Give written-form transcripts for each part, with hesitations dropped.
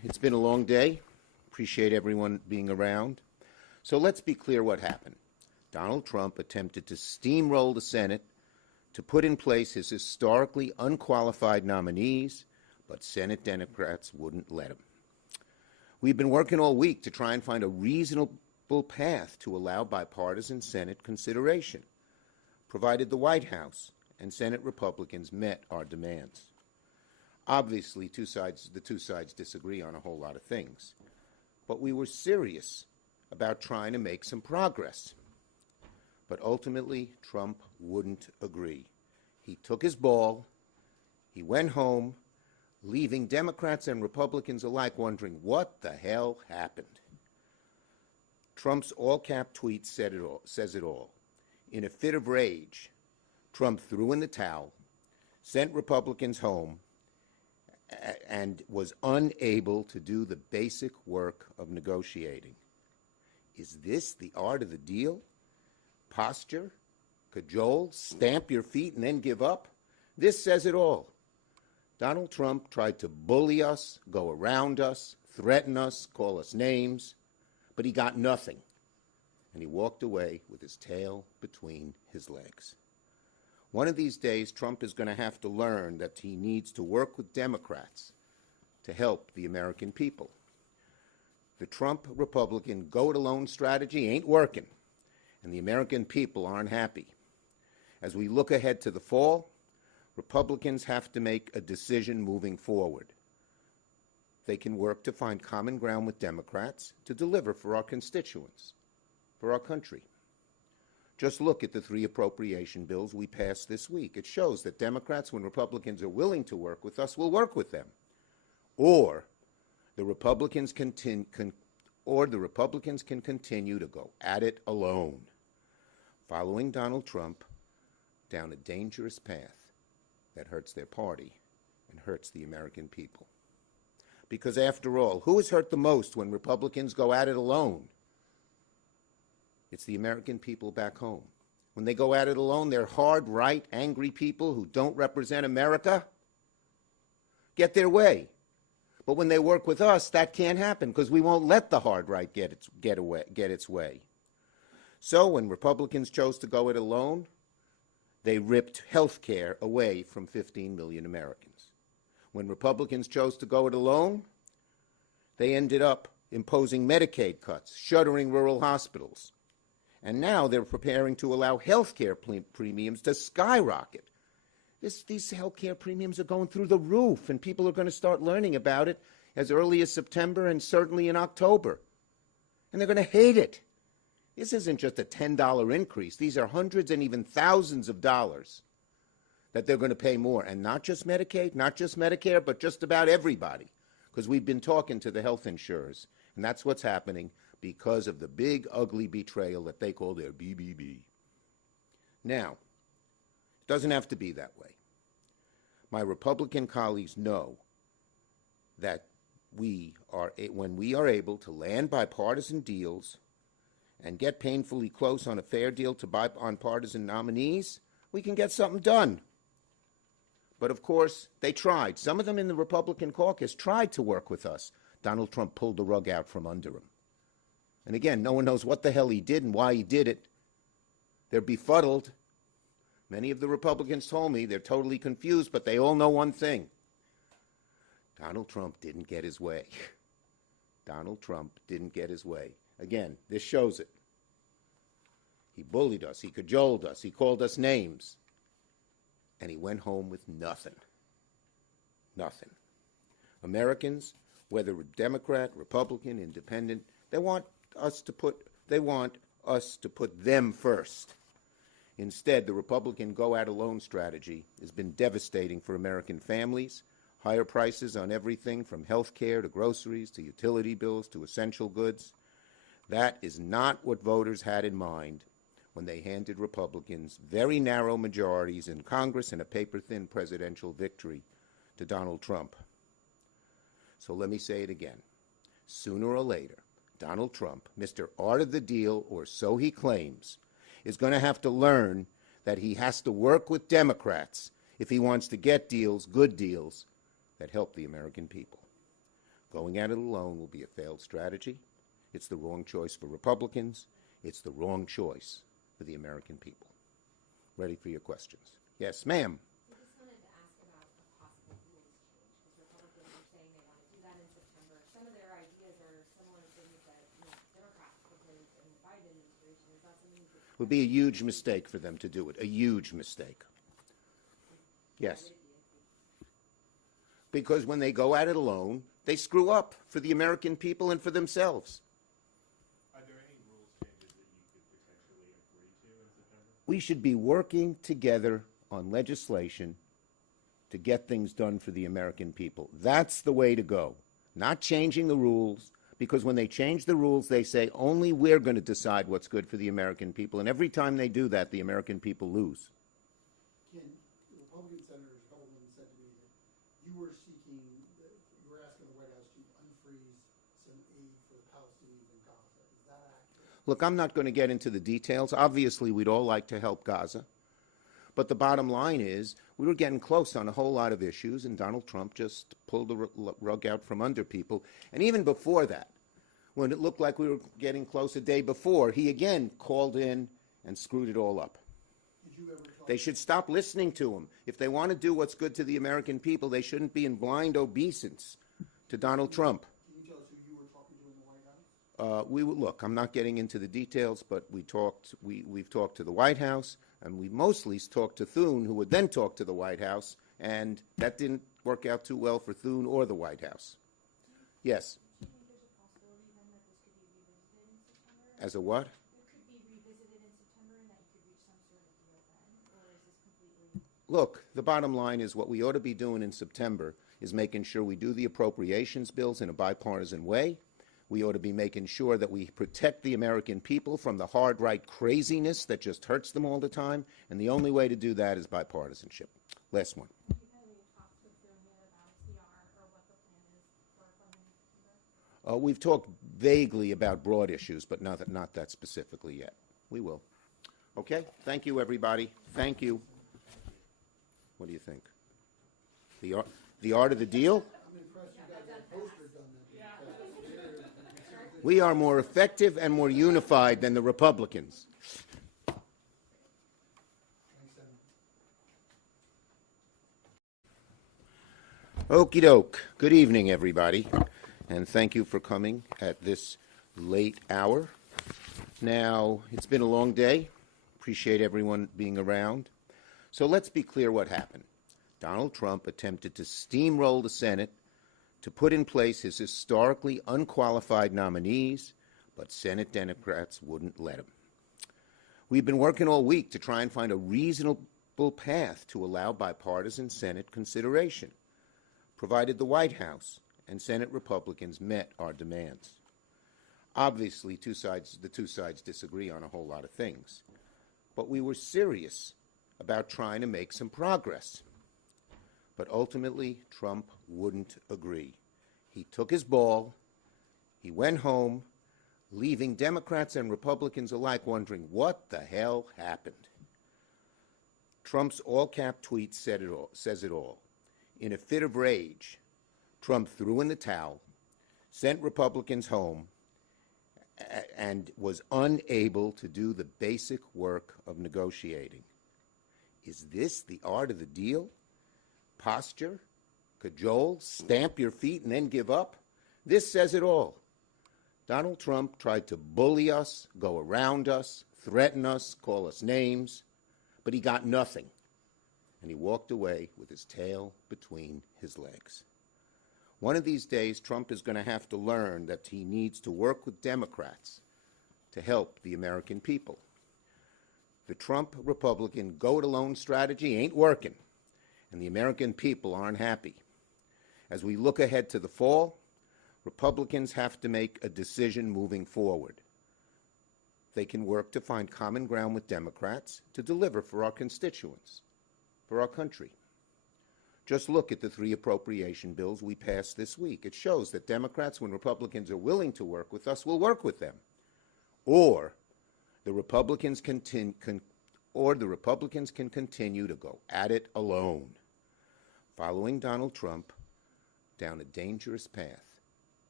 it's been a long day. Appreciate everyone being around. So let's be clear what happened. Donald Trump attempted to steamroll the Senate to put in place his historically unqualified nominees, but Senate Democrats wouldn't let him. We've been working all week to try and find a reasonable path to allow bipartisan Senate consideration, provided the White House and Senate Republicans met our demands. Obviously, the two sides disagree on a whole lot of things, but we were serious about trying to make some progress. But ultimately, Trump wouldn't agree. He took his ball, he went home, leaving Democrats and Republicans alike wondering what the hell happened. Trump's all-cap tweet says it all. In a fit of rage, Trump threw in the towel, sent Republicans home, and was unable to do the basic work of negotiating. Is this the art of the deal? Posture, cajole, stamp your feet and then give up? This says it all. Donald Trump tried to bully us, go around us, threaten us, call us names, but he got nothing. And he walked away with his tail between his legs. One of these days, Trump is going to have to learn that he needs to work with Democrats to help the American people. The Trump Republican go-it-alone strategy ain't working, and the American people aren't happy. As we look ahead to the fall, Republicans have to make a decision moving forward. They can work to find common ground with Democrats to deliver for our constituents, for our country. Just look at the 3 appropriation bills we passed this week. It shows that Democrats, when Republicans are willing to work with us, will work with them. Or the Republicans can continue to go at it alone, following Donald Trump down a dangerous path that hurts their party and hurts the American people. Because after all, who is hurt the most when Republicans go at it alone? It's the American people back home. When they go at it alone, they're hard, right, angry people who don't represent America get their way. But when they work with us, that can't happen because we won't let the hard right get its way. So when Republicans chose to go it alone, they ripped health care away from 15 million Americans. When Republicans chose to go it alone, they ended up imposing Medicaid cuts, shuttering rural hospitals. And now they're preparing to allow health care premiums to skyrocket. These health care premiums are going through the roof, and people are going to start learning about it as early as September and certainly in October. And they're going to hate it. This isn't just a $10 increase. These are hundreds and even thousands of dollars that they're going to pay more. And not just Medicaid, not just Medicare, but just about everybody. Because we've been talking to the health insurers, and that's what's happening because of the big, ugly betrayal that they call their BBB. Now, it doesn't have to be that way. My Republican colleagues know that when we are able to land bipartisan deals and get painfully close on a fair deal to bipartisan nominees, we can get something done. But of course, they tried. Some of them in the Republican caucus tried to work with us. Donald Trump pulled the rug out from under him. And again, no one knows what the hell he did and why he did it. They're befuddled. Many of the Republicans told me they're totally confused, but they all know one thing. Donald Trump didn't get his way. Donald Trump didn't get his way. Again, this shows it. He bullied us. He cajoled us. He called us names. And he went home with nothing. Nothing. Americans, whether Democrat, Republican, Independent, they want us to put them first. Instead, the Republican go-at-alone strategy has been devastating for American families. Higher prices on everything from health care to groceries to utility bills to essential goods. That is not what voters had in mind when they handed Republicans very narrow majorities in Congress and a paper-thin presidential victory to Donald Trump. So let me say it again. Sooner or later, Donald Trump, Mr. Art of the Deal, or so he claims, is going to have to learn that he has to work with Democrats if he wants to get deals, good deals, that help the American people. Going at it alone will be a failed strategy. It's the wrong choice for Republicans. It's the wrong choice for the American people. Ready for your questions. Yes, ma'am. I just wanted to ask about a possible rules change, because Republicans are saying they want to do that in September. Some of their ideas are similar to things that Democrats proposed in the Biden administration. Is that something that It would be a huge mistake for them to do it, a huge mistake. Yes. Because when they go at it alone, they screw up for the American people and for themselves. Are there any rules changes that you could potentially agree to in September? We should be working together on legislation to get things done for the American people. That's the way to go. Not changing the rules, because when they change the rules, they say only we're going to decide what's good for the American people. And every time they do that, the American people lose. Ken, the Republican Senator Sheldon said to me that you were asking the White House to unfreeze some aid for the Palestinians in Gaza. Is that accurate? Look, I'm not going to get into the details. Obviously, we'd all like to help Gaza. But the bottom line is we were getting close on a whole lot of issues, and Donald Trump just pulled the rug out from under people. And even before that, when it looked like we were getting close a day before, he again called in and screwed it all up. Did you ever talk They should stop listening to him. If they want to do what's good to the American people, they shouldn't be in blind obeisance to Donald Trump. Can you tell us who you were talking to in the White House? Look, I'm not getting into the details, but we've talked to the White House, and we mostly talked to Thune, who would then talk to the White House, and that didn't work out too well for Thune or the White House. Yes. do you think there's a possibility then that this could be revisited in September? As a what? It could be revisited in September and that you could reach some sort of deal then? Or is this completely... Look, the bottom line is what we ought to be doing in September is making sure we do the appropriations bills in a bipartisan way. We ought to be making sure that we protect the American people from the hard right craziness that just hurts them all the time, and the only way to do that is bipartisanship. Last one. Have you had any talks with them yet about CR or what the plan is for funding in September? We've talked vaguely about broad issues, but not that specifically yet. We will. Okay? Thank you, everybody. Thank you. What do you think? The art of the deal? I'm impressed you got that poster done. We are more effective and more unified than the Republicans. Thanks, Senator. Okie doke. Good evening, everybody, and thank you for coming at this late hour. Now, it's been a long day. Appreciate everyone being around. So let's be clear what happened. Donald Trump attempted to steamroll the Senate to put in place his historically unqualified nominees, but Senate Democrats wouldn't let him. We've been working all week to try and find a reasonable path to allow bipartisan Senate consideration, provided the White House and Senate Republicans met our demands. Obviously, the two sides disagree on a whole lot of things, but we were serious about trying to make some progress. But ultimately, Trump wouldn't agree. He took his ball, he went home, leaving Democrats and Republicans alike wondering what the hell happened. Trump's all-cap tweet says it all. In a fit of rage, Trump threw in the towel, sent Republicans home, and was unable to do the basic work of negotiating. Is this the art of the deal? Posture, cajole, stamp your feet, and then give up? This says it all. Donald Trump tried to bully us, go around us, threaten us, call us names, but he got nothing, and he walked away with his tail between his legs. One of these days, Trump is going to have to learn that he needs to work with Democrats to help the American people. The Trump Republican go-it-alone strategy ain't working, and the American people aren't happy. As we look ahead to the fall, Republicans have to make a decision moving forward. They can work to find common ground with Democrats to deliver for our constituents, for our country. Just look at the 3 appropriation bills we passed this week. It shows that Democrats, when Republicans are willing to work with us, will work with them. Or the Republicans can continue to go at it alone, following Donald Trump down a dangerous path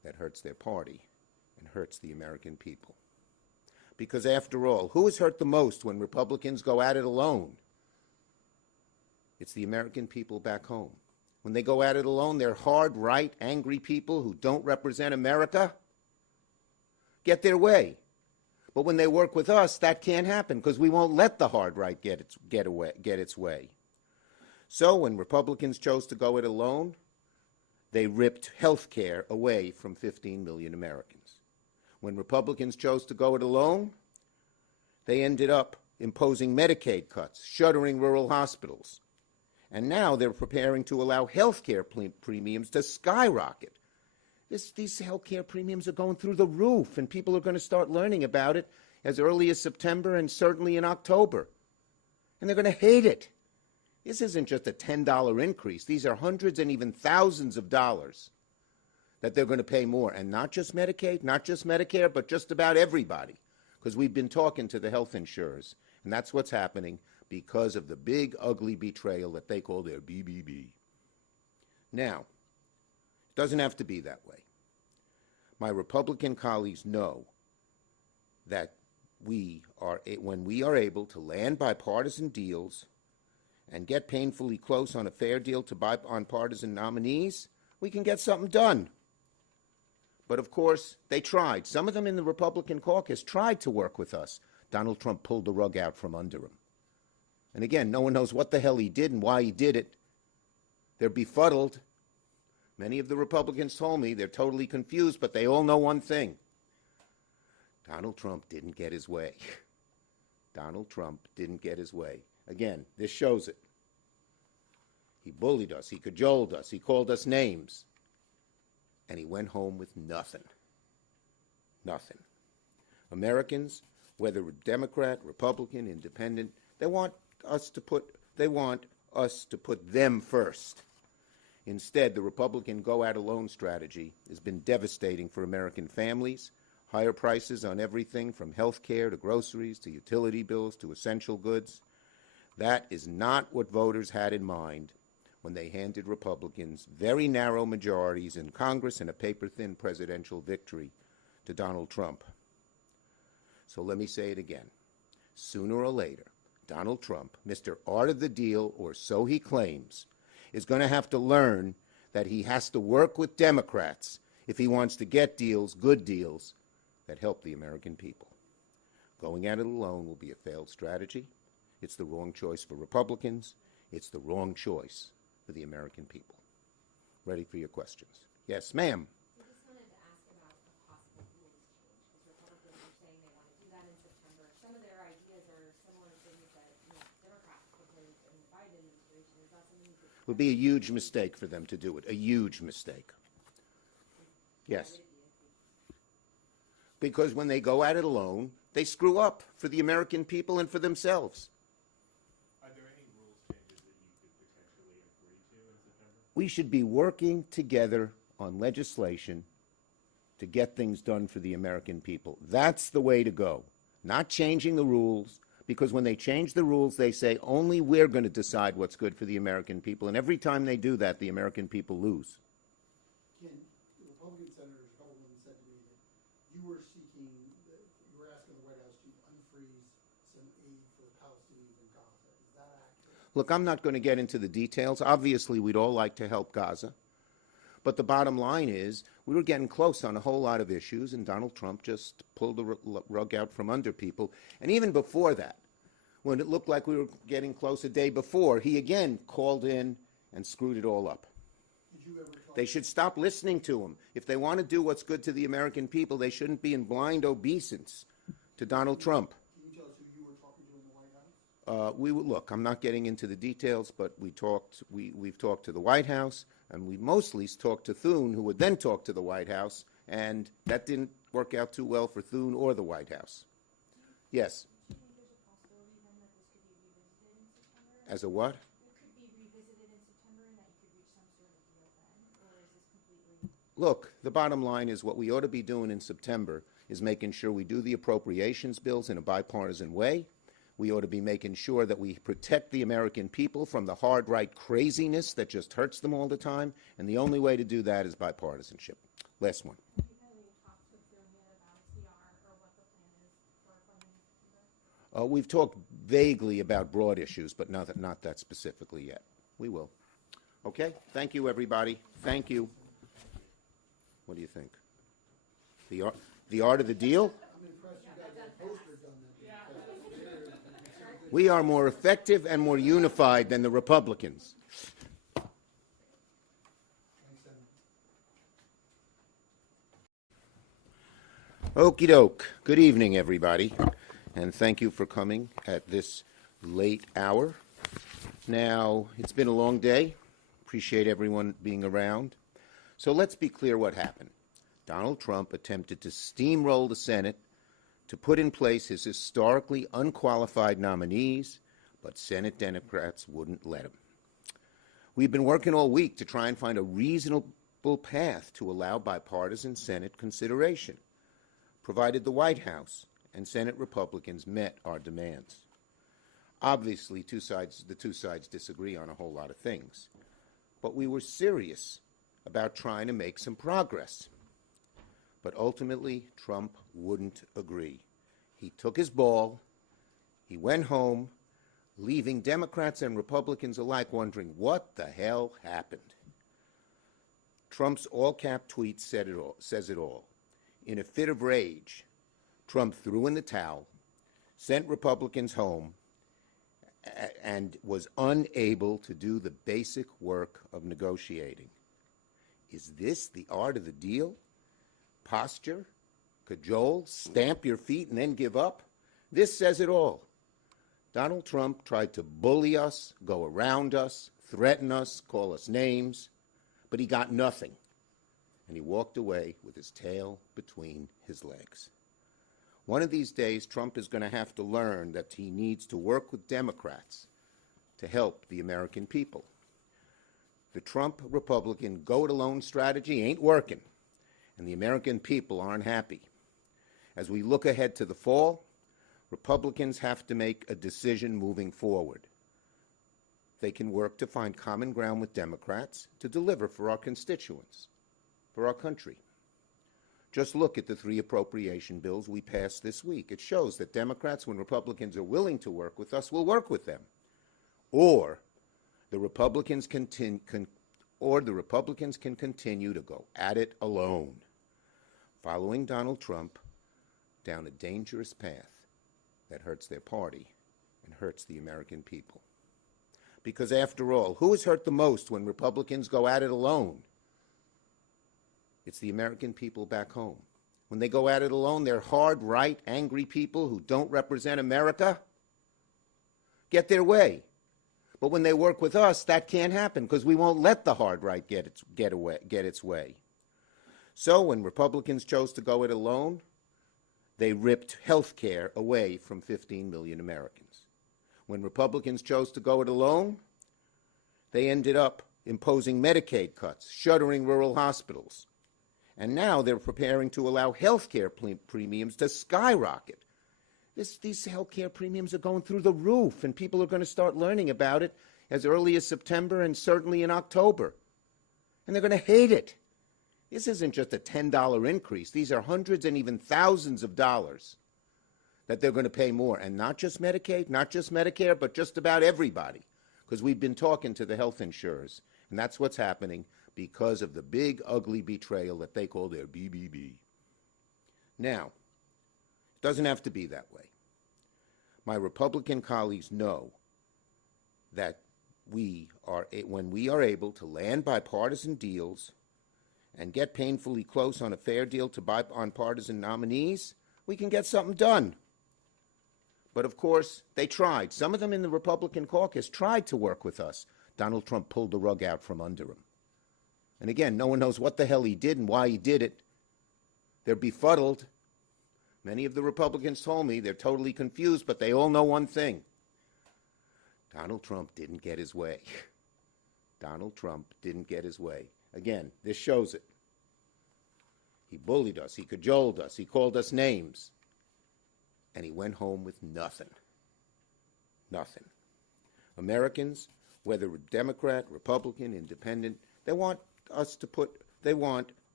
that hurts their party and hurts the American people. Because after all, who is hurt the most when Republicans go at it alone? It's the American people back home. When they go at it alone, they're hard, right, angry people who don't represent America get their way. But when they work with us, that can't happen because we won't let the hard right get its way. So when Republicans chose to go it alone, they ripped health care away from 15 million Americans. When Republicans chose to go it alone, they ended up imposing Medicaid cuts, shuttering rural hospitals. And now they're preparing to allow health care premiums to skyrocket. These health care premiums are going through the roof, and people are going to start learning about it as early as September and certainly in October. And they're going to hate it. This isn't just a $10 increase. These are hundreds and even thousands of dollars that they're going to pay more. And not just Medicaid, not just Medicare, but just about everybody. Because we've been talking to the health insurers, and that's what's happening because of the big, ugly betrayal that they call their BBB. Now, it doesn't have to be that way. My Republican colleagues know that when we are able to land bipartisan deals and get painfully close on a fair deal on partisan nominees, we can get something done. But of course, they tried. Some of them in the Republican caucus tried to work with us. Donald Trump pulled the rug out from under him. And again, no one knows what the hell he did and why he did it. They're befuddled. Many of the Republicans told me they're totally confused, but they all know one thing. Donald Trump didn't get his way. Donald Trump didn't get his way. Again, this shows it. He bullied us. He cajoled us. He called us names. And he went home with nothing. Nothing. Americans, whether Democrat, Republican, Independent, they want us to put them first. Instead, the Republican go-at-alone strategy has been devastating for American families. Higher prices on everything from health care to groceries to utility bills to essential goods. That is not what voters had in mind when they handed Republicans very narrow majorities in Congress and a paper-thin presidential victory to Donald Trump. So let me say it again. Sooner or later, Donald Trump, Mr. Art of the Deal, or so he claims, is going to have to learn that he has to work with Democrats if he wants to get deals, good deals, that help the American people. Going at it alone will be a failed strategy. It's the wrong choice for Republicans. It's the wrong choice for the American people. Ready for your questions. Yes, ma'am. I just wanted to ask about a possible rules change, because Republicans are saying they want to do that in September. Some of their ideas are similar to things that Democrats proposed in the Biden administration. Is that something you could... It would be a huge mistake for them to do it, a huge mistake. Yes. Because when they go at it alone, they screw up for the American people and for themselves. Are there any rules changes that you could potentially agree to in September? We should be working together on legislation to get things done for the American people. That's the way to go. Not changing the rules, because when they change the rules, they say only we're going to decide what's good for the American people. And every time they do that, the American people lose. Ken, the Republican Senator Hellman said to me that you were asking the White House to unfreeze some aid for the Palestinians in Gaza. Is that accurate? Look, I'm not going to get into the details. Obviously, we'd all like to help Gaza. But the bottom line is we were getting close on a whole lot of issues, and Donald Trump just pulled the rug out from under people. And even before that, when it looked like we were getting close a day before, he again called in and screwed it all up. Did you ever talk They should stop listening to him. If they want to do what's good to the American people, they shouldn't be in blind obeisance to Donald Trump. Can you tell us who you were talking to in the White House? Look, I'm not getting into the details, but we've talked to the White House, and we mostly talked to Thune, who would then talk to the White House, and that didn't work out too well for Thune or the White House. Yes. Do you think there's a possibility then that this could be revisited in September? As a what? It could be revisited in September and that you could reach some sort of deal then? Or is this completely... Look, the bottom line is what we ought to be doing in September is making sure we do the appropriations bills in a bipartisan way. We ought to be making sure that we protect the American people from the hard right craziness that just hurts them all the time. And the only way to do that is bipartisanship. Last one. Have you had any talks with Thune yet about CR or what the plan is for funding September? We've talked vaguely about broad issues, but not that specifically yet. We will. Okay? Thank you, everybody. Thank you. What do you think? The art of the deal? I'm impressed you got that poster done that. We are more effective and more unified than the Republicans. Thanks, Senator. Okie doke. Good evening, everybody, and thank you for coming at this late hour. Now, it's been a long day. Appreciate everyone being around. So let's be clear what happened. Donald Trump attempted to steamroll the Senate to put in place his historically unqualified nominees, but Senate Democrats wouldn't let him. We've been working all week to try and find a reasonable path to allow bipartisan Senate consideration, provided the White House and Senate Republicans met our demands. Obviously, the two sides disagree on a whole lot of things, but we were serious about trying to make some progress. But ultimately, Trump wouldn't agree. He took his ball, he went home, leaving Democrats and Republicans alike wondering what the hell happened. Trump's all-cap tweet says it all. In a fit of rage, Trump threw in the towel, sent Republicans home, and was unable to do the basic work of negotiating. Is this the art of the deal? Posture, cajole, stamp your feet and then give up? This says it all. Donald Trump tried to bully us, go around us, threaten us, call us names, but he got nothing. And he walked away with his tail between his legs. One of these days, Trump is going to have to learn that he needs to work with Democrats to help the American people. The Trump Republican go-it-alone strategy ain't working, and the American people aren't happy. As we look ahead to the fall, Republicans have to make a decision moving forward. They can work to find common ground with Democrats to deliver for our constituents, for our country. Just look at the 3 appropriation bills we passed this week. It shows that Democrats, when Republicans are willing to work with us, will work with them. Or the Republicans can continue to go at it alone, following Donald Trump down a dangerous path that hurts their party and hurts the American people. Because after all, who is hurt the most when Republicans go at it alone? It's the American people back home. When they go at it alone, they're hard, right, angry people who don't represent America get their way. But when they work with us, that can't happen because we won't let the hard right get its way. So when Republicans chose to go it alone, they ripped health care away from 15 million Americans. When Republicans chose to go it alone, they ended up imposing Medicaid cuts, shuttering rural hospitals. And now they're preparing to allow health care premiums to skyrocket. These health care premiums are going through the roof, and people are going to start learning about it as early as September and certainly in October. And they're going to hate it. This isn't just a $10 increase. These are hundreds and even thousands of dollars that they're going to pay more. And not just Medicaid, not just Medicare, but just about everybody. Because we've been talking to the health insurers, and that's what's happening because of the big, ugly betrayal that they call their BBB. Now, it doesn't have to be that way. My Republican colleagues know that when we are able to land bipartisan deals and get painfully close on a fair deal to bipartisan nominees, we can get something done. But of course, they tried. Some of them in the Republican caucus tried to work with us. Donald Trump pulled the rug out from under him. And again, no one knows what the hell he did and why he did it. They're befuddled. Many of the Republicans told me they're totally confused, but they all know one thing. Donald Trump didn't get his way. Donald Trump didn't get his way. Again, this shows it. He bullied us. He cajoled us. He called us names. And he went home with nothing. Nothing. Americans, whether Democrat, Republican, Independent, they want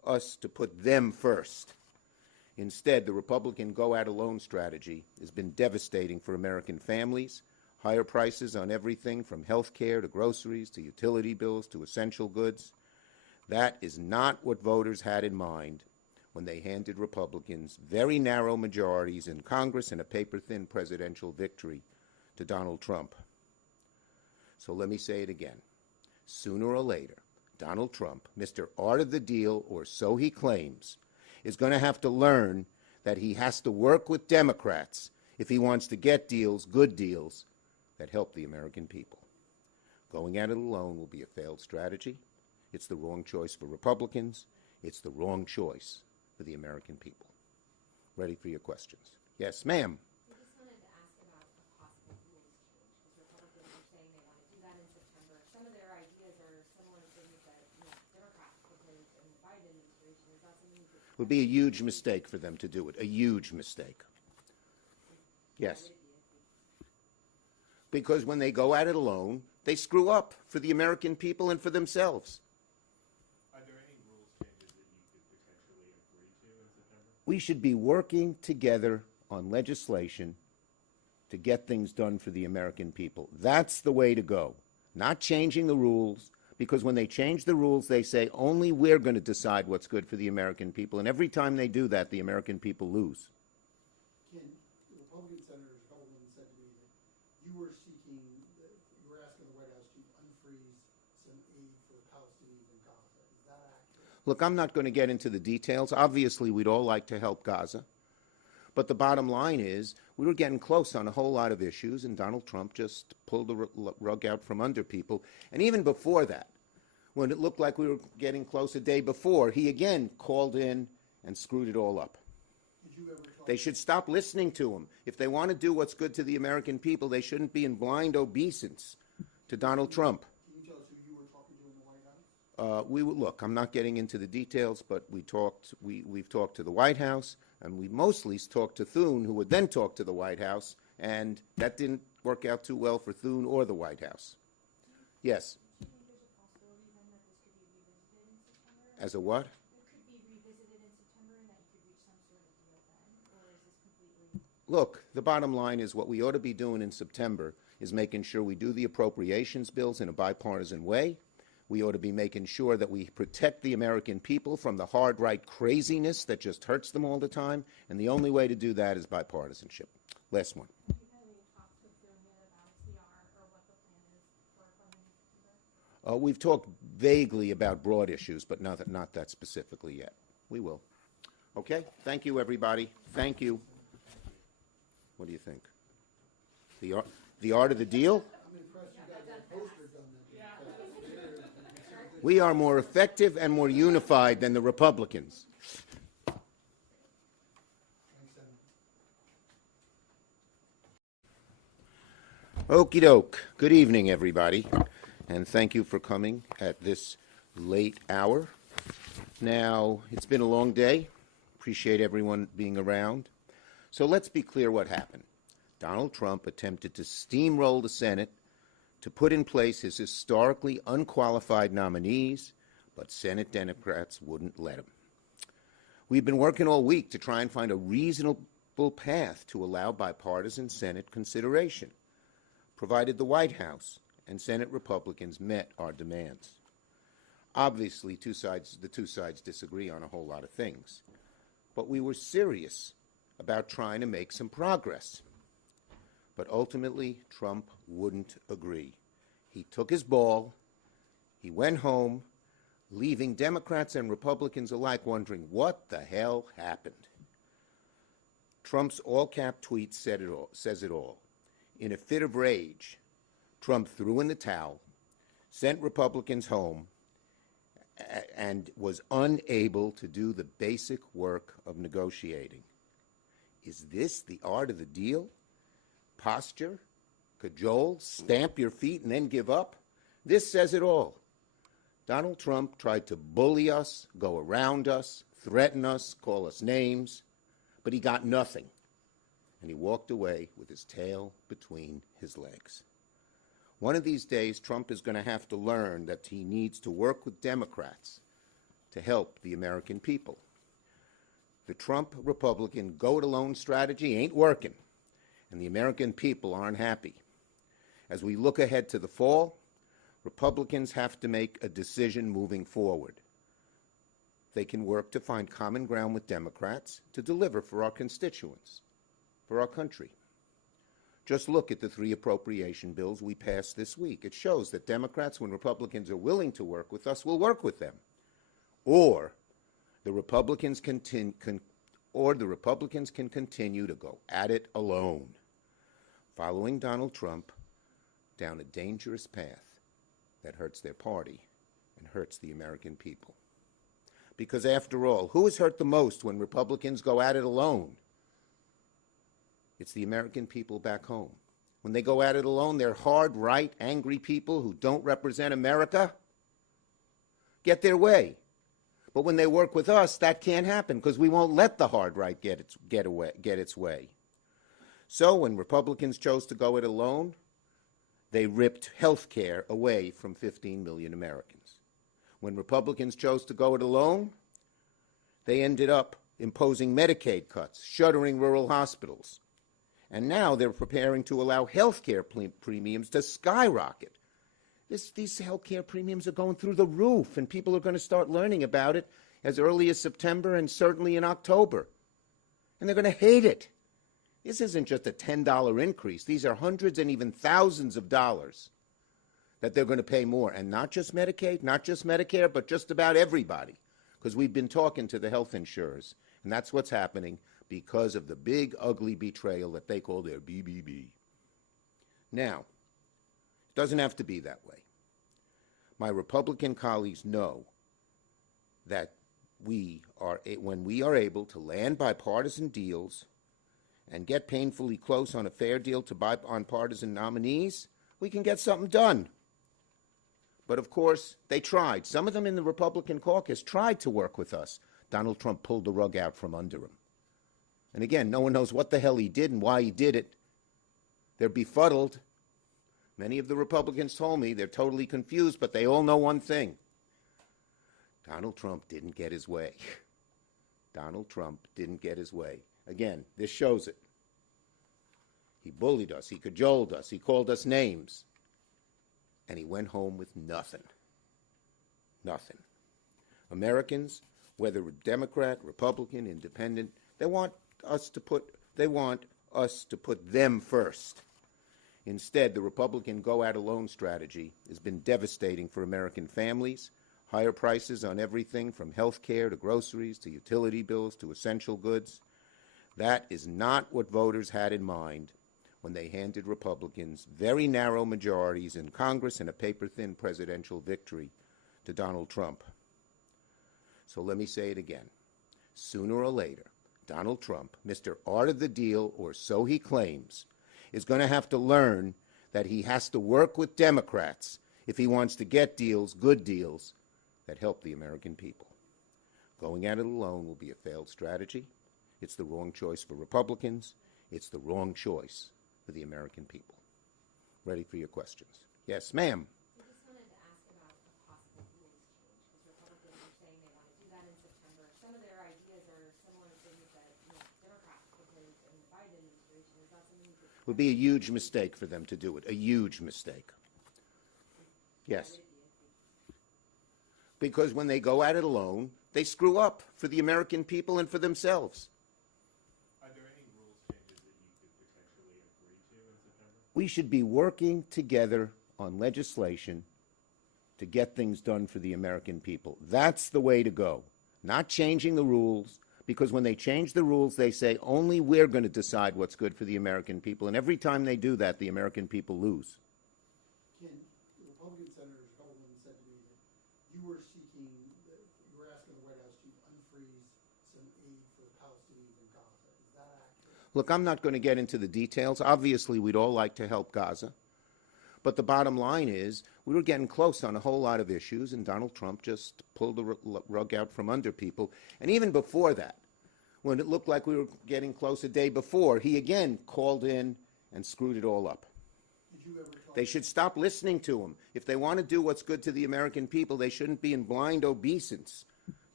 us to put them first. Instead, the Republican go-at-alone strategy has been devastating for American families. Higher prices on everything from health care to groceries to utility bills to essential goods. That is not what voters had in mind when they handed Republicans very narrow majorities in Congress and a paper-thin presidential victory to Donald Trump. So let me say it again. Sooner or later, Donald Trump, Mr. Art of the Deal, or so he claims, is going to have to learn that he has to work with Democrats if he wants to get deals, good deals, that help the American people. Going at it alone will be a failed strategy. It's the wrong choice for Republicans. It's the wrong choice for the American people. Ready for your questions. Yes, ma'am. I just wanted to ask about a possible rules change, because Republicans are saying they want to do that in September. Some of their ideas are similar to things that Democrats proposed in the Biden administration. Is that something you could... It would be a huge mistake for them to do it, a huge mistake. Yes. Because when they go at it alone, they screw up for the American people and for themselves. Are there any rules changes that you could potentially agree to in September? We should be working together on legislation to get things done for the American people. That's the way to go. Not changing the rules, because when they change the rules, they say only we're going to decide what's good for the American people. And every time they do that, the American people lose. Ken, the Republican Senator Hellman said to me that you were seeking, you were asking the White House to unfreeze some aid for the Palestinians in Gaza. Is that accurate? Look, I'm not going to get into the details. Obviously, we'd all like to help Gaza. But the bottom line is we were getting close on a whole lot of issues, and Donald Trump just pulled the rug out from under people. And even before that, when it looked like we were getting close a day before, he again called in and screwed it all up. Did you ever talk? They should stop listening to him. If they want to do what's good to the American people, they shouldn't be in blind obeisance to Donald Trump. Can you tell us who you were talking to in the White House? Look, I'm not getting into the details, but we've talked to the White House, and we mostly talked to Thune, who would then talk to the White House, and that didn't work out too well for Thune or the White House. Yes. Do you think there's a possibility then that this could be revisited in September? As a what? It could be revisited in September and that you could reach some sort of deal then? Or is this completely... Look, the bottom line is what we ought to be doing in September is making sure we do the appropriations bills in a bipartisan way. We ought to be making sure that we protect the American people from the hard right craziness that just hurts them all the time, and the only way to do that is bipartisanship. Last one. Have you had any talks with Thune yet about CR or what the plan is for funding in September? We've talked vaguely about broad issues, but not that specifically yet. We will. Okay? Thank you, everybody. Thank you. What do you think? The art of the deal? I'm impressed you got that poster done. We are more effective and more unified than the Republicans. Thanks, Senator. Okie doke. Good evening, everybody, and thank you for coming at this late hour. Now, it's been a long day. Appreciate everyone being around. So let's be clear what happened. Donald Trump attempted to steamroll the Senate to put in place his historically unqualified nominees, but Senate Democrats wouldn't let him. We've been working all week to try and find a reasonable path to allow bipartisan Senate consideration, provided the White House and Senate Republicans met our demands. Obviously, the two sides disagree on a whole lot of things, but we were serious about trying to make some progress. But ultimately, Trump wouldn't agree. He took his ball, he went home, leaving Democrats and Republicans alike wondering what the hell happened. Trump's all-cap tweet says it all. In a fit of rage, Trump threw in the towel, sent Republicans home, and was unable to do the basic work of negotiating. Is this the art of the deal? Posture, cajole, stamp your feet, and then give up? This says it all. Donald Trump tried to bully us, go around us, threaten us, call us names, but he got nothing. And he walked away with his tail between his legs. One of these days, Trump is going to have to learn that he needs to work with Democrats to help the American people. The Trump Republican go-it-alone strategy ain't working, and the American people aren't happy. As we look ahead to the fall, Republicans have to make a decision moving forward. They can work to find common ground with Democrats to deliver for our constituents, for our country. Just look at the 3 appropriation bills we passed this week. It shows that Democrats, when Republicans are willing to work with us, will work with them. Or the Republicans can continue to go at it alone, following Donald Trump down a dangerous path that hurts their party and hurts the American people. Because after all, who is hurt the most when Republicans go at it alone? It's the American people back home. When they go at it alone, they're hard, right, angry people who don't represent America get their way. But when they work with us, that can't happen because we won't let the hard right get its way. So when Republicans chose to go it alone, they ripped health care away from 15 million Americans. When Republicans chose to go it alone, they ended up imposing Medicaid cuts, shuttering rural hospitals. And now they're preparing to allow health care premiums to skyrocket. These health care premiums are going through the roof, and people are going to start learning about it as early as September and certainly in October. And they're going to hate it. This isn't just a $10 increase. These are hundreds and even thousands of dollars that they're going to pay more. And not just Medicaid, not just Medicare, but just about everybody. Because we've been talking to the health insurers, and that's what's happening because of the big, ugly betrayal that they call their BBB. Now, it doesn't have to be that way. My Republican colleagues know that when we are able to land bipartisan deals and get painfully close on a fair deal to bipartisan nominees, we can get something done. But of course, they tried. Some of them in the Republican caucus tried to work with us. Donald Trump pulled the rug out from under him. And again, no one knows what the hell he did and why he did it. They're befuddled. Many of the Republicans told me they're totally confused, but they all know one thing. Donald Trump didn't get his way. Donald Trump didn't get his way. Again, this shows it. He bullied us. He cajoled us. He called us names. And he went home with nothing. Nothing. Americans, whether Democrat, Republican, Independent, they want us to put them first. Instead, the Republican go-at-alone strategy has been devastating for American families. Higher prices on everything from health care to groceries to utility bills to essential goods. That is not what voters had in mind when they handed Republicans very narrow majorities in Congress and a paper-thin presidential victory to Donald Trump. So let me say it again. Sooner or later, Donald Trump, Mr. Art of the Deal, or so he claims, is going to have to learn that he has to work with Democrats if he wants to get deals, good deals, that help the American people. Going at it alone will be a failed strategy. It's the wrong choice for Republicans. It's the wrong choice for the American people. Ready for your questions. Yes, ma'am. I just wanted to ask about a possible rules change, because Republicans are saying they want to do that in September. Some of their ideas are similar to things that Democrats proposed in the Biden administration. Is that something that It would be a huge mistake for them to do it, a huge mistake. Yes. Because when they go at it alone, they screw up for the American people and for themselves. Are there any rules changes that you could potentially agree to in September? We should be working together on legislation to get things done for the American people. That's the way to go. Not changing the rules, because when they change the rules, they say only we're going to decide what's good for the American people. And every time they do that, the American people lose. Ken, Republican Senator Hellman said to me that you were asking the White House to unfreeze some aid for the Palestinians in Gaza. Is that accurate? Look, I'm not going to get into the details. Obviously, we'd all like to help Gaza. But the bottom line is we were getting close on a whole lot of issues, and Donald Trump just pulled the rug out from under people. And even before that, when it looked like we were getting close a day before, he again called in and screwed it all up. Did you ever talk? They should stop listening to him. If they want to do what's good to the American people, they shouldn't be in blind obeisance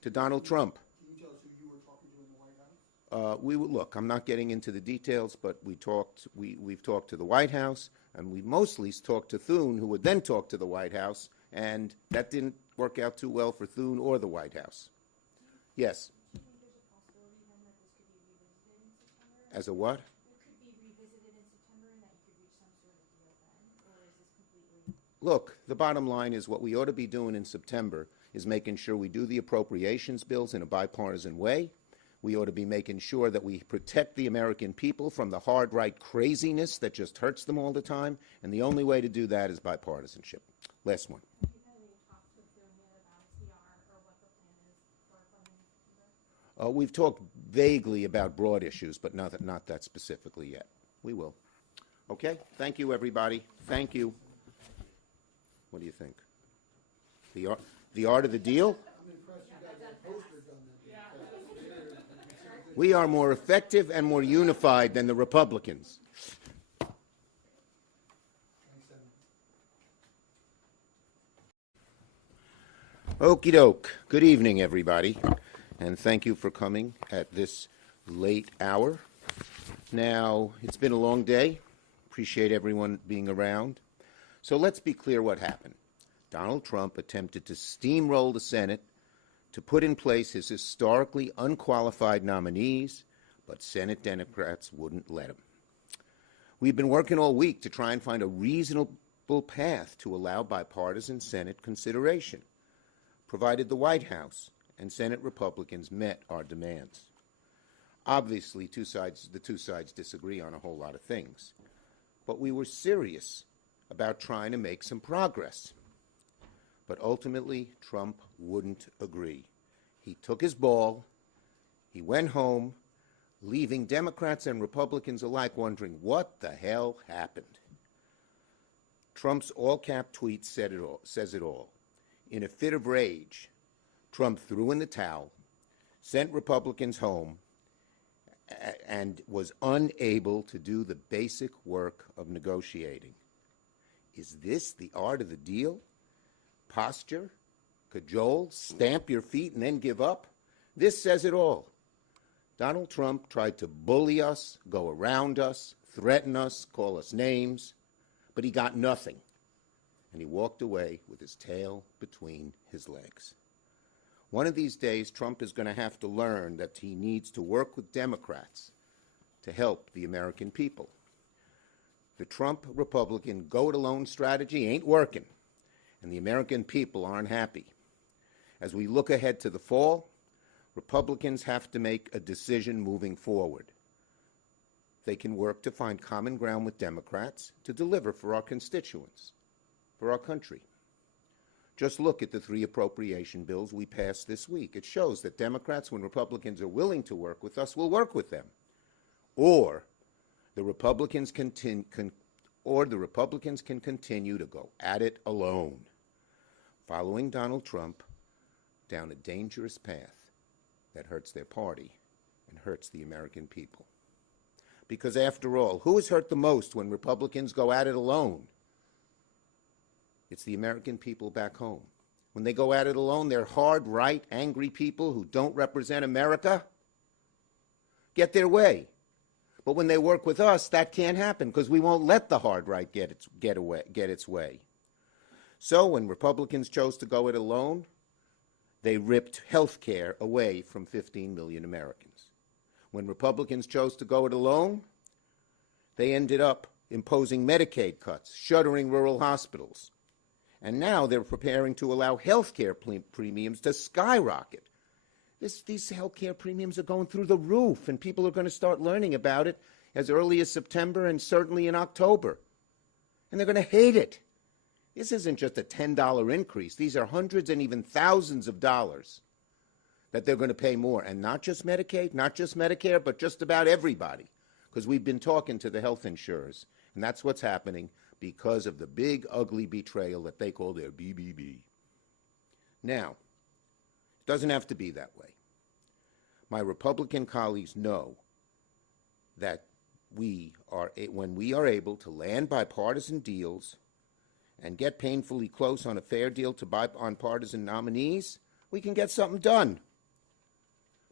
to Donald Trump. Can you tell us who you were talking to in the White House? Look, I'm not getting into the details, but we've talked to the White House, and we mostly talked to Thune, who would then talk to the White House, and that didn't work out too well for Thune or the White House. Yes. Do you think there's a possibility then that this could be revisited in September? As a what? It could be revisited in September and that you could reach some sort of deal then? Or is this completely... Look, the bottom line is what we ought to be doing in September is making sure we do the appropriations bills in a bipartisan way. We ought to be making sure that we protect the American people from the hard right craziness that just hurts them all the time, and the only way to do that is bipartisanship. Last one. Have you had any talks with them yet about CR or what the plan is for funding in September? We've talked vaguely about broad issues, but not that specifically yet. We will. Okay? Thank you, everybody. Thank you. What do you think? The art of the deal? I'm impressed you guys have posters on that. We are more effective and more unified than the Republicans. Thanks, Senator. Okie doke. Good evening, everybody, and thank you for coming at this late hour. Now, it's been a long day. Appreciate everyone being around. So let's be clear what happened. Donald Trump attempted to steamroll the Senate to put in place his historically unqualified nominees, but Senate Democrats wouldn't let him. We've been working all week to try and find a reasonable path to allow bipartisan Senate consideration, provided the White House and Senate Republicans met our demands. Obviously, the two sides disagree on a whole lot of things, but we were serious about trying to make some progress. But ultimately, Trump wouldn't agree. He took his ball, he went home, leaving Democrats and Republicans alike wondering what the hell happened. Trump's all-cap tweet says it all. In a fit of rage, Trump threw in the towel, sent Republicans home, and was unable to do the basic work of negotiating. Is this the art of the deal? Posture, cajole, stamp your feet, and then give up? This says it all. Donald Trump tried to bully us, go around us, threaten us, call us names, but he got nothing. And he walked away with his tail between his legs. One of these days, Trump is going to have to learn that he needs to work with Democrats to help the American people. The Trump Republican go-it-alone strategy ain't working, and the American people aren't happy. As we look ahead to the fall, Republicans have to make a decision moving forward. They can work to find common ground with Democrats to deliver for our constituents, for our country. Just look at the 3 appropriation bills we passed this week. It shows that Democrats, when Republicans are willing to work with us, will work with them. Or the Republicans can continue to go at it alone, following Donald Trump down a dangerous path that hurts their party and hurts the American people. Because after all, who is hurt the most when Republicans go at it alone? It's the American people back home. When they go at it alone, they're hard, right, angry people who don't represent America get their way. But when they work with us, that can't happen because we won't let the hard right get its way. So when Republicans chose to go it alone, they ripped health care away from 15 million Americans. When Republicans chose to go it alone, they ended up imposing Medicaid cuts, shuttering rural hospitals. And now they're preparing to allow health care premiums to skyrocket. These health care premiums are going through the roof, and people are going to start learning about it as early as September and certainly in October. And they're going to hate it. This isn't just a $10 increase. These are hundreds and even thousands of dollars that they're going to pay more. And not just Medicaid, not just Medicare, but just about everybody. Because we've been talking to the health insurers, and that's what's happening because of the big, ugly betrayal that they call their BBB. Now, it doesn't have to be that way. My Republican colleagues know that when we are able to land bipartisan deals and get painfully close on a fair deal on partisan nominees, we can get something done.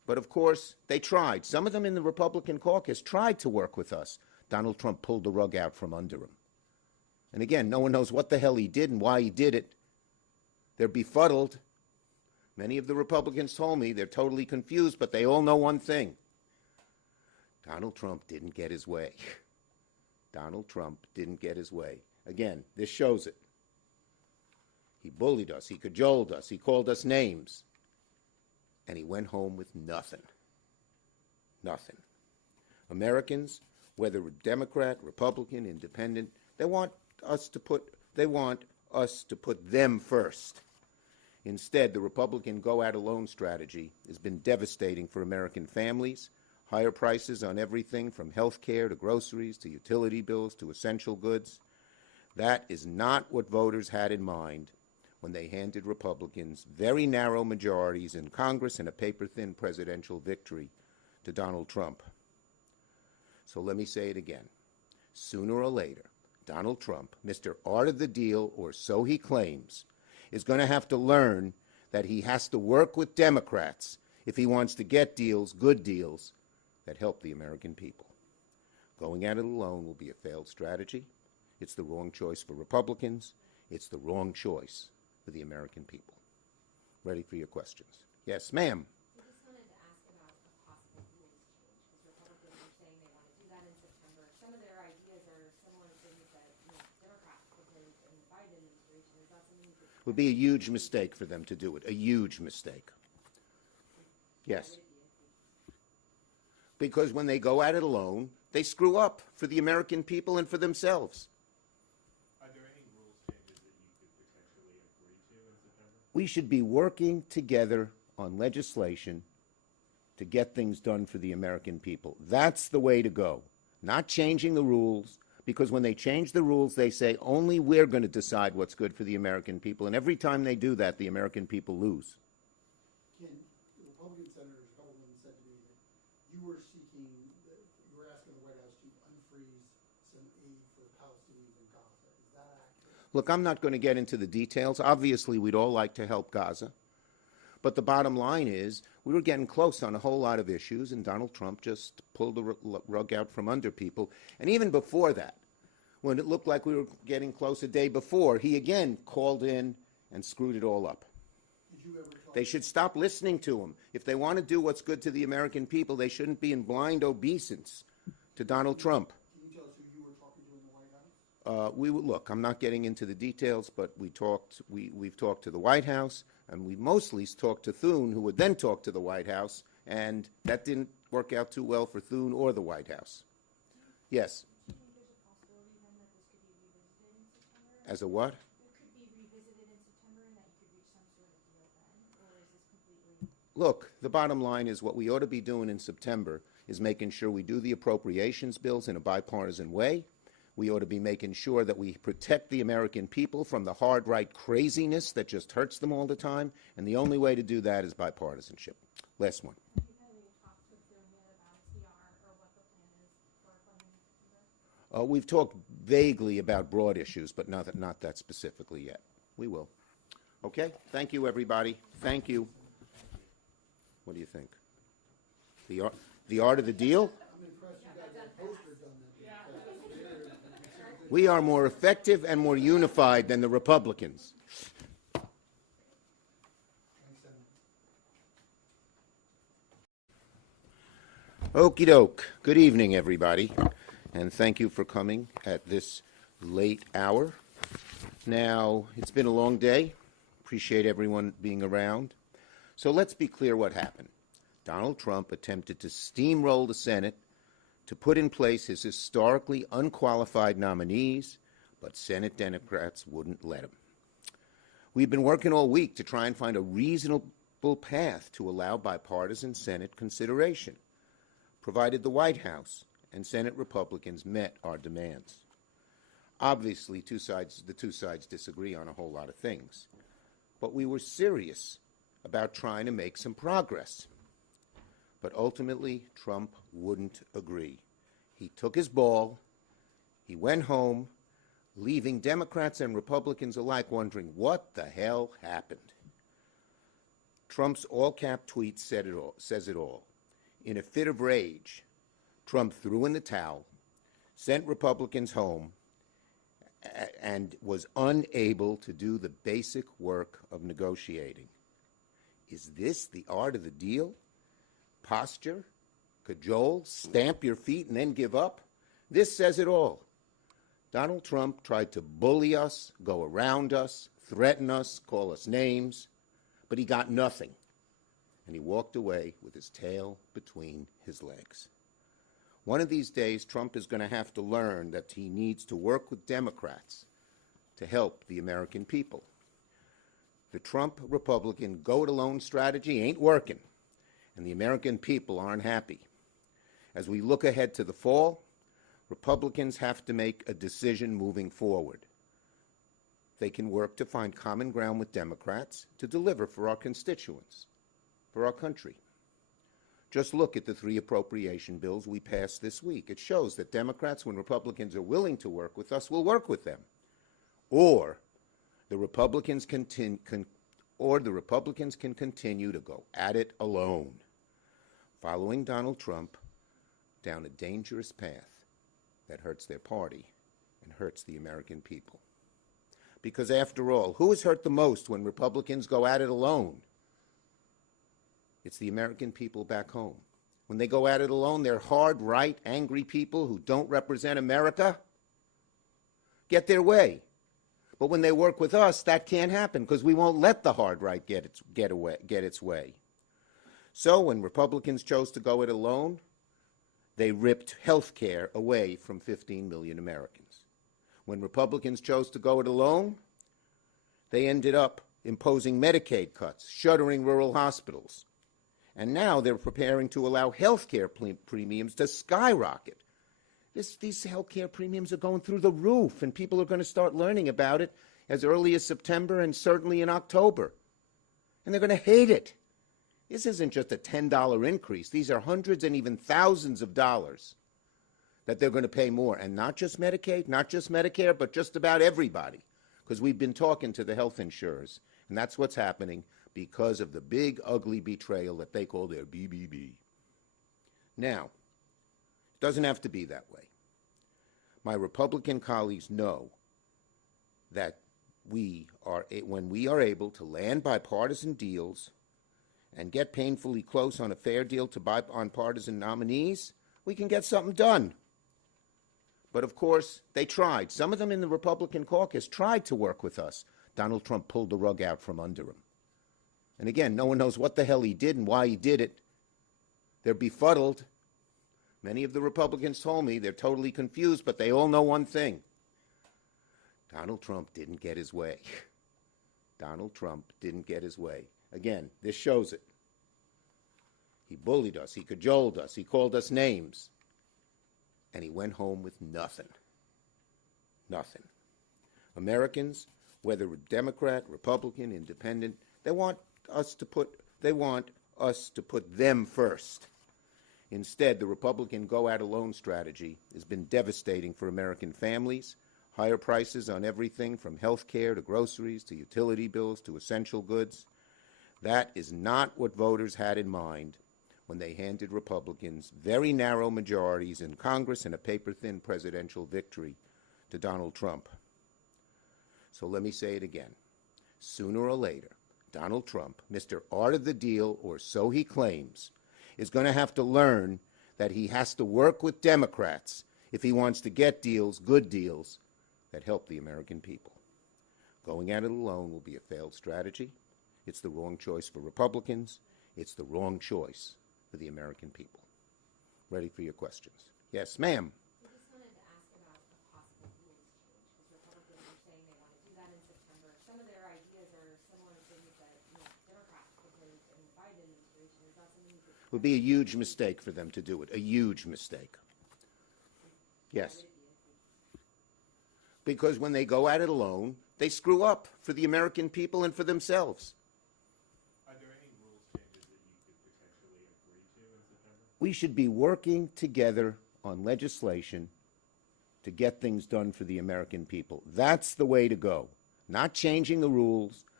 But of course, they tried. Some of them in the Republican caucus tried to work with us. Donald Trump pulled the rug out from under him. And again, no one knows what the hell he did and why he did it. They're befuddled. Many of the Republicans told me they're totally confused, but they all know one thing. Donald Trump didn't get his way. Donald Trump didn't get his way. Again, this shows it. He bullied us. He cajoled us. He called us names. And he went home with nothing. Nothing. Americans, whether Democrat, Republican, Independent, they want us to put them first. Instead, the Republican go-at-alone strategy has been devastating for American families. Higher prices on everything from health care to groceries to utility bills to essential goods. That is not what voters had in mind when they handed Republicans very narrow majorities in Congress and a paper-thin presidential victory to Donald Trump. So let me say it again. Sooner or later, Donald Trump, Mr. Art of the Deal, or so he claims, is going to have to learn that he has to work with Democrats if he wants to get deals, good deals, that help the American people. Going at it alone will be a failed strategy. It's the wrong choice for Republicans. It's the wrong choice for the American people. Ready for your questions. Yes, ma'am. I just wanted to ask about a possible rules change, because Republicans are saying they want to do that in September. Some of their ideas are similar to things that Democrats proposed in the Biden administration. Is that something that It would be a huge mistake for them to do it, a huge mistake. Yes. Because when they go at it alone, they screw up for the American people and for themselves. Are there any rules changes that you could potentially agree to in September? We should be working together on legislation to get things done for the American people. That's the way to go. Not changing the rules, because when they change the rules, they say only we're going to decide what's good for the American people. And every time they do that, the American people lose. Ken, the Republican Senator Hellman said to me that you were asking the White House to unfreeze some aid for the Palestinians in Gaza. Is that accurate? Look, I'm not going to get into the details. Obviously, we'd all like to help Gaza. But the bottom line is we were getting close on a whole lot of issues, and Donald Trump just pulled the rug out from under people. And even before that, when it looked like we were getting close a day before, he again called in and screwed it all up. Did you ever talk They should stop listening to him. If they want to do what's good to the American people, they shouldn't be in blind obeisance to Donald Trump. Can you tell us who you were talking to in the White House? Look, I'm not getting into the details, but we've talked to the White House, and we mostly talked to Thune, who would then talk to the White House, and that didn't work out too well for Thune or the White House. Yes. do you think there's a possibility then that this could be revisited in September? As a what? It could be revisited in September and that you could reach some sort of deal then? Or is this completely... Look, the bottom line is what we ought to be doing in September is making sure we do the appropriations bills in a bipartisan way. We ought to be making sure that we protect the American people from the hard right craziness that just hurts them all the time. And the only way to do that is bipartisanship. Last one. Have you had any talks with them yet about CR or what the plan is for funding in September? We've talked vaguely about broad issues, but not that specifically yet. We will. Okay? Thank you, everybody. Thank you. What do you think? The art of the deal? I'm impressed you got that poster done then. We are more effective and more unified than the Republicans. Thanks, Senator. Okie doke. Good evening, everybody, and thank you for coming at this late hour. Now, it's been a long day. Appreciate everyone being around. So let's be clear what happened. Donald Trump attempted to steamroll the Senate to put in place his historically unqualified nominees, but Senate Democrats wouldn't let him. We've been working all week to try and find a reasonable path to allow bipartisan Senate consideration, provided the White House and Senate Republicans met our demands. Obviously, the two sides disagree on a whole lot of things, but we were serious about trying to make some progress. But ultimately, Trump wouldn't agree. He took his ball, he went home, leaving Democrats and Republicans alike wondering what the hell happened. Trump's all-cap tweet says it all. In a fit of rage, Trump threw in the towel, sent Republicans home, and was unable to do the basic work of negotiating. Is this the art of the deal? Posture, cajole, stamp your feet, and then give up? This says it all. Donald Trump tried to bully us, go around us, threaten us, call us names, but he got nothing. And he walked away with his tail between his legs. One of these days, Trump is going to have to learn that he needs to work with Democrats to help the American people. The Trump Republican go-it-alone strategy ain't working, and the American people aren't happy. As we look ahead to the fall, Republicans have to make a decision moving forward. They can work to find common ground with Democrats to deliver for our constituents, for our country. Just look at the 3 appropriation bills we passed this week. It shows that Democrats, when Republicans are willing to work with us, will work with them. Or the Republicans can continue to go at it alone, following Donald Trump down a dangerous path that hurts their party and hurts the American people. Because after all, who is hurt the most when Republicans go at it alone? It's the American people back home. When they go at it alone, they're hard, right, angry people who don't represent America get their way. But when they work with us, that can't happen because we won't let the hard right get its way. So when Republicans chose to go it alone, they ripped health care away from 15 million Americans. When Republicans chose to go it alone, they ended up imposing Medicaid cuts, shuttering rural hospitals. And now they're preparing to allow health care premiums to skyrocket. These health care premiums are going through the roof, and people are going to start learning about it as early as September and certainly in October. And they're going to hate it. This isn't just a $10 increase. These are hundreds and even thousands of dollars that they're going to pay more. And not just Medicaid, not just Medicare, but just about everybody. Because we've been talking to the health insurers, and that's what's happening because of the big, ugly betrayal that they call their BBB. Now, it doesn't have to be that way. My Republican colleagues know that when we are able to land bipartisan deals and get painfully close on a fair deal to bipartisan nominees, we can get something done. But of course, they tried. Some of them in the Republican caucus tried to work with us. Donald Trump pulled the rug out from under him. And again, no one knows what the hell he did and why he did it. They're befuddled. Many of the Republicans told me they're totally confused, but they all know one thing. Donald Trump didn't get his way. Donald Trump didn't get his way. Again, this shows it. He bullied us. He cajoled us. He called us names. And he went home with nothing. Nothing. Americans, whether Democrat, Republican, Independent, they want us to put them first. Instead, the Republican go-at-alone strategy has been devastating for American families. Higher prices on everything from health care to groceries to utility bills to essential goods. That is not what voters had in mind when they handed Republicans very narrow majorities in Congress and a paper-thin presidential victory to Donald Trump. So let me say it again. Sooner or later, Donald Trump, Mr. Art of the Deal, or so he claims, is going to have to learn that he has to work with Democrats if he wants to get deals, good deals, that help the American people. Going at it alone will be a failed strategy. It's the wrong choice for Republicans. It's the wrong choice for the American people. Ready for your questions. Yes, ma'am. I just wanted to ask about a possible rules change, because Republicans are saying they want to do that in September. Some of their ideas are similar to things that Democrats proposed in the Biden administration. Is that something you could... It would be a huge mistake for them to do it, a huge mistake. Yes. Because when they go at it alone, they screw up for the American people and for themselves. Are there any rules changes that you could potentially agree to in September? We should be working together on legislation to get things done for the American people. That's the way to go. Not changing the rules,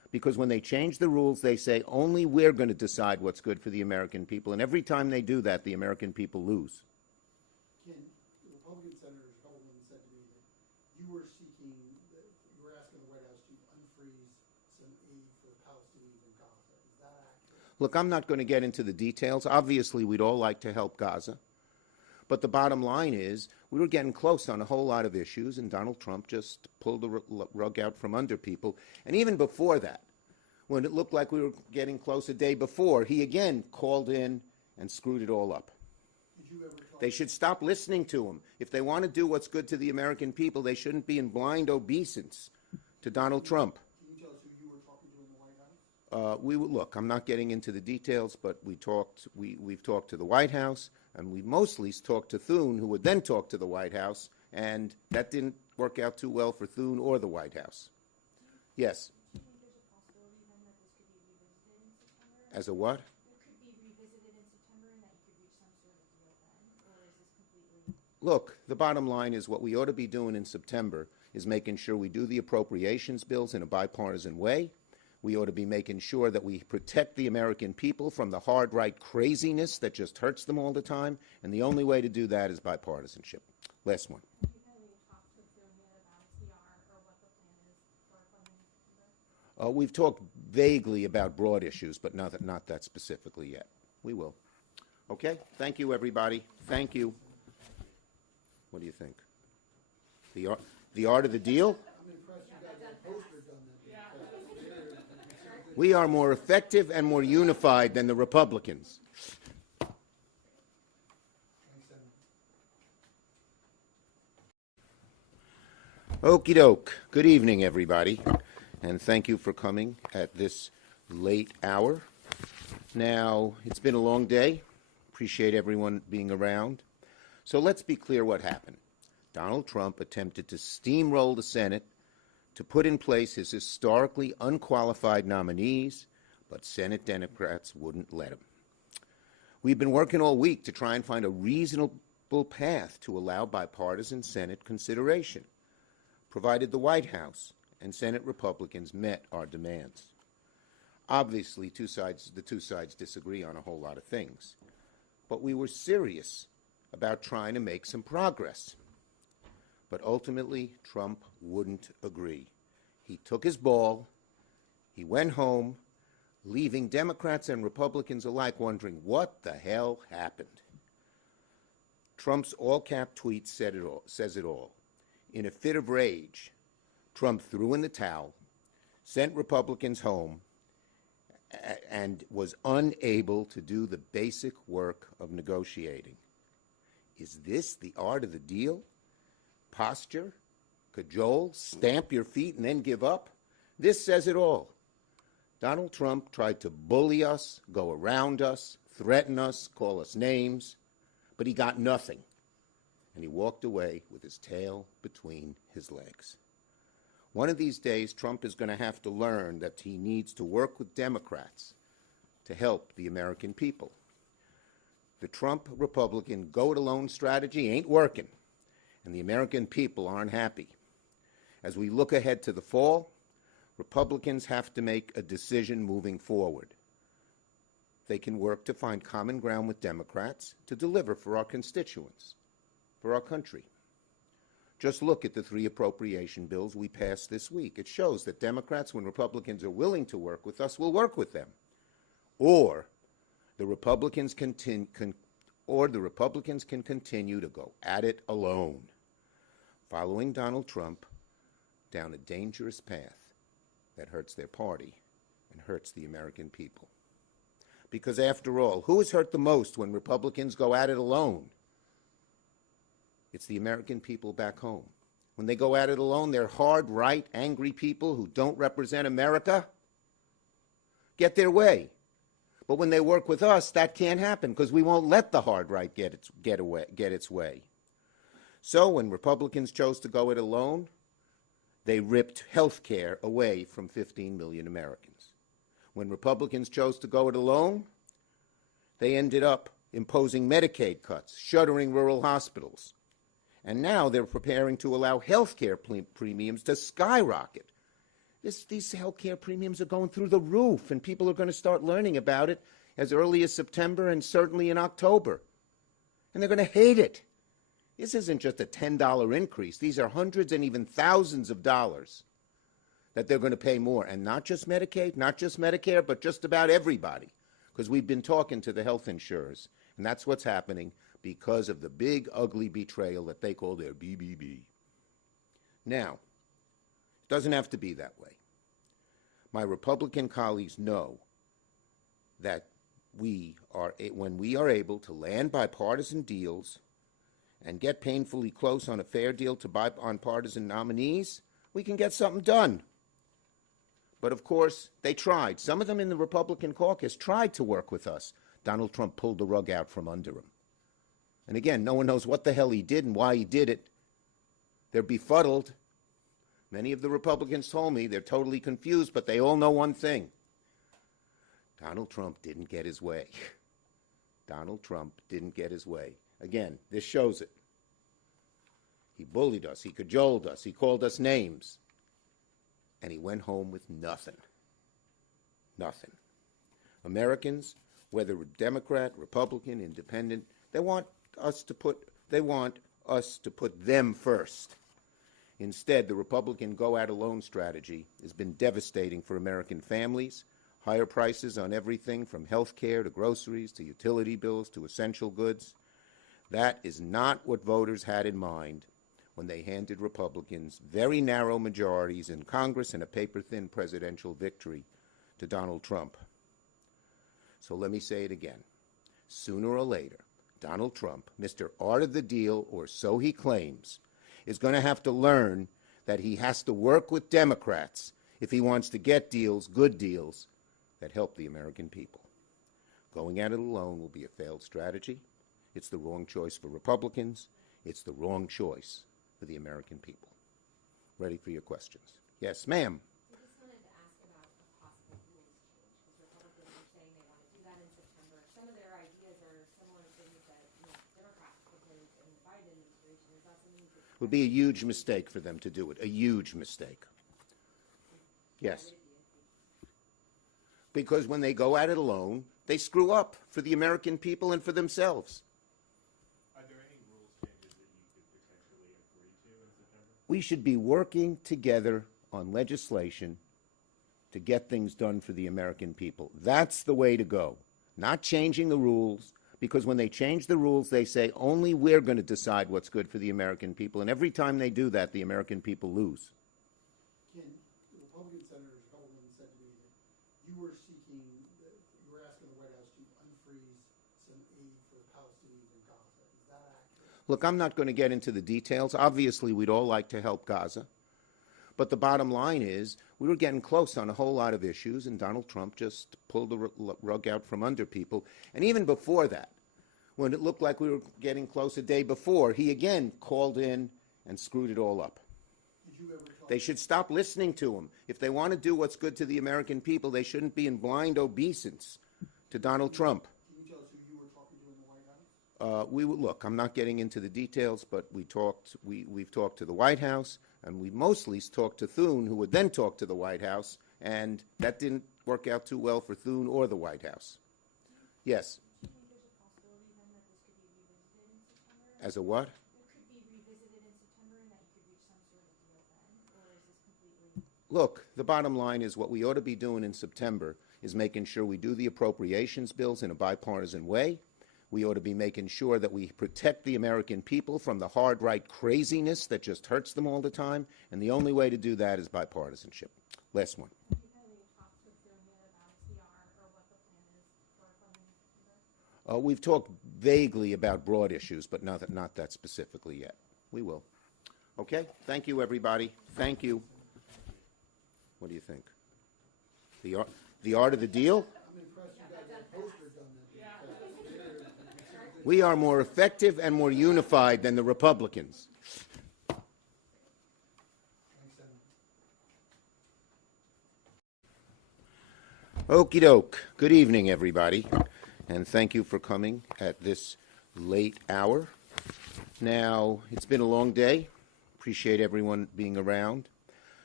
Because when they change the rules, they say only we're going to decide what's good for the American people. And every time they do that, the American people lose. Ken, the Republican senators, a couple of them said to me that you were seeking, you were asking the White House to unfreeze some aid for the Palestinians in Gaza. Is that accurate? Look, I'm not going to get into the details. Obviously, we'd all like to help Gaza. But the bottom line is we were getting close on a whole lot of issues, and Donald Trump just pulled the rug out from under people. And even before that, when it looked like we were getting close a day before, he again called in and screwed it all up. Did you ever talk? They should stop listening to him. If they want to do what's good to the American people, they shouldn't be in blind obeisance to Donald Trump. Can you tell us who you were talking to in the White House? Look, I'm not getting into the details, but we've talked to the White House, and we mostly talked to Thune, who would then talk to the White House, and that didn't work out too well for Thune or the White House. Yes. Do you think there's a possibility then that this could be revisited in September? As a what? It could be revisited in September and that you could reach some sort of deal then? Or is this completely? Look, the bottom line is what we ought to be doing in September is making sure we do the appropriations bills in a bipartisan way. We ought to be making sure that we protect the American people from the hard right craziness that just hurts them all the time, and the only way to do that is bipartisanship. Last one. Have you had any talks with Thune yet about TR or what the plan is for funding in September? We've talked vaguely about broad issues, but not that specifically yet. We will. Okay? Thank you, everybody. Thank you. What do you think? The art of the deal? I'm impressed you got that poster done that. We are more effective and more unified than the Republicans. Thanks, Senator. Okie doke. Good evening, everybody, and thank you for coming at this late hour. Now, it's been a long day. Appreciate everyone being around. So let's be clear what happened. Donald Trump attempted to steamroll the Senate to put in place his historically unqualified nominees, but Senate Democrats wouldn't let him. We've been working all week to try and find a reasonable path to allow bipartisan Senate consideration, provided the White House and Senate Republicans met our demands. Obviously, the two sides disagree on a whole lot of things, but we were serious about trying to make some progress. But ultimately, Trump wouldn't agree. He took his ball, he went home, leaving Democrats and Republicans alike wondering what the hell happened. Trump's all-cap tweet says it all. In a fit of rage, Trump threw in the towel, sent Republicans home, and was unable to do the basic work of negotiating. Is this the art of the deal? Posture, cajole, stamp your feet and then give up? This says it all. Donald Trump tried to bully us, go around us, threaten us, call us names, but he got nothing. And he walked away with his tail between his legs. One of these days, Trump is going to have to learn that he needs to work with Democrats to help the American people. The Trump Republican go-it-alone strategy ain't working, and the American people aren't happy. As we look ahead to the fall, Republicans have to make a decision moving forward. They can work to find common ground with Democrats to deliver for our constituents, for our country. Just look at the 3 appropriation bills we passed this week. It shows that Democrats, when Republicans are willing to work with us, will work with them. Or the Republicans can continue to go at it alone, following Donald Trump down a dangerous path that hurts their party and hurts the American people. Because after all, who is hurt the most when Republicans go at it alone? It's the American people back home. When they go at it alone, they're hard, right, angry people who don't represent America get their way. But when they work with us, that can't happen because we won't let the hard right get its way. So when Republicans chose to go it alone, they ripped health care away from 15 million Americans. When Republicans chose to go it alone, they ended up imposing Medicaid cuts, shuttering rural hospitals. And now they're preparing to allow health care premiums to skyrocket These health care premiums are going through the roof, and people are going to start learning about it as early as September and certainly in October. And they're going to hate it. This isn't just a $10 increase. These are hundreds and even thousands of dollars that they're going to pay more. And not just Medicaid, not just Medicare, but just about everybody. Because we've been talking to the health insurers. And that's what's happening because of the big, ugly betrayal that they call their BBB. Now, it doesn't have to be that way. My Republican colleagues know that when we are able to land bipartisan deals and get painfully close on a fair deal to bipartisan nominees, we can get something done. But of course, they tried. Some of them in the Republican caucus tried to work with us. Donald Trump pulled the rug out from under him. And again, no one knows what the hell he did and why he did it. They're befuddled. Many of the Republicans told me they're totally confused, but they all know one thing. Donald Trump didn't get his way. Donald Trump didn't get his way. Again, this shows it. He bullied us. He cajoled us. He called us names. And he went home with nothing. Nothing. Americans, whether Democrat, Republican, Independent, they want us to put them first. Instead, the Republican go-at-alone strategy has been devastating for American families. Higher prices on everything from health care to groceries to utility bills to essential goods. That is not what voters had in mind when they handed Republicans very narrow majorities in Congress and a paper-thin presidential victory to Donald Trump. So let me say it again. Sooner or later, Donald Trump, Mr. Art of the Deal, or so he claims, is going to have to learn that he has to work with Democrats if he wants to get deals, good deals, that help the American people. Going at it alone will be a failed strategy. It's the wrong choice for Republicans. It's the wrong choice for the American people. Ready for your questions. Yes, ma'am. I just wanted to ask about a possible rules change, because Republicans are saying they want to do that in September. Some of their ideas are similar to things that Democrats proposed in the Biden administration. Is that something that It would be a huge mistake for them to do it, a huge mistake. Yes. Because when they go at it alone, they screw up for the American people and for themselves. Are there any rules changes that you could potentially agree to in September? We should be working together on legislation to get things done for the American people. That's the way to go. Not changing the rules, because when they change the rules, they say only we're going to decide what's good for the American people. And every time they do that, the American people lose. Ken, the Republican senators, a couple of them said to me that you were asking the White House to unfreeze some aid for the Palestinians in Gaza. Is that accurate? Look, I'm not going to get into the details. Obviously, we'd all like to help Gaza. But the bottom line is we were getting close on a whole lot of issues, and Donald Trump just pulled the rug out from under people. And even before that, when it looked like we were getting close a day before, he again called in and screwed it all up. Did you ever talk? They should stop listening to him. If they want to do what's good to the American people, they shouldn't be in blind obeisance to Donald Trump. Can you tell us who you were talking to in the White House? Look, I'm not getting into the details, but we've talked to the White House, and we mostly talked to Thune, who would then talk to the White House, and that didn't work out too well for Thune or the White House. Yes. do you think there's a possibility then that this could be revisited in September? As a what? It could be revisited in September and that you could reach some sort of deal then? Or is this completely... Look, the bottom line is what we ought to be doing in September is making sure we do the appropriations bills in a bipartisan way. We ought to be making sure that we protect the American people from the hard right craziness that just hurts them all the time. And the only way to do that is bipartisanship. Last one. Have you had any talks with them yet about CR or what the plan is for funding in September? We've talked vaguely about broad issues, but not that specifically yet. We will. Okay? Thank you, everybody. Thank you. What do you think? The art of the deal? I'm impressed you got that poster done. We are more effective and more unified than the Republicans. Thanks, Senator. Okie doke. Good evening, everybody, and thank you for coming at this late hour. Now, it's been a long day. Appreciate everyone being around.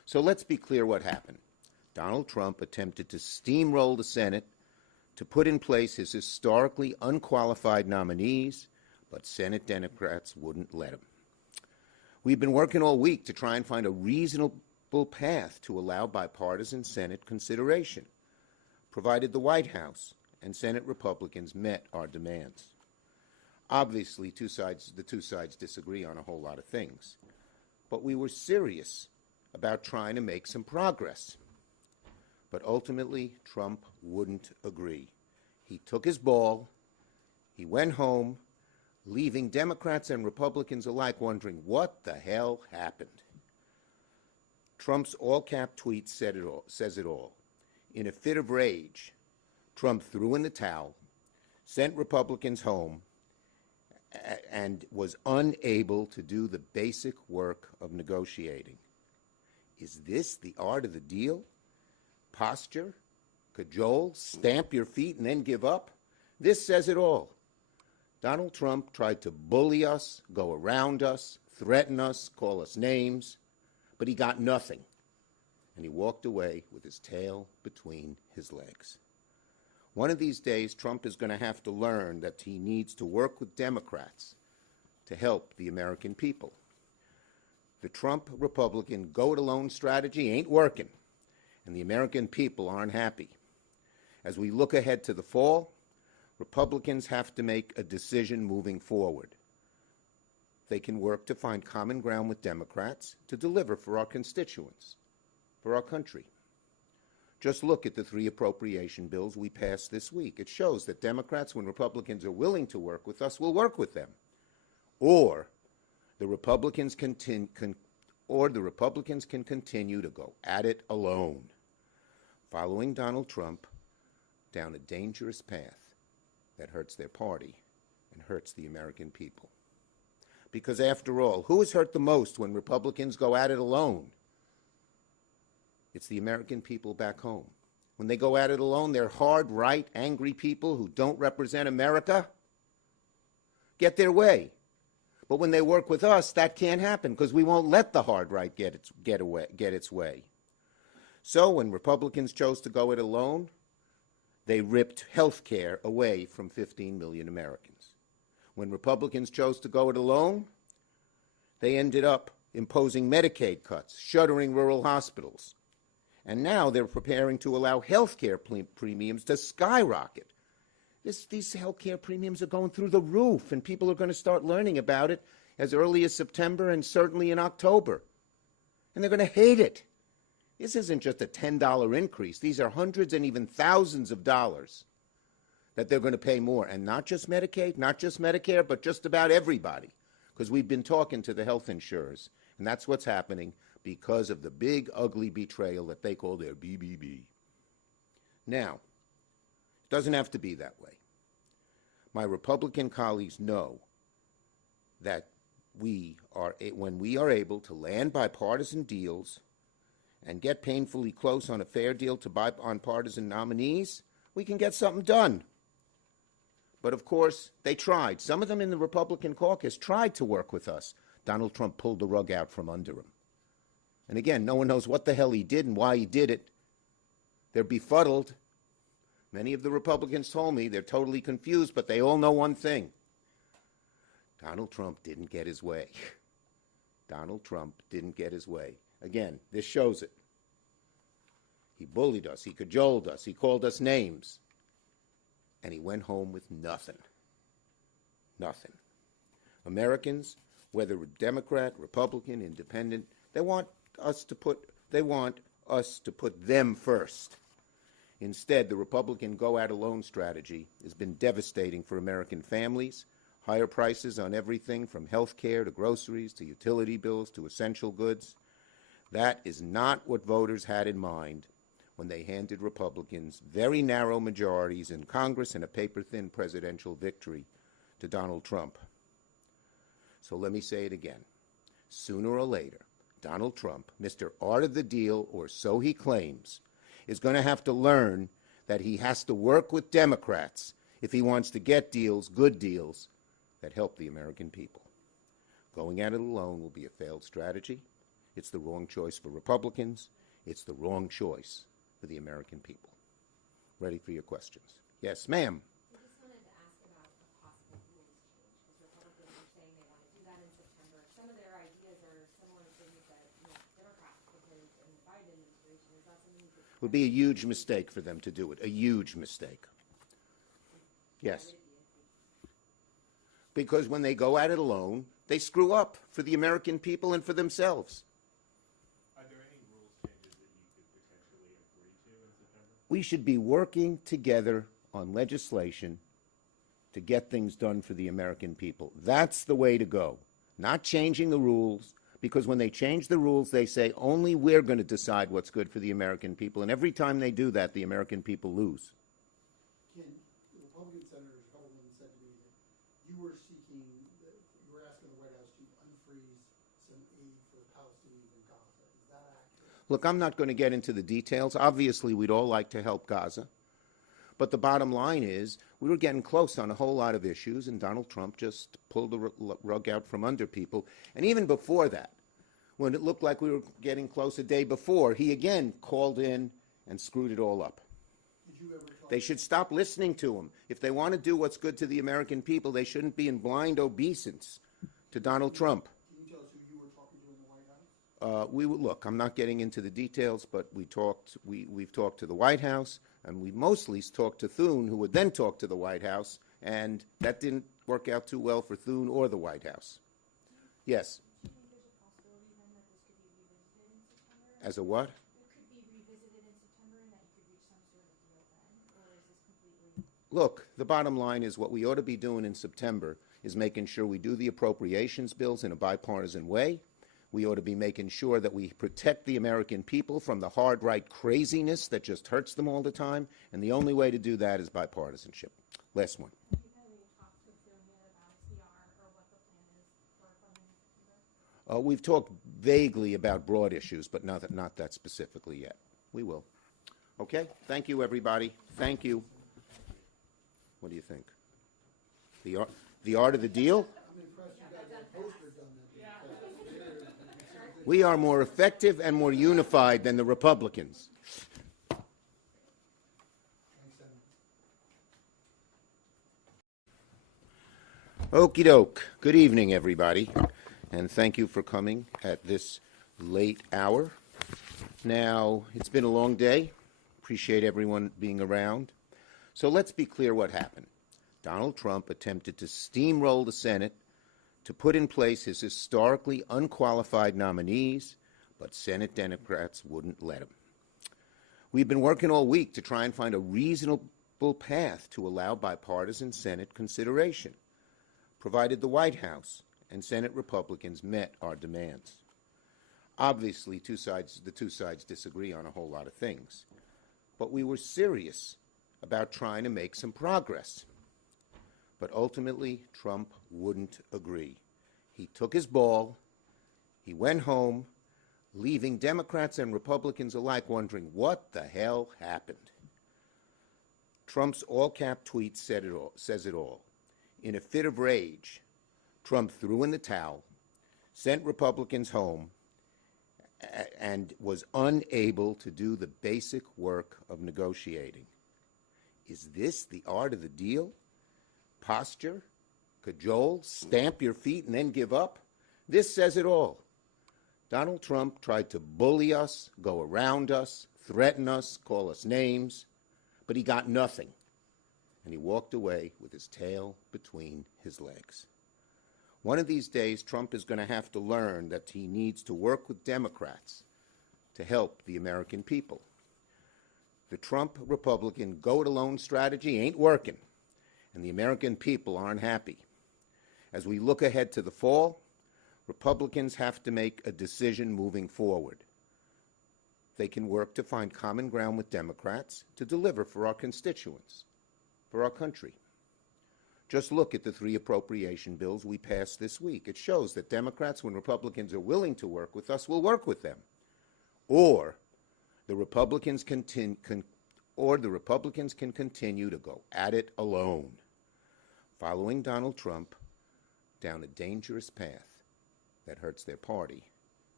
So let's be clear what happened. Donald Trump attempted to steamroll the Senate to put in place his historically unqualified nominees, but Senate Democrats wouldn't let him. We've been working all week to try and find a reasonable path to allow bipartisan Senate consideration, provided the White House and Senate Republicans met our demands. Obviously, the two sides disagree on a whole lot of things, but we were serious about trying to make some progress. But ultimately, Trump wouldn't agree. He took his ball, he went home, leaving Democrats and Republicans alike wondering what the hell happened. Trump's all-cap tweet says it all. In a fit of rage, Trump threw in the towel, sent Republicans home, and was unable to do the basic work of negotiating. Is this the art of the deal? Posture, cajole, stamp your feet, and then give up? This says it all. Donald Trump tried to bully us, go around us, threaten us, call us names, but he got nothing. And he walked away with his tail between his legs. One of these days, Trump is going to have to learn that he needs to work with Democrats to help the American people. The Trump Republican go-it-alone strategy ain't working, and the American people aren't happy. As we look ahead to the fall, Republicans have to make a decision moving forward. They can work to find common ground with Democrats to deliver for our constituents, for our country. Just look at the 3 appropriation bills we passed this week. It shows that Democrats, when Republicans are willing to work with us, will work with them. Or the Republicans can continue to go at it alone, following Donald Trump down a dangerous path that hurts their party and hurts the American people. Because after all, who is hurt the most when Republicans go at it alone? It's the American people back home. When they go at it alone, they're hard, right, angry people who don't represent America get their way. But when they work with us, that can't happen because we won't let the hard right get its way. So when Republicans chose to go it alone, they ripped health care away from 15 million Americans. When Republicans chose to go it alone, they ended up imposing Medicaid cuts, shuttering rural hospitals. And now they're preparing to allow health care premiums to skyrocket. These health care premiums are going through the roof, and people are going to start learning about it as early as September and certainly in October. And they're going to hate it. This isn't just a $10 increase. These are hundreds and even thousands of dollars that they're going to pay more. And not just Medicaid, not just Medicare, but just about everybody. Because we've been talking to the health insurers, and that's what's happening because of the big, ugly betrayal that they call their BBB. Now, it doesn't have to be that way. My Republican colleagues know that when we are able to land bipartisan deals and get painfully close on a fair deal to bipartisan nominees, we can get something done. But of course, they tried. Some of them in the Republican caucus tried to work with us. Donald Trump pulled the rug out from under him. And again, no one knows what the hell he did and why he did it. They're befuddled. Many of the Republicans told me they're totally confused, but they all know one thing. Donald Trump didn't get his way. Donald Trump didn't get his way. Again, this shows it. He bullied us. He cajoled us. He called us names. And he went home with nothing. Nothing. Americans, whether Democrat, Republican, Independent, they want us to put them first. Instead, the Republican go-at-alone strategy has been devastating for American families. Higher prices on everything from health care to groceries to utility bills to essential goods. That is not what voters had in mind when they handed Republicans very narrow majorities in Congress and a paper-thin presidential victory to Donald Trump. So let me say it again. Sooner or later, Donald Trump, Mr. Art of the Deal, or so he claims, is going to have to learn that he has to work with Democrats if he wants to get deals, good deals, that help the American people. Going at it alone will be a failed strategy, It's the wrong choice for Republicans. It's the wrong choice for the American people. Ready for your questions. Yes, ma'am. I just wanted to ask about a possible rules change, because Republicans are saying they want to do that in September. Some of their ideas are similar to things that Democrats proposed in the Biden administration. Is that something you could? It would be a huge mistake for them to do it. A huge mistake. Yes. Because when they go at it alone, they screw up for the American people and for themselves. Are there any rules changes that you could potentially agree to in September? We should be working together on legislation to get things done for the American people. That's the way to go. Not changing the rules, because when they change the rules, they say only we're going to decide what's good for the American people. And every time they do that, the American people lose. Ken, the Republican Senator Hellman said to me that you were asking the White House to unfreeze some aid for the Palestinians in Gaza. Is that accurate? Look, I'm not going to get into the details. Obviously, we'd all like to help Gaza. But the bottom line is we were getting close on a whole lot of issues, and Donald Trump just pulled the rug out from under people. And even before that, when it looked like we were getting close a day before, he again called in and screwed it all up. Did you ever talk? They should stop listening to him. If they want to do what's good to the American people, they shouldn't be in blind obeisance to Donald Trump. Can you tell us who you were talking to in the White House? Look, I'm not getting into the details, but we've talked to the White House, and we mostly talked to Thune, who would then talk to the White House, and that didn't work out too well for Thune or the White House. Yes. Do you think there's a possibility then that this could be revisited in September? As a what? It could be revisited in September and that you could reach some sort of deal then? Or is this completely? Look, the bottom line is what we ought to be doing in September is making sure we do the appropriations bills in a bipartisan way. We ought to be making sure that we protect the American people from the hard right craziness that just hurts them all the time. And the only way to do that is bipartisanship. Last one. Have you had any talks with Thune yet about CR or what the plan is for funding in September? We've talked vaguely about broad issues, but not that specifically yet. We will. Okay? Thank you, everybody. Thank you. What do you think? The art of the deal? I'm impressed you got that poster done that. We are more effective and more unified than the Republicans. Thanks, Senator. Okie doke. Good evening, everybody, and thank you for coming at this late hour. Now, it's been a long day. Appreciate everyone being around. So let's be clear what happened. Donald Trump attempted to steamroll the Senate to put in place his historically unqualified nominees, but Senate Democrats wouldn't let him. We've been working all week to try and find a reasonable path to allow bipartisan Senate consideration, provided the White House and Senate Republicans met our demands. Obviously, the two sides disagree on a whole lot of things, but we were serious about trying to make some progress. But ultimately, Trump wouldn't agree. He took his ball, he went home, leaving Democrats and Republicans alike wondering what the hell happened. Trump's all-cap tweet says it all. In a fit of rage, Trump threw in the towel, sent Republicans home, and was unable to do the basic work of negotiating. Is this the art of the deal? Posture, cajole, stamp your feet, and then give up? This says it all. Donald Trump tried to bully us, go around us, threaten us, call us names, but he got nothing. And he walked away with his tail between his legs. One of these days, Trump is going to have to learn that he needs to work with Democrats to help the American people. The Trump Republican go-it-alone strategy ain't working, and the American people aren't happy. As we look ahead to the fall, Republicans have to make a decision moving forward. They can work to find common ground with Democrats to deliver for our constituents, for our country. Just look at the 3 appropriation bills we passed this week. It shows that Democrats, when Republicans are willing to work with us, will work with them. Or the Republicans can continue to go at it alone, following Donald Trump down a dangerous path that hurts their party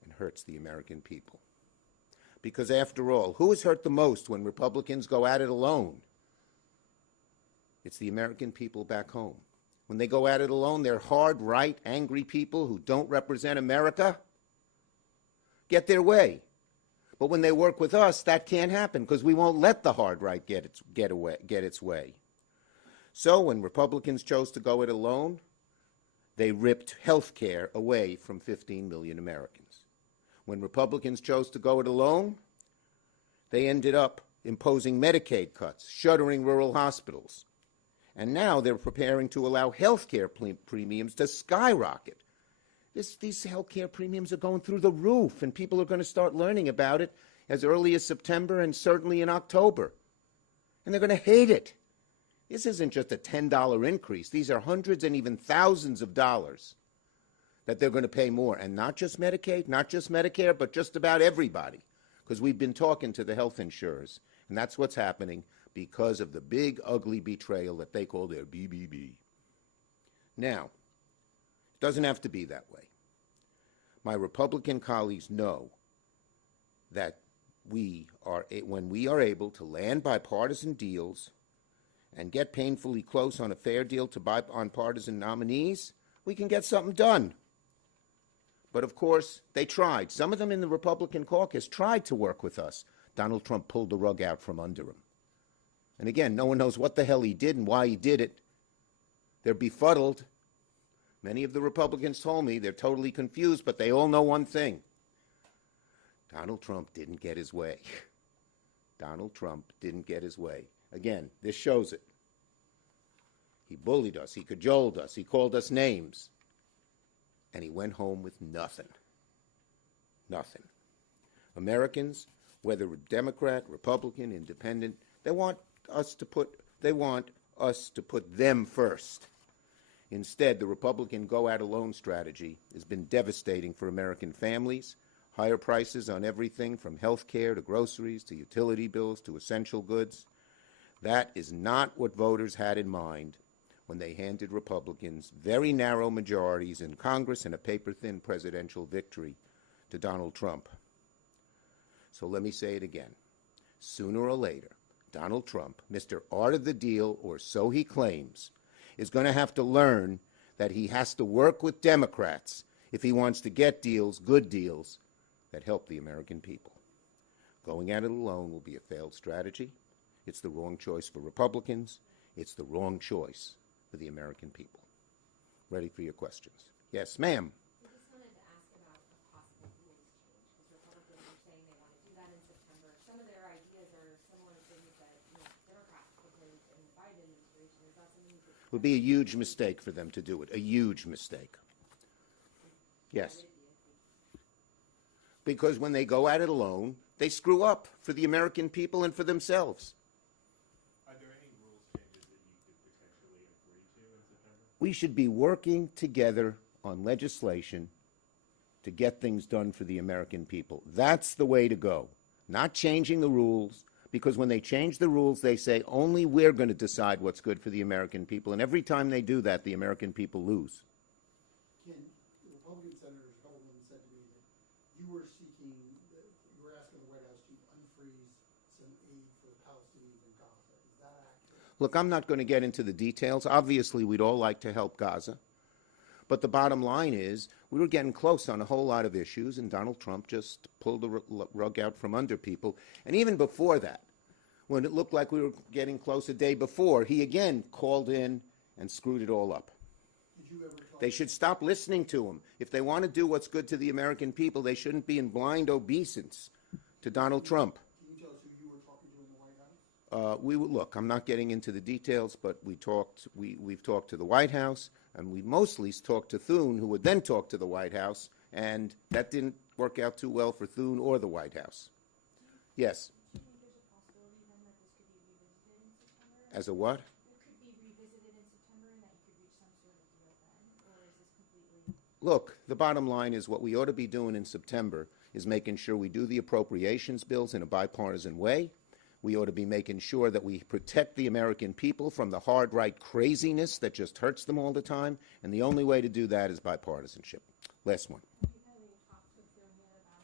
and hurts the American people. Because after all, who is hurt the most when Republicans go at it alone? It's the American people back home. When they go at it alone, they're hard, right, angry people who don't represent America get their way. But when they work with us, that can't happen because we won't let the hard right get its way. So when Republicans chose to go it alone, they ripped health care away from 15 million Americans. When Republicans chose to go it alone, they ended up imposing Medicaid cuts, shuttering rural hospitals. And now they're preparing to allow health care premiums to skyrocket. These health care premiums are going through the roof, and people are going to start learning about it as early as September and certainly in October. And they're going to hate it. This isn't just a $10 increase. These are hundreds and even thousands of dollars that they're going to pay more. And not just Medicaid, not just Medicare, but just about everybody. Because we've been talking to the health insurers, and that's what's happening because of the big, ugly betrayal that they call their BBB. Now, it doesn't have to be that way. My Republican colleagues know that when we are able to land bipartisan deals and get painfully close on a fair deal to bipartisan nominees, we can get something done. But of course, they tried. Some of them in the Republican caucus tried to work with us. Donald Trump pulled the rug out from under him. And again, no one knows what the hell he did and why he did it. They're befuddled. Many of the Republicans told me they're totally confused, but they all know one thing. Donald Trump didn't get his way. Donald Trump didn't get his way. Again, this shows it. He bullied us. He cajoled us. He called us names. And he went home with nothing. Nothing. Americans, whether Democrat, Republican, Independent, they want us to put them first. Instead, the Republican go-at-alone strategy has been devastating for American families. Higher prices on everything from health care to groceries to utility bills to essential goods. That is not what voters had in mind when they handed Republicans very narrow majorities in Congress and a paper-thin presidential victory to Donald Trump. So let me say it again. Sooner or later, Donald Trump, Mr. Art of the Deal, or so he claims, is going to have to learn that he has to work with Democrats if he wants to get deals, good deals, that help the American people. Going at it alone will be a failed strategy. It's the wrong choice for Republicans. It's the wrong choice for the American people. Ready for your questions. Yes, ma'am. I just wanted to ask about a possible rules change, because Republicans are saying they want to do that in September. Some of their ideas are similar to things that Democrats proposed in the Biden administration. Is that something you could... It would be a huge mistake for them to do it, a huge mistake. Yes. Because when they go at it alone, they screw up for the American people and for themselves. Are there any rules changes that you could potentially agree to in September? We should be working together on legislation to get things done for the American people. That's the way to go. Not changing the rules, because when they change the rules, they say only we're going to decide what's good for the American people. And every time they do that, the American people lose. Ken, the Republican Senator Sheldon said to me that you were asking the White House to unfreeze some aid for the Palestinians in Gaza. Is that accurate? Look, I'm not going to get into the details. Obviously, we'd all like to help Gaza. But the bottom line is we were getting close on a whole lot of issues, and Donald Trump just pulled the rug out from under people. And even before that, when it looked like we were getting close a day before, he again called in and screwed it all up. Did you ever talk They should stop listening to him. If they want to do what's good to the American people, they shouldn't be in blind obeisance to Donald Trump. Can you tell us who you were talking to in the White House? Look, I'm not getting into the details, but we've talked to the White House, and we mostly talked to Thune, who would then talk to the White House, and that didn't work out too well for Thune or the White House. Yes. Do you think there's a possibility then that this could be revisited in September? As a what? It could be revisited in September and that you could reach some sort of deal then? Or is this completely... Look, the bottom line is what we ought to be doing in September is making sure we do the appropriations bills in a bipartisan way. We ought to be making sure that we protect the American people from the hard right craziness that just hurts them all the time. And the only way to do that is bipartisanship. Last one. Have you had any talks with them yet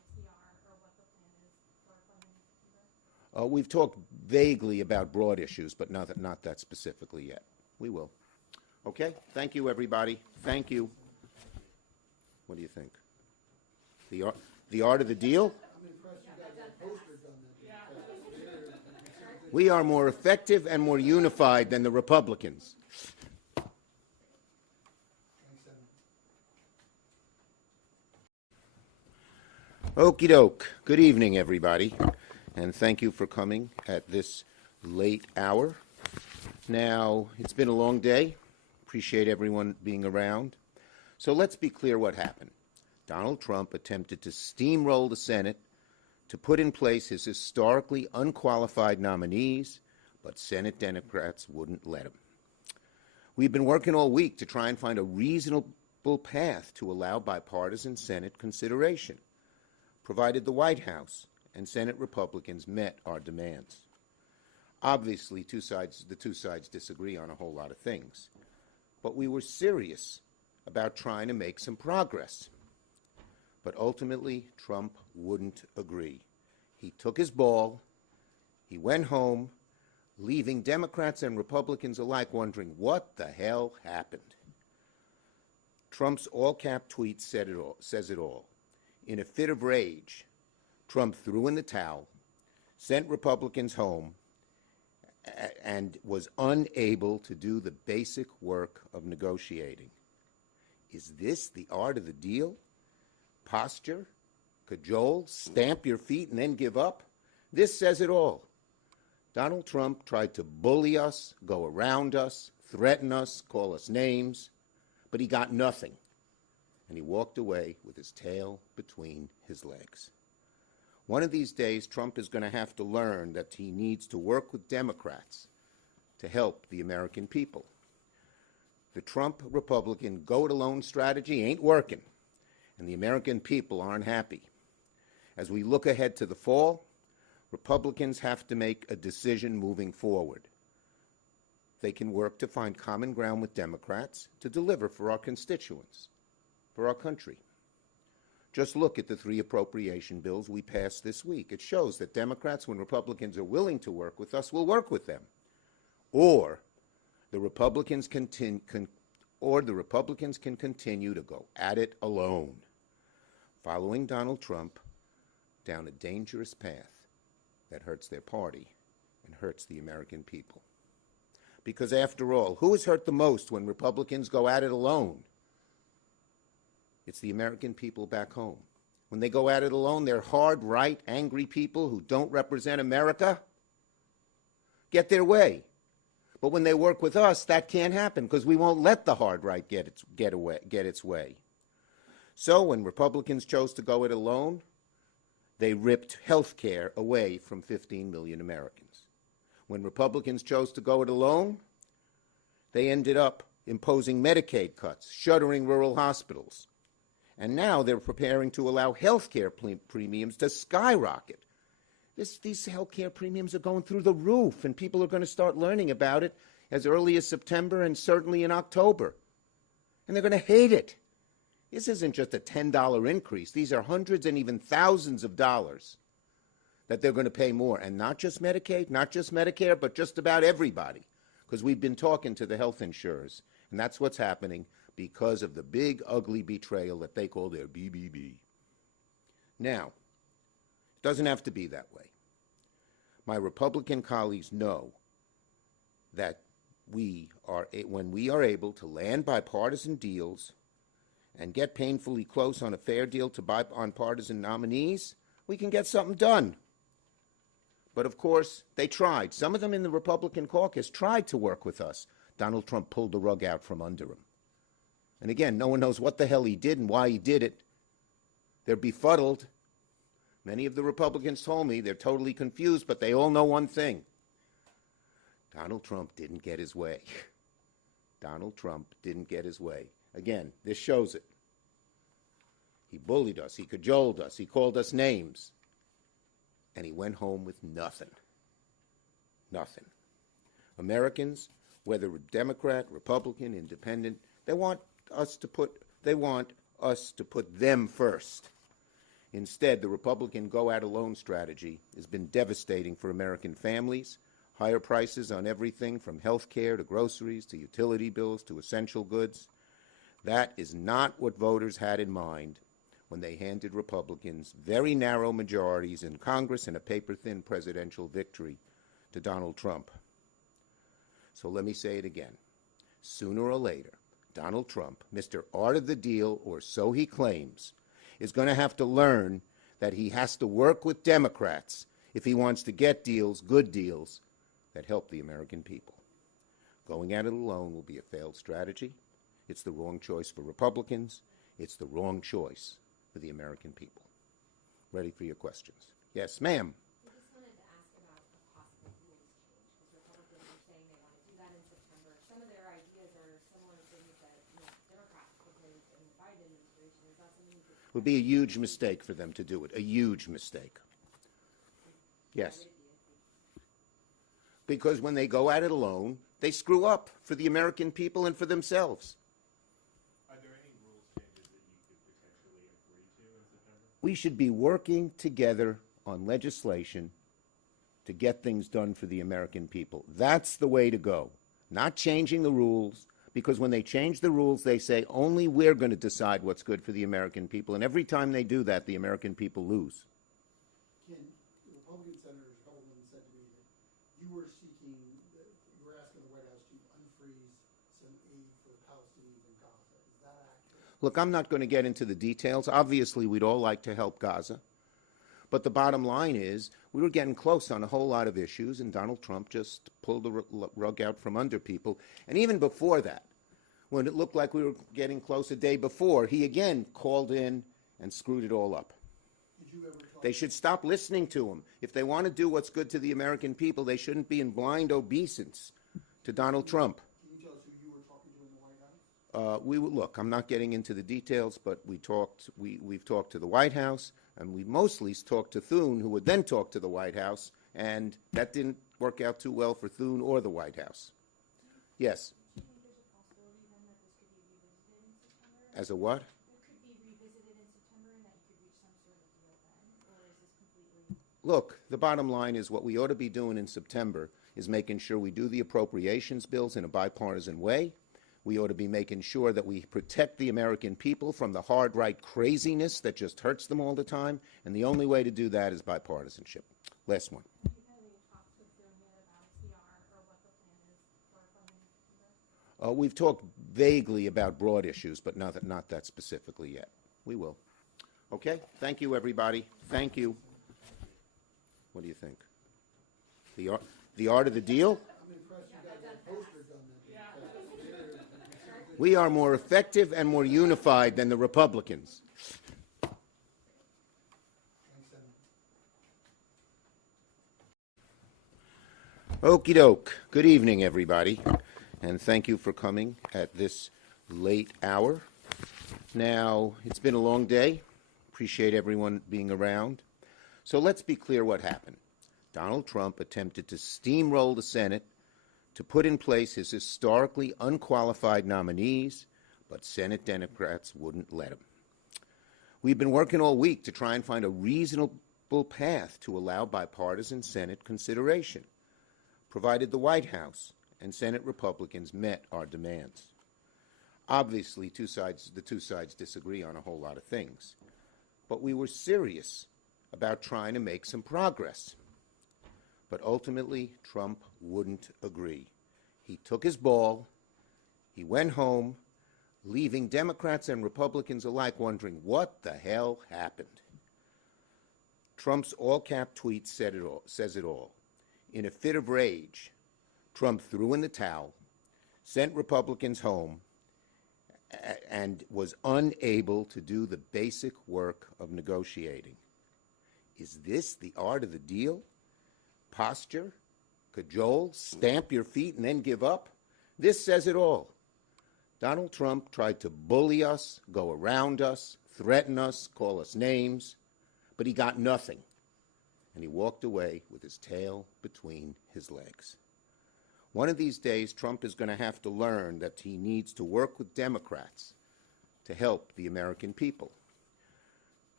We've talked vaguely about broad issues, but not that specifically yet. We will. Okay? Thank you, everybody. Thank you. What do you think? The art of the deal? I'm impressed you got that poster done that. We are more effective and more unified than the Republicans. Thanks, Senator. Okie doke. Good evening, everybody, and thank you for coming at this late hour. Now, it's been a long day. Appreciate everyone being around. So let's be clear what happened. Donald Trump attempted to steamroll the Senate to put in place his historically unqualified nominees, but Senate Democrats wouldn't let him. We've been working all week to try and find a reasonable path to allow bipartisan Senate consideration, provided the White House and Senate Republicans met our demands. Obviously, the two sides disagree on a whole lot of things, but we were serious about trying to make some progress. But ultimately, Trump wouldn't agree. He took his ball, he went home, leaving Democrats and Republicans alike wondering what the hell happened. Trump's all-cap tweet says it all. In a fit of rage, Trump threw in the towel, sent Republicans home, and was unable to do the basic work of negotiating. Is this the art of the deal? Posture, cajole, stamp your feet, and then give up? This says it all. Donald Trump tried to bully us, go around us, threaten us, call us names, but he got nothing, and he walked away with his tail between his legs. One of these days, Trump is going to have to learn that he needs to work with Democrats to help the American people. The Trump Republican go-it-alone strategy ain't working, and the American people aren't happy. As we look ahead to the fall, Republicans have to make a decision moving forward. They can work to find common ground with Democrats to deliver for our constituents, for our country. Just look at the 3 appropriation bills we passed this week. It shows that Democrats, when Republicans are willing to work with us, will work with them. Or the Republicans can continue to go at it alone, following Donald Trump down a dangerous path that hurts their party and hurts the American people. Because after all, who is hurt the most when Republicans go at it alone? It's the American people back home. When they go at it alone, they're hard, right, angry people who don't represent America get their way. But when they work with us, that can't happen because we won't let the hard right get its way. So when Republicans chose to go it alone, they ripped health care away from 15 million Americans. When Republicans chose to go it alone, they ended up imposing Medicaid cuts, shuttering rural hospitals. And now they're preparing to allow health care premiums to skyrocket. These health care premiums are going through the roof, and people are going to start learning about it as early as September and certainly in October. And they're going to hate it. This isn't just a $10 increase. These are hundreds and even thousands of dollars that they're going to pay more. And not just Medicaid, not just Medicare, but just about everybody. Because we've been talking to the health insurers, and that's what's happening because of the big, ugly betrayal that they call their BBB. Now, it doesn't have to be that way. My Republican colleagues know that when we are able to land bipartisan deals and get painfully close on a fair deal to bipartisan nominees, we can get something done. But of course, they tried. Some of them in the Republican caucus tried to work with us. Donald Trump pulled the rug out from under him. And again, no one knows what the hell he did and why he did it. They're befuddled. Many of the Republicans told me they're totally confused, but they all know one thing. Donald Trump didn't get his way. Donald Trump didn't get his way. Again, this shows it. He bullied us. He cajoled us. He called us names. And he went home with nothing. Nothing. Americans, whether Democrat, Republican, Independent, they want us to put them first. Instead, the Republican go-at-alone strategy has been devastating for American families. Higher prices on everything from health care to groceries to utility bills to essential goods. That is not what voters had in mind when they handed Republicans very narrow majorities in Congress and a paper-thin presidential victory to Donald Trump. So let me say it again. Sooner or later, Donald Trump, Mr. Art of the Deal, or so he claims, is going to have to learn that he has to work with Democrats if he wants to get deals, good deals, that help the American people. Going at it alone will be a failed strategy. It's the wrong choice for Republicans. It's the wrong choice for the American people. Ready for your questions. Yes, ma'am. I just wanted to ask about a possible rules change, because Republicans are saying they want to do that in September. Some of their ideas are similar to things that Democrats proposed in the Biden administration. Is that something you could... It would be a huge mistake for them to do it, a huge mistake. Yes. Because when they go at it alone, they screw up for the American people and for themselves. Are there any rules changes that you could potentially agree to in September? We should be working together on legislation to get things done for the American people. That's the way to go. Not changing the rules, because when they change the rules, they say only we're going to decide what's good for the American people. And every time they do that, the American people lose. Ken, the Republican Senator Hellman said to me that you were seeking, you were asking the White House to unfreeze some aid for the Palestinians in Gaza. Is that accurate? Look, I'm not going to get into the details. Obviously, we'd all like to help Gaza. But the bottom line is we were getting close on a whole lot of issues, and Donald Trump just pulled the rug out from under people. And even before that, when it looked like we were getting close a day before, he again called in and screwed it all up. Did you ever talk? They should stop listening to him. If they want to do what's good to the American people, they shouldn't be in blind obeisance to Donald Trump. Can you tell us who you were talking to in the White House? Look, I'm not getting into the details, but we've talked to the White House, and we mostly talked to Thune, who would then talk to the White House, and that didn't work out too well for Thune or the White House. Yes. Do you think there's a possibility then that this could be revisited in September? As a what? It could be revisited in September and that you could reach some sort of deal then? Or is this completely... Look, the bottom line is what we ought to be doing in September is making sure we do the appropriations bills in a bipartisan way. We ought to be making sure that we protect the American people from the hard right craziness that just hurts them all the time, and the only way to do that is bipartisanship. Last one. Have you had any talks with them yet about TR or what the plan is for funding in September? We've talked vaguely about broad issues, but not that specifically yet. We will. Okay? Thank you, everybody. Thank you. What do you think? The art of the deal? I'm impressed you got that poster done. We are more effective and more unified than the Republicans. Thanks, Senator. Okie doke. Good evening, everybody, and thank you for coming at this late hour. Now, it's been a long day. Appreciate everyone being around. So let's be clear what happened. Donald Trump attempted to steamroll the Senate to put in place his historically unqualified nominees, but Senate Democrats wouldn't let him. We've been working all week to try and find a reasonable path to allow bipartisan Senate consideration, provided the White House and Senate Republicans met our demands. Obviously, the two sides disagree on a whole lot of things, but we were serious about trying to make some progress. But ultimately, Trump wouldn't agree. He took his ball, he went home, leaving Democrats and Republicans alike wondering what the hell happened. Trump's all-cap tweet says it all. In a fit of rage, Trump threw in the towel, sent Republicans home, and was unable to do the basic work of negotiating. Is this the art of the deal? Posture, cajole, stamp your feet, and then give up? This says it all. Donald Trump tried to bully us, go around us, threaten us, call us names, but he got nothing. And he walked away with his tail between his legs. One of these days, Trump is going to have to learn that he needs to work with Democrats to help the American people.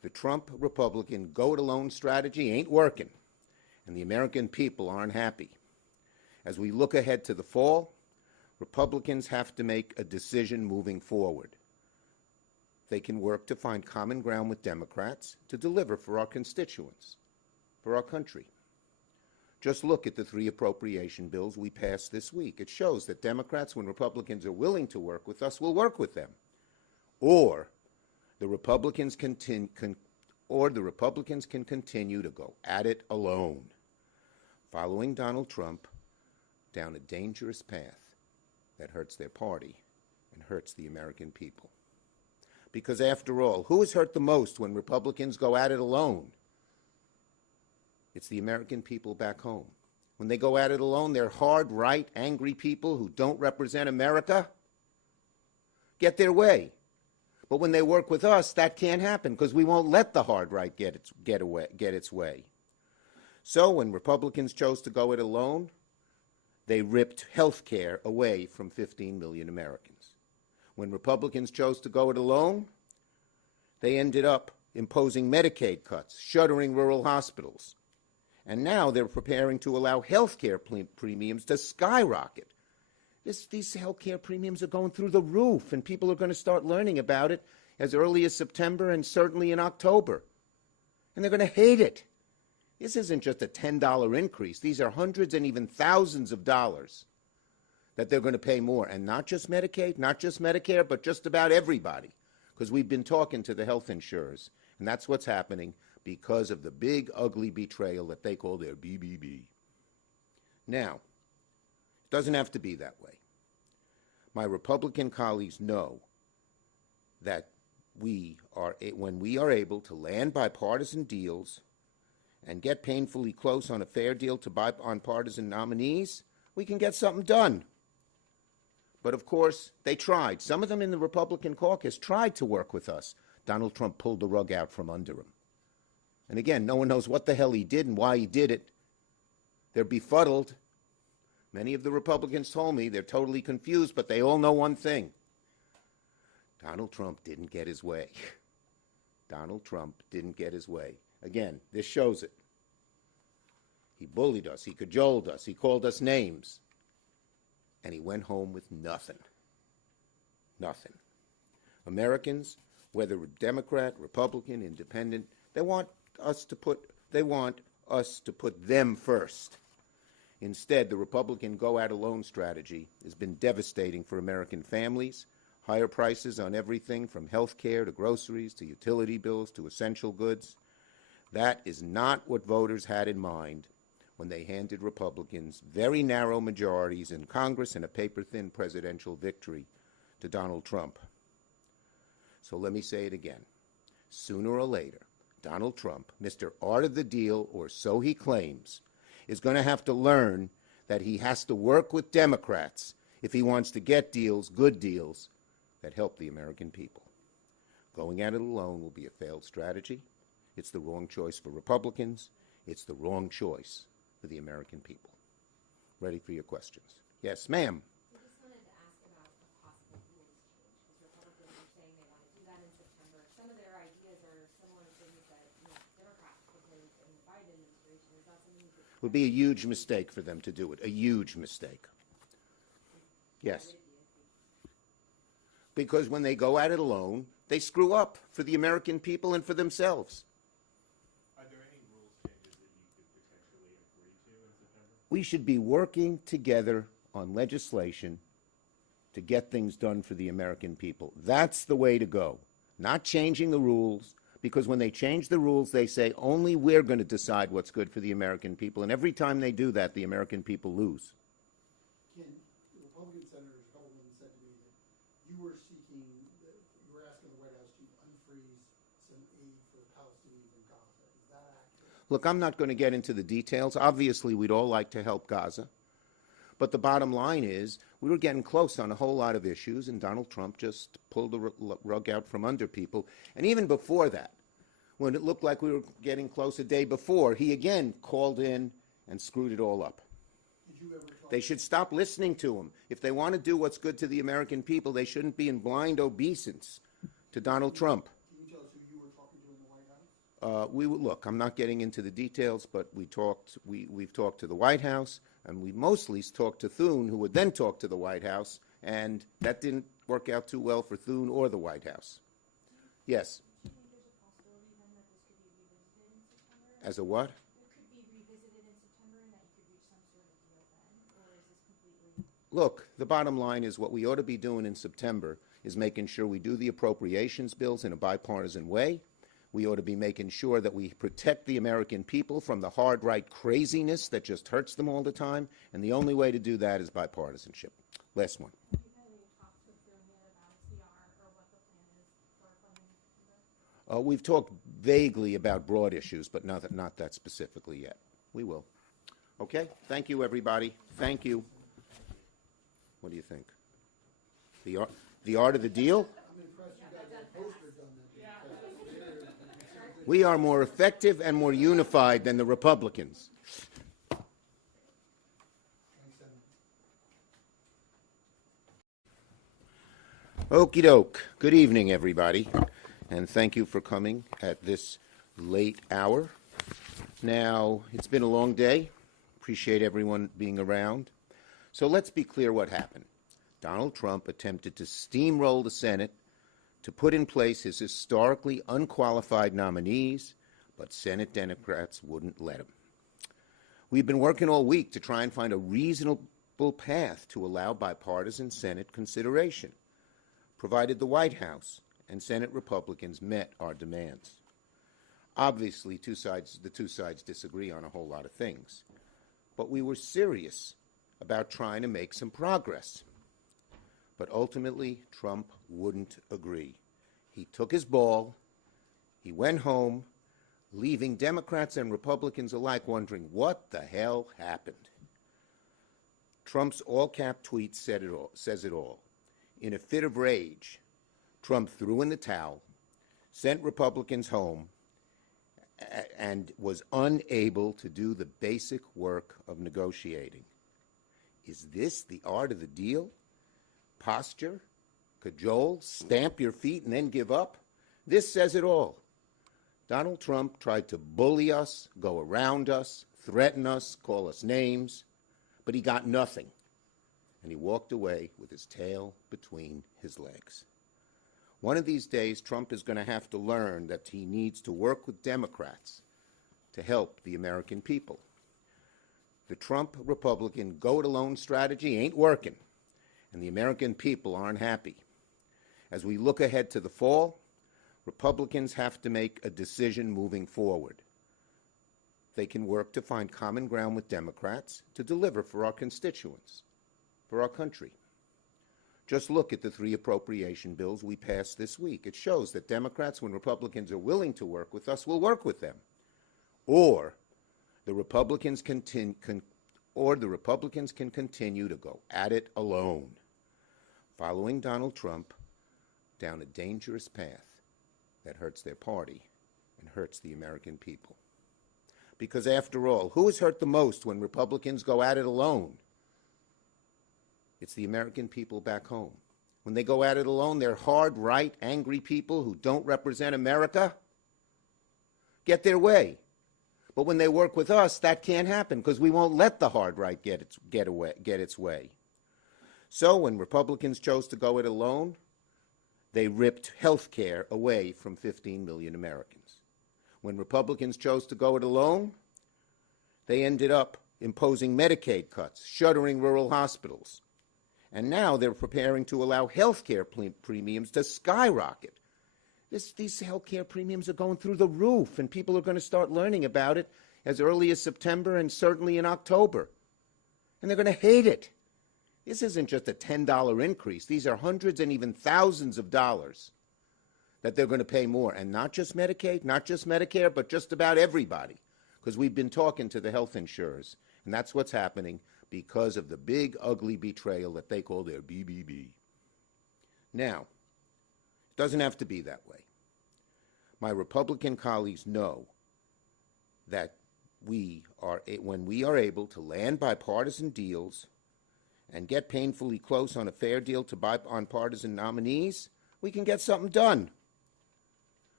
The Trump Republican go-it-alone strategy ain't working, and the American people aren't happy. As we look ahead to the fall, Republicans have to make a decision moving forward. They can work to find common ground with Democrats to deliver for our constituents, for our country. Just look at the 3 appropriation bills we passed this week. It shows that Democrats, when Republicans are willing to work with us, will work with them. Or the Republicans can continue to go at it alone, following Donald Trump down a dangerous path that hurts their party and hurts the American people. Because after all, who is hurt the most when Republicans go at it alone? It's the American people back home. When they go at it alone, they're hard, right, angry people who don't represent America get their way. But when they work with us, that can't happen because we won't let the hard right get its way. So when Republicans chose to go it alone, they ripped health care away from 15 million Americans. When Republicans chose to go it alone, they ended up imposing Medicaid cuts, shuttering rural hospitals. And now they're preparing to allow health care premiums to skyrocket. These health care premiums are going through the roof, and people are going to start learning about it as early as September and certainly in October. And they're going to hate it. This isn't just a $10 increase. These are hundreds and even thousands of dollars that they're going to pay more. And not just Medicaid, not just Medicare, but just about everybody. Because we've been talking to the health insurers, and that's what's happening because of the big, ugly betrayal that they call their BBB. Now, it doesn't have to be that way. My Republican colleagues know that when we are able to land bipartisan deals and get painfully close on a fair deal to bipartisan nominees, we can get something done. But of course, they tried. Some of them in the Republican caucus tried to work with us. Donald Trump pulled the rug out from under him. And again, no one knows what the hell he did and why he did it. They're befuddled. Many of the Republicans told me they're totally confused, but they all know one thing. Donald Trump didn't get his way. Donald Trump didn't get his way. Again, this shows it. He bullied us. He cajoled us. He called us names. And he went home with nothing. Nothing. Americans, whether Democrat, Republican, Independent, they want us to put them first. Instead, the Republican go-at-alone strategy has been devastating for American families. Higher prices on everything from health care to groceries to utility bills to essential goods. That is not what voters had in mind when they handed Republicans very narrow majorities in Congress and a paper-thin presidential victory to Donald Trump. So let me say it again. Sooner or later, Donald Trump, Mr. Art of the Deal, or so he claims, is going to have to learn that he has to work with Democrats if he wants to get deals, good deals, that help the American people. Going at it alone will be a failed strategy. It's the wrong choice for Republicans. It's the wrong choice for the American people. Ready for your questions. Yes, ma'am. I just wanted to ask about a possible rules change, because Republicans are saying they want to do that in September. Some of their ideas are similar to things that Democrats proposed in the Biden administration. Is that something that It would be a huge mistake for them to do it, a huge mistake. Yes. Because when they go at it alone, they screw up for the American people and for themselves. Are there any rules changes that you could potentially agree to in September? We should be working together on legislation to get things done for the American people. That's the way to go. Not changing the rules, because when they change the rules, they say only we're going to decide what's good for the American people. And every time they do that, the American people lose. Ken, the Republican Senator Hellman said to me that you were asking the White House to unfreeze some aid for the Palestinians in Gaza. Is that accurate? Look, I'm not going to get into the details. Obviously, we'd all like to help Gaza. But the bottom line is we were getting close on a whole lot of issues, and Donald Trump just pulled the rug out from under people. And even before that, when it looked like we were getting close a day before, he again called in and screwed it all up. Did you ever talk They should stop listening to him. If they want to do what's good to the American people, they shouldn't be in blind obeisance to Donald Trump. Can you tell us who you were talking to in the White House? look, I'm not getting into the details, but we've talked to the White House, and we mostly talked to Thune, who would then talk to the White House, and that didn't work out too well for Thune or the White House. Yes. Do you think there's a possibility then that this could be revisited in September? As a what? It could be revisited in September and that you could reach some sort of deal then? Or is this completely... Look, the bottom line is what we ought to be doing in September is making sure we do the appropriations bills in a bipartisan way. We ought to be making sure that we protect the American people from the hard right craziness that just hurts them all the time, and the only way to do that is bipartisanship. Last one. Have you had any talks with them yet about CR or what the plan is for funding September? We've talked vaguely about broad issues, but not that specifically yet. We will. Okay? Thank you, everybody. Thank you. What do you think? The art of the deal? I'm impressed you got that poster done that. We are more effective and more unified than the Republicans. Thanks, Senator. Okie doke. Good evening, everybody, and thank you for coming at this late hour. Now, it's been a long day. Appreciate everyone being around. So let's be clear what happened. Donald Trump attempted to steamroll the Senate to put in place his historically unqualified nominees, but Senate Democrats wouldn't let him. We've been working all week to try and find a reasonable path to allow bipartisan Senate consideration, provided the White House and Senate Republicans met our demands. Obviously, the two sides disagree on a whole lot of things, but we were serious about trying to make some progress. But ultimately, Trump wouldn't agree. He took his ball, he went home, leaving Democrats and Republicans alike wondering what the hell happened. Trump's all-cap tweet says it all. In a fit of rage, Trump threw in the towel, sent Republicans home, and was unable to do the basic work of negotiating. Is this the art of the deal? Posture, cajole, stamp your feet and then give up? This says it all. Donald Trump tried to bully us, go around us, threaten us, call us names, but he got nothing. And he walked away with his tail between his legs. One of these days, Trump is going to have to learn that he needs to work with Democrats to help the American people. The Trump Republican go-it-alone strategy ain't working, and the American people aren't happy. As we look ahead to the fall, Republicans have to make a decision moving forward. They can work to find common ground with Democrats to deliver for our constituents, for our country. Just look at the 3 appropriation bills we passed this week. It shows that Democrats, when Republicans are willing to work with us, will work with them. Or the Republicans can continue to go at it alone, following Donald Trump down a dangerous path that hurts their party and hurts the American people. Because after all, who is hurt the most when Republicans go at it alone? It's the American people back home. When they go at it alone, they're hard, right, angry people who don't represent America get their way. But when they work with us, that can't happen because we won't let the hard right get its way. So when Republicans chose to go it alone, they ripped health care away from 15 million Americans. When Republicans chose to go it alone, they ended up imposing Medicaid cuts, shuttering rural hospitals. And now they're preparing to allow health care premiums to skyrocket. These health care premiums are going through the roof, and people are going to start learning about it as early as September and certainly in October. And they're going to hate it. This isn't just a $10 increase. These are hundreds and even thousands of dollars that they're going to pay more. And not just Medicaid, not just Medicare, but just about everybody. Because we've been talking to the health insurers, and that's what's happening because of the big, ugly betrayal that they call their BBB. Now, it doesn't have to be that way. My Republican colleagues know that when we are able to land bipartisan deals and get painfully close on a fair deal to on partisan nominees, we can get something done.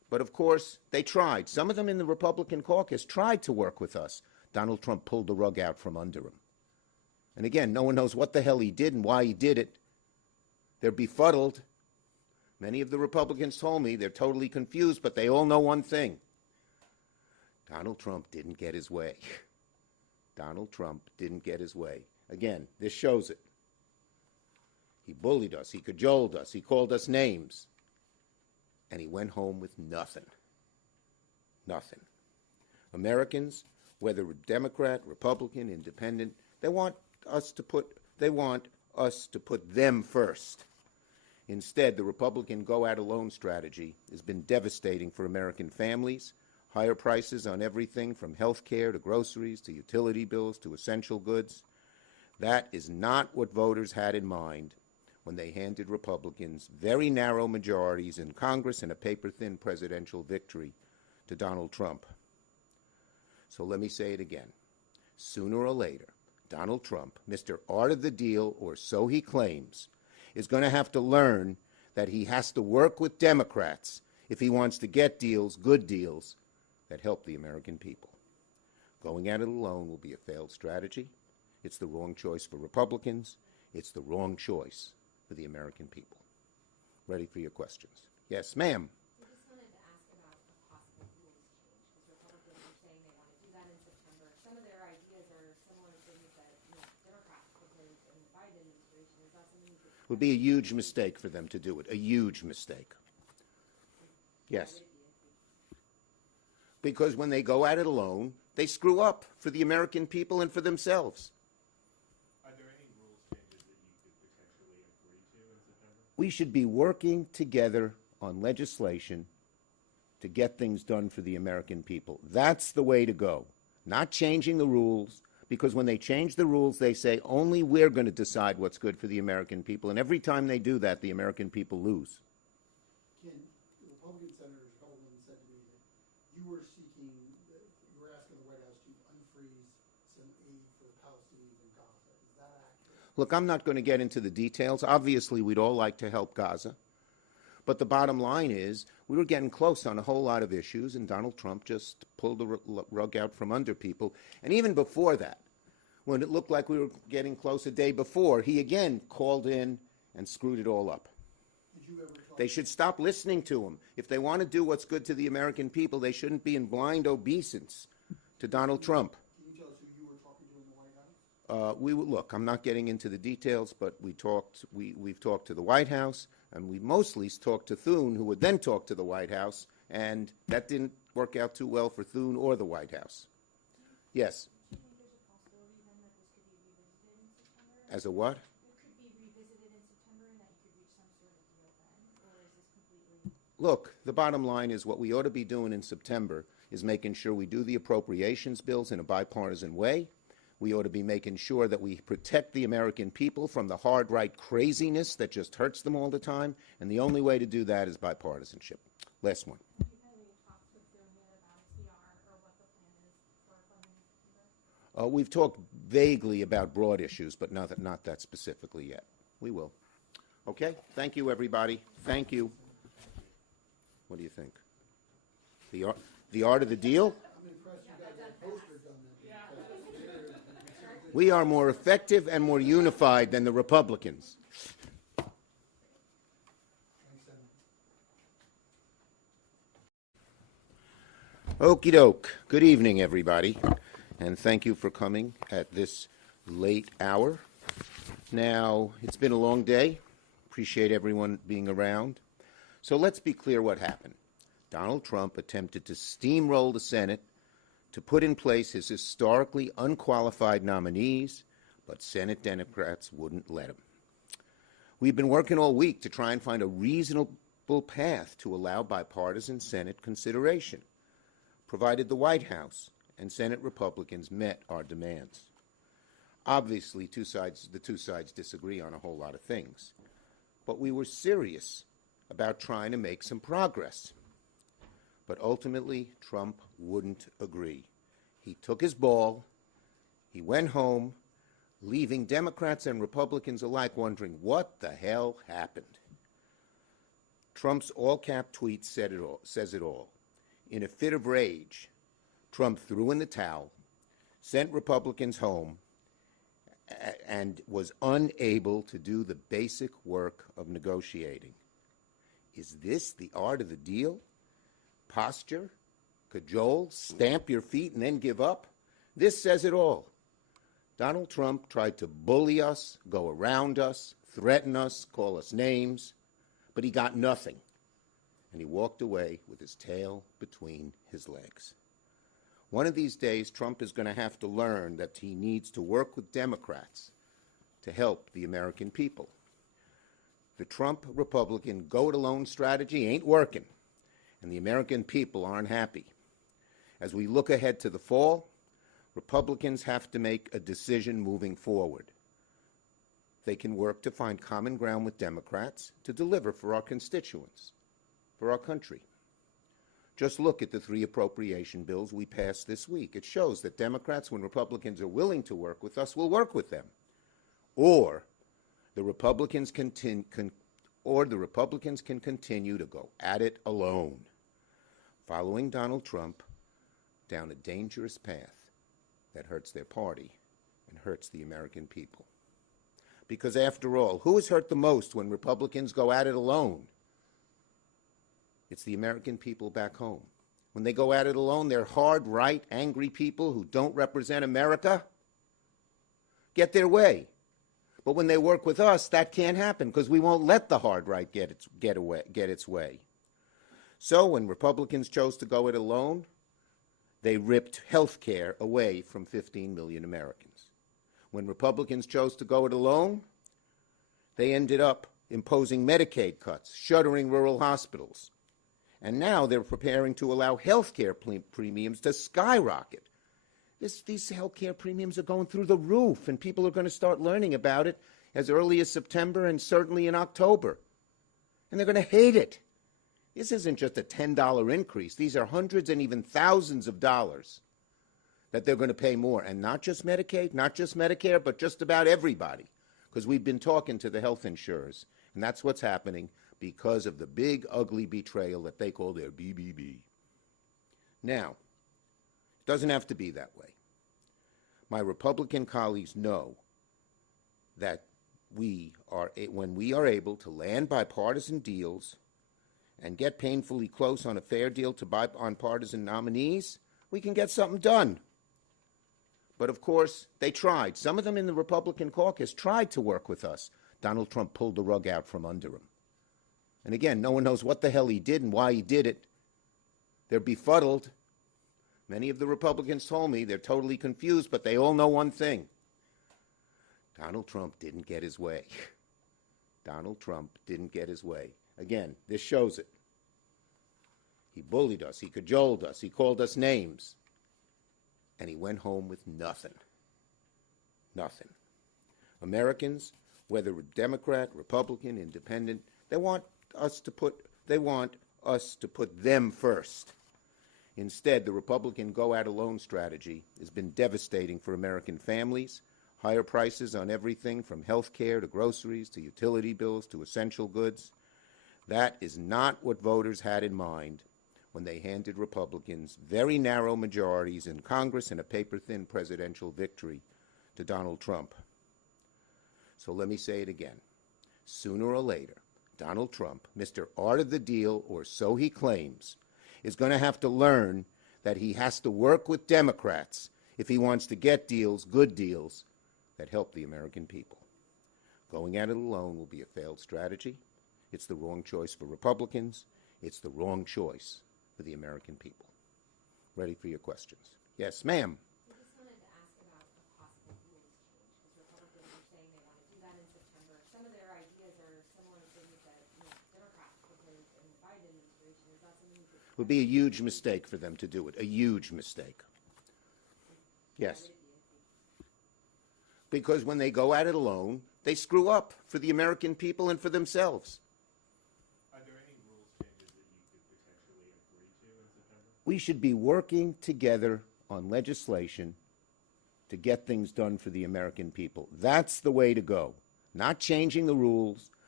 But of course, they tried. Some of them in the Republican caucus tried to work with us. Donald Trump pulled the rug out from under him. And again, no one knows what the hell he did and why he did it. They're befuddled. Many of the Republicans told me they're totally confused, but they all know one thing. Donald Trump didn't get his way. Donald Trump didn't get his way. Again, this shows it. He bullied us. He cajoled us. He called us names. And he went home with nothing. Nothing. Americans, whether Democrat, Republican, Independent, they want us to put them first. Instead, the Republican go-out-alone strategy has been devastating for American families. Higher prices on everything from health care to groceries to utility bills to essential goods. That is not what voters had in mind when they handed Republicans very narrow majorities in Congress and a paper-thin presidential victory to Donald Trump. So let me say it again. Sooner or later, Donald Trump, Mr. Art of the Deal, or so he claims, is going to have to learn that he has to work with Democrats if he wants to get deals, good deals, that help the American people. Going at it alone will be a failed strategy. It's the wrong choice for Republicans. It's the wrong choice for the American people. Ready for your questions. Yes, ma'am. I just wanted to ask about a possible rules change, because Republicans are saying they want to do that in September. Some of their ideas are similar to things that Democrats proposed in the Biden administration. Is that something you could... It would be a huge mistake for them to do it, a huge mistake. Yes. Because when they go at it alone, they screw up for the American people and for themselves. Are there any rules changes that you could potentially agree to in September? We should be working together on legislation to get things done for the American people. That's the way to go. Not changing the rules, because when they change the rules, they say only we're going to decide what's good for the American people. And every time they do that, the American people lose. Ken, the Republican senators, a couple of them said to me that you were asking the White House to unfreeze some aid for the Palestinians in Gaza. Is that accurate? Look, I'm not going to get into the details. Obviously, we'd all like to help Gaza. But the bottom line is we were getting close on a whole lot of issues, and Donald Trump just pulled the rug out from under people. And even before that, when it looked like we were getting close a day before, he again called in and screwed it all up. Did you ever talk? They should stop listening to him. If they want to do what's good to the American people, they shouldn't be in blind obeisance to Donald Trump. Can you tell us who you were talking to in the White House? Look, I'm not getting into the details, but we've talked to the White House, and we mostly talked to Thune, who would then talk to the White House, and that didn't work out too well for Thune or the White House. Yes. Do you think there's a possibility then that this could be revisited in September? As a what? It could be revisited in September and that you could reach some sort of deal then? Or is this completely... Look, the bottom line is what we ought to be doing in September is making sure we do the appropriations bills in a bipartisan way. We ought to be making sure that we protect the American people from the hard right craziness that just hurts them all the time, and the only way to do that is bipartisanship. Last one. Have you had any talks with Thune yet about XDR or what the plan is for funding either? We've talked vaguely about broad issues, but not that specifically yet. We will. Okay? Thank you, everybody. Thank you. What do you think? The art of the deal? I'm impressed you got that poster done. We are more effective and more unified than the Republicans. Okie doke. Good evening, everybody, and thank you for coming at this late hour. Now, it's been a long day. Appreciate everyone being around. So let's be clear what happened. Donald Trump attempted to steamroll the Senate to put in place his historically unqualified nominees, but Senate Democrats wouldn't let him. We've been working all week to try and find a reasonable path to allow bipartisan Senate consideration, provided the White House and Senate Republicans met our demands. Obviously, the two sides disagree on a whole lot of things, but we were serious about trying to make some progress. But ultimately, Trump wouldn't agree. He took his ball, he went home, leaving Democrats and Republicans alike wondering what the hell happened. Trump's all-cap tweet says it all. In a fit of rage, Trump threw in the towel, sent Republicans home, and was unable to do the basic work of negotiating. Is this the art of the deal? Posture, cajole, stamp your feet, and then give up? This says it all. Donald Trump tried to bully us, go around us, threaten us, call us names, but he got nothing. And he walked away with his tail between his legs. One of these days, Trump is going to have to learn that he needs to work with Democrats to help the American people. The Trump Republican go-it-alone strategy ain't working, and the American people aren't happy. As we look ahead to the fall, Republicans have to make a decision moving forward. They can work to find common ground with Democrats to deliver for our constituents, for our country. Just look at the 3 appropriation bills we passed this week. It shows that Democrats, when Republicans are willing to work with us, will work with them. Or the Republicans can continue to go at it alone, following Donald Trump down a dangerous path that hurts their party and hurts the American people. Because after all, who is hurt the most when Republicans go at it alone? It's the American people back home. When they go at it alone, they're hard, right, angry people who don't represent America get their way. But when they work with us, that can't happen because we won't let the hard right get its way. So when Republicans chose to go it alone, they ripped health care away from 15 million Americans. When Republicans chose to go it alone, they ended up imposing Medicaid cuts, shuttering rural hospitals. And now they're preparing to allow health care premiums to skyrocket. These health care premiums are going through the roof, and people are going to start learning about it as early as September and certainly in October. And they're going to hate it. This isn't just a $10 increase. These are hundreds and even thousands of dollars that they're going to pay more. And not just Medicaid, not just Medicare, but just about everybody. Because we've been talking to the health insurers, and that's what's happening because of the big, ugly betrayal that they call their BBB. Now, it doesn't have to be that way. My Republican colleagues know that when we are able to land bipartisan deals and get painfully close on a fair deal to bipartisan nominees, we can get something done. But of course, they tried. Some of them in the Republican caucus tried to work with us. Donald Trump pulled the rug out from under him. And again, no one knows what the hell he did and why he did it. They're befuddled. Many of the Republicans told me they're totally confused, but they all know one thing. Donald Trump didn't get his way. Donald Trump didn't get his way. Again, this shows it. He bullied us. He cajoled us. He called us names. And he went home with nothing. Nothing. Americans, whether Democrat, Republican, Independent, they want us to put them first. Instead, the Republican go-at-alone strategy has been devastating for American families. Higher prices on everything from health care to groceries to utility bills to essential goods. That is not what voters had in mind when they handed Republicans very narrow majorities in Congress and a paper-thin presidential victory to Donald Trump. So let me say it again. Sooner or later, Donald Trump, Mr. Art of the Deal, or so he claims, is going to have to learn that he has to work with Democrats if he wants to get deals, good deals, that help the American people. Going at it alone will be a failed strategy. It's the wrong choice for Republicans. It's the wrong choice for the American people. Ready for your questions. Yes, ma'am. I just wanted to ask about a possible rules change, because Republicans are saying they want to do that in September. Some of their ideas are similar to things that Democrats proposed in the Biden administration. Is that something you could... It would be a huge mistake for them to do it, a huge mistake. Yes. Because when they go at it alone, they screw up for the American people and for themselves. Are there any rules changes that you could potentially agree to in September? We should be working together on legislation to get things done for the American people. That's the way to go. Not changing the rules,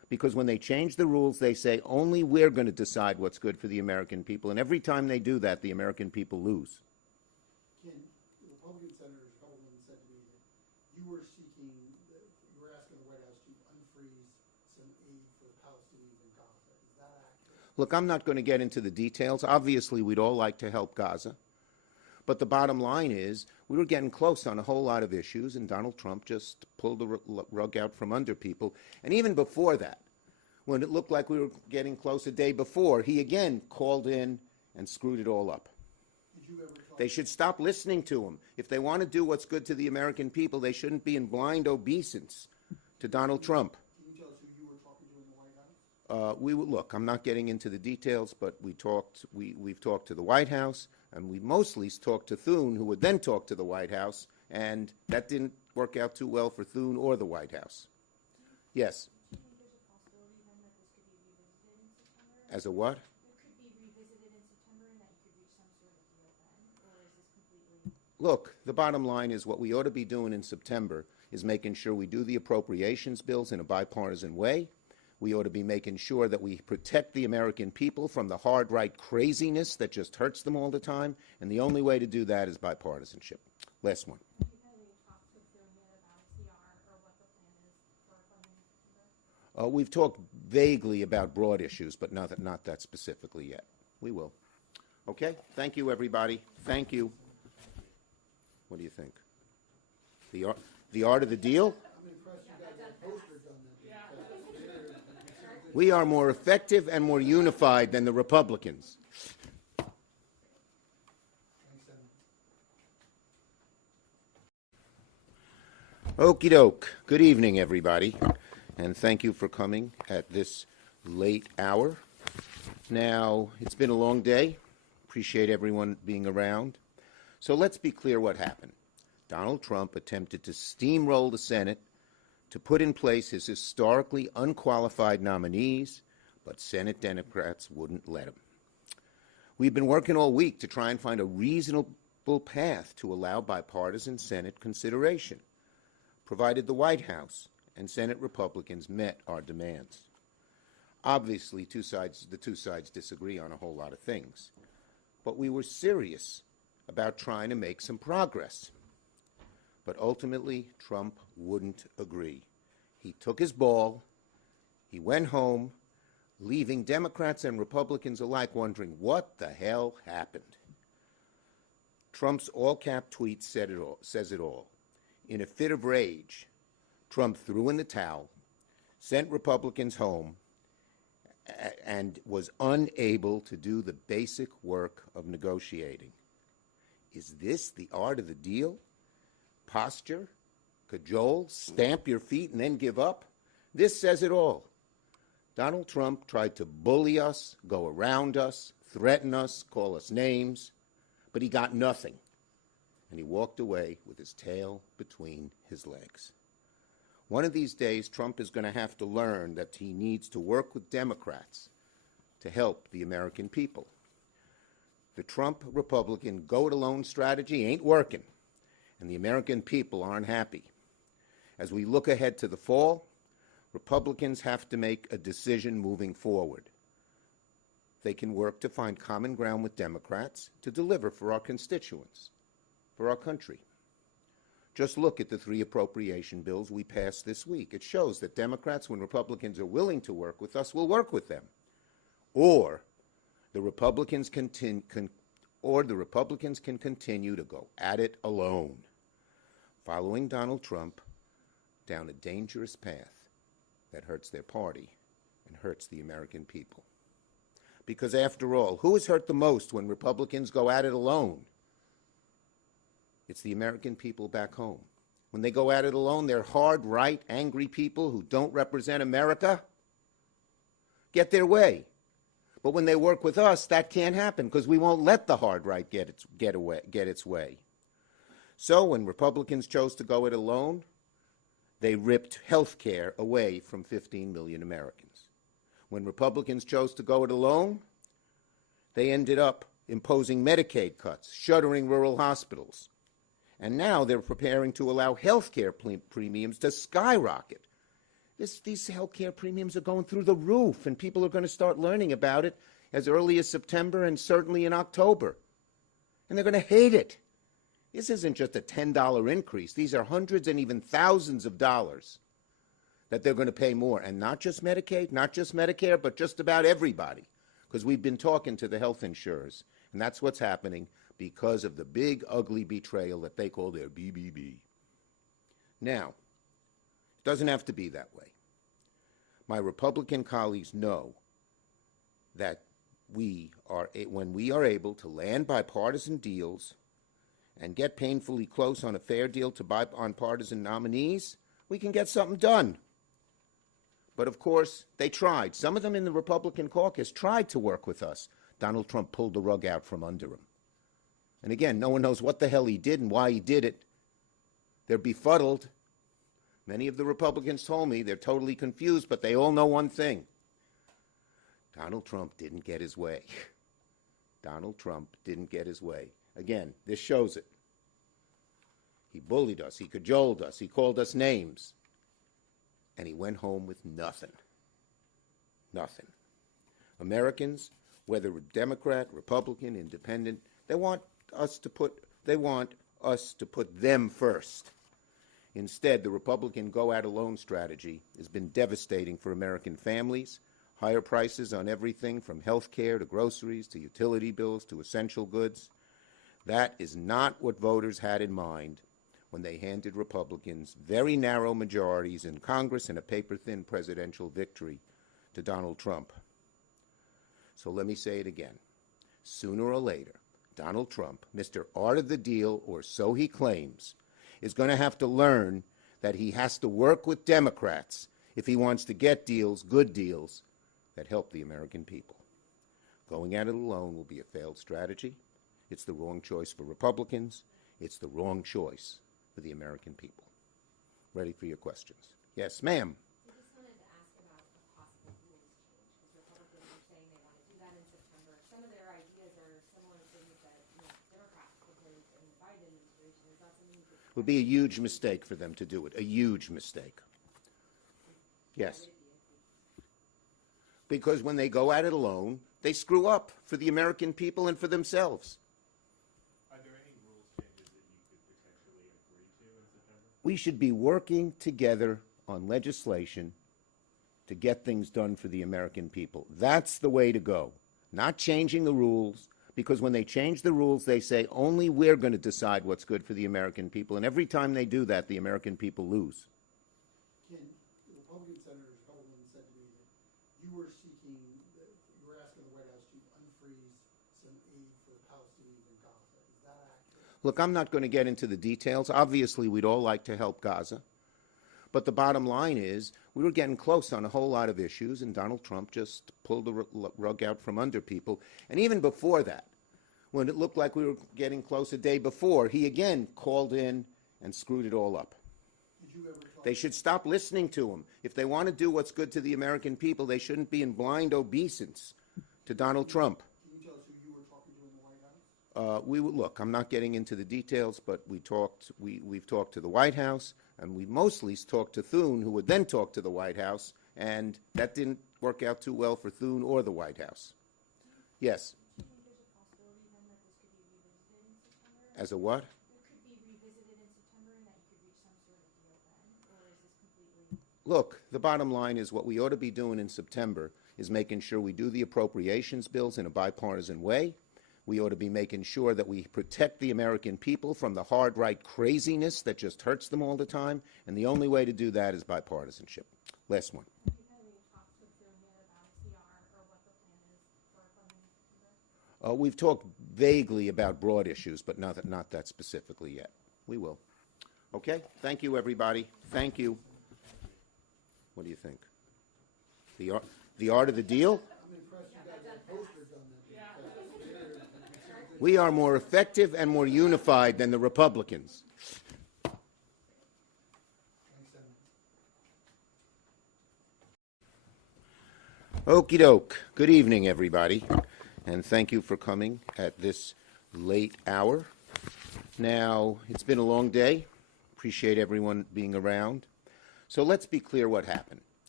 Because when they change the rules, they say only we're going to decide what's good for the American people. And every time they do that, the American people lose. Ken, the Republican senators, a couple of them said to me that you were seeking, you were asking the White House to unfreeze some aid for the Palestinians in Gaza. Is that accurate? Look, I'm not going to get into the details. Obviously, we'd all like to help Gaza. But the bottom line is we were getting close on a whole lot of issues, and Donald Trump just pulled the rug out from under people. And even before that, when it looked like we were getting close a day before, he again called in and screwed it all up. Did you ever talk? They should stop listening to him. If they want to do what's good to the American people, they shouldn't be in blind obeisance to Donald Trump. Can you tell us who you were talking to in the White House? Look, I'm not getting into the details, but we've talked to the White House, and we mostly talked to Thune, who would then talk to the White House, and that didn't work out too well for Thune or the White House. Yes. Do you think there's a possibility then that this could be revisited in September? As a what? It could be revisited in September and that you could reach some sort of deal then? Or is this completely? Look, the bottom line is what we ought to be doing in September is making sure we do the appropriations bills in a bipartisan way. We ought to be making sure that we protect the American people from the hard right craziness that just hurts them all the time. And the only way to do that is bipartisanship. Last one. Have you had any talks with Thune yet about a CR or what the plan is for funding in September? We've talked vaguely about broad issues, but not that specifically yet. We will. Okay? Thank you, everybody. Thank you. What do you think? The art of the deal? I'm impressed you got that poster done that. We are more effective and more unified than the Republicans. Thanks, Senator. Okie doke. Good evening, everybody, and thank you for coming at this late hour. Now, it's been a long day. Appreciate everyone being around. So let's be clear what happened. Donald Trump attempted to steamroll the Senate to put in place his historically unqualified nominees, but Senate Democrats wouldn't let him. We've been working all week to try and find a reasonable path to allow bipartisan Senate consideration, provided the White House and Senate Republicans met our demands. Obviously, the two sides disagree on a whole lot of things, but we were serious about trying to make some progress. But ultimately, Trump wouldn't agree. He took his ball, he went home, leaving Democrats and Republicans alike wondering what the hell happened. Trump's all-cap tweet says it all. In a fit of rage, Trump threw in the towel, sent Republicans home, and was unable to do the basic work of negotiating. Is this the art of the deal? Posture, cajole, stamp your feet, and then give up? This says it all. Donald Trump tried to bully us, go around us, threaten us, call us names, but he got nothing. And he walked away with his tail between his legs. One of these days, Trump is going to have to learn that he needs to work with Democrats to help the American people. The Trump Republican go-it-alone strategy ain't working, and the American people aren't happy. As we look ahead to the fall, Republicans have to make a decision moving forward. They can work to find common ground with Democrats to deliver for our constituents, for our country. Just look at the 3 appropriation bills we passed this week. It shows that Democrats, when Republicans are willing to work with us, will work with them. Or the Republicans can continue to go at it alone, following Donald Trump down a dangerous path that hurts their party and hurts the American people. Because after all, who is hurt the most when Republicans go at it alone? It's the American people back home. When they go at it alone, they're hard, right, angry people who don't represent America get their way. But when they work with us, that can't happen because we won't let the hard right get its way. So when Republicans chose to go it alone, they ripped health care away from 15 million Americans. When Republicans chose to go it alone, they ended up imposing Medicaid cuts, shuttering rural hospitals. And now they're preparing to allow health care premiums to skyrocket These health care premiums are going through the roof, and people are going to start learning about it as early as September and certainly in October. And they're going to hate it. This isn't just a $10 increase. These are hundreds and even thousands of dollars that they're going to pay more. And not just Medicaid, not just Medicare, but just about everybody. Because we've been talking to the health insurers, and that's what's happening because of the big, ugly betrayal that they call their BBB. Now, it doesn't have to be that way. My Republican colleagues know that when we are able to land bipartisan deals and get painfully close on a fair deal to bipartisan nominees, we can get something done. But of course, they tried. Some of them in the Republican caucus tried to work with us. Donald Trump pulled the rug out from under him. And again, no one knows what the hell he did and why he did it. They're befuddled. Many of the Republicans told me they're totally confused, but they all know one thing. Donald Trump didn't get his way. Donald Trump didn't get his way. Again, this shows it. He bullied us. He cajoled us. He called us names. And he went home with nothing. Nothing. Americans, whether Democrat, Republican, Independent, they want us to put them first. Instead, the Republican go-at-alone strategy has been devastating for American families. Higher prices on everything from health care to groceries to utility bills to essential goods. That is not what voters had in mind when they handed Republicans very narrow majorities in Congress and a paper-thin presidential victory to Donald Trump. So let me say it again. Sooner or later, Donald Trump, Mr. Art of the Deal, or so he claims, is going to have to learn that he has to work with Democrats if he wants to get deals, good deals, that help the American people. Going at it alone will be a failed strategy. It's the wrong choice for Republicans. It's the wrong choice for the American people. Ready for your questions. Yes, ma'am. I just wanted to ask about a possible rules change, because Republicans are saying they want to do that in September. Some of their ideas are similar to things that Democrats proposed in the Biden administration. Is that something that It would be a huge mistake for them to do it, a huge mistake. Yes. Because when they go at it alone, they screw up for the American people and for themselves. Are there any rules changes that you could potentially agree to in September? We should be working together on legislation to get things done for the American people. That's the way to go. Not changing the rules, because when they change the rules, they say only we're going to decide what's good for the American people. And every time they do that, the American people lose. Ken, the Republican Senator Hellman said to me that you were asking the White House to unfreeze some aid for the Palestinians in Gaza. Is that accurate? Look, I'm not going to get into the details. Obviously, we'd all like to help Gaza. But the bottom line is we were getting close on a whole lot of issues, and Donald Trump just pulled the rug out from under people. And even before that, when it looked like we were getting close a day before, he again called in and screwed it all up. Did you ever talk They should stop listening to him. If they want to do what's good to the American people, they shouldn't be in blind obeisance to Donald Trump. Can you tell us who you were talking to in the White House? Look, I'm not getting into the details, but we've talked to the White House, and we mostly talked to Thune, who would then talk to the White House, and that didn't work out too well for Thune or the White House. Yes. do you think there's a possibility then that this could be revisited in September? As a what? It could be revisited in September and that you could reach some sort of deal then? Or is this completely... Look, the bottom line is what we ought to be doing in September is making sure we do the appropriations bills in a bipartisan way. We ought to be making sure that we protect the American people from the hard right craziness that just hurts them all the time. And the only way to do that is bipartisanship. Last one. Have you had any talks with Thune yet about CR or what the plan is for funding in September? We've talked vaguely about broad issues, but not that specifically yet. We will. Okay? Thank you, everybody. Thank you. What do you think? The art of the deal? I'm impressed you got that poster done that. We are more effective and more unified than the Republicans. Thanks, Senator. Okie doke. Good evening, everybody, and thank you for coming at this late hour. Now, it's been a long day. Appreciate everyone being around. So let's be clear what happened.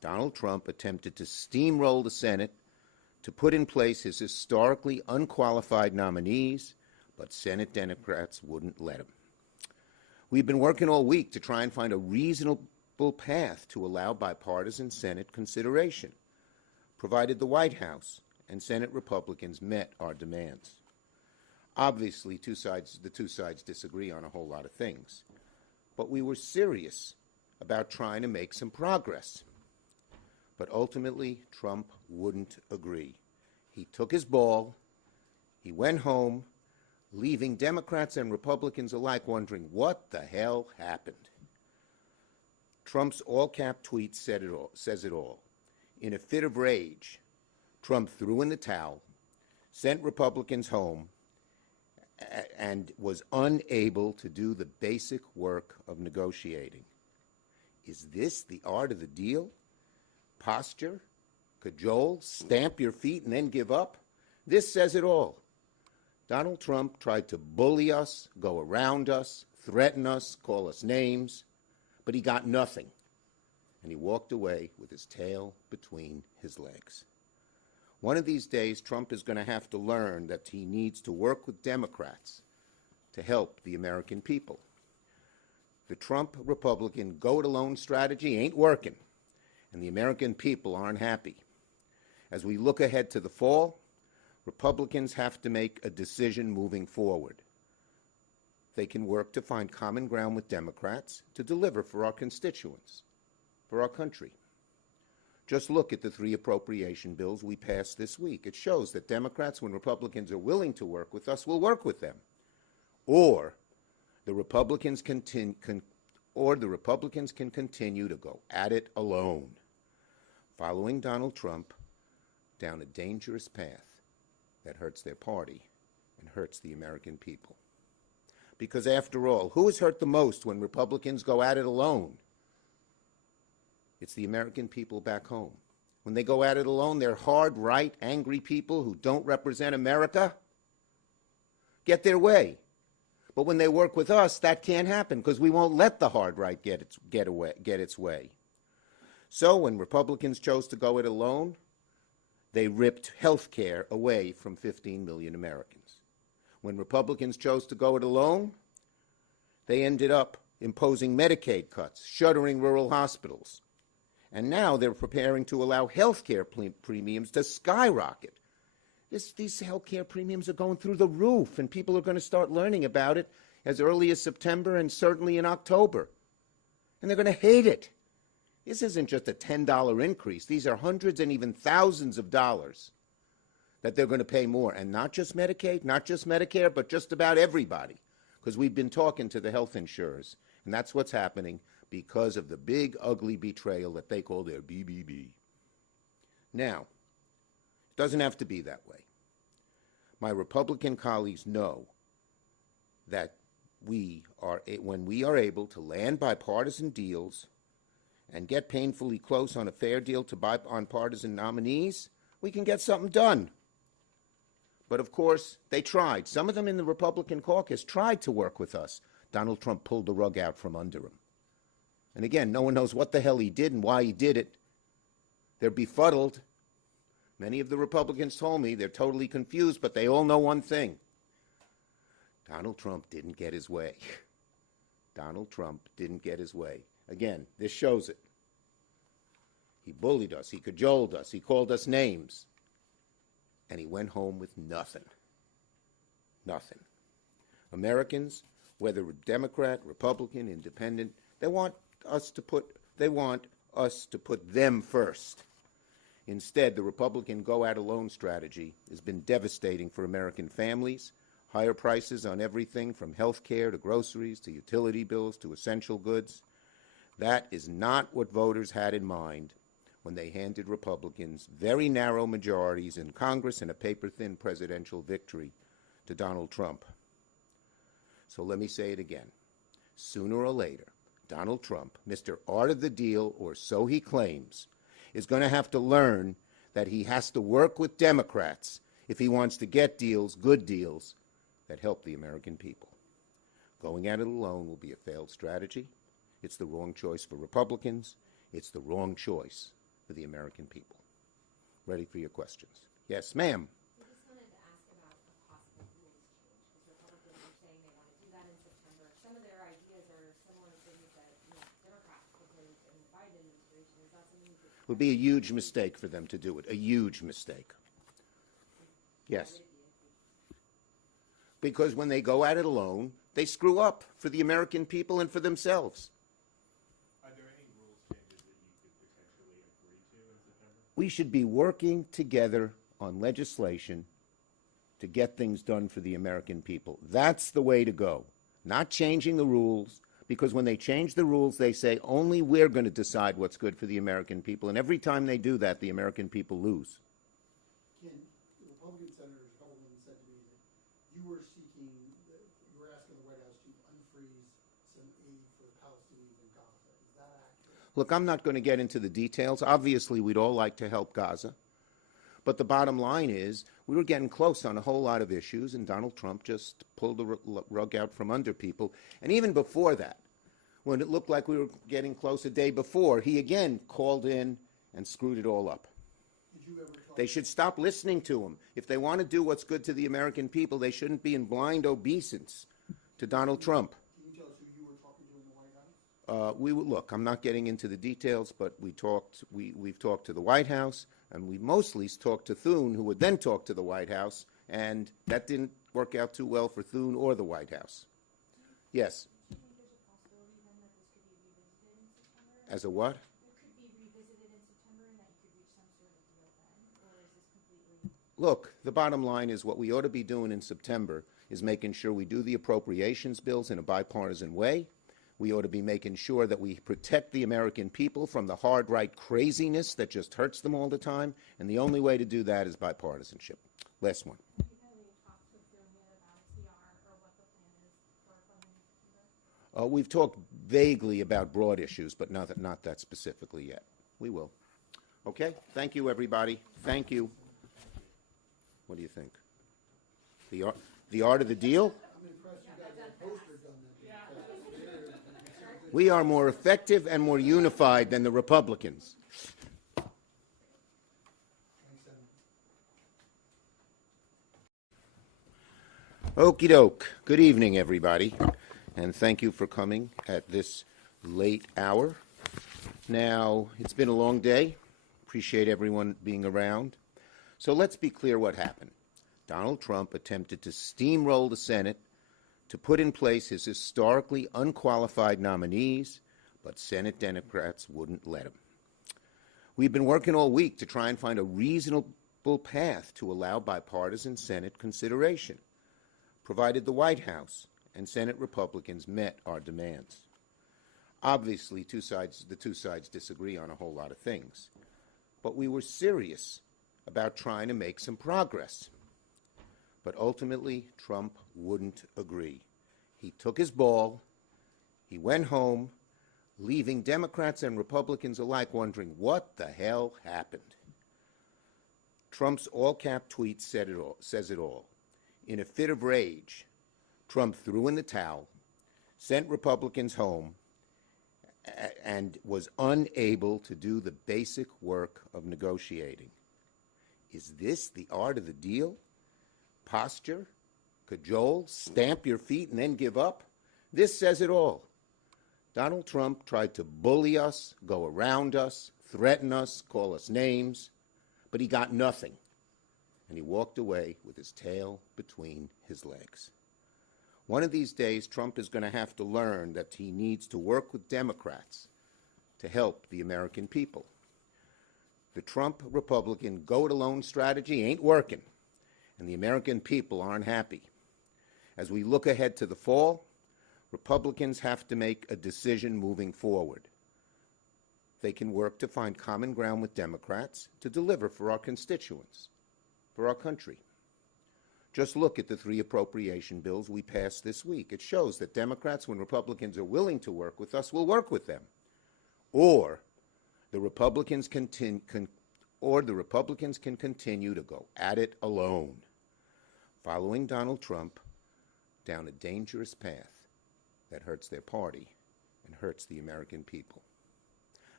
Donald Trump attempted to steamroll the Senate to put in place his historically unqualified nominees, but Senate Democrats wouldn't let him. We've been working all week to try and find a reasonable path to allow bipartisan Senate consideration, provided the White House and Senate Republicans met our demands. Obviously, the two sides disagree on a whole lot of things, but we were serious about trying to make some progress. But ultimately, Trump wouldn't agree. He took his ball, he went home, leaving Democrats and Republicans alike wondering what the hell happened. Trump's all-cap tweet says it all. In a fit of rage, Trump threw in the towel, sent Republicans home, and was unable to do the basic work of negotiating. Is this the art of the deal? Posture, cajole, stamp your feet, and then give up? This says it all. Donald Trump tried to bully us, go around us, threaten us, call us names, but he got nothing. And he walked away with his tail between his legs. One of these days, Trump is going to have to learn that he needs to work with Democrats to help the American people. The Trump Republican go-it-alone strategy ain't working, and the American people aren't happy. As we look ahead to the fall, Republicans have to make a decision moving forward. They can work to find common ground with Democrats to deliver for our constituents, for our country. Just look at the 3 appropriation bills we passed this week. It shows that Democrats, when Republicans are willing to work with us, will work with them. Or the Republicans can continue to go at it alone, following Donald Trump down a dangerous path that hurts their party and hurts the American people. Because after all, who is hurt the most when Republicans go at it alone? It's the American people back home. When they go at it alone, they're hard, right, angry people who don't represent America get their way. But when they work with us, that can't happen because we won't let the hard right get its way. So when Republicans chose to go it alone, they ripped health care away from 15 million Americans. When Republicans chose to go it alone, they ended up imposing Medicaid cuts, shuttering rural hospitals. And now they're preparing to allow health care premiums to skyrocket. These health care premiums are going through the roof, and people are going to start learning about it as early as September and certainly in October. And they're going to hate it. This isn't just a $10 increase. These are hundreds and even thousands of dollars that they're going to pay more. And not just Medicaid, not just Medicare, but just about everybody. Because we've been talking to the health insurers, and that's what's happening because of the big, ugly betrayal that they call their BBB. Now, it doesn't have to be that way. My Republican colleagues know that when we are able to land bipartisan deals and get painfully close on a fair deal to bipartisan nominees, we can get something done. But of course, they tried. Some of them in the Republican caucus tried to work with us. Donald Trump pulled the rug out from under him. And again, no one knows what the hell he did and why he did it. They're befuddled. Many of the Republicans told me they're totally confused, but they all know one thing. Donald Trump didn't get his way. Donald Trump didn't get his way. Again, this shows it. He bullied us. He cajoled us. He called us names. And he went home with nothing. Nothing. Americans, whether Democrat, Republican, Independent, they want us to put them first. Instead, the Republican go-at-alone strategy has been devastating for American families. Higher prices on everything from health care to groceries to utility bills to essential goods. That is not what voters had in mind when they handed Republicans very narrow majorities in Congress and a paper-thin presidential victory to Donald Trump. So let me say it again. Sooner or later, Donald Trump, Mr. Art of the Deal, or so he claims, is going to have to learn that he has to work with Democrats if he wants to get deals, good deals, that help the American people. Going at it alone will be a failed strategy. It's the wrong choice for Republicans. It's the wrong choice for the American people. Ready for your questions. Yes, ma'am. I just wanted to ask about a possible rules change, because Republicans are saying they want to do that in September. Some of their ideas are similar to things that Democrats proposed in the Biden administration. Is that something that It would be a huge mistake for them to do it, a huge mistake. Yes. Because when they go at it alone, they screw up for the American people and for themselves. Are there any rules changes that you could potentially agree to in September? We should be working together on legislation to get things done for the American people. That's the way to go. Not changing the rules, because when they change the rules, they say only we're going to decide what's good for the American people. And every time they do that, the American people lose. Ken, the Republican Senator Hellman said to me that you were asking the White House to unfreeze some aid for the Palestinians in Gaza. Is that accurate? Look, I'm not going to get into the details. Obviously, we'd all like to help Gaza. But the bottom line is we were getting close on a whole lot of issues, and Donald Trump just pulled the rug out from under people. And even before that, when it looked like we were getting close a day before, he again called in and screwed it all up. Did you ever talk They should stop listening to him. If they want to do what's good to the American people, they shouldn't be in blind obeisance to Donald Trump. Can you tell us who you were talking to in the White House? Look, I'm not getting into the details, but we've talked to the White House, and we mostly talked to Thune, who would then talk to the White House, and that didn't work out too well for Thune or the White House. Yes. do you think there's a possibility then that this could be revisited in September? As a what? It could be revisited in September and that you could reach some sort of deal then? Or is this completely... Look, the bottom line is what we ought to be doing in September is making sure we do the appropriations bills in a bipartisan way. We ought to be making sure that we protect the American people from the hard right craziness that just hurts them all the time, and the only way to do that is bipartisanship. Last one. Have you had any talks with Thune yet about CR or what the plan is for funding in September? We've talked vaguely about broad issues, but not that specifically yet. We will. Okay? Thank you, everybody. Thank you. What do you think? The art of the deal? I'm impressed you got that poster done that. We are more effective and more unified than the Republicans. Thanks, Senator. Okie doke. Good evening, everybody, and thank you for coming at this late hour. Now, it's been a long day. Appreciate everyone being around. So let's be clear what happened. Donald Trump attempted to steamroll the Senate to put in place his historically unqualified nominees, but Senate Democrats wouldn't let him. We've been working all week to try and find a reasonable path to allow bipartisan Senate consideration, provided the White House and Senate Republicans met our demands. Obviously, the two sides disagree on a whole lot of things, but we were serious about trying to make some progress. But ultimately, Trump wouldn't agree. He took his ball, he went home, leaving Democrats and Republicans alike wondering what the hell happened. Trump's all-cap tweet says it all. In a fit of rage, Trump threw in the towel, sent Republicans home, and was unable to do the basic work of negotiating. Is this the art of the deal? Posture, cajole, stamp your feet, and then give up? This says it all. Donald Trump tried to bully us, go around us, threaten us, call us names, but he got nothing, and he walked away with his tail between his legs. One of these days, Trump is going to have to learn that he needs to work with Democrats to help the American people. The Trump Republican go-it-alone strategy ain't working, and the American people aren't happy. As we look ahead to the fall, Republicans have to make a decision moving forward. They can work to find common ground with Democrats to deliver for our constituents, for our country. Just look at the 3 appropriation bills we passed this week. It shows that Democrats, when Republicans are willing to work with us, will work with them. Or the Republicans can continue to go at it alone, following Donald Trump down a dangerous path that hurts their party and hurts the American people.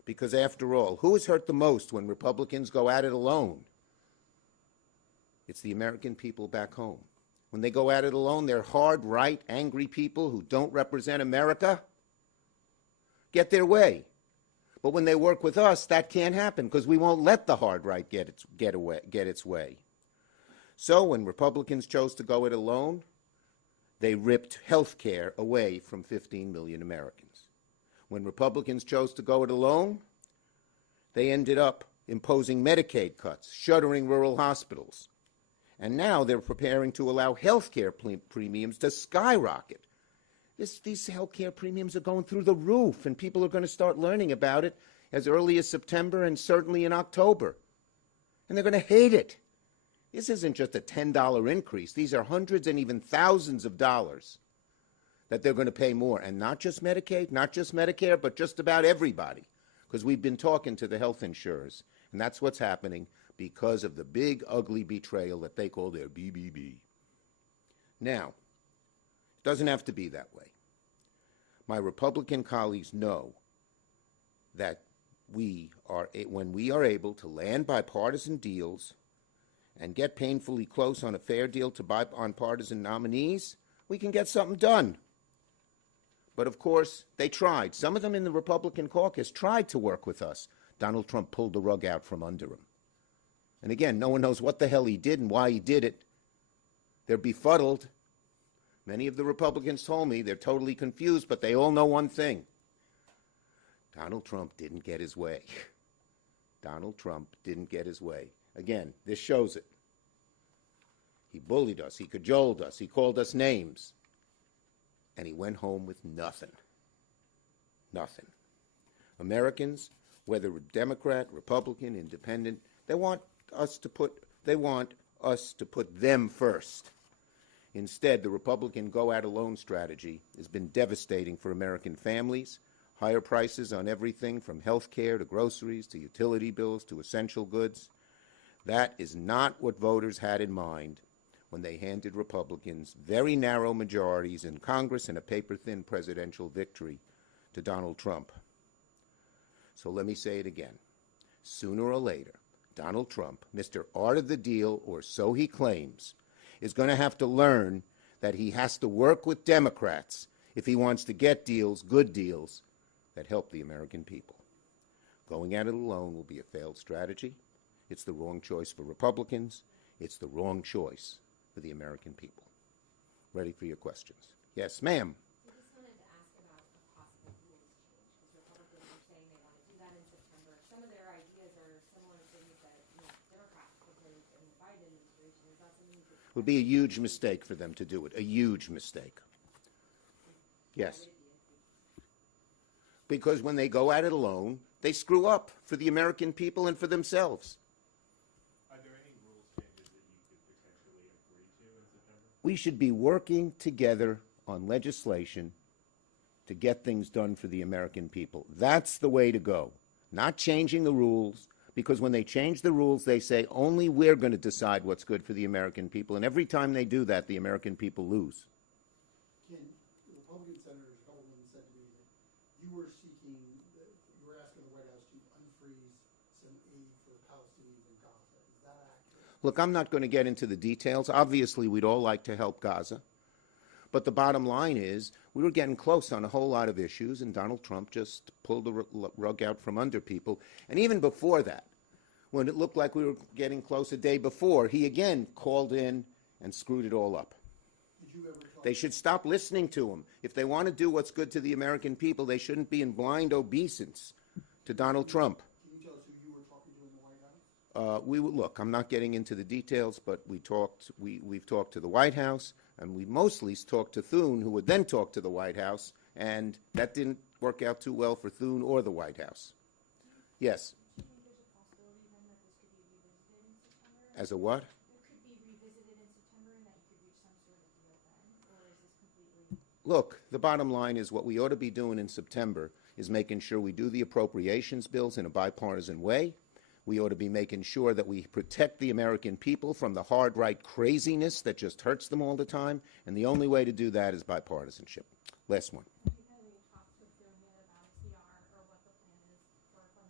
Because after all, who is hurt the most when Republicans go at it alone? It's the American people back home. When they go at it alone, they're hard, right, angry people who don't represent America get their way. But when they work with us, that can't happen because we won't let the hard right get its way. So when Republicans chose to go it alone, they ripped health care away from 15 million Americans. When Republicans chose to go it alone, they ended up imposing Medicaid cuts, shuttering rural hospitals. And now they're preparing to allow health care premiums to skyrocket. These health care premiums are going through the roof, and people are going to start learning about it as early as September and certainly in October. And they're going to hate it. This isn't just a $10 increase. These are hundreds and even thousands of dollars that they're going to pay more. And not just Medicaid, not just Medicare, but just about everybody. Because we've been talking to the health insurers, and that's what's happening because of the big, ugly betrayal that they call their BBB. Now, it doesn't have to be that way. My Republican colleagues know that when we are able to land bipartisan deals and get painfully close on a fair deal to bipartisan nominees, we can get something done. But of course, they tried. Some of them in the Republican caucus tried to work with us. Donald Trump pulled the rug out from under him. And again, no one knows what the hell he did and why he did it. They're befuddled. Many of the Republicans told me they're totally confused, but they all know one thing. Donald Trump didn't get his way. Donald Trump didn't get his way. Again, this shows it. He bullied us. He cajoled us. He called us names. And he went home with nothing. Nothing. Americans, whether Democrat, Republican, Independent, they want us to put them first. Instead, the Republican go-at-alone strategy has been devastating for American families. Higher prices on everything from health care to groceries to utility bills to essential goods. That is not what voters had in mind when they handed Republicans very narrow majorities in Congress and a paper-thin presidential victory to Donald Trump. So let me say it again. Sooner or later, Donald Trump, Mr. Art of the Deal, or so he claims, is going to have to learn that he has to work with Democrats if he wants to get deals, good deals, that help the American people. Going at it alone will be a failed strategy. It's the wrong choice for Republicans. It's the wrong choice for the American people. Ready for your questions. Yes, ma'am. I just wanted to ask about a possible rules change, because Republicans are saying they want to do that in September. Some of their ideas are similar to things that Democrats proposed in the Biden administration. Is that something you could... It would be a huge mistake for them to do it, a huge mistake. Yes. Because when they go at it alone, they screw up for the American people and for themselves. Are there any rules changes that you could potentially agree to in September? We should be working together on legislation to get things done for the American people. That's the way to go. Not changing the rules, because when they change the rules, they say only we're going to decide what's good for the American people. And every time they do that, the American people lose. Ken, the Republican senators, a couple of them said to me that you were asking the White House to unfreeze some aid for the Palestinians in Gaza. Is that accurate? Look, I'm not going to get into the details. Obviously, we'd all like to help Gaza. But the bottom line is we were getting close on a whole lot of issues, and Donald Trump just pulled the rug out from under people. And even before that, when it looked like we were getting close a day before, he again called in and screwed it all up. Did you ever talk They should stop listening to him. If they want to do what's good to the American people, they shouldn't be in blind obeisance to Donald Trump. Can you tell us who you were talking to in the White House? Look, I'm not getting into the details, but we've talked to the White House, and we mostly talked to Thune, who would then talk to the White House, and that didn't work out too well for Thune or the White House. Yes. Do you think there's a possibility then that this could be revisited in September? As a what? It could be revisited in September and that you could reach some sort of deal then? Or is this completely... Look, the bottom line is what we ought to be doing in September is making sure we do the appropriations bills in a bipartisan way. We ought to be making sure that we protect the American people from the hard right craziness that just hurts them all the time, and the only way to do that is bipartisanship. Last one. Have you had any talks with Thune yet about CR or what the plan is for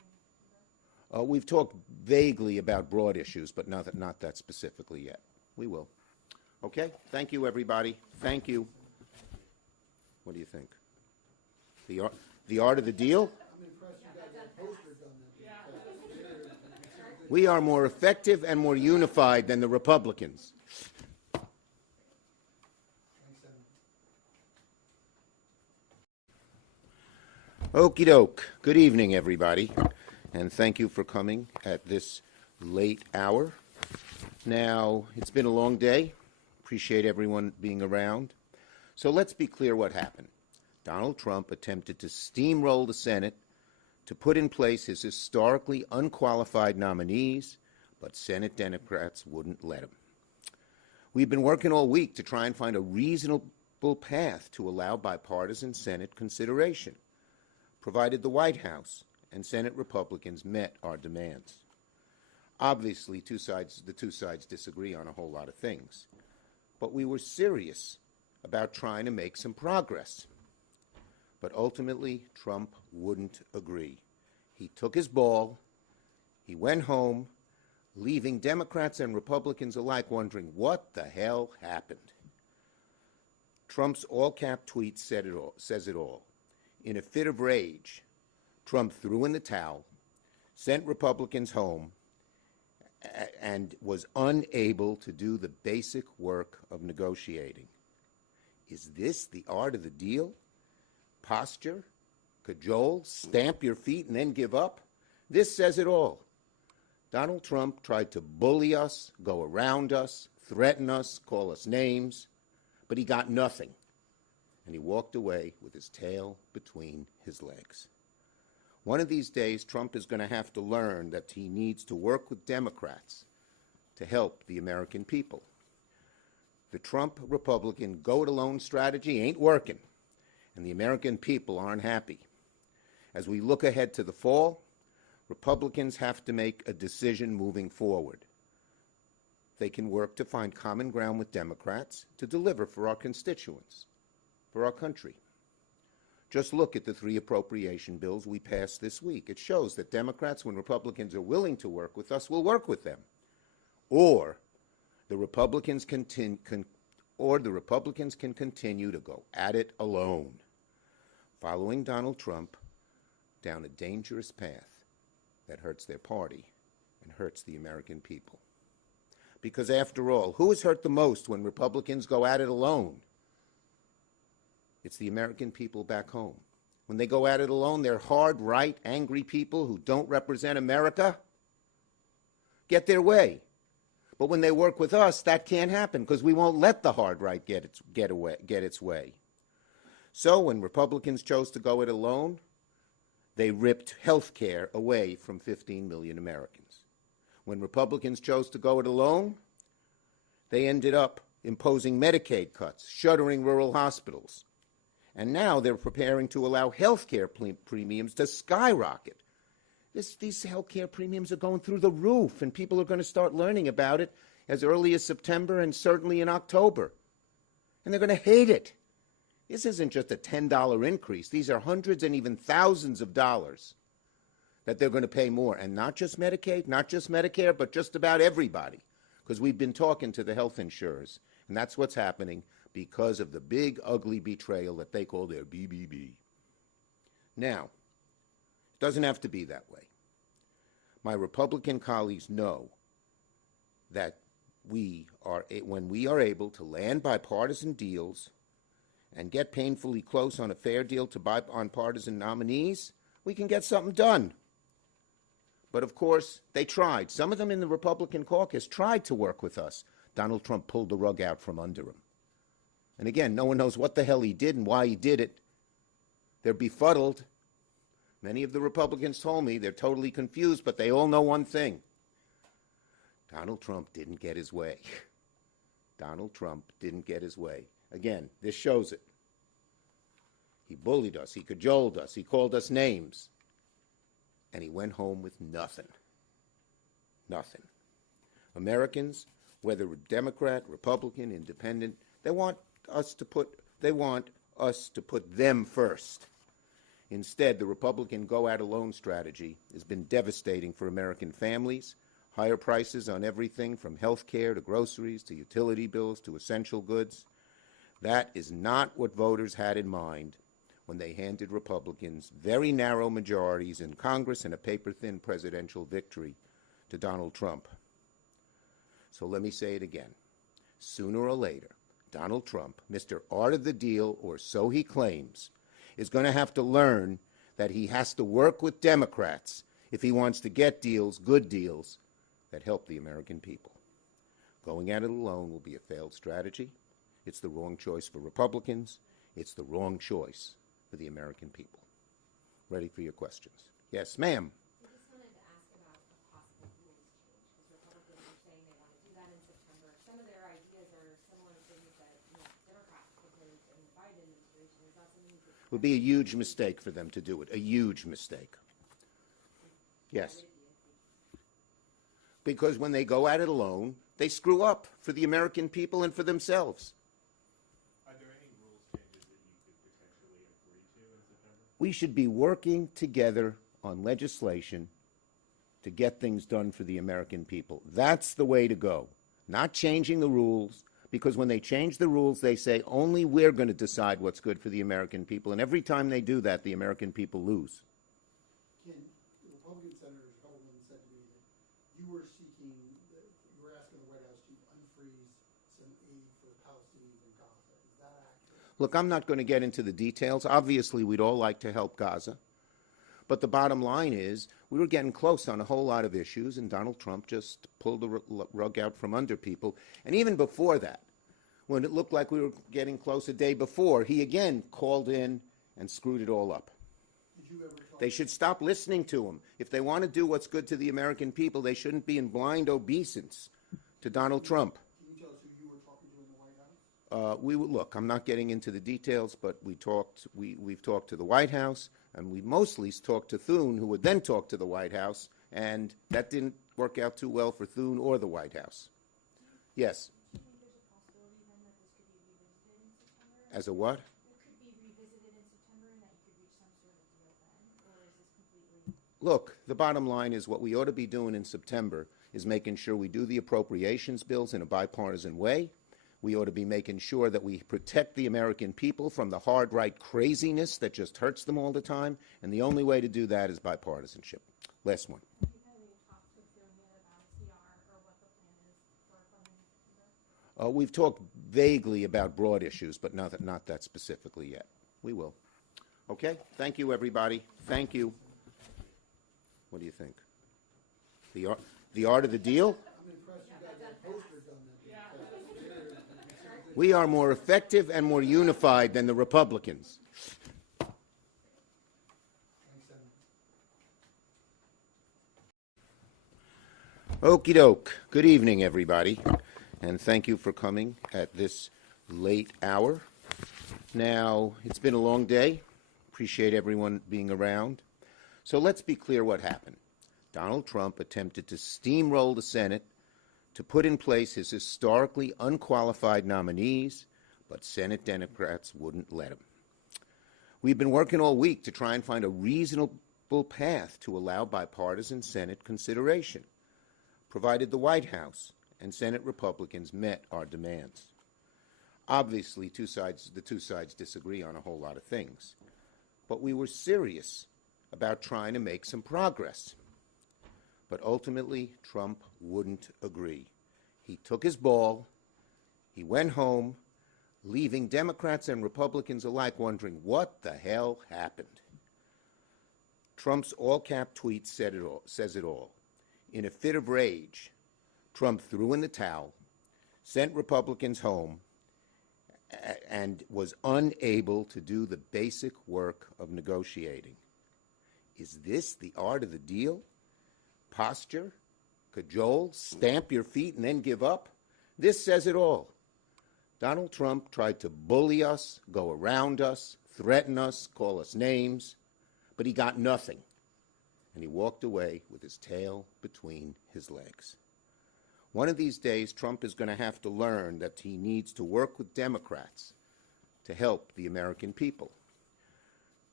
We've talked vaguely about broad issues, but not that specifically yet. We will. Okay? Thank you, everybody. Thank you. What do you think? The art of the deal? I'm impressed you got that poster done. We are more effective and more unified than the Republicans. Thanks, Senator. Okie doke. Good evening, everybody, and thank you for coming at this late hour. Now, it's been a long day. Appreciate everyone being around. So let's be clear what happened. Donald Trump attempted to steamroll the Senate to put in place his historically unqualified nominees, but Senate Democrats wouldn't let him. We've been working all week to try and find a reasonable path to allow bipartisan Senate consideration, provided the White House and Senate Republicans met our demands. Obviously, the two sides disagree on a whole lot of things, but we were serious about trying to make some progress. But ultimately, Trump wouldn't agree. He took his ball, he went home, leaving Democrats and Republicans alike wondering what the hell happened. Trump's all-cap tweet says it all. In a fit of rage, Trump threw in the towel, sent Republicans home, and was unable to do the basic work of negotiating. Is this the art of the deal? Posture, cajole, stamp your feet, and then give up? This says it all. Donald Trump tried to bully us, go around us, threaten us, call us names, but he got nothing. And he walked away with his tail between his legs. One of these days, Trump is going to have to learn that he needs to work with Democrats to help the American people. The Trump Republican go-it-alone strategy ain't working, and the American people aren't happy. As we look ahead to the fall, Republicans have to make a decision moving forward. They can work to find common ground with Democrats to deliver for our constituents, for our country. Just look at the 3 appropriation bills we passed this week. It shows that Democrats, when Republicans are willing to work with us, will work with them. Or the Republicans can continue to go at it alone, following Donald Trump down a dangerous path that hurts their party and hurts the American people. Because after all, who is hurt the most when Republicans go at it alone? It's the American people back home. When they go at it alone, they're hard, right, angry people who don't represent America get their way. But when they work with us, that can't happen because we won't let the hard right get its way. So when Republicans chose to go it alone, they ripped health care away from 15 million Americans. When Republicans chose to go it alone, they ended up imposing Medicaid cuts, shuttering rural hospitals. And now they're preparing to allow health care premiums to skyrocket. These health care premiums are going through the roof, and people are going to start learning about it as early as September and certainly in October. And they're going to hate it. This isn't just a $10 increase. These are hundreds and even thousands of dollars that they're going to pay more. And not just Medicaid, not just Medicare, but just about everybody. Because we've been talking to the health insurers, and that's what's happening because of the big, ugly betrayal that they call their BBB. Now, it doesn't have to be that way. My Republican colleagues know that when we are able to land bipartisan deals and get painfully close on a fair deal to bipartisan nominees, we can get something done. But of course, they tried. Some of them in the Republican caucus tried to work with us. Donald Trump pulled the rug out from under him. And again, no one knows what the hell he did and why he did it. They're befuddled. Many of the Republicans told me they're totally confused, but they all know one thing. Donald Trump didn't get his way. Donald Trump didn't get his way. Again, this shows it. He bullied us. He cajoled us. He called us names. And he went home with nothing. Nothing. Americans, whether Democrat, Republican, Independent, they want us to put them first. Instead, the Republican go-at-alone strategy has been devastating for American families. Higher prices on everything from health care to groceries to utility bills to essential goods. That is not what voters had in mind when they handed Republicans very narrow majorities in Congress and a paper-thin presidential victory to Donald Trump. So let me say it again. Sooner or later, Donald Trump, Mr. Art of the Deal, or so he claims, is going to have to learn that he has to work with Democrats if he wants to get deals, good deals, that help the American people. Going at it alone will be a failed strategy. It's the wrong choice for Republicans. It's the wrong choice for the American people. Ready for your questions. Yes, ma'am. I just wanted to ask about a possible rules change, because Republicans are saying they want to do that in September. Some of their ideas are similar to things that Democrats proposed in the Biden administration. Is that something that It would be a huge mistake for them to do it, a huge mistake. Yes. Because when they go at it alone, they screw up for the American people and for themselves. Are there any rules changes that you could potentially agree to in September? We should be working together on legislation to get things done for the American people. That's the way to go. Not changing the rules, because when they change the rules, they say only we're going to decide what's good for the American people. And every time they do that, the American people lose. Ken, the Republican Senator Hellman said to me that you were seeking, you were asking the White House to unfreeze some aid for the Palestinians in Gaza. Is that accurate? Look, I'm not going to get into the details. Obviously, we'd all like to help Gaza. But the bottom line is we were getting close on a whole lot of issues, and Donald Trump just pulled the rug out from under people. And even before that, when it looked like we were getting close a day before, he again called in and screwed it all up. Did you ever talk? They should stop listening to him. If they want to do what's good to the American people, they shouldn't be in blind obeisance to Donald Trump. Can you tell us who you were talking to in the White House? Look, I'm not getting into the details, but we've talked to the White House, and we mostly talked to Thune, who would then talk to the White House, and that didn't work out too well for Thune or the White House. Yes. do you think there's a possibility then that this could be revisited in September? As a what? It could be revisited in September and that you could reach some sort of deal then? Or is this completely? Look, the bottom line is what we ought to be doing in September is making sure we do the appropriations bills in a bipartisan way. We ought to be making sure that we protect the American people from the hard right craziness that just hurts them all the time. And the only way to do that is bipartisanship. Last one. Have you had any talks with Thune yet about CR or what the plan is for funding in September? We've talked vaguely about broad issues, but not that specifically yet. We will. Okay? Thank you, everybody. Thank you. What do you think? The art of the deal? I'm impressed you got that poster done. We are more effective and more unified than the Republicans. Thanks, Senator. Okie doke. Good evening, everybody, and thank you for coming at this late hour. Now, it's been a long day. Appreciate everyone being around. So let's be clear what happened. Donald Trump attempted to steamroll the Senate to put in place his historically unqualified nominees, but Senate Democrats wouldn't let him. We've been working all week to try and find a reasonable path to allow bipartisan Senate consideration, provided the White House and Senate Republicans met our demands. Obviously, the two sides disagree on a whole lot of things, but we were serious about trying to make some progress. But ultimately, Trump wouldn't agree. He took his ball, he went home, leaving Democrats and Republicans alike wondering what the hell happened. Trump's all-cap tweet says it all. In a fit of rage, Trump threw in the towel, sent Republicans home, and was unable to do the basic work of negotiating. Is this the art of the deal? Posture, cajole, stamp your feet, and then give up? This says it all. Donald Trump tried to bully us, go around us, threaten us, call us names, but he got nothing. And he walked away with his tail between his legs. One of these days, Trump is going to have to learn that he needs to work with Democrats to help the American people.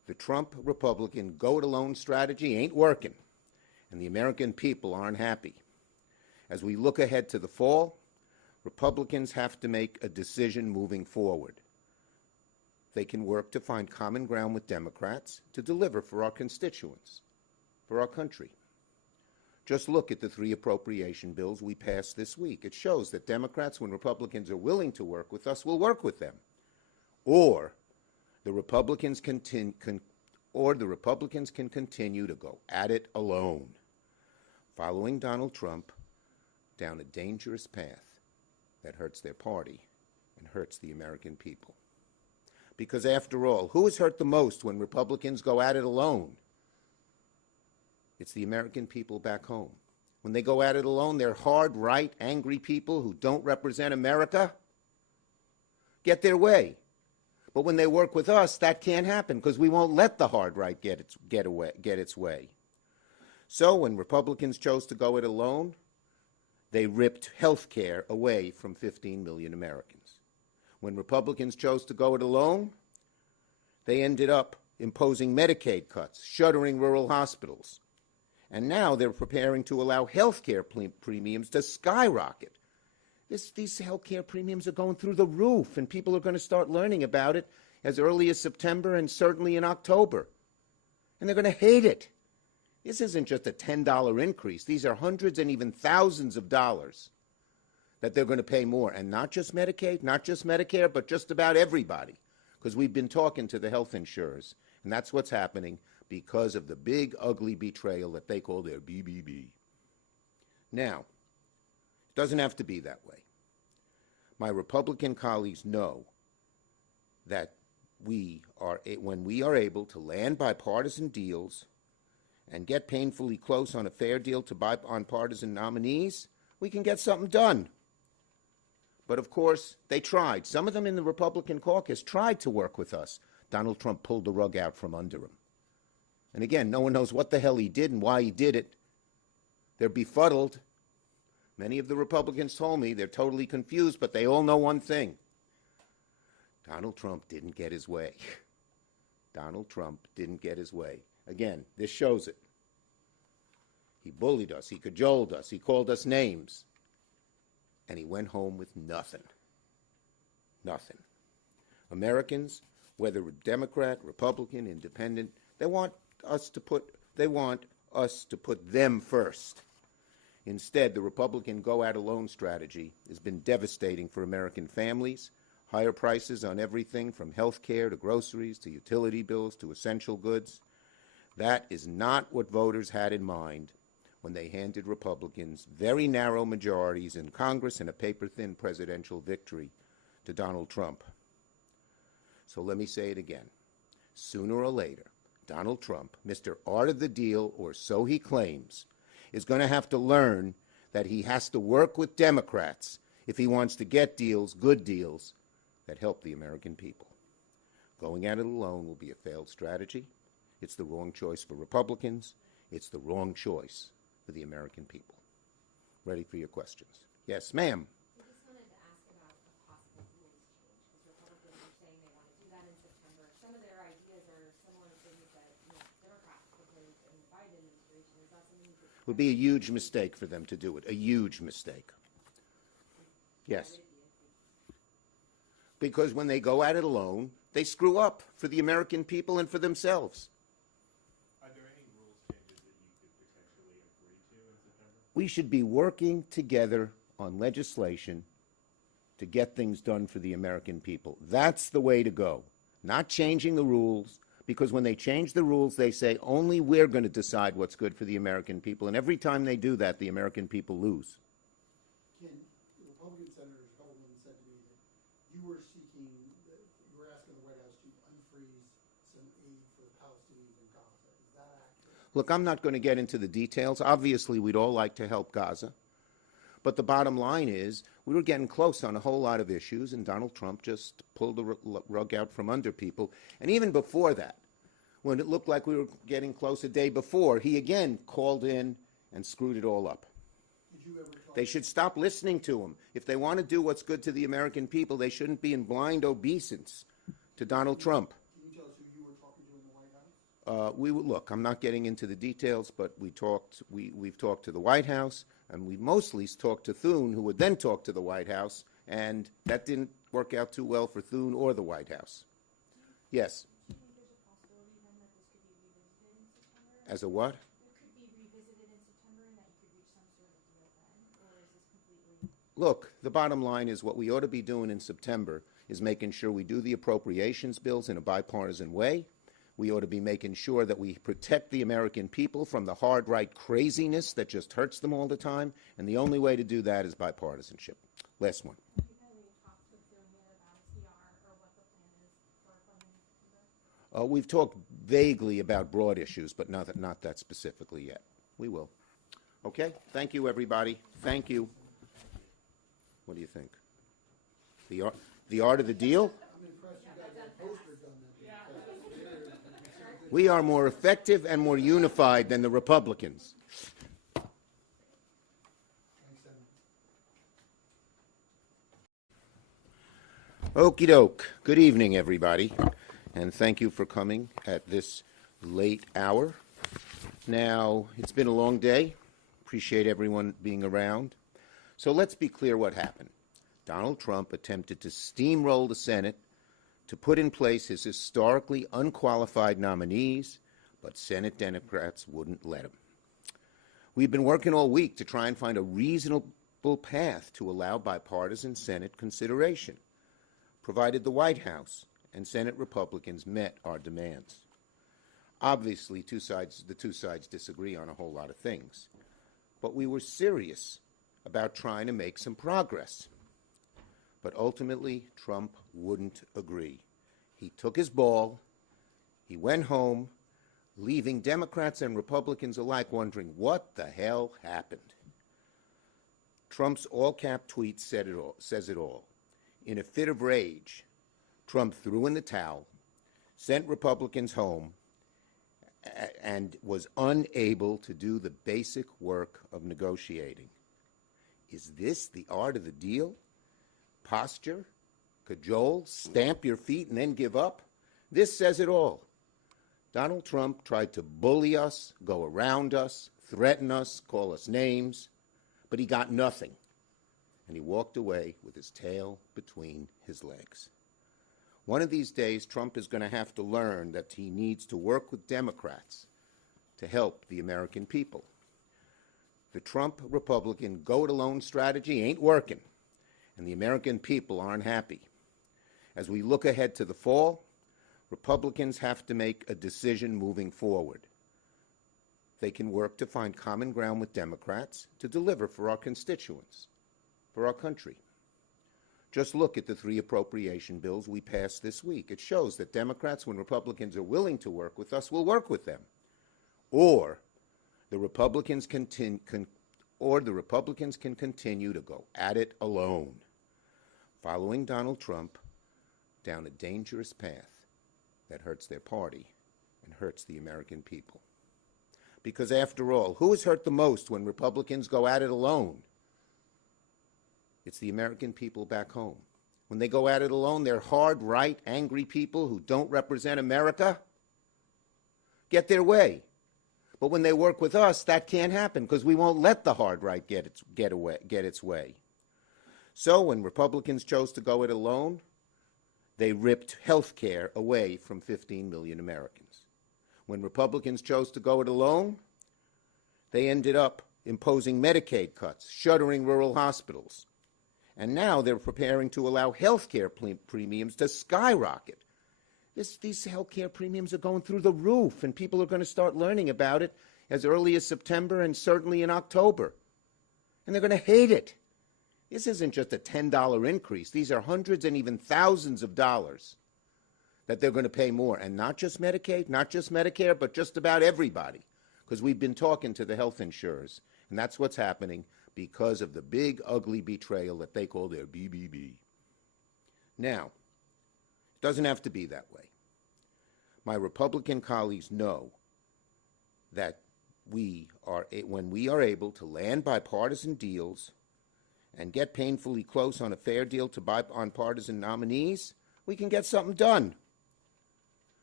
The Trump Republican go-it-alone strategy ain't working, and the American people aren't happy. As we look ahead to the fall, Republicans have to make a decision moving forward. They can work to find common ground with Democrats to deliver for our constituents, for our country. Just look at the 3 appropriation bills we passed this week. It shows that Democrats, when Republicans are willing to work with us, will work with them. Or the Republicans can continue to go at it alone, following Donald Trump down a dangerous path that hurts their party and hurts the American people. Because after all, who is hurt the most when Republicans go at it alone? It's the American people back home. When they go at it alone, they're hard, right, angry people who don't represent America get their way. But when they work with us, that can't happen because we won't let the hard right get its way. So when Republicans chose to go it alone, they ripped health care away from 15 million Americans. When Republicans chose to go it alone, they ended up imposing Medicaid cuts, shuttering rural hospitals. And now they're preparing to allow health care premiums to skyrocket. These health care premiums are going through the roof, and people are going to start learning about it as early as September and certainly in October. And they're going to hate it. This isn't just a $10 increase. These are hundreds and even thousands of dollars that they're going to pay more. And not just Medicaid, not just Medicare, but just about everybody. Because we've been talking to the health insurers, and that's what's happening because of the big, ugly betrayal that they call their BBB. Now, it doesn't have to be that way. My Republican colleagues know that when we are able to land bipartisan deals and get painfully close on a fair deal to bipartisan nominees, we can get something done. But of course, they tried. Some of them in the Republican caucus tried to work with us. Donald Trump pulled the rug out from under him. And again, no one knows what the hell he did and why he did it. They're befuddled. Many of the Republicans told me they're totally confused, but they all know one thing. Donald Trump didn't get his way. Donald Trump didn't get his way. Again, this shows it. He bullied us. He cajoled us. He called us names. And he went home with nothing. Nothing. Americans, whether Democrat, Republican, Independent, they want us to put them first. Instead, the Republican go-at-alone strategy has been devastating for American families. Higher prices on everything from health care to groceries to utility bills to essential goods. That is not what voters had in mind when they handed Republicans very narrow majorities in Congress and a paper-thin presidential victory to Donald Trump. So let me say it again. Sooner or later, Donald Trump, Mr. Art of the Deal, or so he claims, is going to have to learn that he has to work with Democrats if he wants to get deals, good deals, that help the American people. Going at it alone will be a failed strategy. It's the wrong choice for Republicans. It's the wrong choice for the American people. Ready for your questions. Yes, ma'am. I just wanted to ask about a possible rules change, because Republicans are saying they want to do that in September. Some of their ideas are similar to things that Democrats proposed in the Biden administration. Is that something that It would be a huge mistake for them to do it, a huge mistake. Yes. Because when they go at it alone, they screw up for the American people and for themselves. Are there any rules changes that you could potentially agree to in September? We should be working together on legislation to get things done for the American people. That's the way to go. Not changing the rules, because when they change the rules, they say only we're going to decide what's good for the American people. And every time they do that, the American people lose. Ken, the Republican Senator Hellman said to me that you were asking the White House to unfreeze some aid for the Palestinians in Gaza. Is that accurate? Look, I'm not going to get into the details. Obviously, we'd all like to help Gaza. But the bottom line is we were getting close on a whole lot of issues, and Donald Trump just pulled the rug out from under people. And even before that, when it looked like we were getting close a day before, he again called in and screwed it all up. Did you ever talk They should stop listening to him. If they want to do what's good to the American people, they shouldn't be in blind obeisance to Donald Trump. Can you tell us who you were talking to in the White House? look, I'm not getting into the details, but we've talked to the White House, and we mostly talked to Thune, who would then talk to the White House, and that didn't work out too well for Thune or the White House. Yes. Do you think there's a possibility then that this could be revisited in September? As a what? It could be revisited in September and that you could reach some sort of deal then? Or is this completely... Look, the bottom line is what we ought to be doing in September is making sure we do the appropriations bills in a bipartisan way. We ought to be making sure that we protect the American people from the hard right craziness that just hurts them all the time, and the only way to do that is bipartisanship. Last one. Have you had any talks with Thune yet about CR or what the plan is for funding in September? We've talked vaguely about broad issues, but not that specifically yet. We will. Okay? Thank you, everybody. Thank you. What do you think? The art of the deal? I'm impressed you guys have posters on that. We are more effective and more unified than the Republicans. Thanks, Senator. Okie doke. Good evening, everybody, and thank you for coming at this late hour. Now, it's been a long day. Appreciate everyone being around. So let's be clear what happened. Donald Trump attempted to steamroll the Senate to put in place his historically unqualified nominees, but Senate Democrats wouldn't let him. We've been working all week to try and find a reasonable path to allow bipartisan Senate consideration, provided the White House and Senate Republicans met our demands. Obviously, the two sides disagree on a whole lot of things, but we were serious about trying to make some progress. But ultimately, Trump wouldn't agree. He took his ball, he went home, leaving Democrats and Republicans alike wondering what the hell happened. Trump's all-cap tweet says it all. In a fit of rage, Trump threw in the towel, sent Republicans home, and was unable to do the basic work of negotiating. Is this the art of the deal? Posture, cajole, stamp your feet and then give up? This says it all. Donald Trump tried to bully us, go around us, threaten us, call us names, but he got nothing. And he walked away with his tail between his legs. One of these days, Trump is going to have to learn that he needs to work with Democrats to help the American people. The Trump Republican go-it-alone strategy ain't working, and the American people aren't happy. As we look ahead to the fall, Republicans have to make a decision moving forward. They can work to find common ground with Democrats to deliver for our constituents, for our country. Just look at the 3 appropriation bills we passed this week. It shows that Democrats, when Republicans are willing to work with us, will work with them. Or the Republicans can continue to go at it alone, following Donald Trump down a dangerous path that hurts their party and hurts the American people. Because after all, who is hurt the most when Republicans go at it alone? It's the American people back home. When they go at it alone, they're hard, right, angry people who don't represent America get their way. But when they work with us, that can't happen because we won't let the hard right get its way. So when Republicans chose to go it alone, they ripped health care away from 15 million Americans. When Republicans chose to go it alone, they ended up imposing Medicaid cuts, shuttering rural hospitals. And now they're preparing to allow health care premiums to skyrocket. These health care premiums are going through the roof, and people are going to start learning about it as early as September and certainly in October. And they're going to hate it. This isn't just a $10 increase. These are hundreds and even thousands of dollars that they're going to pay more. And not just Medicaid, not just Medicare, but just about everybody. Because we've been talking to the health insurers, and that's what's happening because of the big, ugly betrayal that they call their BBB. Now, it doesn't have to be that way. My Republican colleagues know that when we are able to land bipartisan deals and get painfully close on a fair deal to on partisan nominees, we can get something done.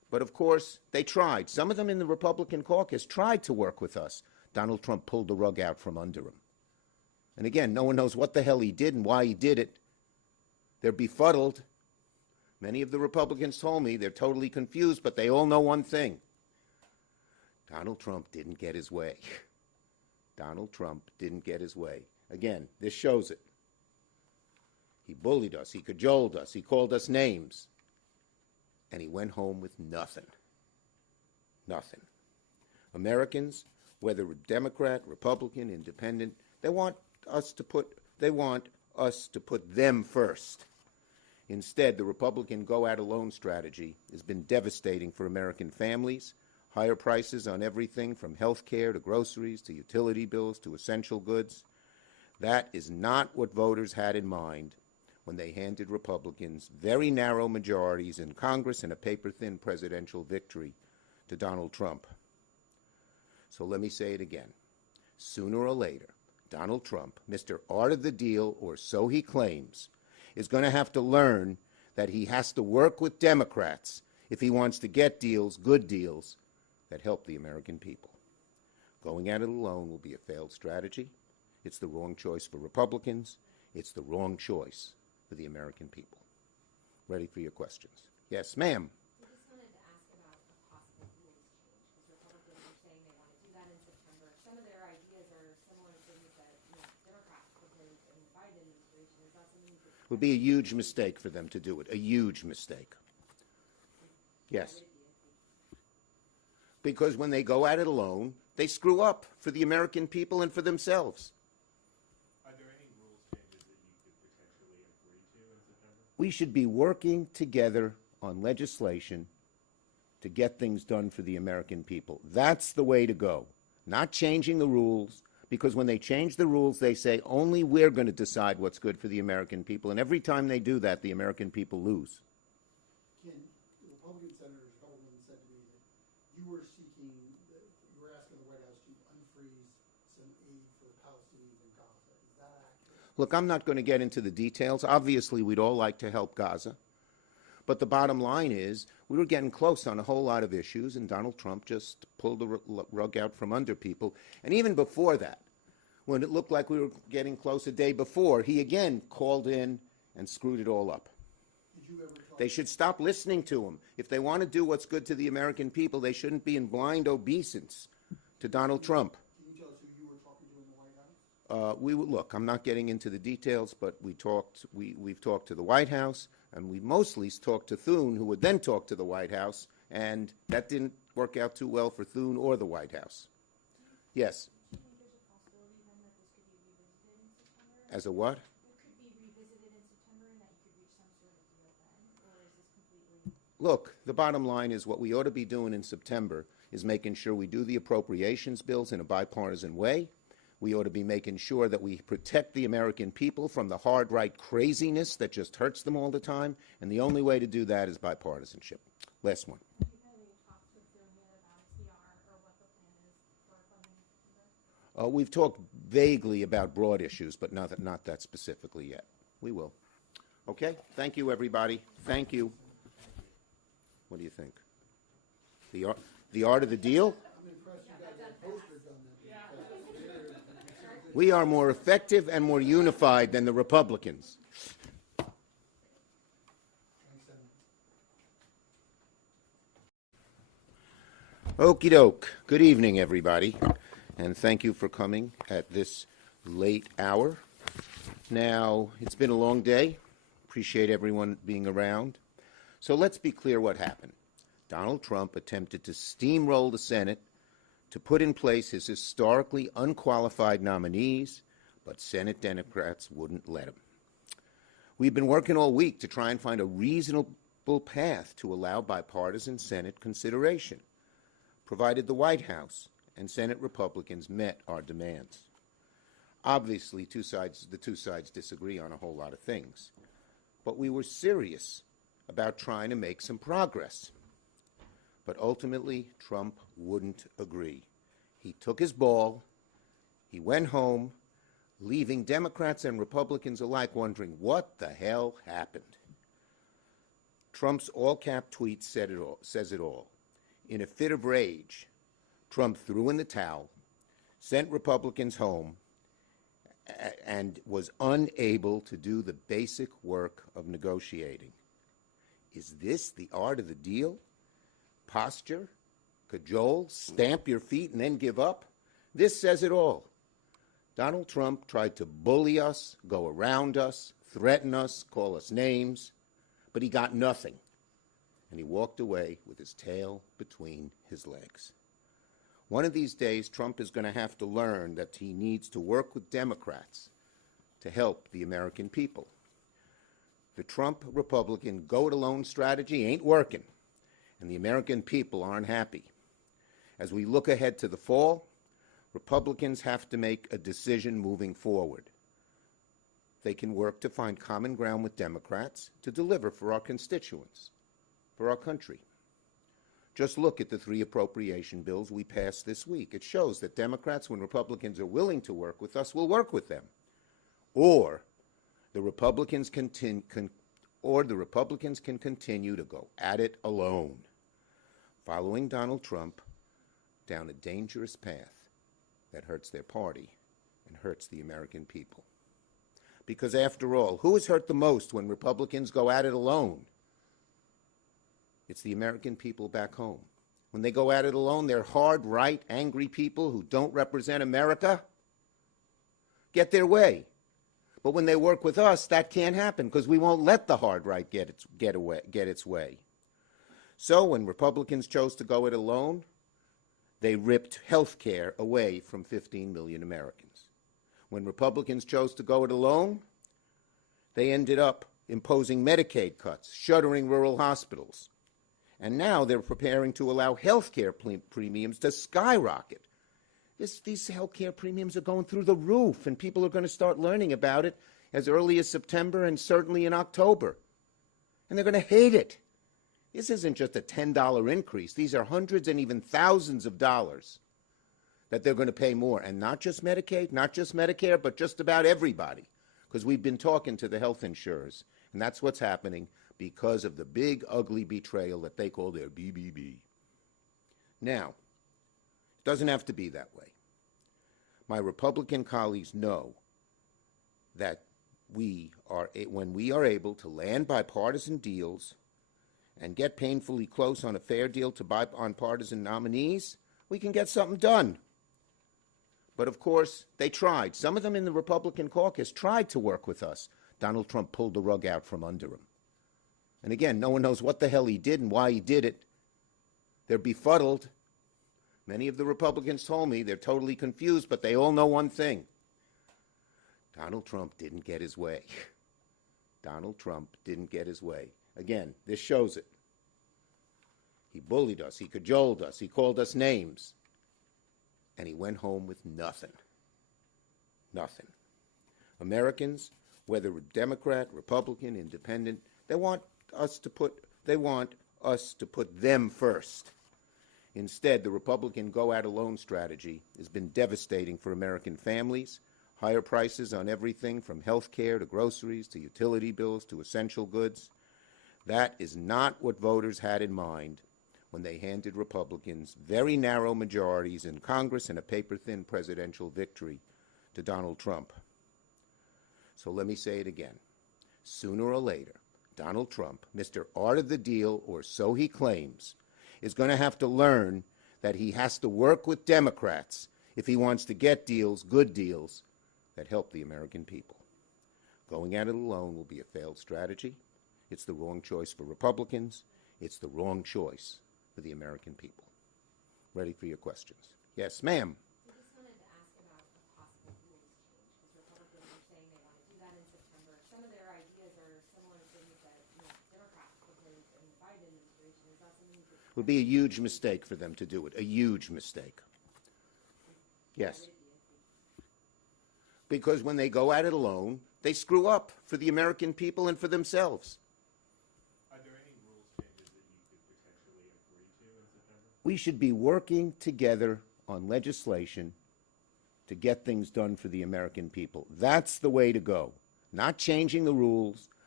But of course, they tried. Some of them in the Republican caucus tried to work with us. Donald Trump pulled the rug out from under him. And again, no one knows what the hell he did and why he did it. They're befuddled. Many of the Republicans told me they're totally confused, but they all know one thing. Donald Trump didn't get his way. Donald Trump didn't get his way. Again, this shows it. He bullied us. He cajoled us. He called us names. And he went home with nothing. Nothing. Americans, whether Democrat, Republican, Independent, they want us to put them first. Instead, the Republican go-out-alone strategy has been devastating for American families. Higher prices on everything from health care to groceries to utility bills to essential goods. That is not what voters had in mind when they handed Republicans very narrow majorities in Congress and a paper-thin presidential victory to Donald Trump. So let me say it again. Sooner or later, Donald Trump, Mr. Art of the Deal, or so he claims, is going to have to learn that he has to work with Democrats if he wants to get deals, good deals, that help the American people. Going at it alone will be a failed strategy. It's the wrong choice for Republicans. It's the wrong choice for the American people. Ready for your questions. Yes, ma'am. I just wanted to ask about a possible rules change, because Republicans are saying they want to do that in September. Some of their ideas are similar to things that Democrats proposed in the Biden administration. Is that something you could... It would be a huge mistake for them to do it, a huge mistake. Yes. Because when they go at it alone, they screw up for the American people and for themselves. Are there any rules changes that you could potentially agree to in September? We should be working together on legislation to get things done for the American people. That's the way to go. Not changing the rules, because when they change the rules, they say only we're going to decide what's good for the American people. And every time they do that, the American people lose. Ken, the Republican senators, a couple of them said to me that you were asking the White House to unfreeze some aid for the Palestinians in Gaza. Is that accurate? Look, I'm not going to get into the details. Obviously, we'd all like to help Gaza. But the bottom line is we were getting close on a whole lot of issues, and Donald Trump just pulled the rug out from under people. And even before that, when it looked like we were getting close a day before, he again called in and screwed it all up. Did you ever talk? They should stop listening to him. If they want to do what's good to the American people, they shouldn't be in blind obeisance to Donald Trump. Can you tell us who you were talking to in the White House? Look, I'm not getting into the details, but we've talked to the White House, and we mostly talked to Thune, who would then talk to the White House, and that didn't work out too well for Thune or the White House. Yes. Do you think there's a possibility then that this could be revisited in September? As a what? It could be revisited in September and that you could reach some sort of deal then? Or is this completely... Look, the bottom line is what we ought to be doing in September is making sure we do the appropriations bills in a bipartisan way. We ought to be making sure that we protect the American people from the hard right craziness that just hurts them all the time, and the only way to do that is bipartisanship. Last one. Have you had any talks with Thune yet about CR or what the plan is for funding in September? We've talked vaguely about broad issues, but not that specifically yet. We will. Okay? Thank you, everybody. Thank you. What do you think? The art of the deal? I'm impressed you got that poster done that. We are more effective and more unified than the Republicans. Okie doke. Good evening, everybody, and thank you for coming at this late hour. Now, it's been a long day. Appreciate everyone being around. So let's be clear what happened. Donald Trump attempted to steamroll the Senate to put in place his historically unqualified nominees, but Senate Democrats wouldn't let him. We've been working all week to try and find a reasonable path to allow bipartisan Senate consideration, provided the White House and Senate Republicans met our demands. Obviously, the two sides disagree on a whole lot of things, but we were serious about trying to make some progress. But ultimately, Trump wouldn't agree. He took his ball, he went home, leaving Democrats and Republicans alike wondering what the hell happened. Trump's all-cap tweet says it all. In a fit of rage, Trump threw in the towel, sent Republicans home, and was unable to do the basic work of negotiating. Is this the art of the deal? Posture? Cajole? Stamp your feet and then give up? This says it all. Donald Trump tried to bully us, go around us, threaten us, call us names, but he got nothing. And he walked away with his tail between his legs. One of these days, Trump is going to have to learn that he needs to work with Democrats to help the American people. The Trump Republican go-it-alone strategy ain't working, and the American people aren't happy. As we look ahead to the fall, Republicans have to make a decision moving forward. They can work to find common ground with Democrats to deliver for our constituents, for our country. Just look at the 3 appropriation bills we passed this week. It shows that Democrats, when Republicans are willing to work with us, will work with them. Or the Republicans can continue to go at it alone, following Donald Trump down a dangerous path that hurts their party and hurts the American people. Because after all, who is hurt the most when Republicans go at it alone? It's the American people back home. When they go at it alone, they're hard, right, angry people who don't represent America get their way. But when they work with us, that can't happen because we won't let the hard right get its way. So when Republicans chose to go it alone, they ripped health care away from 15 million Americans. When Republicans chose to go it alone, they ended up imposing Medicaid cuts, shuttering rural hospitals. And now they're preparing to allow health care premiums to skyrocket. These health care premiums are going through the roof, and people are going to start learning about it as early as September and certainly in October. And they're going to hate it. This isn't just a $10 increase. These are hundreds and even thousands of dollars that they're going to pay more. And not just Medicaid, not just Medicare, but just about everybody. Because we've been talking to the health insurers, and that's what's happening because of the big, ugly betrayal that they call their BBB. Now, it doesn't have to be that way. My Republican colleagues know that when we are able to land bipartisan deals and get painfully close on a fair deal on partisan nominees, we can get something done. But of course, they tried. Some of them in the Republican caucus tried to work with us. Donald Trump pulled the rug out from under him. And again, no one knows what the hell he did and why he did it. They're befuddled. Many of the Republicans told me they're totally confused, but they all know one thing. Donald Trump didn't get his way. Donald Trump didn't get his way. Again, this shows it. He bullied us. He cajoled us. He called us names. And he went home with nothing. Nothing. Americans, whether Democrat, Republican, Independent, they want us to put them first. Instead, the Republican go-at-alone strategy has been devastating for American families. Higher prices on everything from health care to groceries to utility bills to essential goods. That is not what voters had in mind when they handed Republicans very narrow majorities in Congress and a paper-thin presidential victory to Donald Trump. So let me say it again. Sooner or later, Donald Trump, Mr. Art of the Deal, or so he claims, is going to have to learn that he has to work with Democrats if he wants to get deals, good deals, that help the American people. Going at it alone will be a failed strategy. It's the wrong choice for Republicans. It's the wrong choice for the American people. Ready for your questions. Yes, ma'am. I just wanted to ask about a possible rules change, because Republicans are saying they want to do that in September. Some of their ideas are similar to things that Democrats proposed in the Biden administration. Is that something that It would be a huge mistake for them to do it, a huge mistake. Yes. Because when they go at it alone, they screw up for the American people and for themselves. Are there any rules changes that you could potentially agree to in September? We should be working together on legislation to get things done for the American people. That's the way to go. Not changing the rules,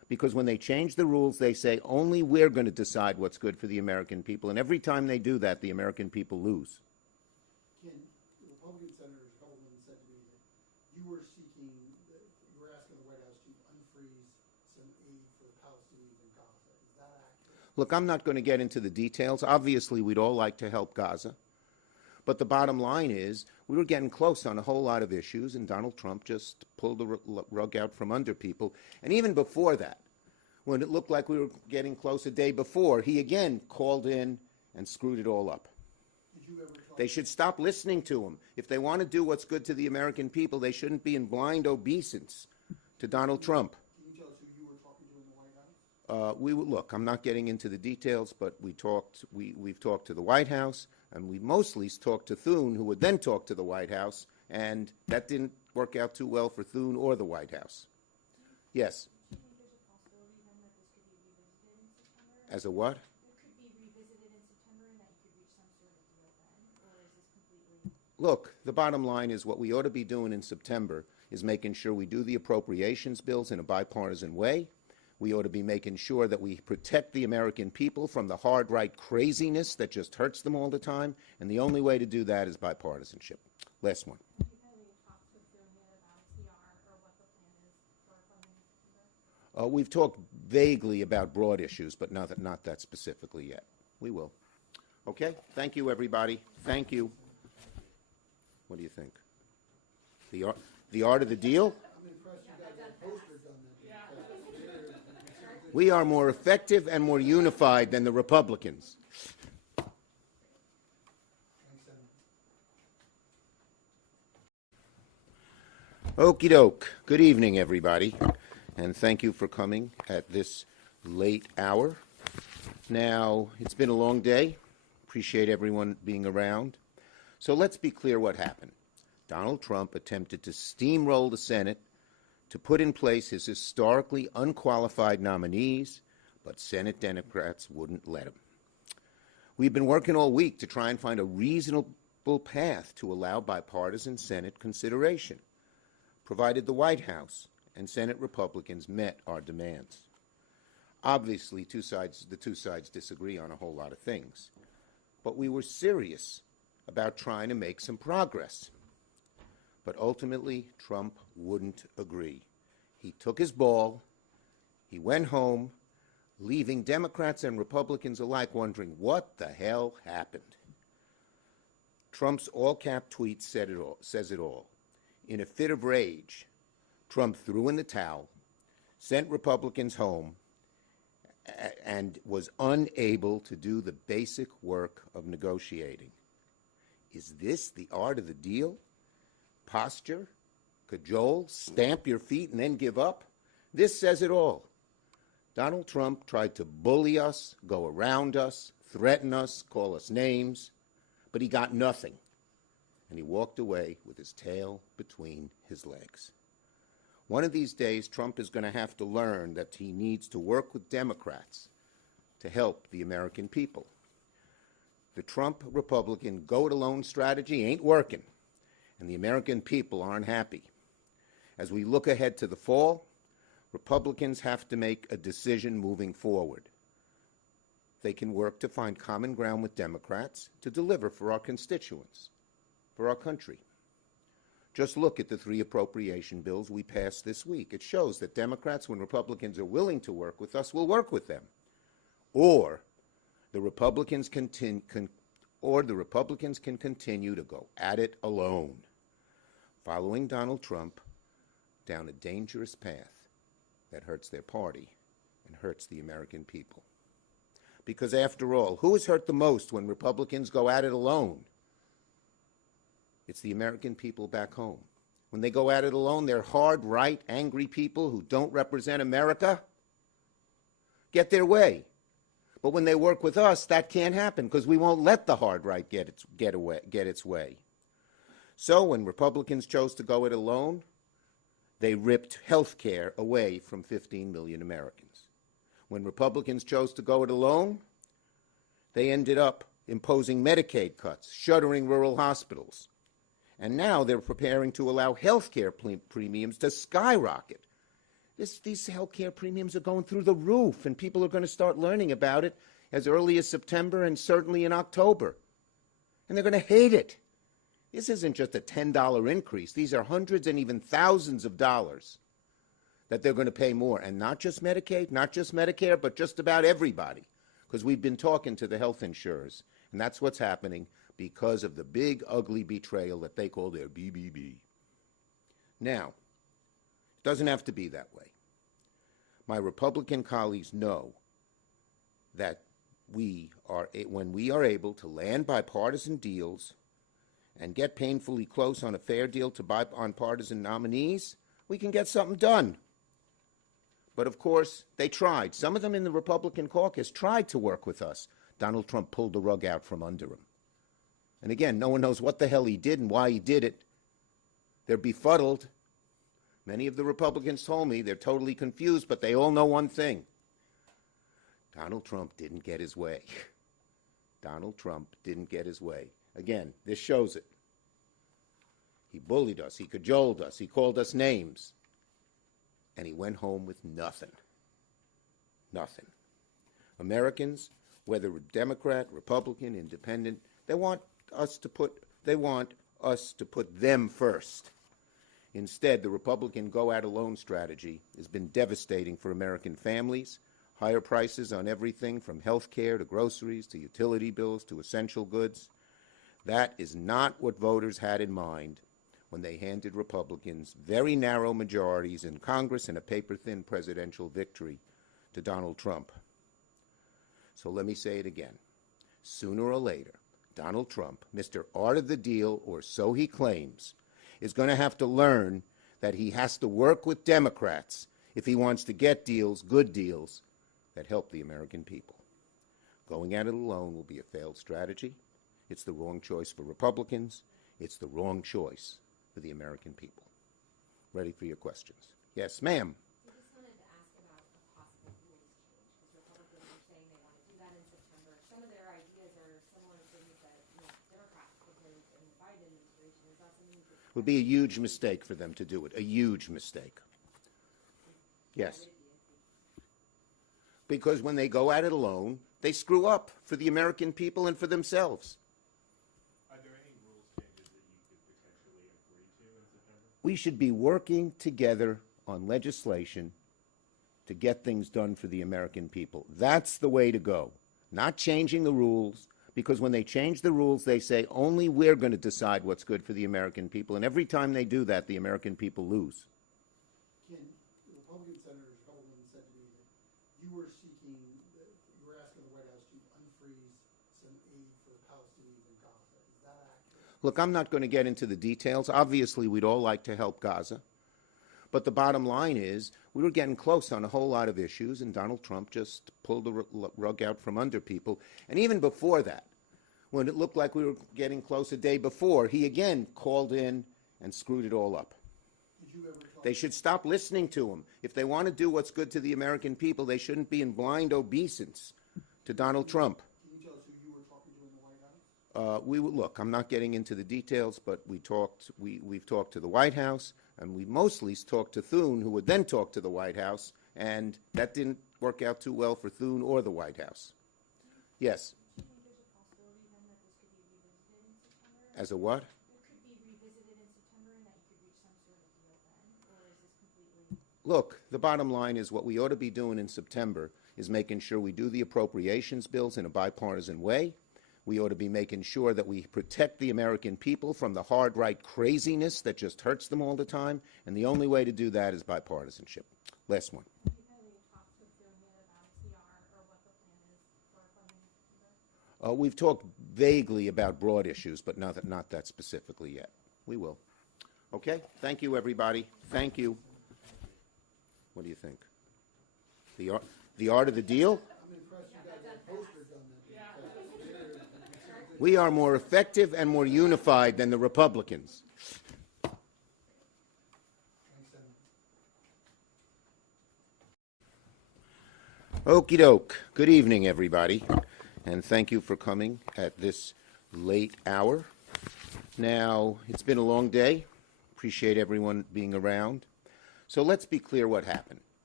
Because when they change the rules, they say only we're going to decide what's good for the American people. And every time they do that, the American people lose. Ken, the Republican senators, a couple of them said to me that you were seeking, you were asking the White House to unfreeze some aid for the Palestinians in Gaza. Is that accurate? Look, I'm not going to get into the details. Obviously, we'd all like to help Gaza. But the bottom line is we were getting close on a whole lot of issues, and Donald Trump just pulled the rug out from under people. And even before that, when it looked like we were getting close a day before, he again called in and screwed it all up. Did you ever talk? They should stop listening to him. If they want to do what's good to the American people, they shouldn't be in blind obeisance to Donald Trump. Can you tell us who you were talking to in the White House? Look, I'm not getting into the details, but we've talked to the White House, and we mostly talked to Thune, who would then talk to the White House, and that didn't work out too well for Thune or the White House. Yes. Do you think there's a possibility then that this could be revisited in September? As a what? It could be revisited in September and that you could reach some sort of deal then? Or is this completely? Look, the bottom line is what we ought to be doing in September is making sure we do the appropriations bills in a bipartisan way. We ought to be making sure that we protect the American people from the hard right craziness that just hurts them all the time. And the only way to do that is bipartisanship. Last one. Have you talked with Thune yet about TR or what the plan is for funding in September? We've talked vaguely about broad issues, but not that specifically yet. We will. Okay? Thank you, everybody. Thank you. What do you think? The art of the deal? I'm impressed you guys have posters on that. We are more effective and more unified than the Republicans. Thanks, Senator. Okie doke. Good evening, everybody, and thank you for coming at this late hour. Now, it's been a long day. Appreciate everyone being around. So let's be clear what happened. Donald Trump attempted to steamroll the Senate to put in place his historically unqualified nominees, but Senate Democrats wouldn't let him. We've been working all week to try and find a reasonable path to allow bipartisan Senate consideration, provided the White House and Senate Republicans met our demands. Obviously, the two sides disagree on a whole lot of things, but we were serious about trying to make some progress. But ultimately, Trump wouldn't agree. He took his ball, he went home, leaving Democrats and Republicans alike wondering what the hell happened. Trump's all-cap tweet says it all. In a fit of rage, Trump threw in the towel, sent Republicans home, and was unable to do the basic work of negotiating. Is this the art of the deal? Posture, cajole, stamp your feet, and then give up? This says it all. Donald Trump tried to bully us, go around us, threaten us, call us names, but he got nothing. And he walked away with his tail between his legs. One of these days, Trump is going to have to learn that he needs to work with Democrats to help the American people. The Trump Republican go-it-alone strategy ain't working, and the American people aren't happy. As we look ahead to the fall, Republicans have to make a decision moving forward. They can work to find common ground with Democrats to deliver for our constituents, for our country. Just look at the 3 appropriation bills we passed this week. It shows that Democrats, when Republicans are willing to work with us, will work with them. Or the Republicans can continue to go at it alone, following Donald Trump down a dangerous path that hurts their party and hurts the American people. Because after all, who is hurt the most when Republicans go at it alone? It's the American people back home. When they go at it alone, they're hard, right, angry people who don't represent America get their way. But when they work with us, that can't happen because we won't let the hard right get its way. So when Republicans chose to go it alone, they ripped health care away from 15 million Americans. When Republicans chose to go it alone, they ended up imposing Medicaid cuts, shuttering rural hospitals. And now they're preparing to allow health care premiums to skyrocket These health care premiums are going through the roof, and people are going to start learning about it as early as September and certainly in October. And they're going to hate it. This isn't just a $10 increase. These are hundreds and even thousands of dollars that they're going to pay more. And not just Medicaid, not just Medicare, but just about everybody. Because we've been talking to the health insurers, and that's what's happening because of the big, ugly betrayal that they call their BBB. Now, it doesn't have to be that way. My Republican colleagues know that when we are able to land bipartisan deals and get painfully close on a fair deal on partisan nominees, we can get something done. But of course, they tried. Some of them in the Republican caucus tried to work with us. Donald Trump pulled the rug out from under him. And again, no one knows what the hell he did and why he did it. They're befuddled. Many of the Republicans told me they're totally confused, but they all know one thing. Donald Trump didn't get his way. Donald Trump didn't get his way. Again, this shows it. He bullied us. He cajoled us. He called us names. And he went home with nothing. Nothing. Americans, whether Democrat, Republican, Independent, they want us to put them first. Instead, the Republican go-at-alone strategy has been devastating for American families. Higher prices on everything from health care to groceries to utility bills to essential goods. That is not what voters had in mind when they handed Republicans very narrow majorities in Congress and a paper-thin presidential victory to Donald Trump. So let me say it again. Sooner or later, Donald Trump, Mr. Art of the Deal, or so he claims, is going to have to learn that he has to work with Democrats if he wants to get deals, good deals, that help the American people. Going at it alone will be a failed strategy. It's the wrong choice for Republicans. It's the wrong choice for the American people. Ready for your questions. Yes, ma'am. I just wanted to ask about a possible rules change, because Republicans are saying they want to do that in September. Some of their ideas are similar to things that Democrats proposed in the Biden administration. Is that something you could... It would be a huge mistake for them to do it, a huge mistake. Yes. Because when they go at it alone, they screw up for the American people and for themselves. Are there any rules changes that you could potentially agree to in September? We should be working together on legislation to get things done for the American people. That's the way to go. Not changing the rules, because when they change the rules, they say only we're going to decide what's good for the American people. And every time they do that, the American people lose. Ken, the Republican Senator Sheldon said to me that you were asking the White House to unfreeze some aid for the Palestinians in Gaza. Is that accurate? Look, I'm not going to get into the details. Obviously, we'd all like to help Gaza. But the bottom line is we were getting close on a whole lot of issues, and Donald Trump just pulled the rug out from under people. And even before that, when it looked like we were getting close a day before, he again called in and screwed it all up. Did you ever talk They should stop listening to him. If they want to do what's good to the American people, they shouldn't be in blind obeisance to Donald Trump. Can you tell us who you were talking to in the White House? Look, I'm not getting into the details, but we've talked to the White House, and we mostly talked to Thune, who would then talk to the White House, and that didn't work out too well for Thune or the White House. Yes. Do you think there's a possibility then that this could be revisited in September? As a what? It could be revisited in September and that you could reach some sort of deal then? Or is this completely... Look, the bottom line is what we ought to be doing in September is making sure we do the appropriations bills in a bipartisan way. We ought to be making sure that we protect the American people from the hard right craziness that just hurts them all the time. And the only way to do that is bipartisanship. Last one. Have you had any talks with Thune yet about CR or what the plan is for funding in September? We've talked vaguely about broad issues, but not that specifically yet. We will. Okay? Thank you, everybody. Thank you. What do you think? The art of the deal? I'm impressed you got that poster done that. We are more effective and more unified than the Republicans. Thanks, Senator. Okie doke. Good evening, everybody, and thank you for coming at this late hour. Now, it's been a long day. Appreciate everyone being around. So let's be clear what happened.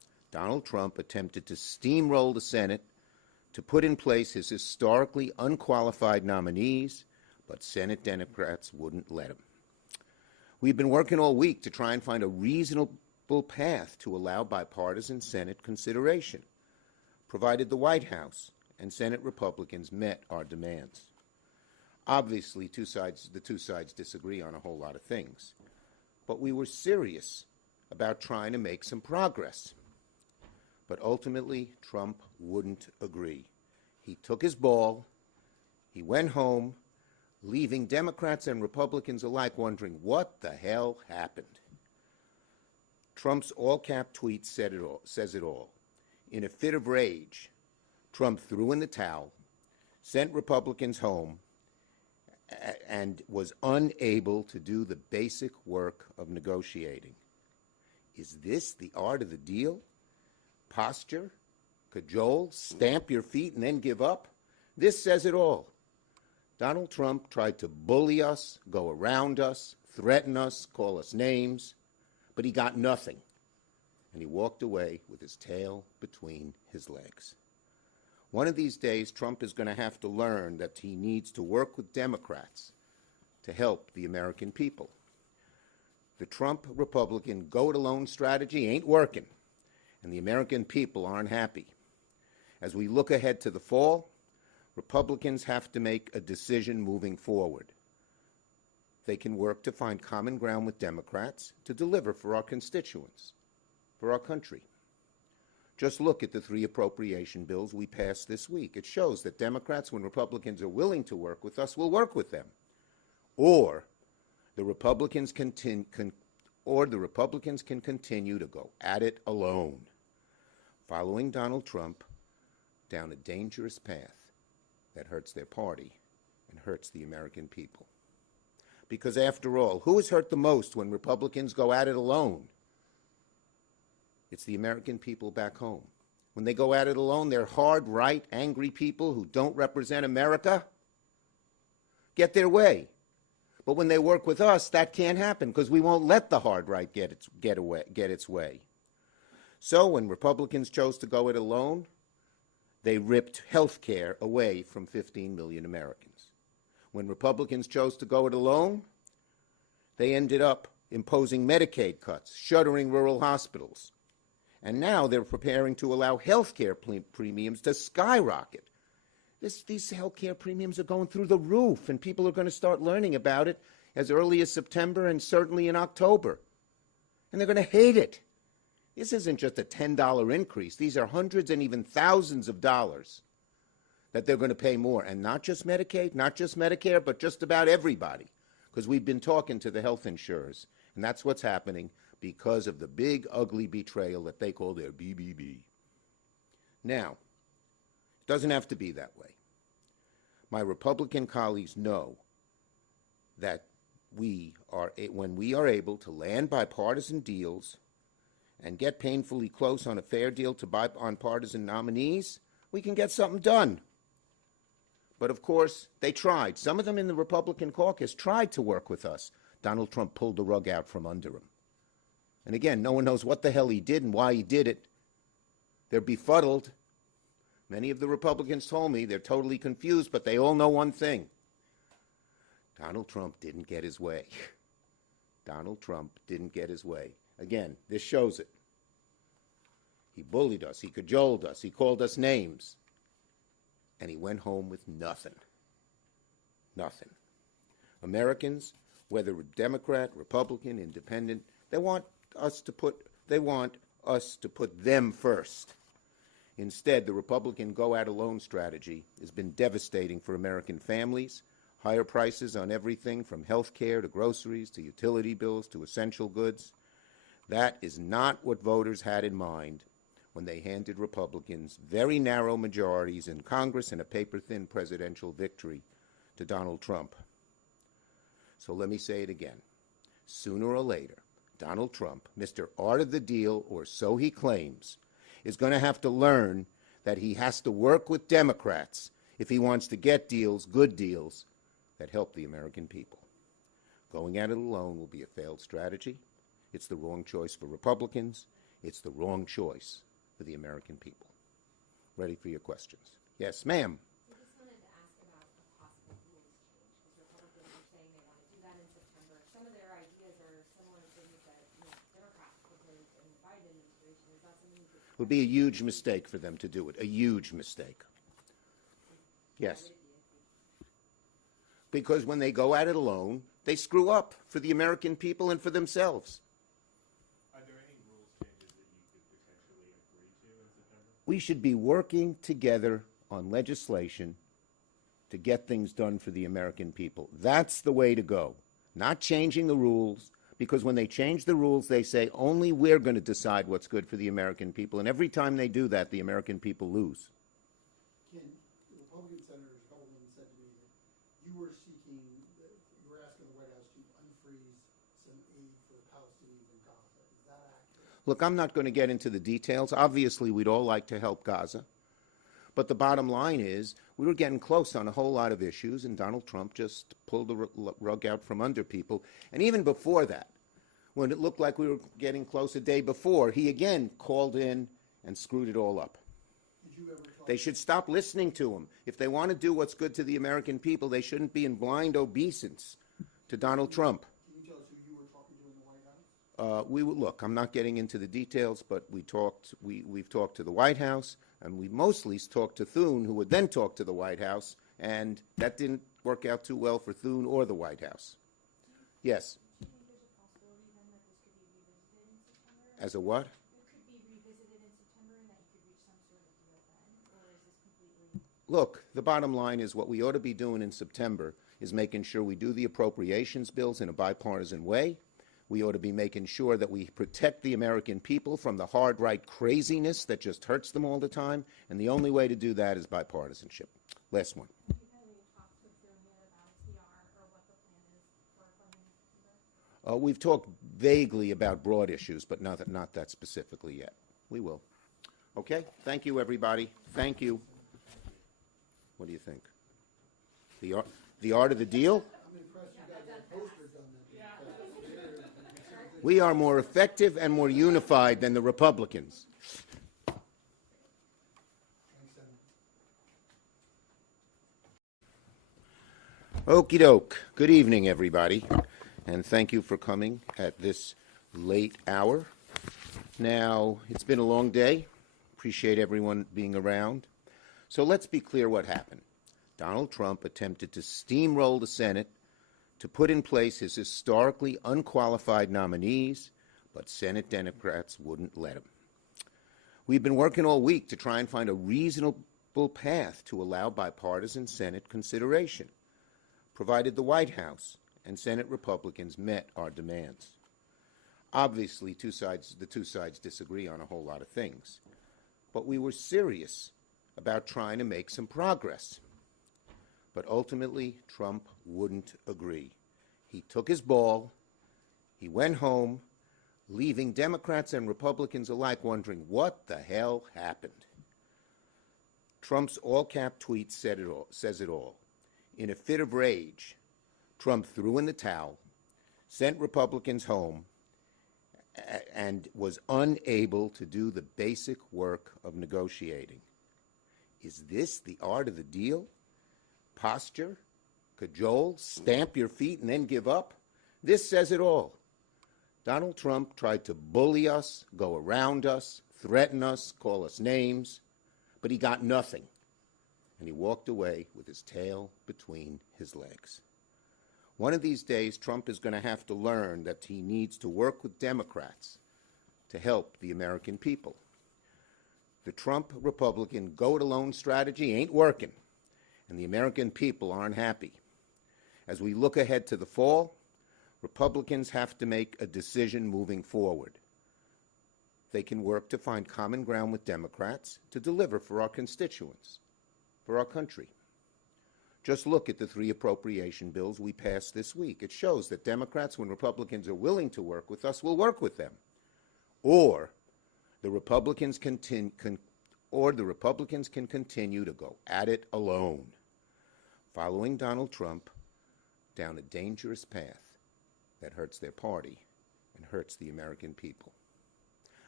Donald Trump attempted to steamroll the Senate to put in place his historically unqualified nominees, but Senate Democrats wouldn't let him. We've been working all week to try and find a reasonable path to allow bipartisan Senate consideration, provided the White House and Senate Republicans met our demands. Obviously, the two sides disagree on a whole lot of things, but we were serious about trying to make some progress. But ultimately, Trump wouldn't agree. He took his ball, he went home, leaving Democrats and Republicans alike wondering what the hell happened. Trump's all-cap tweet says it all. In a fit of rage, Trump threw in the towel, sent Republicans home, and was unable to do the basic work of negotiating. Is this the art of the deal? Posture, cajole, stamp your feet and then give up? This says it all. Donald Trump tried to bully us, go around us, threaten us, call us names, but he got nothing. And he walked away with his tail between his legs. One of these days, Trump is going to have to learn that he needs to work with Democrats to help the American people. The Trump Republican go-it-alone strategy ain't working, and the American people aren't happy. As we look ahead to the fall, Republicans have to make a decision moving forward. They can work to find common ground with Democrats to deliver for our constituents, for our country. Just look at the 3 appropriation bills we passed this week. It shows that Democrats, when Republicans are willing to work with us, will work with them. Or the Republicans can continue to go at it alone, following Donald Trump down a dangerous path that hurts their party and hurts the American people. Because after all, who is hurt the most when Republicans go at it alone? It's the American people back home. When they go at it alone, they're hard, right, angry people who don't represent America get their way. But when they work with us, that can't happen because we won't let the hard right get its way. So when Republicans chose to go it alone, they ripped health care away from 15 million Americans. When Republicans chose to go it alone, they ended up imposing Medicaid cuts, shuttering rural hospitals. And now they're preparing to allow health care premiums to skyrocket. These health care premiums are going through the roof, and people are going to start learning about it as early as September and certainly in October. And they're going to hate it. This isn't just a $10 increase. These are hundreds and even thousands of dollars that they're going to pay more. And not just Medicaid, not just Medicare, but just about everybody. Because we've been talking to the health insurers, and that's what's happening because of the big, ugly betrayal that they call their BBB. Now, it doesn't have to be that way. My Republican colleagues know that when we are able to land bipartisan deals and get painfully close on a fair deal to bipartisan nominees, we can get something done. But of course, they tried. Some of them in the Republican caucus tried to work with us. Donald Trump pulled the rug out from under him. And again, no one knows what the hell he did and why he did it. They're befuddled. Many of the Republicans told me they're totally confused, but they all know one thing. Donald Trump didn't get his way. Donald Trump didn't get his way. Again, this shows it. He bullied us. He cajoled us. He called us names. And he went home with nothing. Nothing. Americans, whether Democrat, Republican, Independent, they want us to put them first. Instead, the Republican go-at-alone strategy has been devastating for American families. Higher prices on everything from health care to groceries to utility bills to essential goods. That is not what voters had in mind when they handed Republicans very narrow majorities in Congress and a paper-thin presidential victory to Donald Trump. So let me say it again. Sooner or later, Donald Trump, Mr. Art of the Deal, or so he claims, is going to have to learn that he has to work with Democrats if he wants to get deals, good deals, that help the American people. Going at it alone will be a failed strategy. It's the wrong choice for Republicans. It's the wrong choice for the American people. Ready for your questions. Yes, ma'am. I just wanted to ask about a possible rules change, because Republicans are saying they want to do that in September. Some of their ideas are similar to things that Democrats proposed in the Biden administration. Is that something you could? It would be a huge mistake for them to do it, a huge mistake. Yes. Because when they go at it alone, they screw up for the American people and for themselves. Are there any rules changes that you could potentially agree to in September? We should be working together on legislation to get things done for the American people. That's the way to go. Not changing the rules, because when they change the rules, they say only we're going to decide what's good for the American people. And every time they do that, the American people lose. Ken, the Republican Senator Sheldon said to me that you were seeking, you were asking the White House to unfreeze some aid for the Palestinians in Gaza. Is that accurate? Look, I'm not going to get into the details. Obviously, we'd all like to help Gaza. But the bottom line is we were getting close on a whole lot of issues, and Donald Trump just pulled the rug out from under people. And even before that, when it looked like we were getting close a day before, he again called in and screwed it all up. Did you ever talk? They should stop listening to him. If they want to do what's good to the American people, they shouldn't be in blind obeisance to Donald Trump. Can you tell us who you were talking to in the White House? Look, I'm not getting into the details, but we've talked to the White House, and we mostly talked to Thune, who would then talk to the White House, and that didn't work out too well for Thune or the White House. Yes. Do you think there's a possibility then that this could be revisited in September? As a what? It could be revisited in September and that you could reach some sort of deal then? Or is this completely? Look, the bottom line is what we ought to be doing in September is making sure we do the appropriations bills in a bipartisan way. We ought to be making sure that we protect the American people from the hard right craziness that just hurts them all the time, and the only way to do that is bipartisanship. Last one. Have you had any talks with Thune yet about CR or what the plan is for funding September? We've talked vaguely about broad issues, but not that specifically yet. We will. Okay? Thank you, everybody. Thank you. What do you think? The art of the deal? I'm impressed you got that poster done that. We are more effective and more unified than the Republicans. Thanks, Senator. Okie doke. Good evening, everybody, and thank you for coming at this late hour. Now, it's been a long day. Appreciate everyone being around. So let's be clear what happened. Donald Trump attempted to steamroll the Senate to put in place his historically unqualified nominees, but Senate Democrats wouldn't let him. We've been working all week to try and find a reasonable path to allow bipartisan Senate consideration, provided the White House and Senate Republicans met our demands. Obviously, the two sides disagree on a whole lot of things, but we were serious about trying to make some progress. But ultimately, Trump wouldn't agree. He took his ball, he went home, leaving Democrats and Republicans alike wondering what the hell happened. Trump's all-cap tweet says it all. In a fit of rage, Trump threw in the towel, sent Republicans home, and was unable to do the basic work of negotiating. Is this the art of the deal? Posture, cajole, stamp your feet and then give up? This says it all. Donald Trump tried to bully us, go around us, threaten us, call us names, but he got nothing. And he walked away with his tail between his legs. One of these days, Trump is going to have to learn that he needs to work with Democrats to help the American people. The Trump Republican go-it-alone strategy ain't working, and the American people aren't happy. As we look ahead to the fall, Republicans have to make a decision moving forward. They can work to find common ground with Democrats to deliver for our constituents, for our country. Just look at the 3 appropriation bills we passed this week. It shows that Democrats, when Republicans are willing to work with us, will work with them. Or the Republicans can continue to go at it alone, following Donald Trump down a dangerous path that hurts their party and hurts the American people.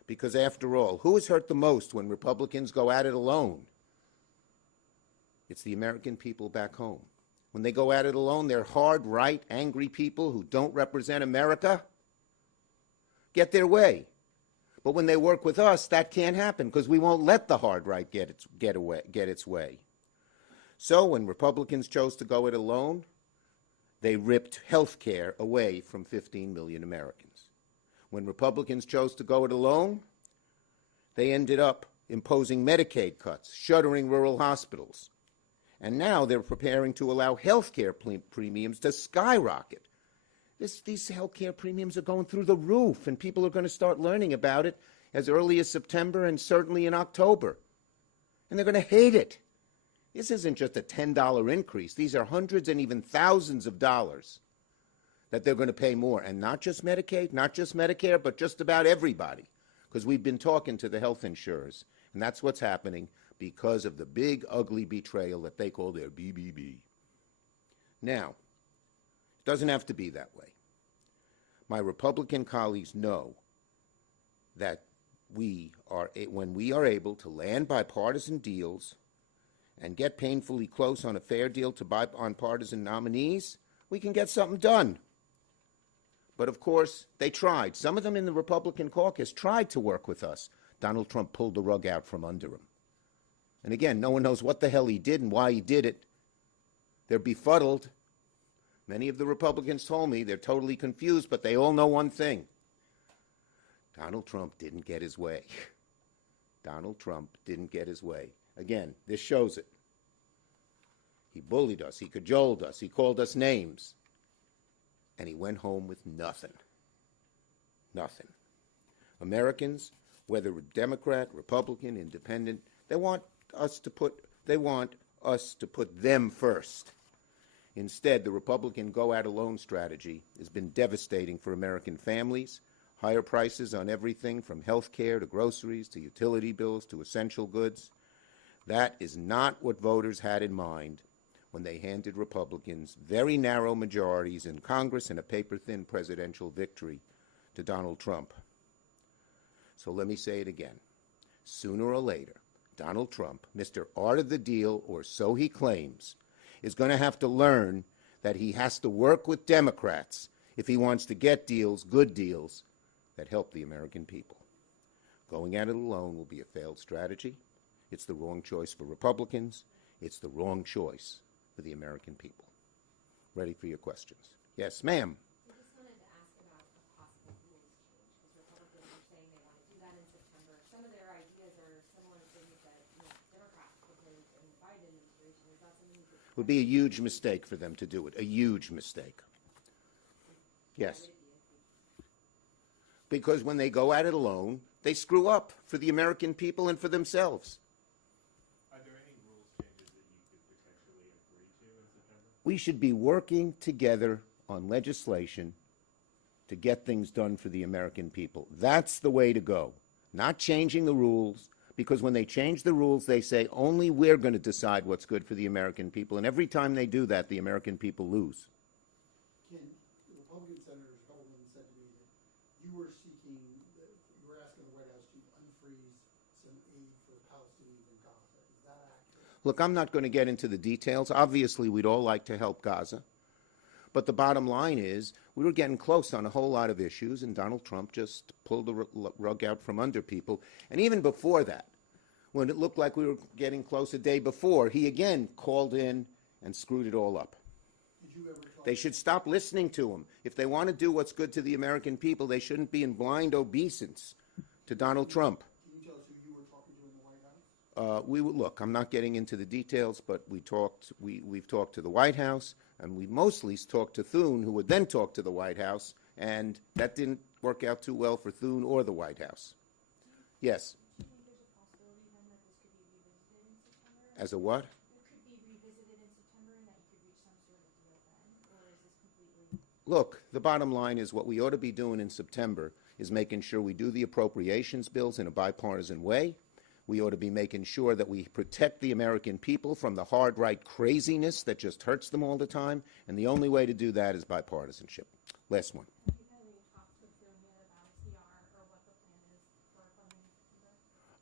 Because after all, who is hurt the most when Republicans go at it alone? It's the American people back home. When they go at it alone, they're hard, right, angry people who don't represent America get their way. But when they work with us, that can't happen because we won't let the hard right get its way. So when Republicans chose to go it alone, they ripped health care away from 15 million Americans. When Republicans chose to go it alone, they ended up imposing Medicaid cuts, shuttering rural hospitals. And now they're preparing to allow health care premiums to skyrocket. These health care premiums are going through the roof, and people are going to start learning about it as early as September and certainly in October. And they're going to hate it. This isn't just a $10 increase. These are hundreds and even thousands of dollars that they're going to pay more. And not just Medicaid, not just Medicare, but just about everybody. Because we've been talking to the health insurers, and that's what's happening because of the big, ugly betrayal that they call their BBB. Now, it doesn't have to be that way. My Republican colleagues know that when we are able to land bipartisan deals and get painfully close on a fair deal on partisan nominees, we can get something done. But of course, they tried. Some of them in the Republican caucus tried to work with us. Donald Trump pulled the rug out from under him. And again, no one knows what the hell he did and why he did it. They're befuddled. Many of the Republicans told me they're totally confused, but they all know one thing. Donald Trump didn't get his way. Donald Trump didn't get his way. Again, this shows it. He bullied us. He cajoled us. He called us names. And he went home with nothing. Nothing. Americans, whether Democrat, Republican, Independent, they want us to put them first. Instead, the Republican go-at-alone strategy has been devastating for American families. Higher prices on everything from health care to groceries to utility bills to essential goods. That is not what voters had in mind when they handed Republicans very narrow majorities in Congress and a paper-thin presidential victory to Donald Trump. So let me say it again. Sooner or later, Donald Trump, Mr. Art of the Deal, or so he claims, is going to have to learn that he has to work with Democrats if he wants to get deals, good deals, that help the American people. Going at it alone will be a failed strategy. It's the wrong choice for Republicans. It's the wrong choice for the American people. Ready for your questions. Yes, ma'am. I just wanted to ask about a possible rules change, because Republicans are saying they want to do that in September. Some of their ideas are similar to things that Democrats proposed in the Biden administration. Is that something you could... It would be a huge mistake for them to do it, a huge mistake. Yes. Because when they go at it alone, they screw up for the American people and for themselves. Are there any rules changes that you could potentially agree to in September? We should be working together on legislation to get things done for the American people. That's the way to go. Not changing the rules, because when they change the rules, they say only we're going to decide what's good for the American people. And every time they do that, the American people lose. Ken, the Republican Senator Hellman said to me that you were asking the White House to unfreeze some aid for the Palestinians in Gaza. Is that accurate? Look, I'm not going to get into the details. Obviously, we'd all like to help Gaza. But the bottom line is we were getting close on a whole lot of issues, and Donald Trump just pulled the rug out from under people. And even before that, when it looked like we were getting close a day before, he again called in and screwed it all up. Did you ever talk? They should stop listening to him. If they want to do what's good to the American people, they shouldn't be in blind obeisance to Donald Trump. Can you tell us who you were talking to in the White House? Look, I'm not getting into the details, but we've talked to the White House, and we mostly talked to Thune, who would then talk to the White House, and that didn't work out too well for Thune or the White House. Yes. Do you think there's a possibility then that this could be revisited in September? As a what? It could be revisited in September and that you could reach some sort of deal then? Or is this completely... Look, the bottom line is what we ought to be doing in September is making sure we do the appropriations bills in a bipartisan way. We ought to be making sure that we protect the American people from the hard right craziness that just hurts them all the time. And the only way to do that is bipartisanship. Last one. Have you had any talks with Thune yet about TR or what the plan is for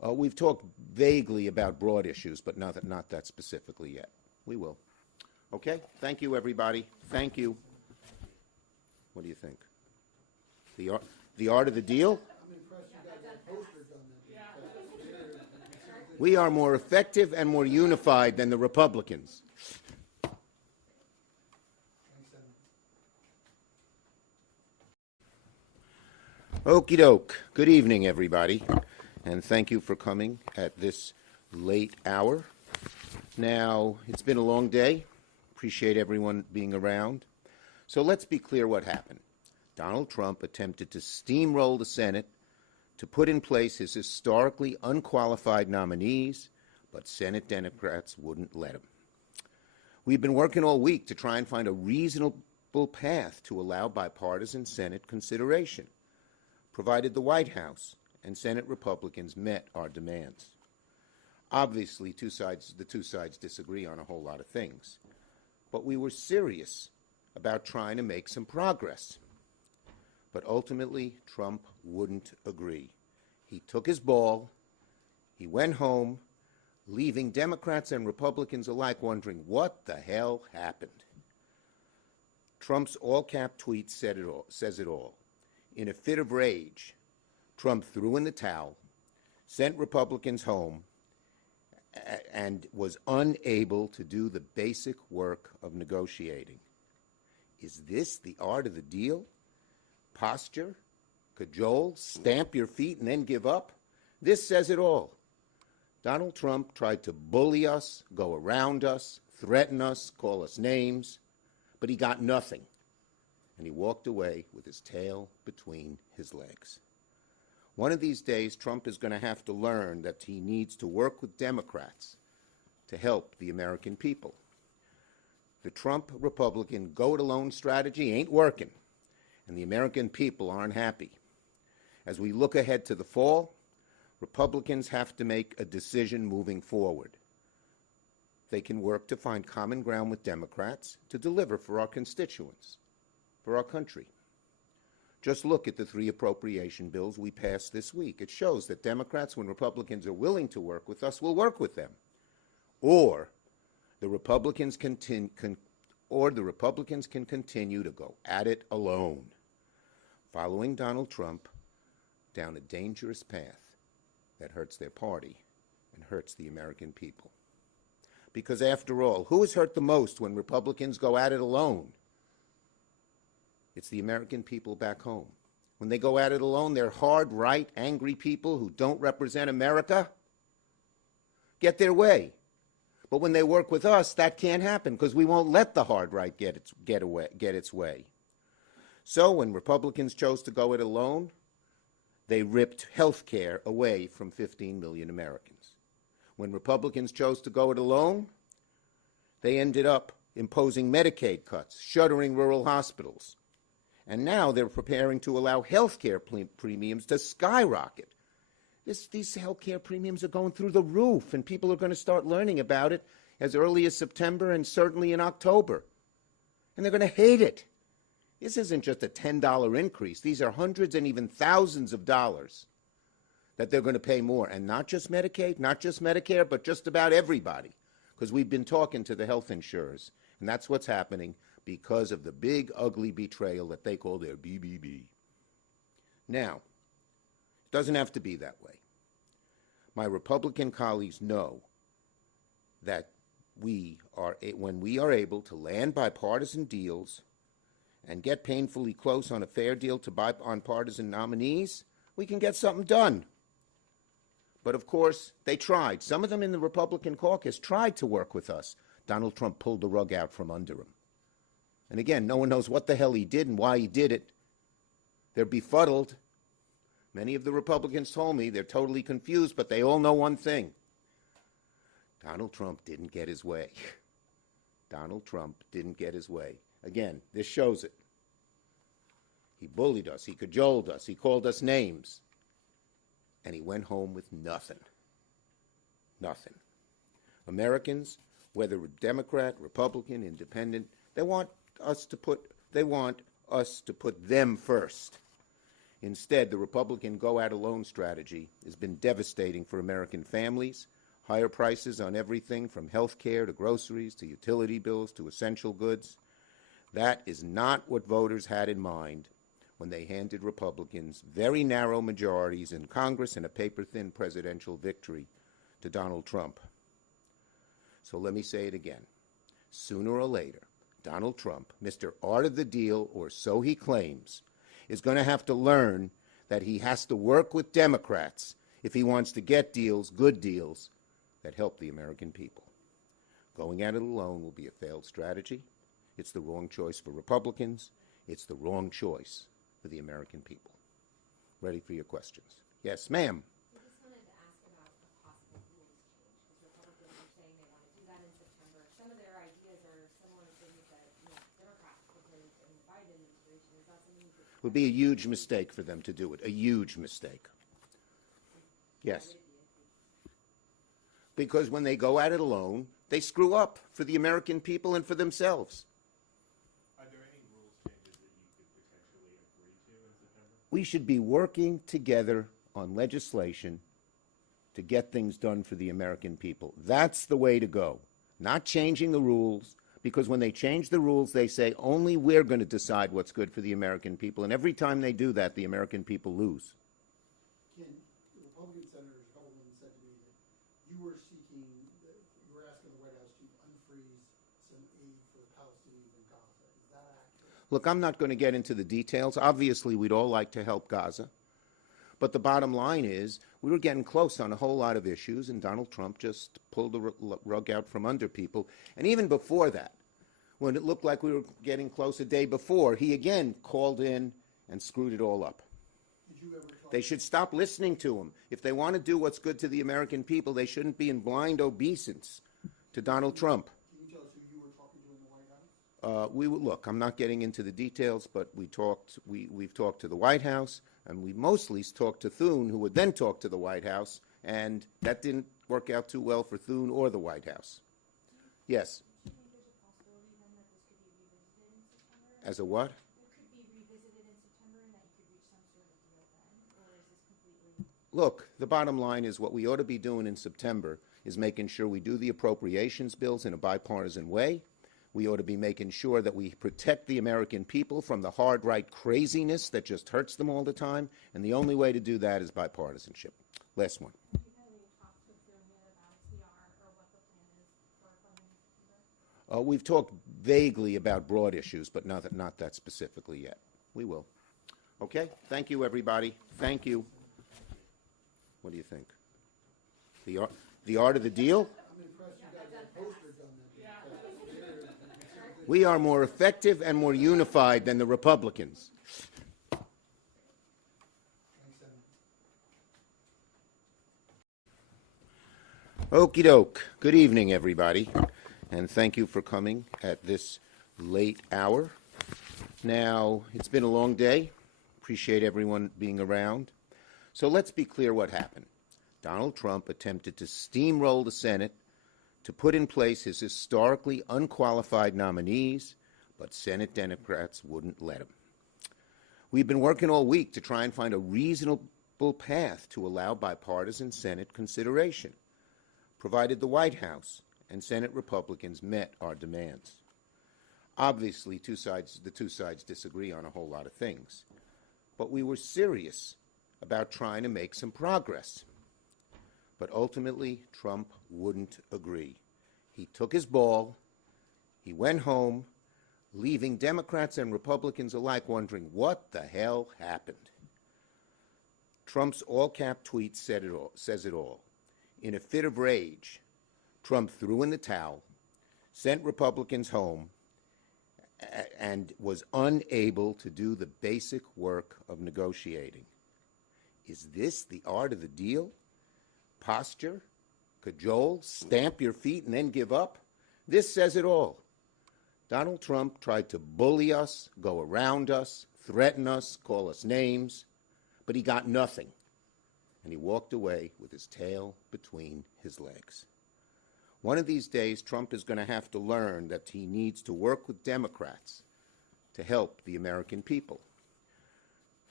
We've talked vaguely about broad issues, but not that specifically yet. We will. Okay? Thank you, everybody. Thank you. What do you think? The art of the deal? I'm impressed you guys have posters on that. We are more effective and more unified than the Republicans. Okie doke. Good evening, everybody, and thank you for coming at this late hour. Now, it's been a long day. Appreciate everyone being around. So let's be clear what happened. Donald Trump attempted to steamroll the Senate to put in place his historically unqualified nominees, but Senate Democrats wouldn't let him. We've been working all week to try and find a reasonable path to allow bipartisan Senate consideration, provided the White House and Senate Republicans met our demands. Obviously, the two sides disagree on a whole lot of things, but we were serious about trying to make some progress. But ultimately, Trump wouldn't agree. He took his ball, he went home, leaving Democrats and Republicans alike wondering what the hell happened. Trump's all-cap tweet says it all. In a fit of rage, Trump threw in the towel, sent Republicans home, and was unable to do the basic work of negotiating. Is this the art of the deal? Posture, cajole, stamp your feet, and then give up? This says it all. Donald Trump tried to bully us, go around us, threaten us, call us names, but he got nothing. And he walked away with his tail between his legs. One of these days, Trump is going to have to learn that he needs to work with Democrats to help the American people. The Trump Republican go-it-alone strategy ain't working, and the American people aren't happy. As we look ahead to the fall, Republicans have to make a decision moving forward. They can work to find common ground with Democrats to deliver for our constituents, for our country. Just look at the 3 appropriation bills we passed this week. It shows that Democrats, when Republicans are willing to work with us, will work with them. Or the Republicans can continue to go at it alone, following Donald Trump down a dangerous path that hurts their party and hurts the American people. Because after all, who is hurt the most when Republicans go at it alone? It's the American people back home. When they go at it alone, they're hard, right, angry people who don't represent America get their way. But when they work with us, that can't happen because we won't let the hard right get its way. So when Republicans chose to go it alone, they ripped health care away from 15 million Americans. When Republicans chose to go it alone, they ended up imposing Medicaid cuts, shuttering rural hospitals. And now they're preparing to allow health care premiums to skyrocket. These health care premiums are going through the roof, and people are going to start learning about it as early as September and certainly in October. And they're going to hate it. This isn't just a $10 increase. These are hundreds and even thousands of dollars that they're going to pay more. And not just Medicaid, not just Medicare, but just about everybody. Because we've been talking to the health insurers, and that's what's happening because of the big, ugly betrayal that they call their BBB. Now, it doesn't have to be that way. My Republican colleagues know that when we are able to land bipartisan deals and get painfully close on a fair deal to bipartisan nominees, we can get something done. But of course, they tried. Some of them in the Republican caucus tried to work with us. Donald Trump pulled the rug out from under him. And again, no one knows what the hell he did and why he did it. They're befuddled. Many of the Republicans told me they're totally confused, but they all know one thing. Donald Trump didn't get his way. Donald Trump didn't get his way. Again, this shows it. He bullied us. He cajoled us. He called us names. And he went home with nothing. Nothing. Americans, whether Democrat, Republican, Independent, they want us to put them first. Instead, the Republican go-at-alone strategy has been devastating for American families. Higher prices on everything from health care to groceries to utility bills to essential goods. That is not what voters had in mind when they handed Republicans very narrow majorities in Congress and a paper-thin presidential victory to Donald Trump. So let me say it again. Sooner or later, Donald Trump, Mr. Art of the Deal, or so he claims, is going to have to learn that he has to work with Democrats if he wants to get deals, good deals, that help the American people. Going at it alone will be a failed strategy. It's the wrong choice for Republicans. It's the wrong choice for the American people. Ready for your questions. Yes, ma'am. I just wanted to ask about a possible rules change, because Republicans are saying they want to do that in September. Some of their ideas are similar to things that Democrats proposed in the Biden administration. Is that something that It would be a huge mistake for them to do it, a huge mistake. Yes. Because when they go at it alone, they screw up for the American people and for themselves. Are there any rules changes that you could potentially agree to in September? We should be working together on legislation to get things done for the American people. That's the way to go. Not changing the rules, because when they change the rules, they say only we're going to decide what's good for the American people. And every time they do that, the American people lose. Ken, the Republican Senator Hellman said to me that you were seeking, you were asking the White House to unfreeze some aid for the Palestinians in Gaza. Is that accurate? Look, I'm not going to get into the details. Obviously, we'd all like to help Gaza. But the bottom line is we were getting close on a whole lot of issues, and Donald Trump just pulled the rug out from under people. And even before that, when it looked like we were getting close a day before, he again called in and screwed it all up. Did you ever talk? They should stop listening to him. If they want to do what's good to the American people, they shouldn't be in blind obeisance to Donald Trump. Can you tell us who you were talking to in the White House? Look, I'm not getting into the details, but we've talked to the White House, and we mostly talked to Thune, who would then talk to the White House, and that didn't work out too well for Thune or the White House. Yes. do you think there's a possibility then that this could be revisited in September? As a what? It could be revisited in September and that you could reach some sort of deal then? Or is this completely... Look, the bottom line is what we ought to be doing in September is making sure we do the appropriations bills in a bipartisan way. We ought to be making sure that we protect the American people from the hard right craziness that just hurts them all the time. And the only way to do that is bipartisanship. Last one. Have you had any talks with them yet about CR or what the plan is for funding in September? We've talked vaguely about broad issues, but not that specifically yet. We will. Okay? Thank you, everybody. Thank you. What do you think? The art of the deal? I'm impressed you guys have posters on that. We are more effective and more unified than the Republicans. Thanks, Senator. Okie doke. Good evening, everybody, and thank you for coming at this late hour. Now, it's been a long day. Appreciate everyone being around. So let's be clear what happened. Donald Trump attempted to steamroll the Senate to put in place his historically unqualified nominees, but Senate Democrats wouldn't let him. We've been working all week to try and find a reasonable path to allow bipartisan Senate consideration, provided the White House and Senate Republicans met our demands. Obviously, the two sides disagree on a whole lot of things, but we were serious about trying to make some progress. But ultimately, Trump wouldn't agree. He took his ball, he went home, leaving Democrats and Republicans alike wondering what the hell happened. Trump's all-cap tweet says it all. In a fit of rage, Trump threw in the towel, sent Republicans home, and was unable to do the basic work of negotiating. Is this the art of the deal? Posture, cajole, stamp your feet, and then give up? This says it all. Donald Trump tried to bully us, go around us, threaten us, call us names, but he got nothing, and he walked away with his tail between his legs. One of these days, Trump is going to have to learn that he needs to work with Democrats to help the American people.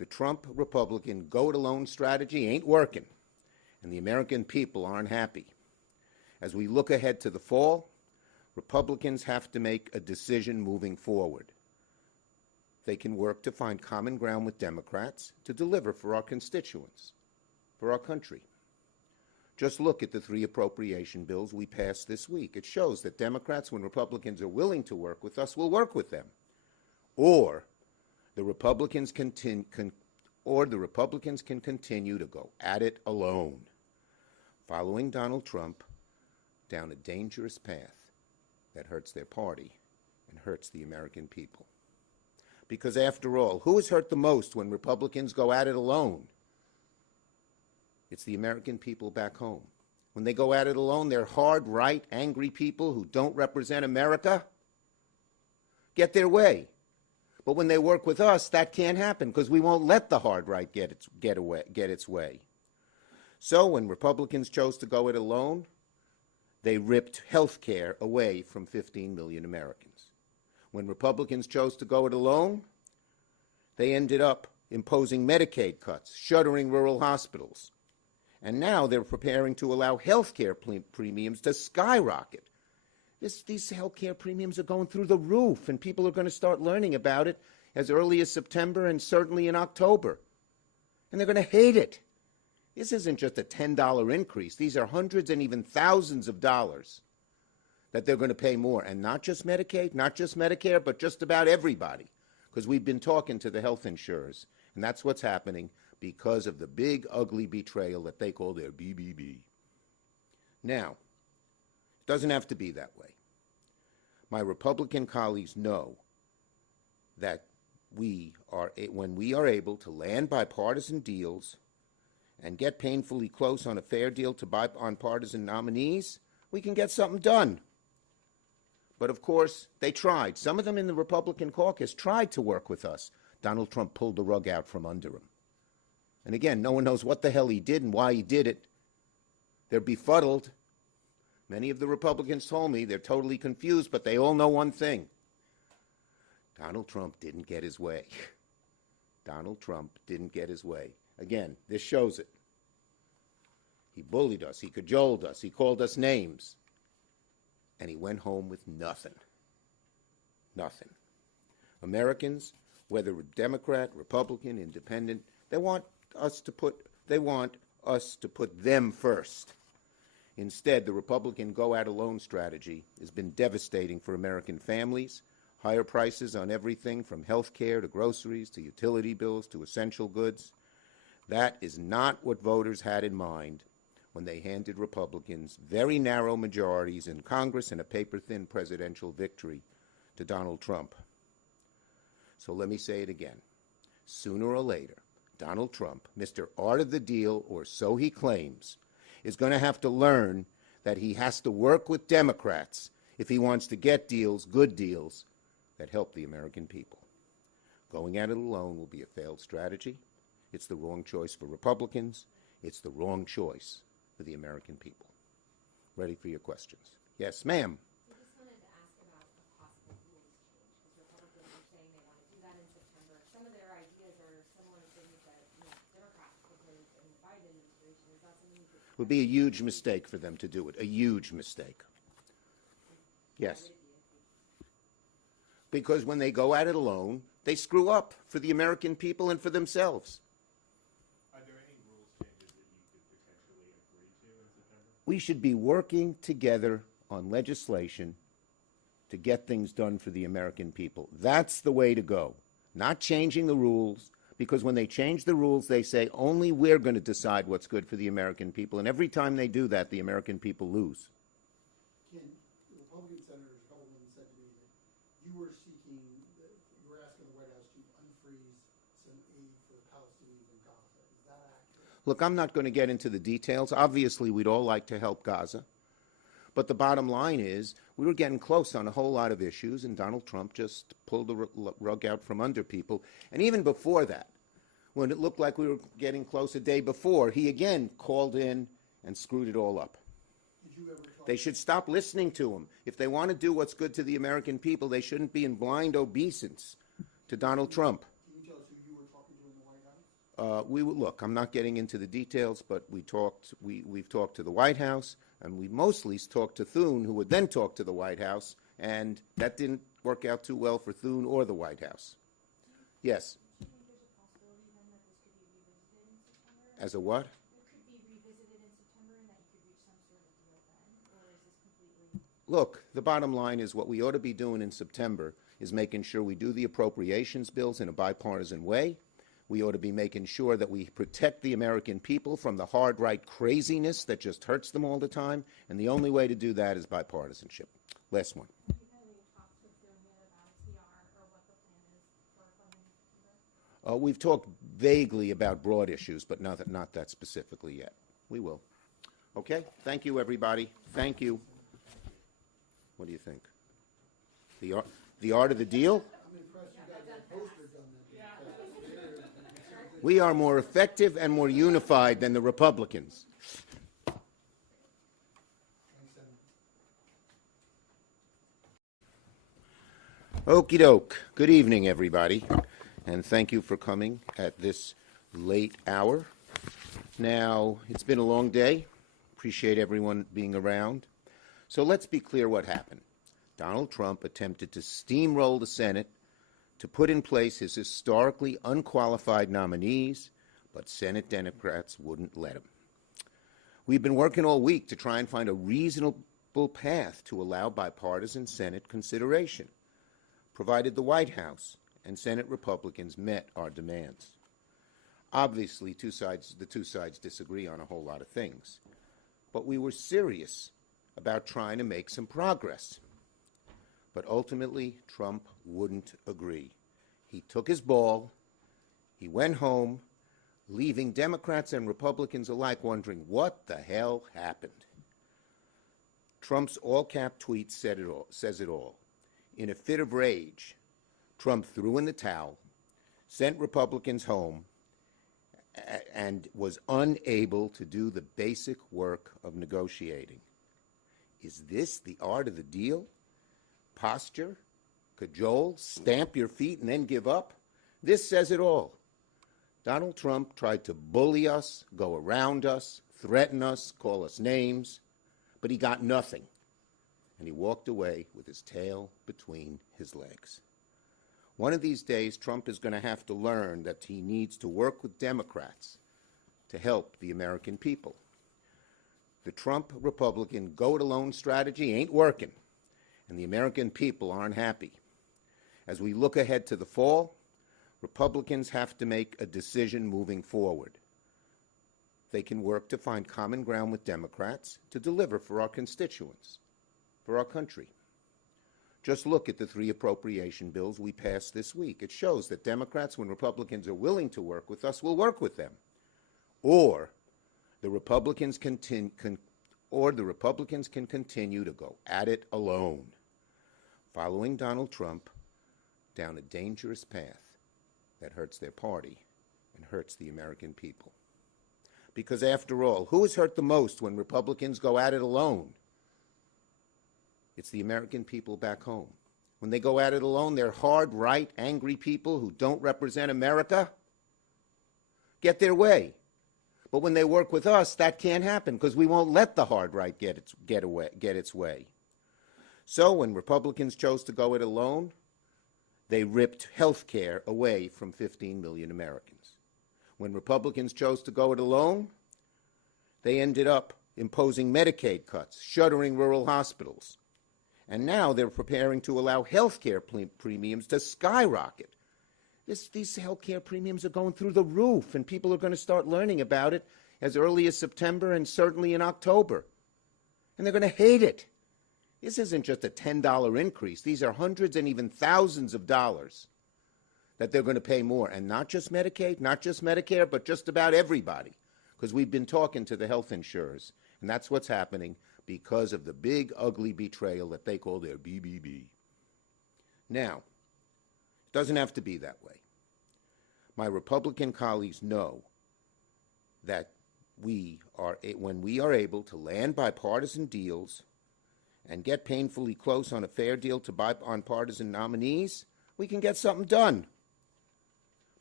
The Trump Republican go-it-alone strategy ain't working, and the American people aren't happy. As we look ahead to the fall, Republicans have to make a decision moving forward. They can work to find common ground with Democrats to deliver for our constituents, for our country. Just look at the 3 appropriation bills we passed this week. It shows that Democrats, when Republicans are willing to work with us, will work with them. Or the Republicans can continue to go at it alone, following Donald Trump down a dangerous path that hurts their party and hurts the American people. Because after all, who is hurt the most when Republicans go at it alone? It's the American people back home. When they go at it alone, they're hard, right, angry people who don't represent America get their way. But when they work with us, that can't happen because we won't let the hard right get its way. So when Republicans chose to go it alone, they ripped health care away from 15 million Americans. When Republicans chose to go it alone, they ended up imposing Medicaid cuts, shuttering rural hospitals. And now they're preparing to allow health care premiums to skyrocket. These health care premiums are going through the roof, and people are going to start learning about it as early as September and certainly in October. And they're going to hate it. This isn't just a $10 increase. These are hundreds and even thousands of dollars that they're going to pay more. And not just Medicaid, not just Medicare, but just about everybody. Because we've been talking to the health insurers, and that's what's happening because of the big, ugly betrayal that they call their BBB. Now, it doesn't have to be that way. My Republican colleagues know that when we are able to land bipartisan deals and get painfully close on a fair deal to bipartisan nominees, we can get something done. But of course, they tried. Some of them in the Republican caucus tried to work with us. Donald Trump pulled the rug out from under him. And again, no one knows what the hell he did and why he did it. They're befuddled. Many of the Republicans told me they're totally confused, but they all know one thing. Donald Trump didn't get his way. Donald Trump didn't get his way. Again, this shows it. He bullied us. He cajoled us. He called us names. And he went home with nothing. Nothing. Americans, whether Democrat, Republican, Independent, they want us to put them first. Instead, the Republican go-at-alone strategy has been devastating for American families. Higher prices on everything from health care to groceries to utility bills to essential goods. That is not what voters had in mind when they handed Republicans very narrow majorities in Congress and a paper-thin presidential victory to Donald Trump. So let me say it again. Sooner or later, Donald Trump, Mr. Art of the Deal, or so he claims, is going to have to learn that he has to work with Democrats if he wants to get deals, good deals, that help the American people. Going at it alone will be a failed strategy. It's the wrong choice for Republicans. It's the wrong choice for the American people. Ready for your questions. Yes, ma'am. I just wanted to ask about a possible rules change, because Republicans are saying they want to do that in September. Some of their ideas are similar to things that Democrats proposed in the Biden administration. Is that something you could... It would be a huge mistake for them to do it, a huge mistake. Yes. Because when they go at it alone, they screw up for the American people and for themselves. Are there any rules changes that you could potentially agree to in September? We should be working together on legislation to get things done for the American people. That's the way to go. Not changing the rules, because when they change the rules, they say only we're going to decide what's good for the American people. And every time they do that, the American people lose. Ken, the Republican Senator Hellman said to me that you were asking the White House to unfreeze some aid for the Palestinians in Gaza. Is that accurate? Look, I'm not going to get into the details. Obviously, we'd all like to help Gaza. But the bottom line is we were getting close on a whole lot of issues, and Donald Trump just pulled the rug out from under people. And even before that, when it looked like we were getting close a day before, he again called in and screwed it all up. Did you ever talk They should stop listening to him. If they want to do what's good to the American people, they shouldn't be in blind obeisance to Donald Trump. Can you tell us who you were talking to in the White House? Look, I'm not getting into the details, but we've talked to the White House, and we mostly talked to Thune, who would then talk to the White House, and that didn't work out too well for Thune or the White House. Yes. Do you think there's a possibility then that this could be revisited in September? As a what? It could be revisited in September and that you could reach some sort of deal then? Or is this completely... Look, the bottom line is what we ought to be doing in September is making sure we do the appropriations bills in a bipartisan way. We ought to be making sure that we protect the American people from the hard right craziness that just hurts them all the time, and the only way to do that is bipartisanship. Last one. Have you had any talks with them yet about TR or what the plan is for funding in September? We've talked vaguely about broad issues, but not that specifically yet. We will. Okay? Thank you, everybody. Thank you. What do you think? The art of the deal? I'm impressed you got that poster done that. We are more effective and more unified than the Republicans. Thanks, Senator. Okie doke. Good evening, everybody, and thank you for coming at this late hour. Now, it's been a long day. Appreciate everyone being around. So let's be clear what happened. Donald Trump attempted to steamroll the Senate to put in place his historically unqualified nominees, but Senate Democrats wouldn't let him. We've been working all week to try and find a reasonable path to allow bipartisan Senate consideration, provided the White House and Senate Republicans met our demands. Obviously, the two sides disagree on a whole lot of things, but we were serious about trying to make some progress. But ultimately, Trump wouldn't agree. He took his ball, he went home, leaving Democrats and Republicans alike wondering what the hell happened. Trump's all-cap tweet says it all. In a fit of rage, Trump threw in the towel, sent Republicans home, and was unable to do the basic work of negotiating. Is this the art of the deal? Posture, cajole, stamp your feet, and then give up? This says it all. Donald Trump tried to bully us, go around us, threaten us, call us names, but he got nothing, and he walked away with his tail between his legs. One of these days, Trump is going to have to learn that he needs to work with Democrats to help the American people. The Trump Republican go-it-alone strategy ain't working, and the American people aren't happy. As we look ahead to the fall, Republicans have to make a decision moving forward. They can work to find common ground with Democrats to deliver for our constituents, for our country. Just look at the 3 appropriation bills we passed this week. It shows that Democrats, when Republicans are willing to work with us, will work with them. Or the Republicans can continue to go at it alone, following Donald Trump down a dangerous path that hurts their party and hurts the American people. Because after all, who is hurt the most when Republicans go at it alone? It's the American people back home. When they go at it alone, they're hard, right, angry people who don't represent America get their way. But when they work with us, that can't happen because we won't let the hard right get its way. So when Republicans chose to go it alone, they ripped health care away from 15 million Americans. When Republicans chose to go it alone, they ended up imposing Medicaid cuts, shuttering rural hospitals. And now they're preparing to allow health care premiums to skyrocket. These health care premiums are going through the roof, and people are going to start learning about it as early as September and certainly in October. And they're going to hate it. This isn't just a $10 increase. These are hundreds and even thousands of dollars that they're going to pay more. And not just Medicaid, not just Medicare, but just about everybody. Because we've been talking to the health insurers, and that's what's happening because of the big, ugly betrayal that they call their BBB. Now, it doesn't have to be that way. My Republican colleagues know that when we are able to land bipartisan deals and get painfully close on a fair deal to bipartisan nominees, we can get something done.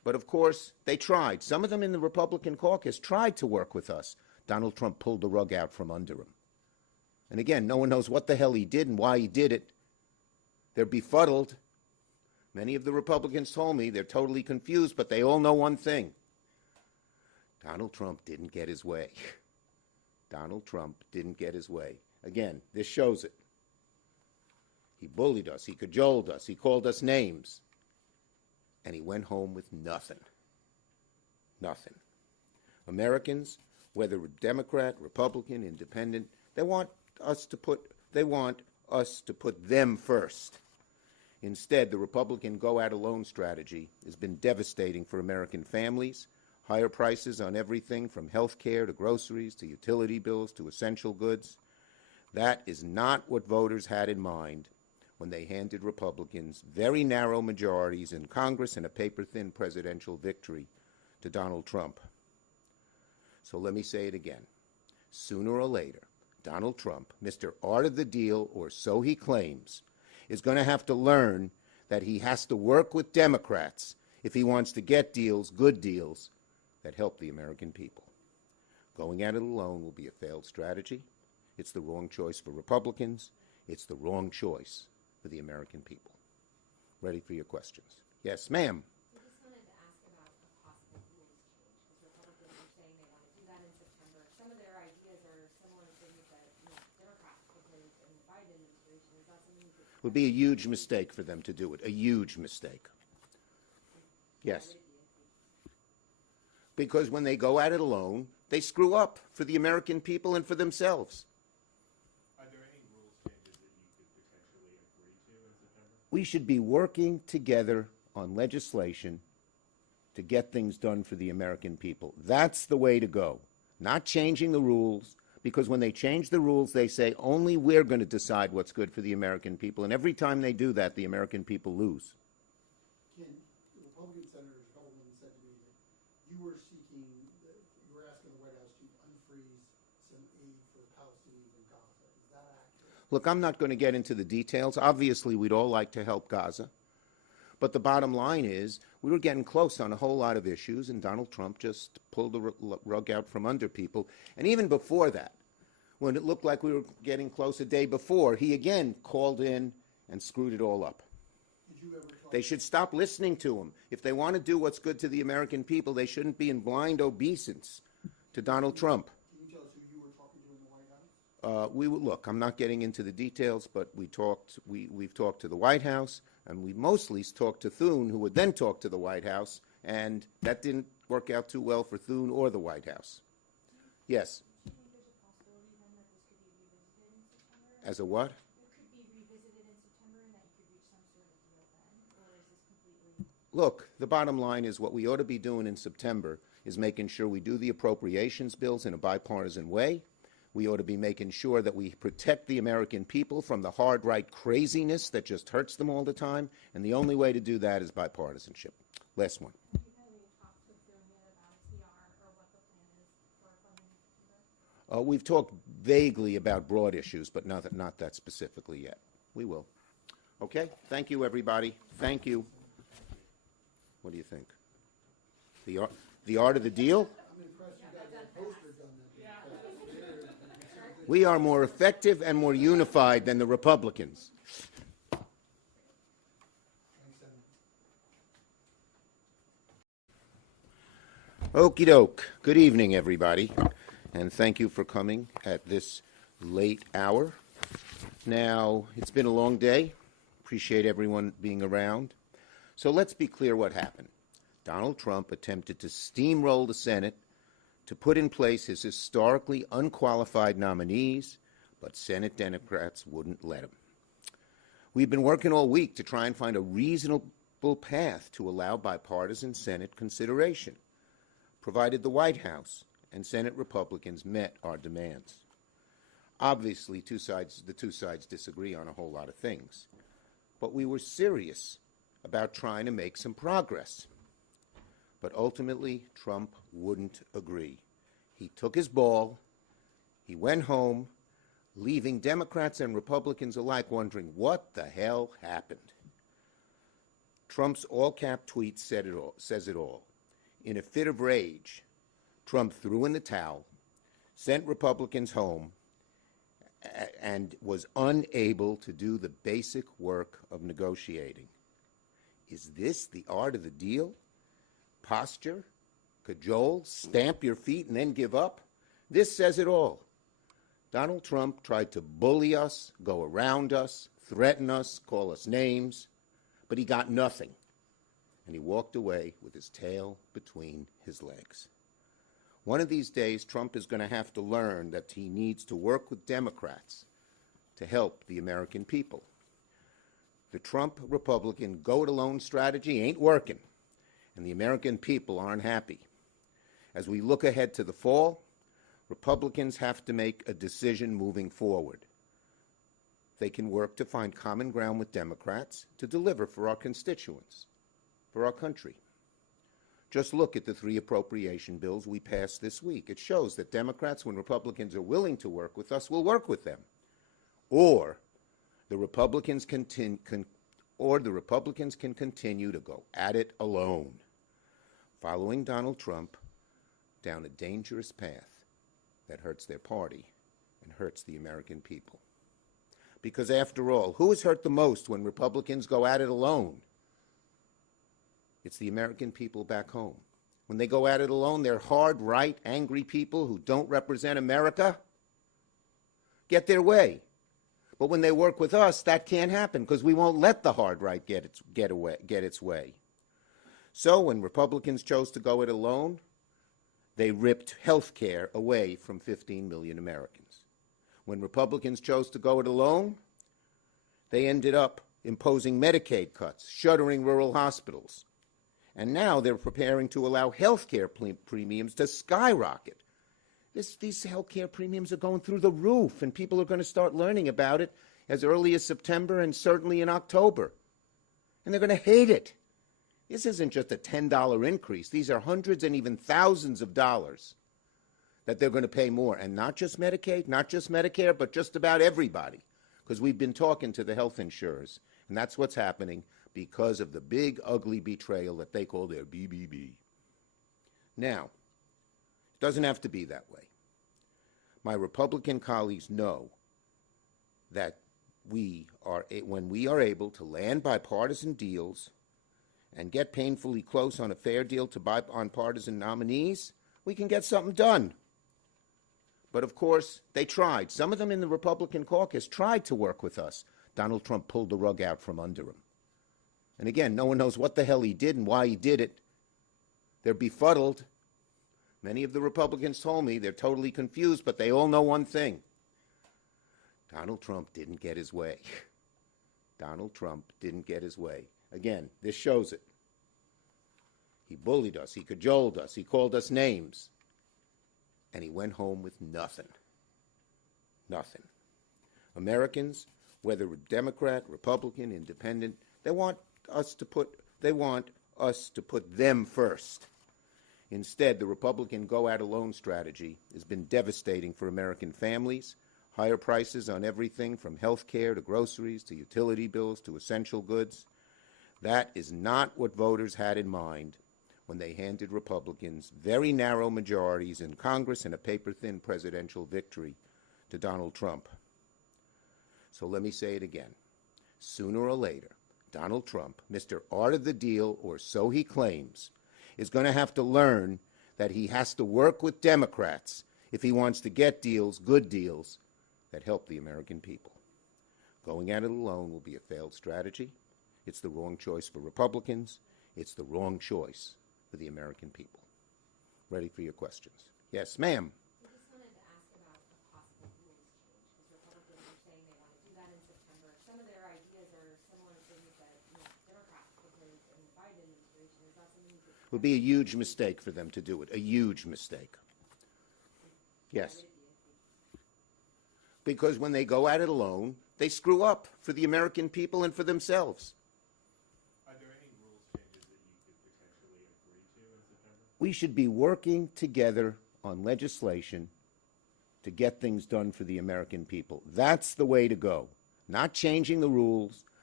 But of course, they tried. Some of them in the Republican caucus tried to work with us. Donald Trump pulled the rug out from under him. And again, no one knows what the hell he did and why he did it. They're befuddled. Many of the Republicans told me they're totally confused, but they all know one thing. Donald Trump didn't get his way. Donald Trump didn't get his way. Again, this shows it. He bullied us. He cajoled us. He called us names. And he went home with nothing. Nothing. Americans, whether Democrat, Republican, Independent, they want us to put them first. Instead, the Republican go-at-alone strategy has been devastating for American families. Higher prices on everything from health care to groceries to utility bills to essential goods. That is not what voters had in mind when they handed Republicans very narrow majorities in Congress and a paper-thin presidential victory to Donald Trump. So let me say it again. Sooner or later, Donald Trump, Mr. Art of the Deal, or so he claims, is going to have to learn that he has to work with Democrats if he wants to get deals, good deals, that help the American people. Going at it alone will be a failed strategy. It's the wrong choice for Republicans. It's the wrong choice for the American people. Ready for your questions. Yes, ma'am. I just wanted to ask about a possible rules change, because Republicans are saying they want to do that in September. Some of their ideas are similar to things that Democrats proposed in the Biden administration. Is that something that It would be a huge mistake for them to do it, a huge mistake. Yes. Because when they go at it alone, they screw up for the American people and for themselves. Are there any rules changes that you could potentially agree to in September? We should be working together on legislation to get things done for the American people. That's the way to go. Not changing the rules, because when they change the rules, they say only we're going to decide what's good for the American people. And every time they do that, the American people lose. Ken, the Republican senators Hellman said to me that you were asking the White House to unfreeze some aid for the Palestinians in Gaza. Is that accurate? Look, I'm not going to get into the details. Obviously, we'd all like to help Gaza. But the bottom line is we were getting close on a whole lot of issues, and Donald Trump just pulled the rug out from under people. And even before that, when it looked like we were getting close a day before, he again called in and screwed it all up. Did you ever talk? They should stop listening to him. If they want to do what's good to the American people, they shouldn't be in blind obeisance to Donald Trump. Can you tell us who you were talking to in the White House? Look, I'm not getting into the details, but we've talked to the White House, and we mostly talked to Thune, who would then talk to the White House, and that didn't work out too well for Thune or the White House. Yes. do you think there's a possibility then that this could be revisited in September? As a what? It could be revisited in September and that you could reach some sort of deal then? Or is this completely... Look, the bottom line is what we ought to be doing in September is making sure we do the appropriations bills in a bipartisan way. We ought to be making sure that we protect the American people from the hard right craziness that just hurts them all the time. And the only way to do that is bipartisanship. Last one. Have you talked to Thune yet about a TR or what the plan is for funding in September? We've talked vaguely about broad issues, but not that specifically yet. We will. Okay? Thank you, everybody. Thank you. What do you think? The art of the deal? I'm impressed you got that poster done. We are more effective and more unified than the Republicans. Thanks, Senator. Okie doke. Good evening, everybody, and thank you for coming at this late hour. Now, it's been a long day. Appreciate everyone being around. So let's be clear what happened. Donald Trump attempted to steamroll the Senate to put in place his historically unqualified nominees, but Senate Democrats wouldn't let him. We've been working all week to try and find a reasonable path to allow bipartisan Senate consideration, provided the White House and Senate Republicans met our demands. Obviously, the two sides disagree on a whole lot of things, but we were serious about trying to make some progress. But ultimately, Trump wouldn't agree. He took his ball, he went home, leaving Democrats and Republicans alike wondering what the hell happened. Trump's all-cap tweet says it all. In a fit of rage, Trump threw in the towel, sent Republicans home, and was unable to do the basic work of negotiating. Is this the art of the deal? Posture? Cajole? Stamp your feet and then give up? This says it all. Donald Trump tried to bully us, go around us, threaten us, call us names, but he got nothing. And he walked away with his tail between his legs. One of these days, Trump is going to have to learn that he needs to work with Democrats to help the American people. The Trump Republican go-it-alone strategy ain't working, and the American people aren't happy. As we look ahead to the fall, Republicans have to make a decision moving forward. They can work to find common ground with Democrats to deliver for our constituents, for our country. Just look at the 3 appropriation bills we passed this week. It shows that Democrats, when Republicans are willing to work with us, will work with them. Or the Republicans can continue to go at it alone, following Donald Trump down a dangerous path that hurts their party and hurts the American people. Because after all, who is hurt the most when Republicans go at it alone? It's the American people back home. When they go at it alone, they're hard, right, angry people who don't represent America get their way. But when they work with us, that can't happen because we won't let the hard right get its way. So when Republicans chose to go it alone, they ripped health care away from 15 million Americans. When Republicans chose to go it alone, they ended up imposing Medicaid cuts, shuttering rural hospitals. And now they're preparing to allow health care premiums to skyrocket. These health care premiums are going through the roof, and people are going to start learning about it as early as September and certainly in October. And they're going to hate it. This isn't just a $10 increase. These are hundreds and even thousands of dollars that they're going to pay more. And not just Medicaid, not just Medicare, but just about everybody. Because we've been talking to the health insurers, and that's what's happening because of the big, ugly betrayal that they call their BBB. Now, it doesn't have to be that way. My Republican colleagues know that when we are able to land bipartisan deals and get painfully close on a fair deal on partisan nominees, we can get something done. But of course, they tried. Some of them in the Republican caucus tried to work with us. Donald Trump pulled the rug out from under him. And again, no one knows what the hell he did and why he did it. They're befuddled. Many of the Republicans told me they're totally confused, but they all know one thing. Donald Trump didn't get his way. Donald Trump didn't get his way. Again, this shows it. He bullied us. He cajoled us. He called us names. And he went home with nothing. Nothing. Americans, whether Democrat, Republican, Independent, they want us to put them first. Instead, the Republican go-at-alone strategy has been devastating for American families. Higher prices on everything from health care to groceries to utility bills to essential goods. That is not what voters had in mind when they handed Republicans very narrow majorities in Congress and a paper-thin presidential victory to Donald Trump. So let me say it again. Sooner or later, Donald Trump, Mr. Art of the Deal, or so he claims, is going to have to learn that he has to work with Democrats if he wants to get deals, good deals, that help the American people. Going at it alone will be a failed strategy. It's the wrong choice for Republicans. It's the wrong choice for the American people. Ready for your questions. Yes, ma'am. I just wanted to ask about a possible rules change, because Republicans are saying they want to do that in September. Some of their ideas are similar to things that Democrats proposed in the Biden administration. Is that something that It would be a huge mistake for them to do it, a huge mistake. Yes. Because when they go at it alone, they screw up for the American people and for themselves. Are there any rules changes that you could potentially agree to in September? We should be working together on legislation to get things done for the American people. That's the way to go. Not changing the rules,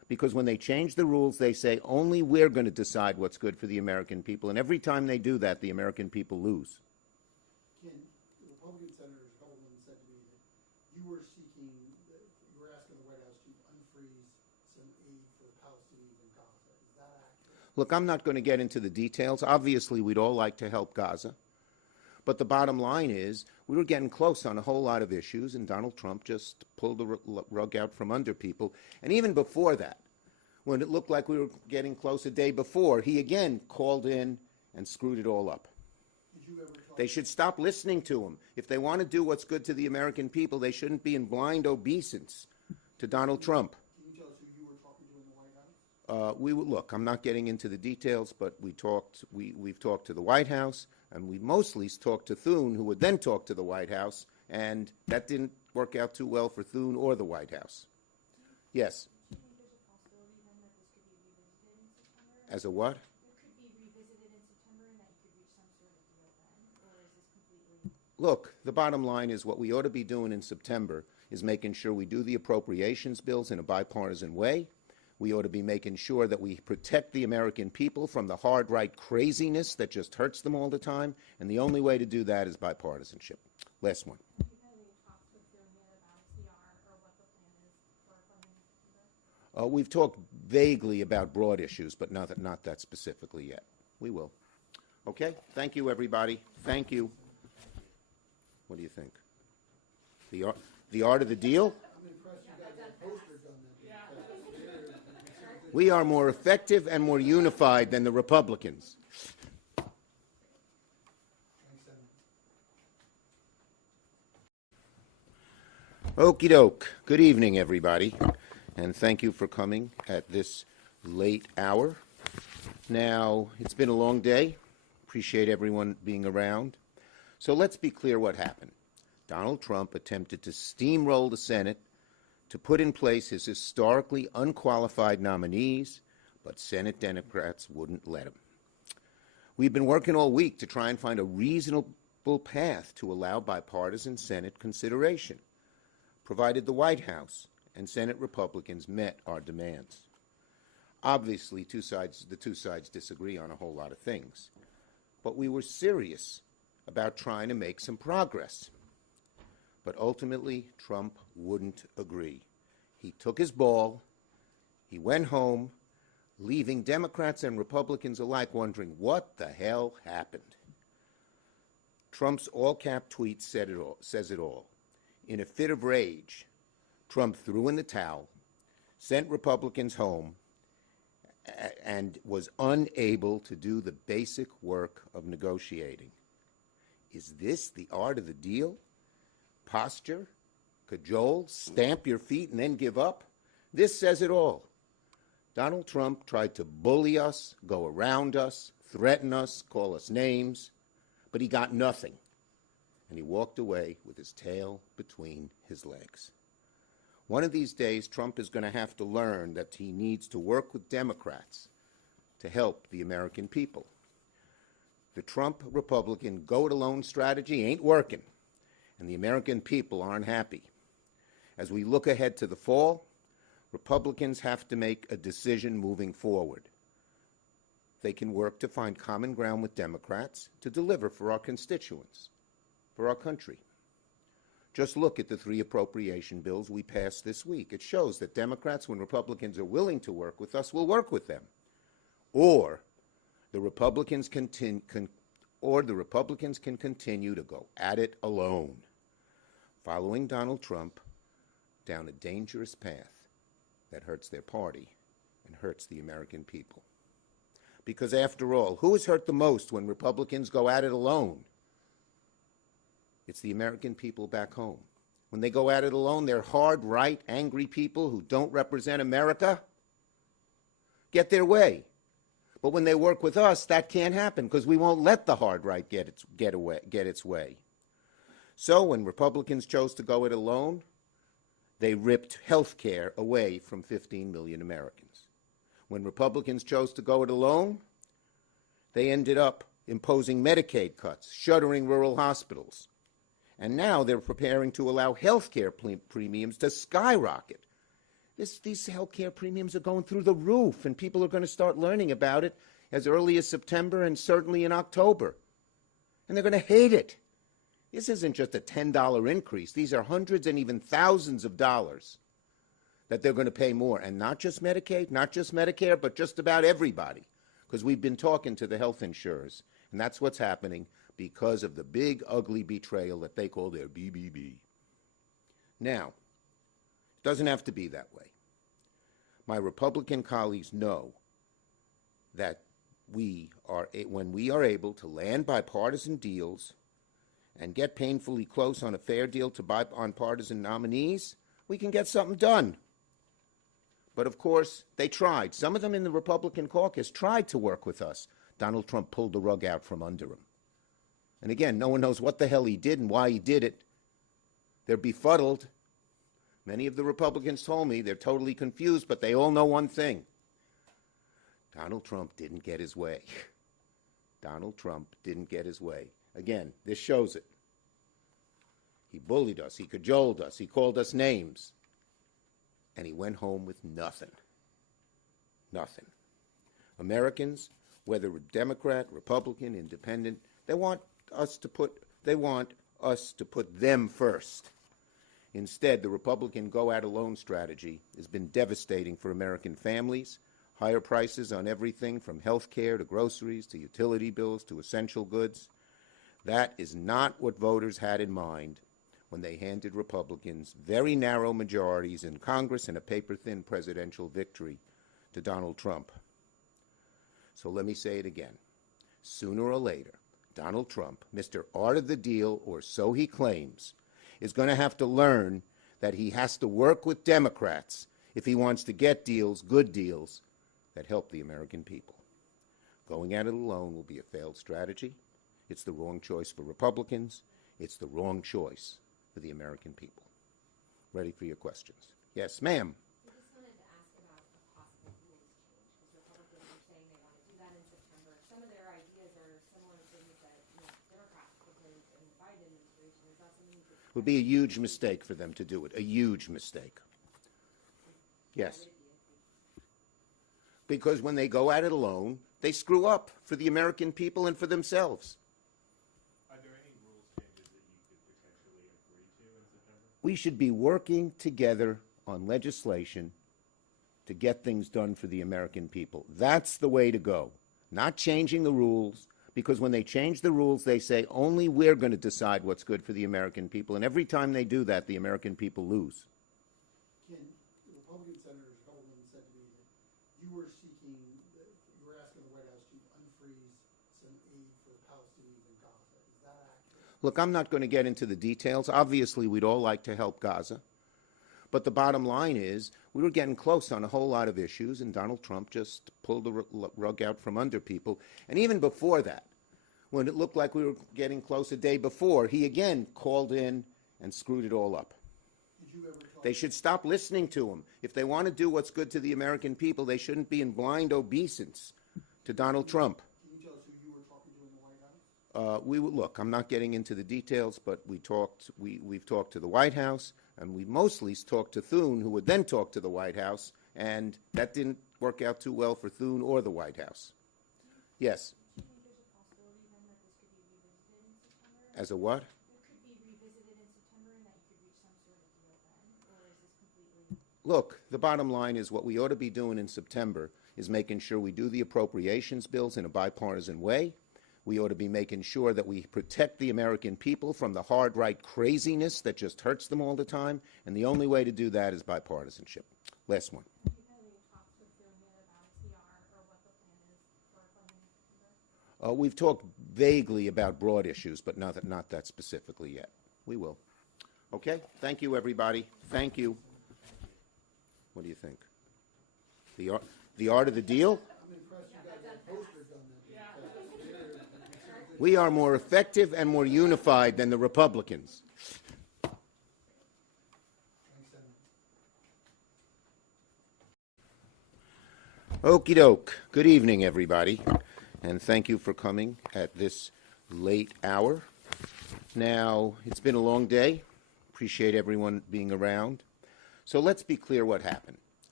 because when they change the rules, they say only we're going to decide what's good for the American people. And every time they do that, the American people lose. Ken, the Republican Senator Hellman said to me that you were seeking, you were asking the White House to unfreeze some aid for the Palestinians in Gaza. Is that accurate? Look, I'm not going to get into the details. Obviously, we'd all like to help Gaza. But the bottom line is we were getting close on a whole lot of issues, and Donald Trump just pulled the rug out from under people. And even before that, when it looked like we were getting close a day before, he again called in and screwed it all up. Did you ever talk? They should stop listening to him. If they want to do what's good to the American people, they shouldn't be in blind obeisance to Donald Trump. Can you tell us who you were talking to in the White House? Look, I'm not getting into the details, but we've talked to the White House, and we mostly talked to Thune, who would then talk to the White House, and that didn't work out too well for Thune or the White House. Yes. Do you think there's a possibility then that this could be revisited in September? As a what? It could be revisited in September and that you could reach some sort of deal then? Or is this completely? Look, the bottom line is what we ought to be doing in September is making sure we do the appropriations bills in a bipartisan way. We ought to be making sure that we protect the American people from the hard right craziness that just hurts them all the time. And the only way to do that is bipartisanship. Last one. Have you had any talks with Thune yet about CR or what the plan is for funding in September? We've talked vaguely about broad issues, but not that specifically yet. We will. Okay? Thank you, everybody. Thank you. What do you think? The art of the deal? I'm impressed you guys have posters on that. We are more effective and more unified than the Republicans. Thanks, Senator. Okie doke. Good evening, everybody, and thank you for coming at this late hour. Now, it's been a long day. Appreciate everyone being around. So let's be clear what happened. Donald Trump attempted to steamroll the Senate to put in place his historically unqualified nominees, but Senate Democrats wouldn't let him. We've been working all week to try and find a reasonable path to allow bipartisan Senate consideration, provided the White House and Senate Republicans met our demands. Obviously, the two sides disagree on a whole lot of things, but we were serious about trying to make some progress. But ultimately, Trump wouldn't agree. He took his ball, he went home, leaving Democrats and Republicans alike wondering what the hell happened. Trump's all-cap tweet says it all. In a fit of rage, Trump threw in the towel, sent Republicans home, and was unable to do the basic work of negotiating. Is this the art of the deal? Posture, cajole, stamp your feet, and then give up? This says it all. Donald Trump tried to bully us, go around us, threaten us, call us names, but he got nothing. And he walked away with his tail between his legs. One of these days, Trump is going to have to learn that he needs to work with Democrats to help the American people. The Trump Republican go-it-alone strategy ain't working, and the American people aren't happy. As we look ahead to the fall, Republicans have to make a decision moving forward. They can work to find common ground with Democrats to deliver for our constituents, for our country. Just look at the 3 appropriation bills we passed this week. It shows that Democrats, when Republicans are willing to work with us, will work with them. Or the Republicans can continue to go at it alone, following Donald Trump down a dangerous path that hurts their party and hurts the American people. Because after all, who is hurt the most when Republicans go at it alone? It's the American people back home. When they go at it alone, they're hard, right, angry people who don't represent America get their way. But when they work with us, that can't happen because we won't let the hard right get its way. So when Republicans chose to go it alone, they ripped health care away from 15 million Americans. When Republicans chose to go it alone, they ended up imposing Medicaid cuts, shuttering rural hospitals. And now they're preparing to allow health care premiums to skyrocket. These health care premiums are going through the roof, and people are going to start learning about it as early as September and certainly in October. And they're going to hate it. This isn't just a $10 increase. These are hundreds and even thousands of dollars that they're going to pay more. And not just Medicaid, not just Medicare, but just about everybody. Because we've been talking to the health insurers. And that's what's happening because of the big, ugly betrayal that they call their BBB. Now, it doesn't have to be that way. My Republican colleagues know that when we are able to land bipartisan deals and get painfully close on a fair deal to on partisan nominees, we can get something done. But of course, they tried. Some of them in the Republican caucus tried to work with us. Donald Trump pulled the rug out from under him. And again, no one knows what the hell he did and why he did it. They're befuddled. Many of the Republicans told me they're totally confused, but they all know one thing. Donald Trump didn't get his way. Donald Trump didn't get his way. Again, this shows it. He bullied us. He cajoled us. He called us names. And he went home with nothing. Nothing. Americans, whether Democrat, Republican, Independent, they want us to put them first. Instead, the Republican go-at-alone strategy has been devastating for American families. Higher prices on everything from health care to groceries to utility bills to essential goods. That is not what voters had in mind when they handed Republicans very narrow majorities in Congress and a paper-thin presidential victory to Donald Trump. So let me say it again. Sooner or later, Donald Trump, Mr. Art of the Deal, or so he claims, is going to have to learn that he has to work with Democrats if he wants to get deals, good deals, that help the American people. Going at it alone will be a failed strategy. It's the wrong choice for Republicans. It's the wrong choice for the American people. Ready for your questions. Yes, ma'am. I just wanted to ask about a possible rules change, because Republicans are saying they want to do that in September. Some of their ideas are similar to things that Democrats proposed in the Biden administration. Is that something you could... It would be a huge mistake for them to do it, a huge mistake. Yes. Because when they go at it alone, they screw up for the American people and for themselves. Are there any rules changes that you could potentially agree to in September? We should be working together on legislation to get things done for the American people. That's the way to go. Not changing the rules, because when they change the rules, they say only we're going to decide what's good for the American people. And every time they do that, the American people lose. Ken, the Republican Senator Hellman said to me that you were asking the White House to unfreeze some aid for the Palestinians in Gaza. Is that accurate? Look, I'm not going to get into the details. Obviously, we'd all like to help Gaza. But the bottom line is we were getting close on a whole lot of issues, and Donald Trump just pulled the rug out from under people. And even before that, when it looked like we were getting close a day before, he again called in and screwed it all up. Did you ever talk? They should stop listening to him. If they want to do what's good to the American people, they shouldn't be in blind obeisance to Donald Trump. Can you tell us who you were talking to in the White House? Look, I'm not getting into the details, but we've talked to the White House, and we mostly talked to Thune, who would then talk to the White House, and that didn't work out too well for Thune or the White House. Yes. Do you think there's a possibility then that this could be revisited in September? As a what? It could be revisited in September and that you could reach some sort of deal then? Or is this completely... Look, the bottom line is what we ought to be doing in September is making sure we do the appropriations bills in a bipartisan way. We ought to be making sure that we protect the American people from the hard right craziness that just hurts them all the time. And the only way to do that is bipartisanship. Last one. Have you had any talks with Thune yet about a CR or what the plan is for funding in September? We've talked vaguely about broad issues, but not that specifically yet. We will. Okay? Thank you, everybody. Thank you. What do you think? The art of the deal? I'm impressed you guys have posters on that. We are more effective and more unified than the Republicans. Thanks, Senator. Okie doke. Good evening, everybody, and thank you for coming at this late hour. Now, it's been a long day. Appreciate everyone being around. So let's be clear what happened.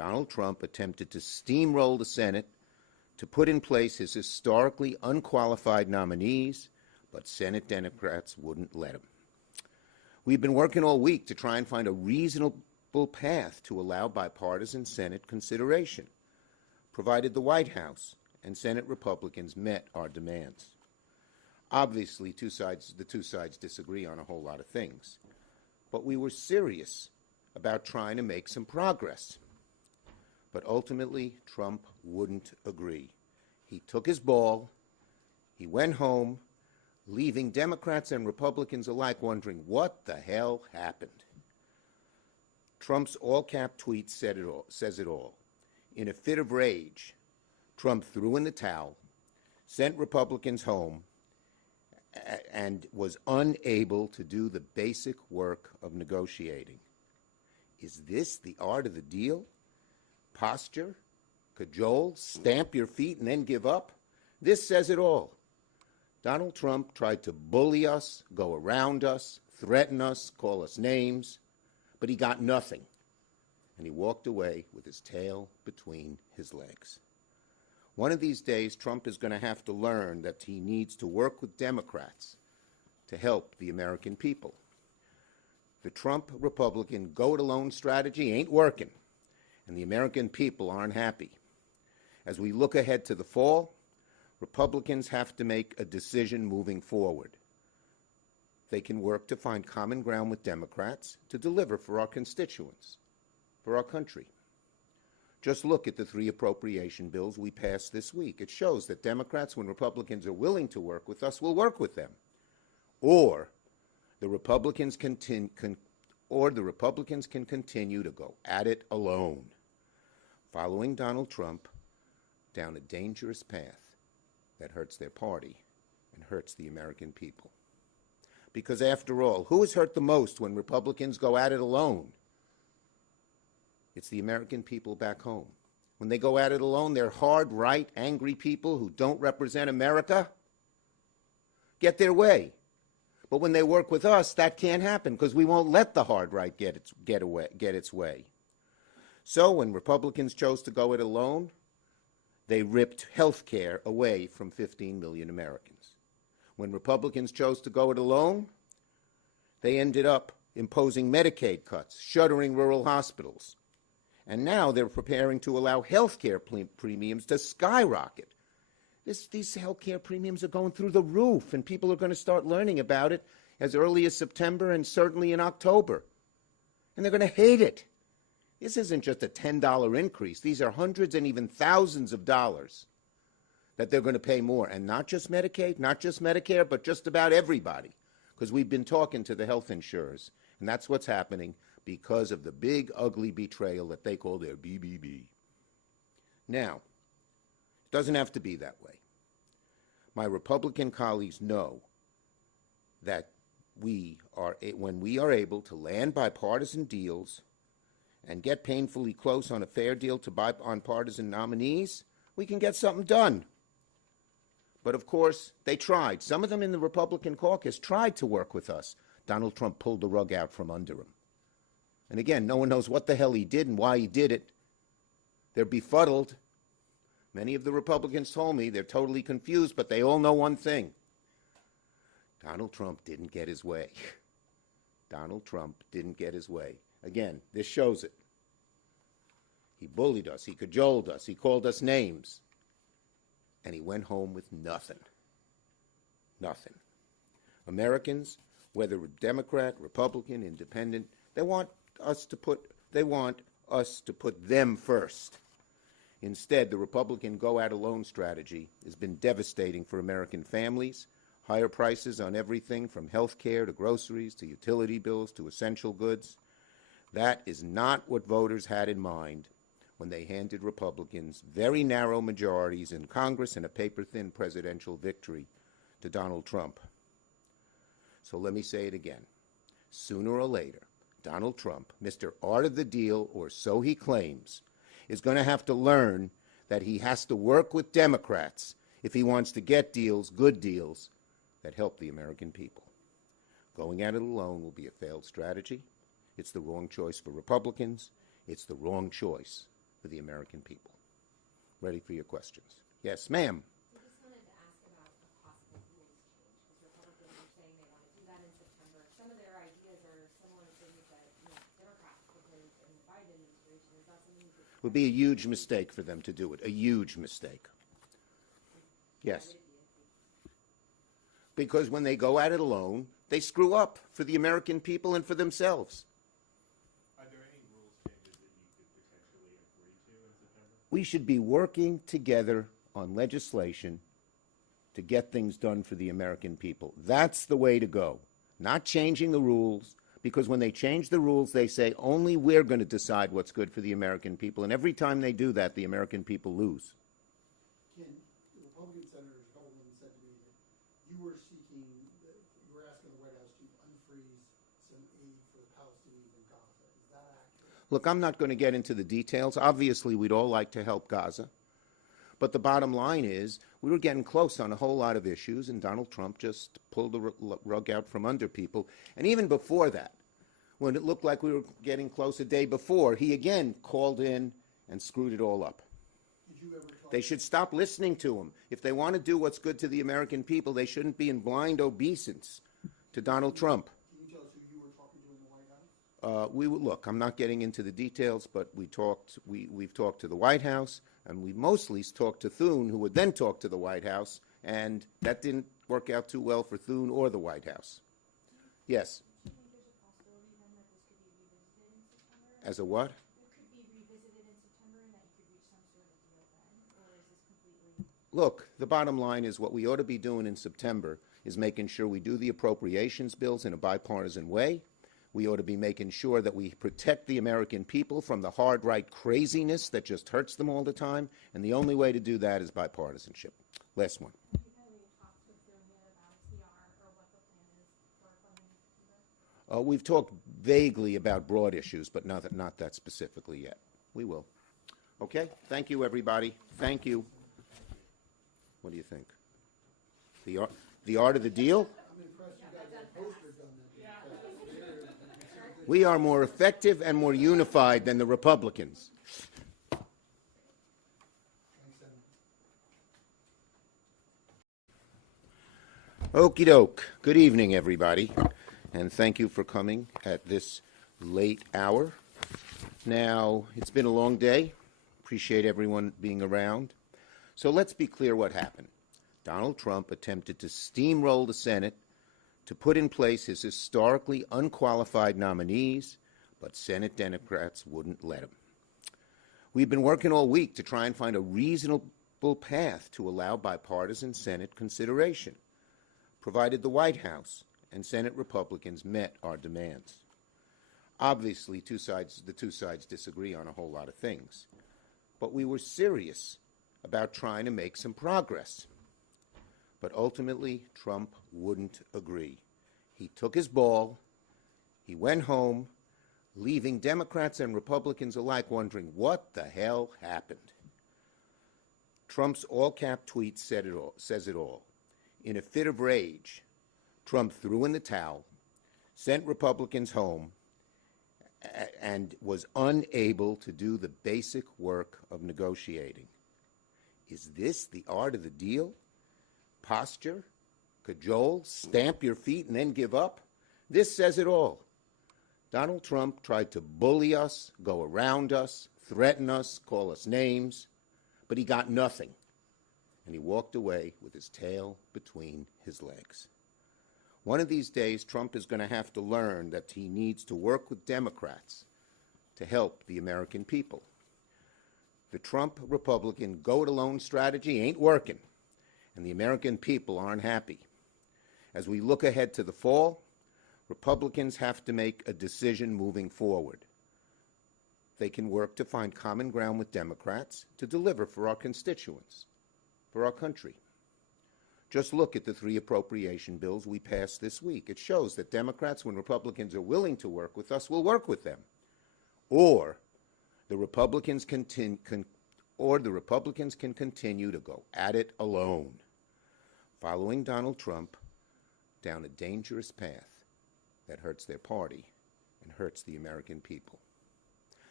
Donald Trump attempted to steamroll the Senate to put in place his historically unqualified nominees, but Senate Democrats wouldn't let him. We've been working all week to try and find a reasonable path to allow bipartisan Senate consideration, provided the White House and Senate Republicans met our demands. Obviously, the two sides disagree on a whole lot of things, but we were serious about trying to make some progress. But ultimately, Trump wouldn't agree. He took his ball, he went home, leaving Democrats and Republicans alike wondering what the hell happened. Trump's all-cap tweet says it all. In a fit of rage, Trump threw in the towel, sent Republicans home, and was unable to do the basic work of negotiating. Is this the art of the deal? Posture, cajole, stamp your feet, and then give up? This says it all. Donald Trump tried to bully us, go around us, threaten us, call us names, but he got nothing, and he walked away with his tail between his legs. One of these days, Trump is going to have to learn that he needs to work with Democrats to help the American people. The Trump Republican go-it-alone strategy ain't working, and the American people aren't happy. As we look ahead to the fall, Republicans have to make a decision moving forward. They can work to find common ground with Democrats to deliver for our constituents, for our country. Just look at the 3 appropriation bills we passed this week. It shows that Democrats, when Republicans are willing to work with us, will work with them. Or the Republicans can continue to go at it alone, following Donald Trump down a dangerous path that hurts their party and hurts the American people. Because after all, who is hurt the most when Republicans go at it alone? It's the American people back home. When they go at it alone, they're hard, right, angry people who don't represent America get their way. But when they work with us, that can't happen because we won't let the hard right get its way. So when Republicans chose to go it alone, they ripped health care away from 15 million Americans. When Republicans chose to go it alone, they ended up imposing Medicaid cuts, shuttering rural hospitals. And now they're preparing to allow health care premiums to skyrocket. These health care premiums are going through the roof, and people are going to start learning about it as early as September and certainly in October. And they're going to hate it. This isn't just a $10 increase. These are hundreds and even thousands of dollars that they're going to pay more. And not just Medicaid, not just Medicare, but just about everybody. Because we've been talking to the health insurers, and that's what's happening because of the big, ugly betrayal that they call their BBB. Now, it doesn't have to be that way. My Republican colleagues know that when we are able to land bipartisan deals and get painfully close on a fair deal on partisan nominees, we can get something done. But of course, they tried. Some of them in the Republican caucus tried to work with us. Donald Trump pulled the rug out from under him. And again, no one knows what the hell he did and why he did it. They're befuddled. Many of the Republicans told me they're totally confused, but they all know one thing. Donald Trump didn't get his way. Donald Trump didn't get his way. Again, this shows it. He bullied us. He cajoled us. He called us names. And he went home with nothing. Nothing. Americans, whether Democrat, Republican, Independent, they want us to put them first. Instead, the Republican go-at-alone strategy has been devastating for American families. Higher prices on everything from health care to groceries to utility bills to essential goods. That is not what voters had in mind when they handed Republicans very narrow majorities in Congress and a paper-thin presidential victory to Donald Trump. So let me say it again. Sooner or later, Donald Trump, Mr. Art of the Deal, or so he claims, is going to have to learn that he has to work with Democrats if he wants to get deals, good deals, that help the American people. Going at it alone will be a failed strategy. It's the wrong choice for Republicans. It's the wrong choice for the American people. Ready for your questions. Yes, ma'am. We just wanted to ask about a possible rules change, because Republicans are saying they want to do that in September. Some of their ideas are similar to things that Democrats proposed in the Biden administration. Is that something you could? It would be a huge mistake for them to do it, a huge mistake. Yes. Because when they go at it alone, they screw up for the American people and for themselves. Are there any rules changes that you could potentially agree to in September? We should be working together on legislation to get things done for the American people. That's the way to go. Not changing the rules, because when they change the rules, they say only we're going to decide what's good for the American people. And every time they do that, the American people lose. Ken, the Republican senators, a couple of them said to me that you were seeking, you were asking the White House to unfreeze some aid for the Palestinians in Gaza. Is that accurate? Look, I'm not going to get into the details. Obviously, we'd all like to help Gaza. But the bottom line is we were getting close on a whole lot of issues, and Donald Trump just pulled the rug out from under people. And even before that, when it looked like we were getting close a day before, he again called in and screwed it all up. Did you ever talk? They should stop listening to him. If they want to do what's good to the American people, they shouldn't be in blind obeisance to Donald Trump. Can you tell us who you were talking to in the White House? Look, I'm not getting into the details, but we've talked to the White House, and we mostly talked to Thune, who would then talk to the White House, and that didn't work out too well for Thune or the White House. Yes. Do you think there's a possibility then that this could be revisited in September? As a what? It could be revisited in September and that you could reach some sort of deal then? Or is this completely? Look, the bottom line is what we ought to be doing in September is making sure we do the appropriations bills in a bipartisan way. We ought to be making sure that we protect the American people from the hard right craziness that just hurts them all the time, and the only way to do that is bipartisanship. Last one. Have you had any talks with them yet about TR or what the plan is for funding in September? We've talked vaguely about broad issues, but not that specifically yet. We will. Okay? Thank you, everybody. Thank you. What do you think? The art of the deal? I'm impressed you guys have posters on that. We are more effective and more unified than the Republicans. Thanks, Senator. Okie doke. Good evening, everybody, and thank you for coming at this late hour. Now, it's been a long day. Appreciate everyone being around. So let's be clear what happened. Donald Trump attempted to steamroll the Senate to put in place his historically unqualified nominees, but Senate Democrats wouldn't let him. We've been working all week to try and find a reasonable path to allow bipartisan Senate consideration, provided the White House and Senate Republicans met our demands. Obviously, the two sides disagree on a whole lot of things, but we were serious about trying to make some progress. But ultimately, Trump wouldn't agree. He took his ball, he went home, leaving Democrats and Republicans alike wondering what the hell happened. Trump's all-cap tweet says it all. In a fit of rage, Trump threw in the towel, sent Republicans home, and was unable to do the basic work of negotiating. Is this the art of the deal? Posture, cajole, stamp your feet, and then give up? This says it all. Donald Trump tried to bully us, go around us, threaten us, call us names, but he got nothing, and he walked away with his tail between his legs. One of these days, Trump is going to have to learn that he needs to work with Democrats to help the American people. The Trump Republican go-it-alone strategy ain't working, and the American people aren't happy. As we look ahead to the fall, Republicans have to make a decision moving forward. They can work to find common ground with Democrats to deliver for our constituents, for our country. Just look at the 3 appropriation bills we passed this week. It shows that Democrats, when Republicans are willing to work with us, will work with them. Or the Republicans can continue to go at it alone, following Donald Trump down a dangerous path that hurts their party and hurts the American people.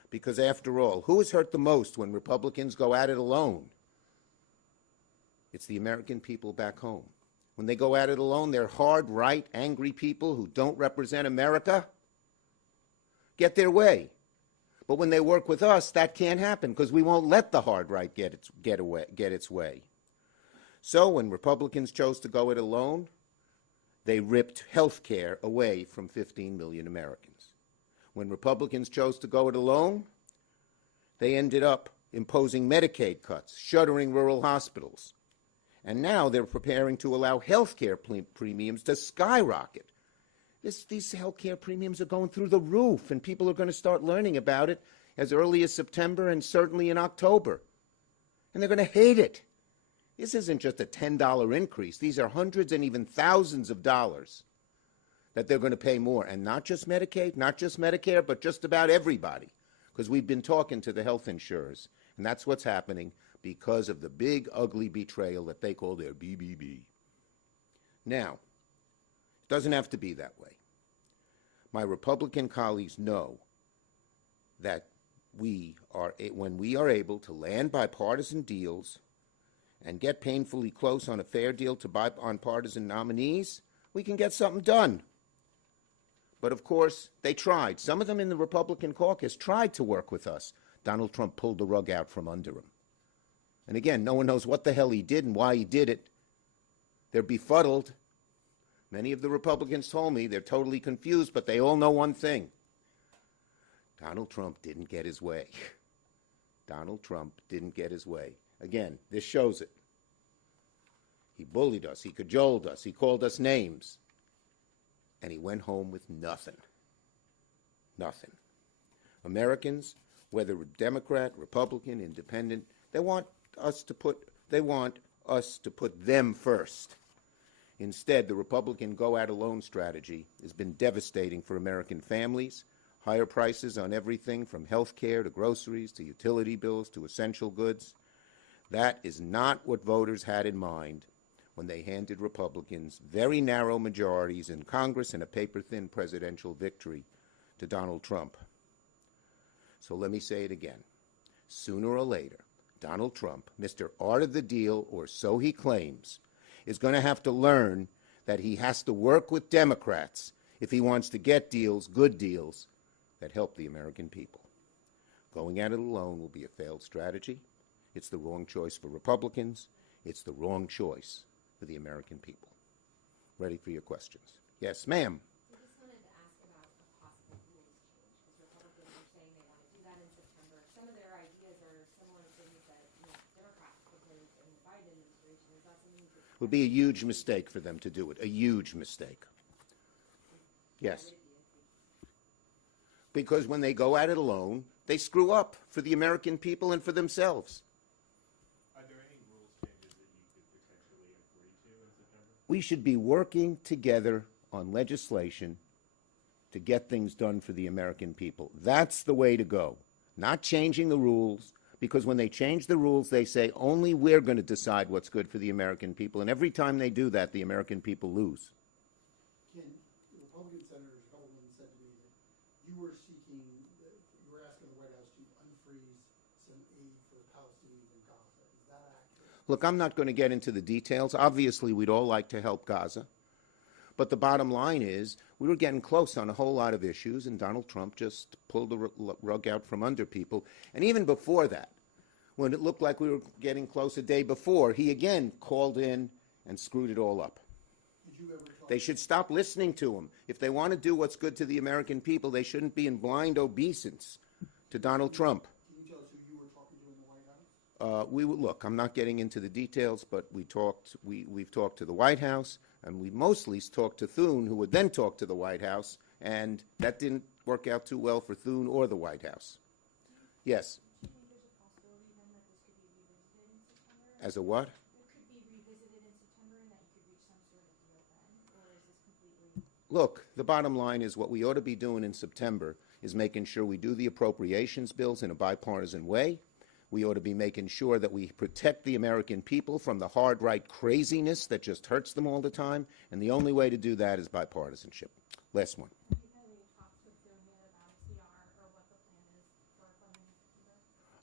Because after all, who is hurt the most when Republicans go at it alone? It's the American people back home. When they go at it alone, they're hard, right, angry people who don't represent America get their way. But when they work with us, that can't happen because we won't let the hard right get its way. So when Republicans chose to go it alone, they ripped health care away from 15 million Americans. When Republicans chose to go it alone, they ended up imposing Medicaid cuts, shuttering rural hospitals. And now they're preparing to allow health care premiums to skyrocket. These health care premiums are going through the roof, and people are going to start learning about it as early as September and certainly in October. And they're going to hate it. This isn't just a $10 increase. These are hundreds and even thousands of dollars that they're going to pay more. And not just Medicaid, not just Medicare, but just about everybody. Because we've been talking to the health insurers, and that's what's happening because of the big, ugly betrayal that they call their BBB. Now, it doesn't have to be that way. My Republican colleagues know that when we are able to land bipartisan deals and get painfully close on a fair deal on partisan nominees, we can get something done. But of course, they tried. Some of them in the Republican caucus tried to work with us. Donald Trump pulled the rug out from under him. And again, no one knows what the hell he did and why he did it. They're befuddled. Many of the Republicans told me they're totally confused, but they all know one thing. Donald Trump didn't get his way. Donald Trump didn't get his way. Again, this shows it. He bullied us. He cajoled us. He called us names. And he went home with nothing. Nothing. Americans, whether Democrat, Republican, Independent, they want us to put them first. Instead, the Republican go-at-alone strategy has been devastating for American families. Higher prices on everything from health care to groceries to utility bills to essential goods. That is not what voters had in mind when they handed Republicans very narrow majorities in Congress and a paper-thin presidential victory to Donald Trump. So let me say it again. Sooner or later, Donald Trump, Mr. Art of the Deal, or so he claims, is going to have to learn that he has to work with Democrats if he wants to get deals, good deals, that help the American people. Going at it alone will be a failed strategy. It's the wrong choice for Republicans. It's the wrong choice for the American people. Ready for your questions. Yes, ma'am. I just wanted to ask about a possible rules change, because Republicans are saying they want to do that in September. Some of their ideas are similar to things that Democrats proposed in the Biden administration. Is that something that It would be a huge mistake for them to do it, a huge mistake. Yes. Because when they go at it alone, they screw up for the American people and for themselves. Are there any rules changes that you could potentially agree to in September? We should be working together on legislation to get things done for the American people. That's the way to go. Not changing the rules, because when they change the rules, they say only we're going to decide what's good for the American people. And every time they do that, the American people lose. Ken, the Republican Senator Sheldon said to me that you were asking the White House to unfreeze some aid for the Palestinians in Gaza. Is that accurate? Look, I'm not going to get into the details. Obviously, we'd all like to help Gaza. But the bottom line is we were getting close on a whole lot of issues, and Donald Trump just pulled the rug out from under people. And even before that, when it looked like we were getting close a day before, he again called in and screwed it all up. Did you ever talk They should stop listening to him. If they want to do what's good to the American people, they shouldn't be in blind obeisance to Donald Trump. Can you tell us who you were talking to in the White House? Look, I'm not getting into the details, but we've talked to the White House, and we mostly talked to Thune, who would then talk to the White House, and that didn't work out too well for Thune or the White House. Yes. do you think there's a possibility then that this could be revisited in September? As a what? It could be revisited in September and that you could reach some sort of deal then? Or is this completely... Look, the bottom line is what we ought to be doing in September is making sure we do the appropriations bills in a bipartisan way. We ought to be making sure that we protect the American people from the hard right craziness that just hurts them all the time. And the only way to do that is bipartisanship. Last one. Have you had any talks with Thune yet about CR or what the plan is for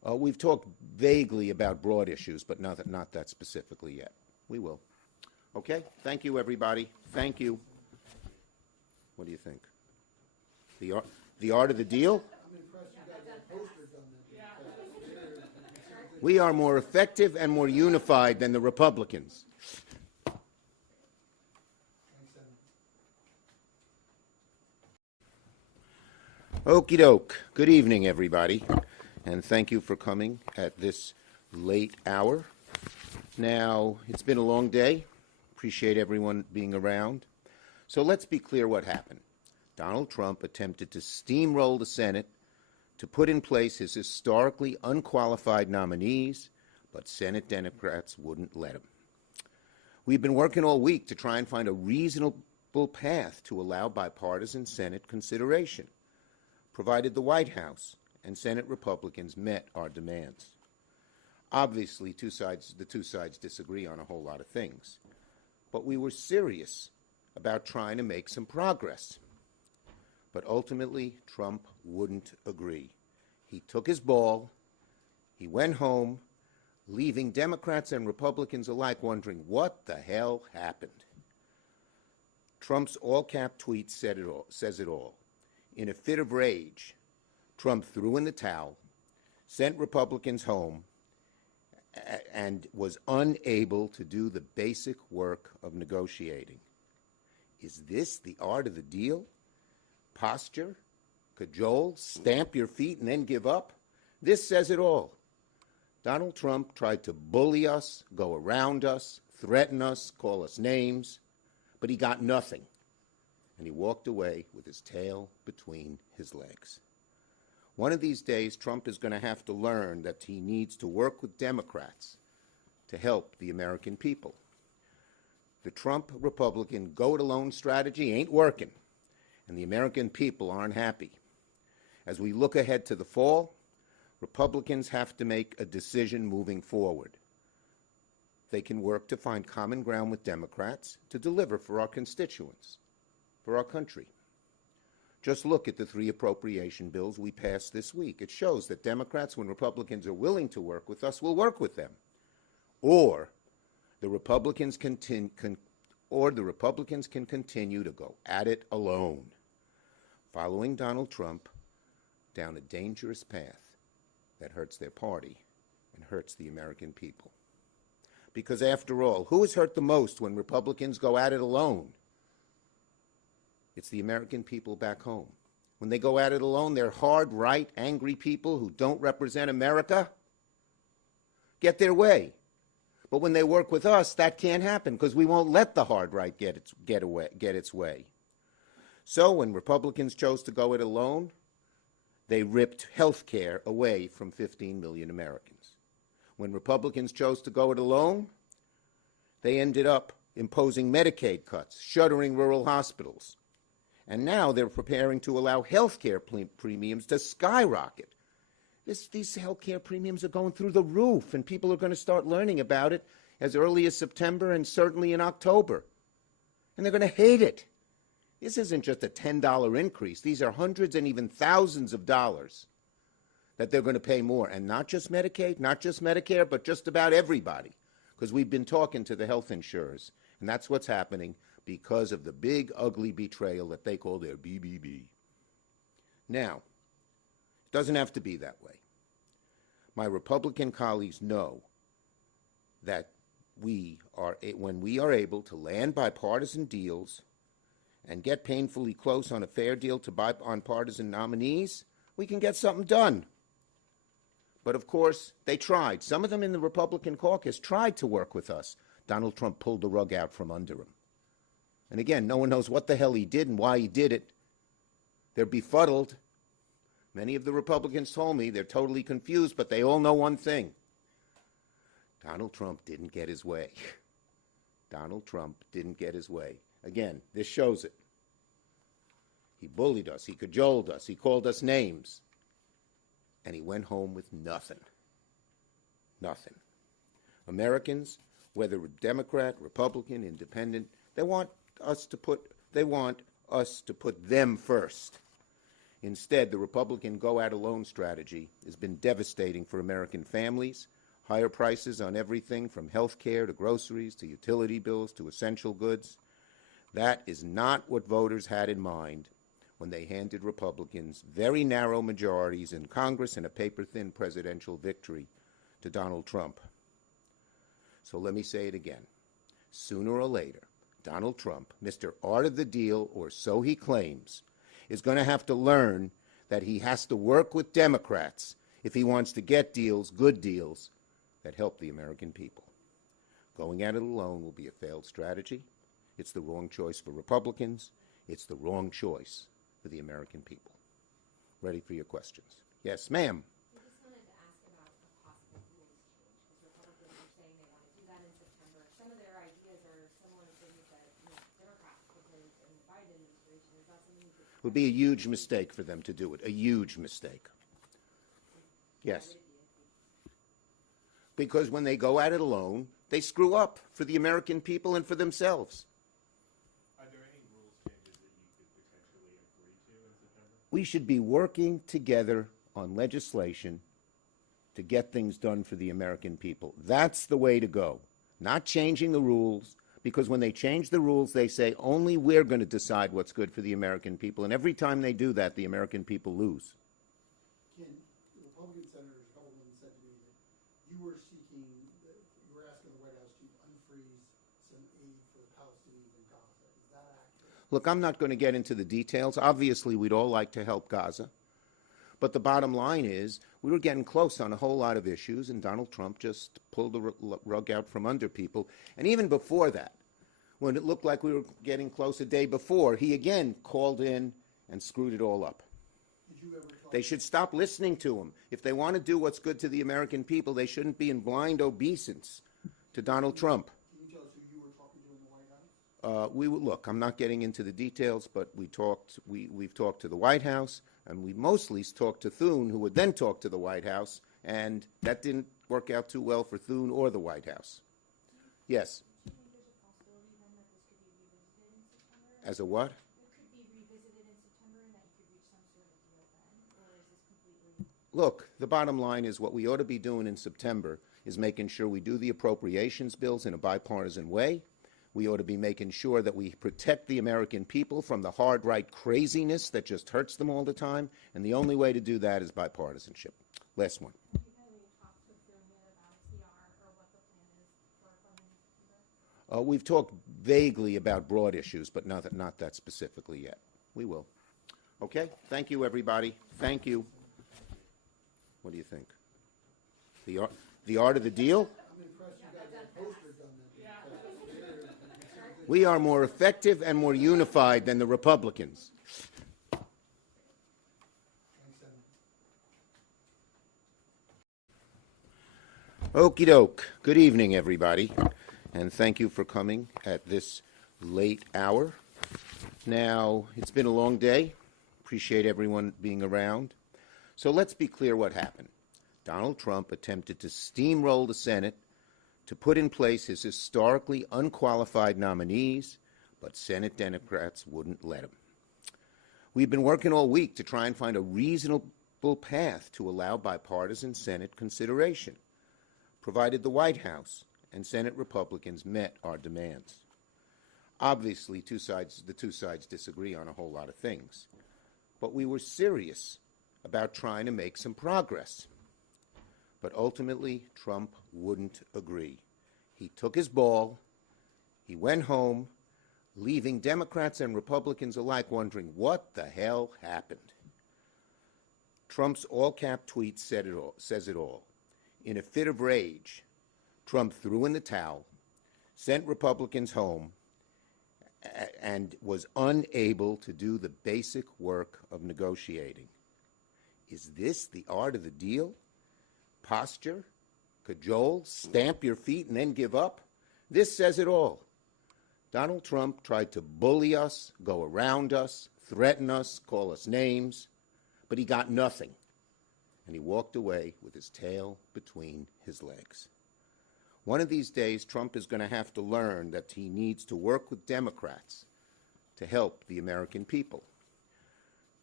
We've talked vaguely about broad issues, but not that specifically yet. We will. Okay? Thank you, everybody. Thank you. What do you think? The art of the deal? I'm impressed you guys have posters on that. We are more effective and more unified than the Republicans. Thanks, Senator. Okie doke. Good evening, everybody, and thank you for coming at this late hour. Now, it's been a long day. Appreciate everyone being around. So let's be clear what happened. Donald Trump attempted to steamroll the Senate to put in place his historically unqualified nominees, but Senate Democrats wouldn't let him. We've been working all week to try and find a reasonable path to allow bipartisan Senate consideration, provided the White House and Senate Republicans met our demands. Obviously, the two sides disagree on a whole lot of things, but we were serious about trying to make some progress. But ultimately, Trump wouldn't agree. He took his ball, he went home, leaving Democrats and Republicans alike wondering what the hell happened. Trump's all-cap tweet says it all. In a fit of rage, Trump threw in the towel, sent Republicans home, and was unable to do the basic work of negotiating. Is this the art of the deal? Posture, cajole, stamp your feet, and then give up? This says it all. Donald Trump tried to bully us, go around us, threaten us, call us names, but he got nothing. And he walked away with his tail between his legs. One of these days, Trump is going to have to learn that he needs to work with Democrats to help the American people. The Trump Republican go-it-alone strategy ain't working, and the American people aren't happy. As we look ahead to the fall, Republicans have to make a decision moving forward. They can work to find common ground with Democrats to deliver for our constituents, for our country. Just look at the 3 appropriation bills we passed this week. It shows that Democrats, when Republicans are willing to work with us, will work with them. Or the Republicans can continue to go at it alone, following Donald Trump down a dangerous path that hurts their party and hurts the American people. Because after all, who is hurt the most when Republicans go at it alone? It's the American people back home. When they go at it alone, they're hard, right, angry people who don't represent America get their way. But when they work with us, that can't happen because we won't let the hard right get its way. So when Republicans chose to go it alone, they ripped health care away from 15 million Americans. When Republicans chose to go it alone, they ended up imposing Medicaid cuts, shuttering rural hospitals. And now they're preparing to allow health care premiums to skyrocket. These health care premiums are going through the roof, and people are going to start learning about it as early as September and certainly in October. And they're going to hate it. This isn't just a $10 increase. These are hundreds and even thousands of dollars that they're going to pay more. And not just Medicaid, not just Medicare, but just about everybody. Because we've been talking to the health insurers, and that's what's happening because of the big, ugly betrayal that they call their BBB. Now, it doesn't have to be that way. My Republican colleagues know that when we are able to land bipartisan deals and get painfully close on a fair deal to bipartisan nominees, we can get something done. But of course, they tried. Some of them in the Republican caucus tried to work with us. Donald Trump pulled the rug out from under him. And again, no one knows what the hell he did and why he did it. They're befuddled. Many of the Republicans told me they're totally confused, but they all know one thing. Donald Trump didn't get his way. Donald Trump didn't get his way. Again, this shows it. He bullied us. He cajoled us. He called us names. And he went home with nothing. Nothing. Americans, whether Democrat, Republican, Independent, they want us to put them first. Instead, the Republican go-at-alone strategy has been devastating for American families. Higher prices on everything from health care to groceries to utility bills to essential goods. That is not what voters had in mind when they handed Republicans very narrow majorities in Congress and a paper-thin presidential victory to Donald Trump. So let me say it again. Sooner or later, Donald Trump, Mr. Art of the Deal, or so he claims, is going to have to learn that he has to work with Democrats if he wants to get deals, good deals, that help the American people. Going at it alone will be a failed strategy. It's the wrong choice for Republicans. It's the wrong choice for the American people. Ready for your questions. Yes, ma'am. I just wanted to ask about a possible rules change, because Republicans are saying they want to do that in September. Some of their ideas are similar to things that Democrats proposed in the Biden administration. Is that something you could? It would be a huge mistake for them to do it, a huge mistake. Yes. Because when they go at it alone, they screw up for the American people and for themselves. Are there any rules changes that you could potentially agree to in September? We should be working together on legislation to get things done for the American people. That's the way to go. Not changing the rules, because when they change the rules, they say only we're going to decide what's good for the American people. And every time they do that, the American people lose. Ken, the Republican Senator Hellman said to me that you were asking the White House to unfreeze some aid for the Palestinians in Gaza. Is that accurate? Look, I'm not going to get into the details. Obviously, we'd all like to help Gaza. But the bottom line is we were getting close on a whole lot of issues, and Donald Trump just pulled the rug out from under people. And even before that, when it looked like we were getting close a day before, he again called in and screwed it all up. Did you ever talk? They should stop listening to him. If they want to do what's good to the American people, they shouldn't be in blind obeisance to Donald Trump. Can you tell us who you were talking to in the White House? Look, I'm not getting into the details, but we've talked to the White House, and we mostly talked to Thune, who would then talk to the White House, and that didn't work out too well for Thune or the White House. Yes. Do you think there's a possibility then that this could be revisited in September? As a what? It could be revisited in September and that you could reach some sort of deal then? Or is this completely? Look, the bottom line is what we ought to be doing in September is making sure we do the appropriations bills in a bipartisan way. We ought to be making sure that we protect the American people from the hard right craziness that just hurts them all the time. And the only way to do that is bipartisanship. Last one. Have you had any talks with them yet about CR or what the plan is for funding in September? We've talked vaguely about broad issues, but not that specifically yet. We will. Okay? Thank you, everybody. Thank you. What do you think? The art of the deal? I'm impressed you got that poster done that. We are more effective and more unified than the Republicans. Thanks, Senator. Okie doke. Good evening, everybody, and thank you for coming at this late hour. Now, it's been a long day. Appreciate everyone being around. So let's be clear what happened. Donald Trump attempted to steamroll the Senate to put in place his historically unqualified nominees, but Senate Democrats wouldn't let him. We've been working all week to try and find a reasonable path to allow bipartisan Senate consideration, provided the White House and Senate Republicans met our demands. Obviously, the two sides disagree on a whole lot of things, but we were serious about trying to make some progress. But ultimately, Trump wouldn't agree. He took his ball, he went home, leaving Democrats and Republicans alike wondering what the hell happened. Trump's all-cap tweet says it all. In a fit of rage, Trump threw in the towel, sent Republicans home, and was unable to do the basic work of negotiating. Is this the art of the deal? Posture, cajole, stamp your feet and then give up? This says it all. Donald Trump tried to bully us, go around us, threaten us, call us names, but he got nothing. And he walked away with his tail between his legs. One of these days, Trump is going to have to learn that he needs to work with Democrats to help the American people.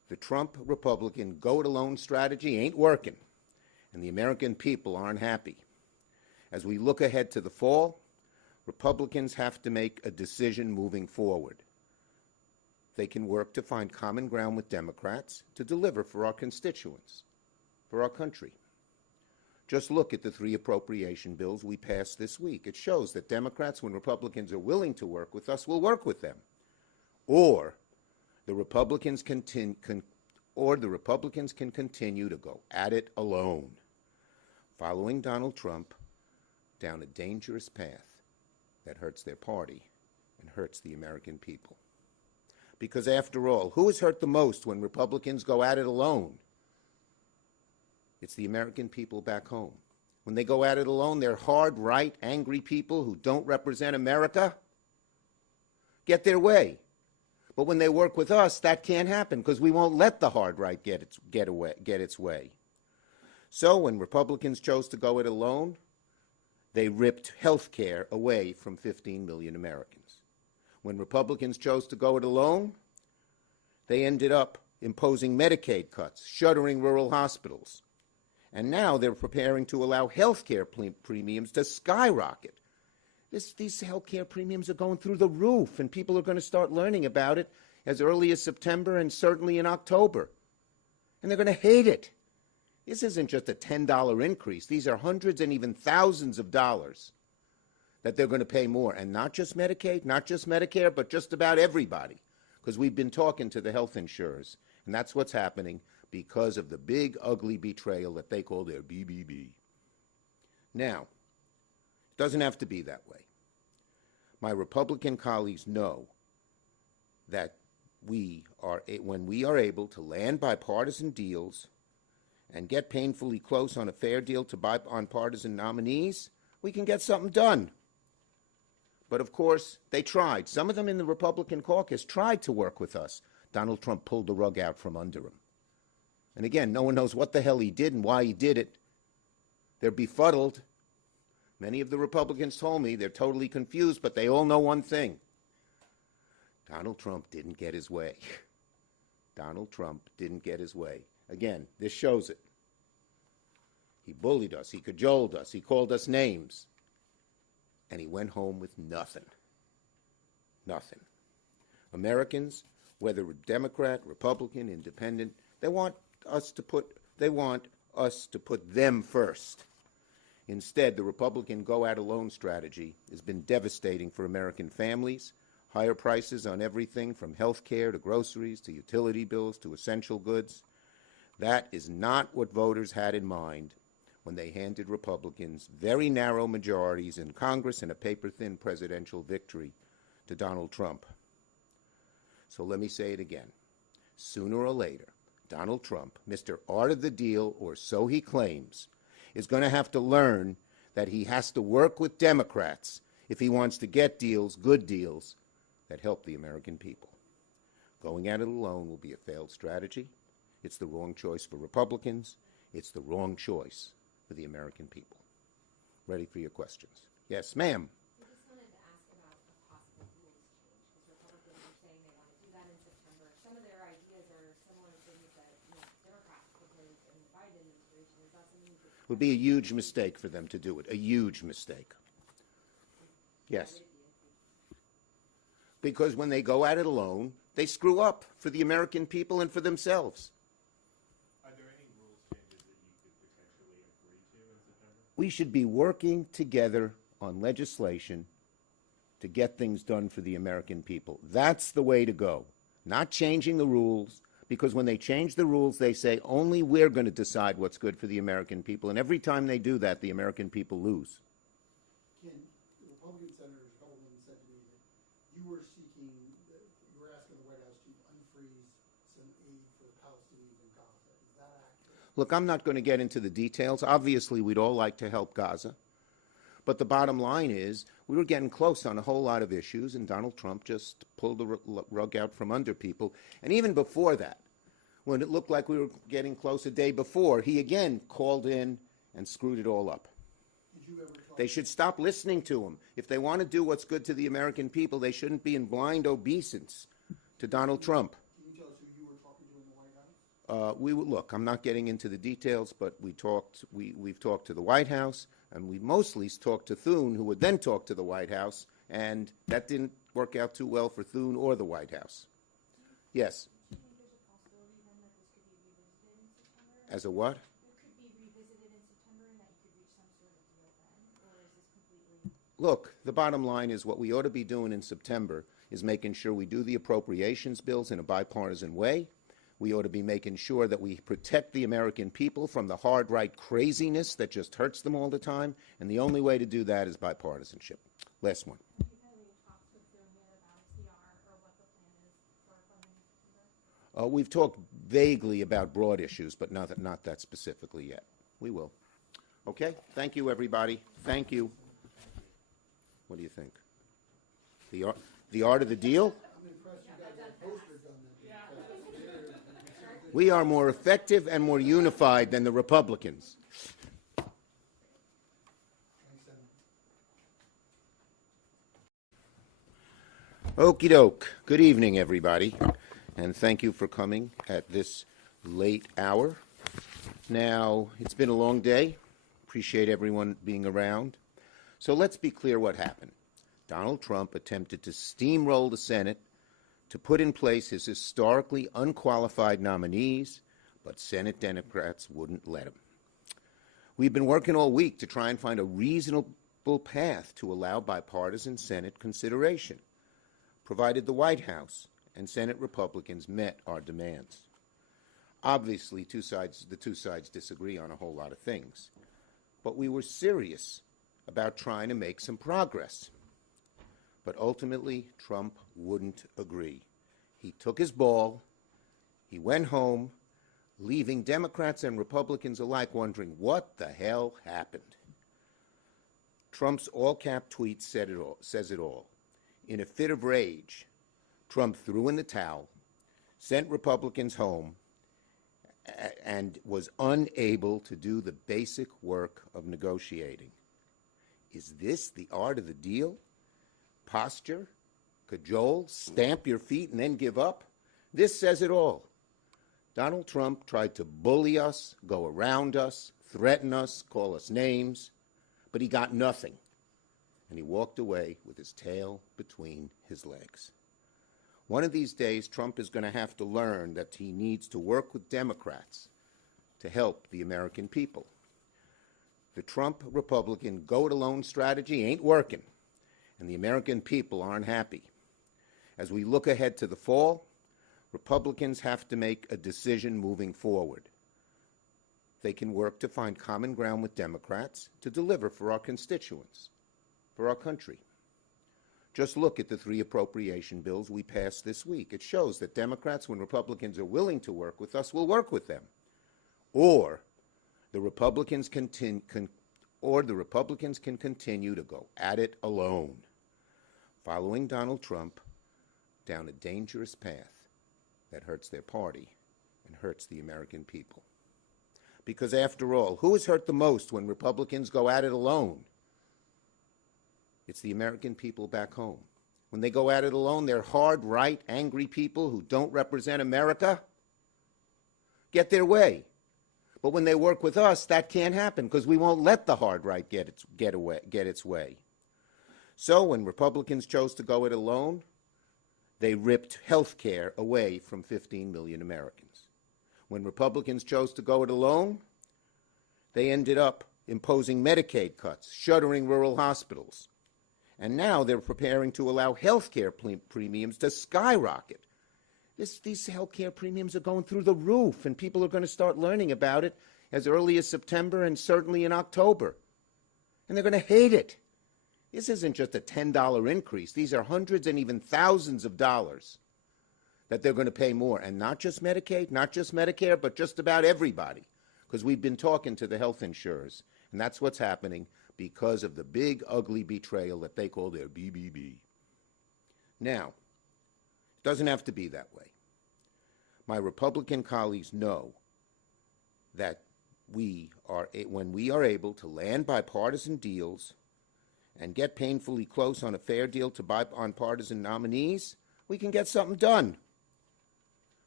The Trump Republican go-it-alone strategy ain't working, and the American people aren't happy. As we look ahead to the fall, Republicans have to make a decision moving forward. They can work to find common ground with Democrats to deliver for our constituents, for our country. Just look at the 3 appropriation bills we passed this week. It shows that Democrats, when Republicans are willing to work with us, will work with them. Or the Republicans can continue to go at it alone, following Donald Trump down a dangerous path that hurts their party and hurts the American people. Because after all, who is hurt the most when Republicans go at it alone? It's the American people back home. When they go at it alone, they're hard, right, angry people who don't represent America get their way. But when they work with us, that can't happen because we won't let the hard right get its way. So when Republicans chose to go it alone, they ripped health care away from 15 million Americans. When Republicans chose to go it alone, they ended up imposing Medicaid cuts, shuttering rural hospitals. And now they're preparing to allow health care premiums to skyrocket. These health care premiums are going through the roof, and people are going to start learning about it as early as September and certainly in October. And they're going to hate it. This isn't just a $10 increase. These are hundreds and even thousands of dollars that they're going to pay more. And not just Medicaid, not just Medicare, but just about everybody. Because we've been talking to the health insurers, and that's what's happening because of the big, ugly betrayal that they call their BBB. Now, it doesn't have to be that way. My Republican colleagues know that when we are able to land bipartisan deals and get painfully close on a fair deal to bipartisan nominees, we can get something done. But of course, they tried. Some of them in the Republican caucus tried to work with us. Donald Trump pulled the rug out from under him. And again, no one knows what the hell he did and why he did it. They're befuddled. Many of the Republicans told me they're totally confused, but they all know one thing. Donald Trump didn't get his way. Donald Trump didn't get his way. Again, this shows it. He bullied us. He cajoled us. He called us names. And he went home with nothing. Nothing. Americans, whether Democrat, Republican, Independent, they want us to put them first. Instead, the Republican go-at-alone strategy has been devastating for American families. Higher prices on everything from health care to groceries to utility bills to essential goods. That is not what voters had in mind when they handed Republicans very narrow majorities in Congress and a paper-thin presidential victory to Donald Trump. So let me say it again. Sooner or later, Donald Trump, Mr. Art of the Deal, or so he claims, is going to have to learn that he has to work with Democrats if he wants to get deals, good deals, that help the American people. Going at it alone will be a failed strategy. It's the wrong choice for Republicans. It's the wrong choice for the American people. Ready for your questions. Yes, ma'am. I just wanted to ask about a possible rules change, because Republicans are saying they want to do that in September. Some of their ideas are similar to things that Democrats proposed in the Biden administration. Is that something you could... It would be a huge mistake for them to do it, a huge mistake. Yes. Because when they go at it alone, they screw up for the American people and for themselves. Are there any rules changes that you could potentially agree to in September? We should be working together on legislation to get things done for the American people. That's the way to go. Not changing the rules, because when they change the rules, they say only we're going to decide what's good for the American people. And every time they do that, the American people lose. Ken, the Republican Senator Hellman said to me that you were asking the White House to unfreeze some aid for the Palestinians in Gaza. Is that accurate? Look, I'm not going to get into the details. Obviously, we'd all like to help Gaza. But the bottom line is we were getting close on a whole lot of issues, and Donald Trump just pulled the rug out from under people. And even before that, when it looked like we were getting close a day before, he again called in and screwed it all up. Did you ever talk They should stop listening to him. If they want to do what's good to the American people, they shouldn't be in blind obeisance to Donald Trump. Can you tell us who you were talking to in the White House? Look, I'm not getting into the details, but we've talked to the White House, and we mostly talked to Thune, who would then talk to the White House, and that didn't work out too well for Thune or the White House. Yes. Do you think there's a possibility then that this could be revisited in September? As a what? It could be revisited in September and that you could reach some sort of deal then? Or is this completely... Look, the bottom line is what we ought to be doing in September is making sure we do the appropriations bills in a bipartisan way. We ought to be making sure that we protect the American people from the hard right craziness that just hurts them all the time, and the only way to do that is bipartisanship. Last one. Have you had any talks with them yet about SDR or what the plan is for funding in September? We've talked vaguely about broad issues, but not that specifically yet. We will. Okay? Thank you, everybody. Thank you. What do you think? The art of the deal? I'm impressed you got that poster done then. We are more effective and more unified than the Republicans. Thanks, Senator. Okie doke. Good evening, everybody, and thank you for coming at this late hour. Now, it's been a long day. Appreciate everyone being around. So let's be clear what happened. Donald Trump attempted to steamroll the Senate to put in place his historically unqualified nominees, but Senate Democrats wouldn't let him. We've been working all week to try and find a reasonable path to allow bipartisan Senate consideration, provided the White House and Senate Republicans met our demands. Obviously, the two sides disagree on a whole lot of things, but we were serious about trying to make some progress. But ultimately, Trump wouldn't agree. He took his ball, he went home, leaving Democrats and Republicans alike wondering what the hell happened. Trump's all-cap tweet says it all. In a fit of rage, Trump threw in the towel, sent Republicans home, and was unable to do the basic work of negotiating. Is this the art of the deal? Posture, cajole, stamp your feet, and then give up? This says it all. Donald Trump tried to bully us, go around us, threaten us, call us names, but he got nothing. And he walked away with his tail between his legs. One of these days, Trump is going to have to learn that he needs to work with Democrats to help the American people. The Trump Republican go-it-alone strategy ain't working, and the American people aren't happy. As we look ahead to the fall, Republicans have to make a decision moving forward. They can work to find common ground with Democrats to deliver for our constituents, for our country. Just look at the 3 appropriation bills we passed this week. It shows that Democrats, when Republicans are willing to work with us, will work with them. Or the Republicans can continue to go at it alone, following Donald Trump down a dangerous path that hurts their party and hurts the American people. Because after all, who is hurt the most when Republicans go at it alone? It's the American people back home. When they go at it alone, they're hard, right, angry people who don't represent America get their way. But when they work with us, that can't happen because we won't let the hard right get its way. So when Republicans chose to go it alone, they ripped health care away from 15 million Americans. When Republicans chose to go it alone, they ended up imposing Medicaid cuts, shuttering rural hospitals. And now they're preparing to allow health care premiums to skyrocket. These health care premiums are going through the roof, and people are going to start learning about it as early as September and certainly in October. And they're going to hate it. This isn't just a $10 increase. These are hundreds and even thousands of dollars that they're going to pay more. And not just Medicaid, not just Medicare, but just about everybody. Because we've been talking to the health insurers, and that's what's happening because of the big, ugly betrayal that they call their BBB. Now, it doesn't have to be that way. My Republican colleagues know that when we are able to land bipartisan deals and get painfully close on a fair deal to on partisan nominees, we can get something done.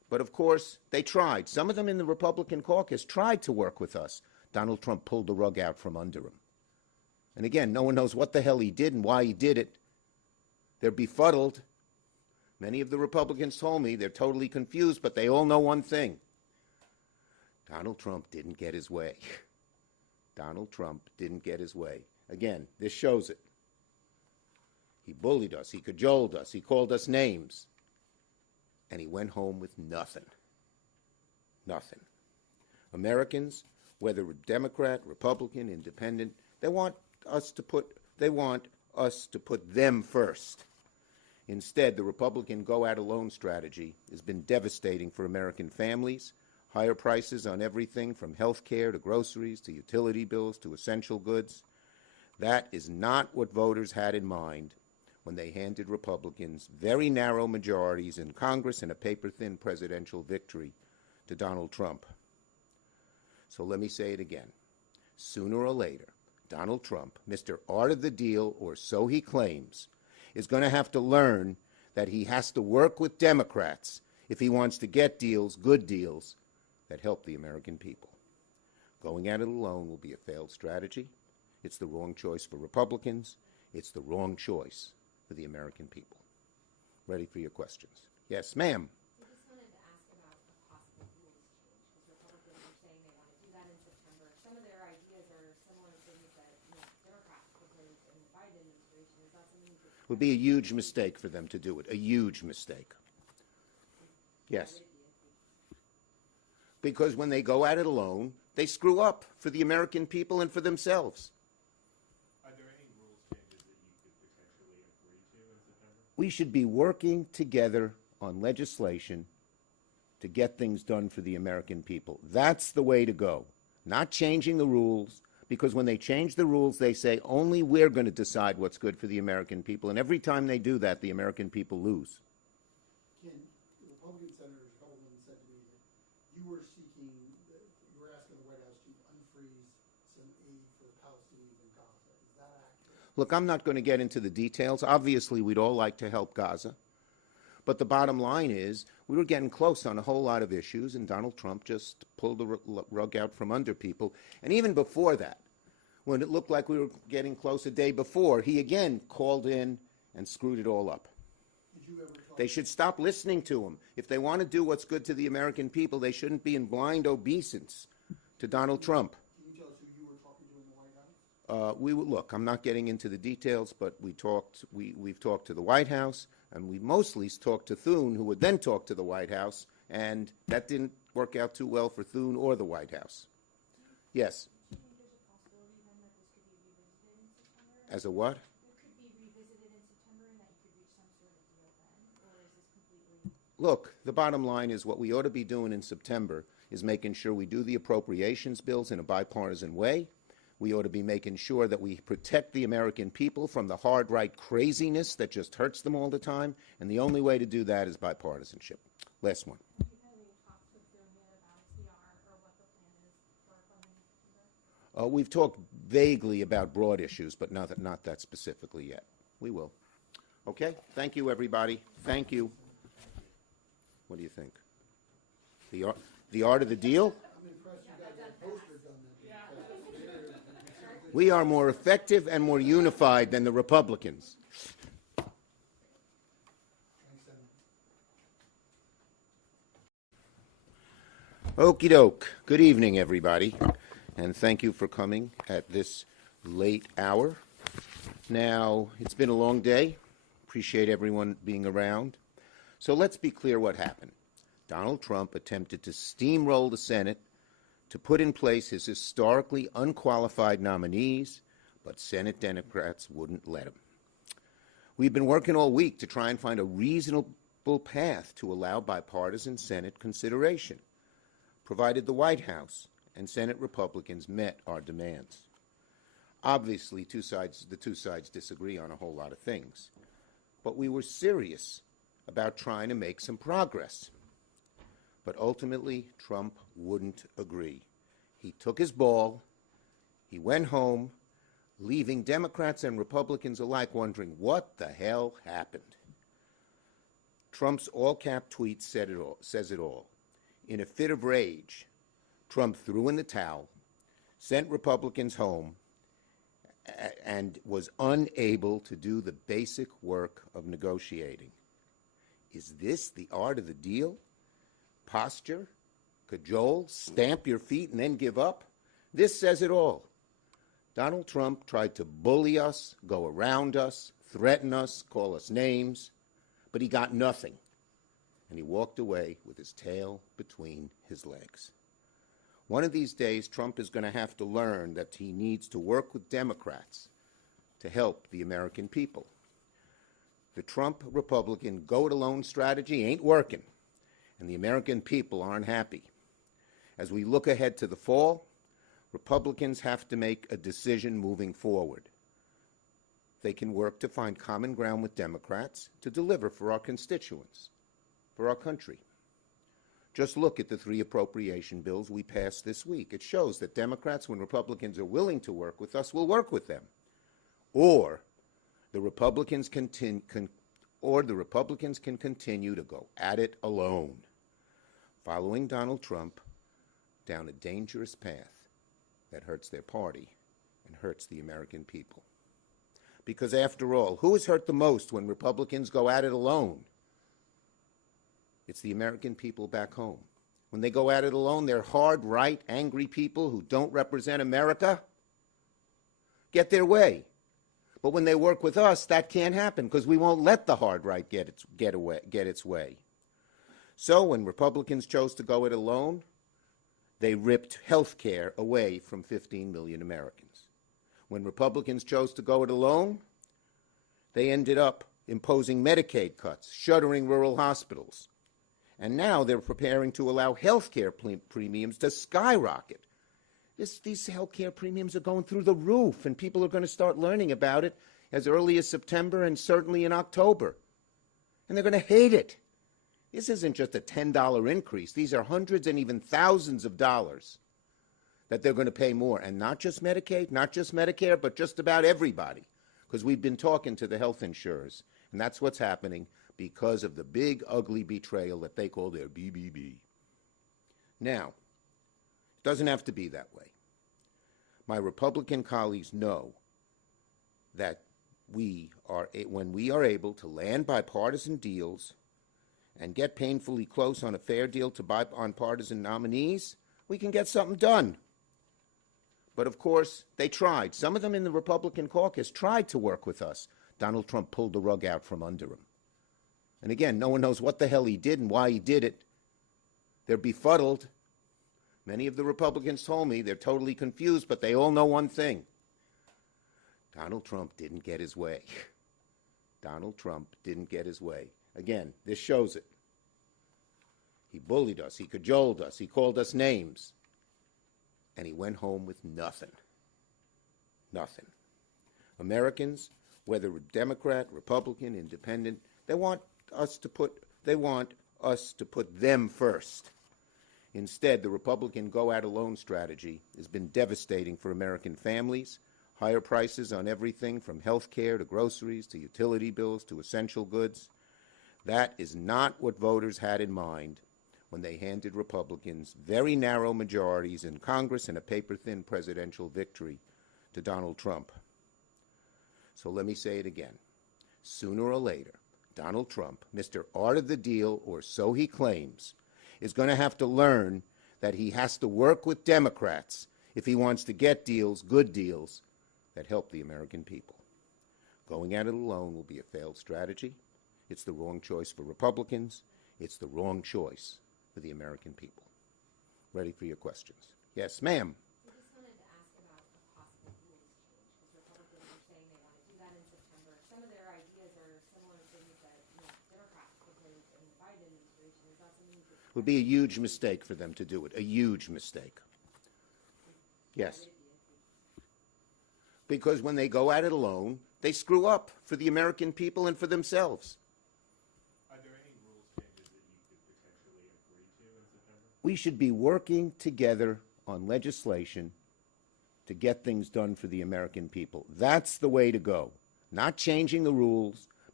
But of course, they tried. Some of them in the Republican caucus tried to work with us. Donald Trump pulled the rug out from under him. And again, no one knows what the hell he did and why he did it. They're befuddled. Many of the Republicans told me they're totally confused, but they all know one thing. Donald Trump didn't get his way. Donald Trump didn't get his way. Again, this shows it. He bullied us. He cajoled us. He called us names. And he went home with nothing. Nothing. Americans, whether Democrat, Republican, Independent, they want us to put them first. Instead, the Republican go-at-alone strategy has been devastating for American families. Higher prices on everything from health care to groceries to utility bills to essential goods. That is not what voters had in mind when they handed Republicans very narrow majorities in Congress and a paper-thin presidential victory to Donald Trump. So let me say it again. Sooner or later, Donald Trump, Mr. Art of the Deal, or so he claims, is going to have to learn that he has to work with Democrats if he wants to get deals, good deals, that help the American people. Going at it alone will be a failed strategy. It's the wrong choice for Republicans. It's the wrong choice for the American people. Ready for your questions. Yes, ma'am. I just wanted to ask about a possible rules change, because Republicans are saying they want to do that in September. Some of their ideas are similar to things that Democrats proposed in the Biden administration. Is that something that It would be a huge mistake for them to do it, a huge mistake. Yes. Because when they go at it alone, they screw up for the American people and for themselves. Are there any rules changes that you could potentially agree to in September? We should be working together on legislation to get things done for the American people. That's the way to go. Not changing the rules, because when they change the rules, they say only we're going to decide what's good for the American people. And every time they do that, the American people lose. Ken, the Republican senators, a couple of them said to me that you were seeking, you were asking the White House to unfreeze some aid for the Palestinians in Gaza. Is that accurate? Look, I'm not going to get into the details. Obviously, we'd all like to help Gaza. But the bottom line is, we were getting close on a whole lot of issues, and Donald Trump just pulled the rug out from under people. And even before that, when it looked like we were getting close a day before, he again called in and screwed it all up. Did you ever talk? They should stop listening to him. If they want to do what's good to the American people, they shouldn't be in blind obeisance to Donald Trump. Can you tell us who you were talking to in the White House? Look, I'm not getting into the details, but we've talked to the White House, and we mostly talked to Thune, who would then talk to the White House, and that didn't work out too well for Thune or the White House. Yes. do you think there's a possibility then that this could be revisited in September? As a what? It could be revisited in September and that you could reach some sort of deal then? Or is this completely... Look, the bottom line is what we ought to be doing in September is making sure we do the appropriations bills in a bipartisan way. We ought to be making sure that we protect the American people from the hard right craziness that just hurts them all the time. And the only way to do that is bipartisanship. Last one. Have you talked with them yet about CR or what the plan is for funding in September? We've talked vaguely about broad issues, but not that specifically yet. We will. Okay? Thank you, everybody. Thank you. What do you think? The art of the deal? I'm impressed you guys have posters on that. We are more effective and more unified than the Republicans. Thanks, Senator. Okie doke. Good evening, everybody, and thank you for coming at this late hour. Now, it's been a long day. Appreciate everyone being around. So let's be clear what happened. Donald Trump attempted to steamroll the Senate to put in place his historically unqualified nominees, but Senate Democrats wouldn't let him. We've been working all week to try and find a reasonable path to allow bipartisan Senate consideration, provided the White House and Senate Republicans met our demands. Obviously, the two sides disagree on a whole lot of things, but we were serious about trying to make some progress. But ultimately, Trump wouldn't agree. He took his ball, he went home, leaving Democrats and Republicans alike wondering what the hell happened. Trump's all-cap tweet says it all. In a fit of rage, Trump threw in the towel, sent Republicans home, and was unable to do the basic work of negotiating. Is this the art of the deal? Posture, cajole, stamp your feet, and then give up? This says it all. Donald Trump tried to bully us, go around us, threaten us, call us names, but he got nothing. And he walked away with his tail between his legs. One of these days, Trump is going to have to learn that he needs to work with Democrats to help the American people. The Trump Republican go-it-alone strategy ain't working, and the American people aren't happy. As we look ahead to the fall, Republicans have to make a decision moving forward. They can work to find common ground with Democrats to deliver for our constituents, for our country. Just look at the 3 appropriation bills we passed this week. It shows that Democrats, when Republicans are willing to work with us, will work with them. Or the Republicans can continue to go at it alone, following Donald Trump down a dangerous path that hurts their party and hurts the American people. Because after all, who is hurt the most when Republicans go at it alone? It's the American people back home. When they go at it alone, they're hard, right, angry people who don't represent America get their way. But when they work with us, that can't happen because we won't let the hard right get its way. So when Republicans chose to go it alone, they ripped health care away from 15 million Americans. When Republicans chose to go it alone, they ended up imposing Medicaid cuts, shuttering rural hospitals. And now they're preparing to allow health care premiums to skyrocket. These health care premiums are going through the roof, and people are going to start learning about it as early as September and certainly in October. And they're going to hate it. This isn't just a $10 increase. These are hundreds and even thousands of dollars that they're going to pay more. And not just Medicaid, not just Medicare, but just about everybody. Because we've been talking to the health insurers, and that's what's happening because of the big, ugly betrayal that they call their BBB. Now, it doesn't have to be that way. My Republican colleagues know that when we are able to land bipartisan deals and get painfully close on a fair deal to bipartisan nominees, we can get something done. But of course, they tried. Some of them in the Republican caucus tried to work with us. Donald Trump pulled the rug out from under him. And again, no one knows what the hell he did and why he did it. They're befuddled. Many of the Republicans told me they're totally confused, but they all know one thing. Donald Trump didn't get his way. Donald Trump didn't get his way. Again, this shows it. He bullied us. He cajoled us. He called us names. And he went home with nothing. Nothing. Americans, whether Democrat, Republican, Independent, they want us to put them first. Instead, the Republican go-at-alone strategy has been devastating for American families. Higher prices on everything from health care to groceries to utility bills to essential goods. That is not what voters had in mind when they handed Republicans very narrow majorities in Congress and a paper-thin presidential victory to Donald Trump. So let me say it again. Sooner or later, Donald Trump, Mr. Art of the Deal, or so he claims, is going to have to learn that he has to work with Democrats if he wants to get deals, good deals, that help the American people. Going at it alone will be a failed strategy. It's the wrong choice for Republicans. It's the wrong choice for the American people. Ready for your questions. Yes, ma'am. I just wanted to ask about a possible rules change, because Republicans are saying they want to do that in September. Some of their ideas are similar things that Democrats proposed in the Biden administration. Is that something you could... It would be a huge mistake for them to do it, a huge mistake. Yes. Because when they go at it alone, they screw up for the American people and for themselves. Are there any rules changes that you could potentially agree to in September? We should be working together on legislation to get things done for the American people. That's the way to go. Not changing the rules,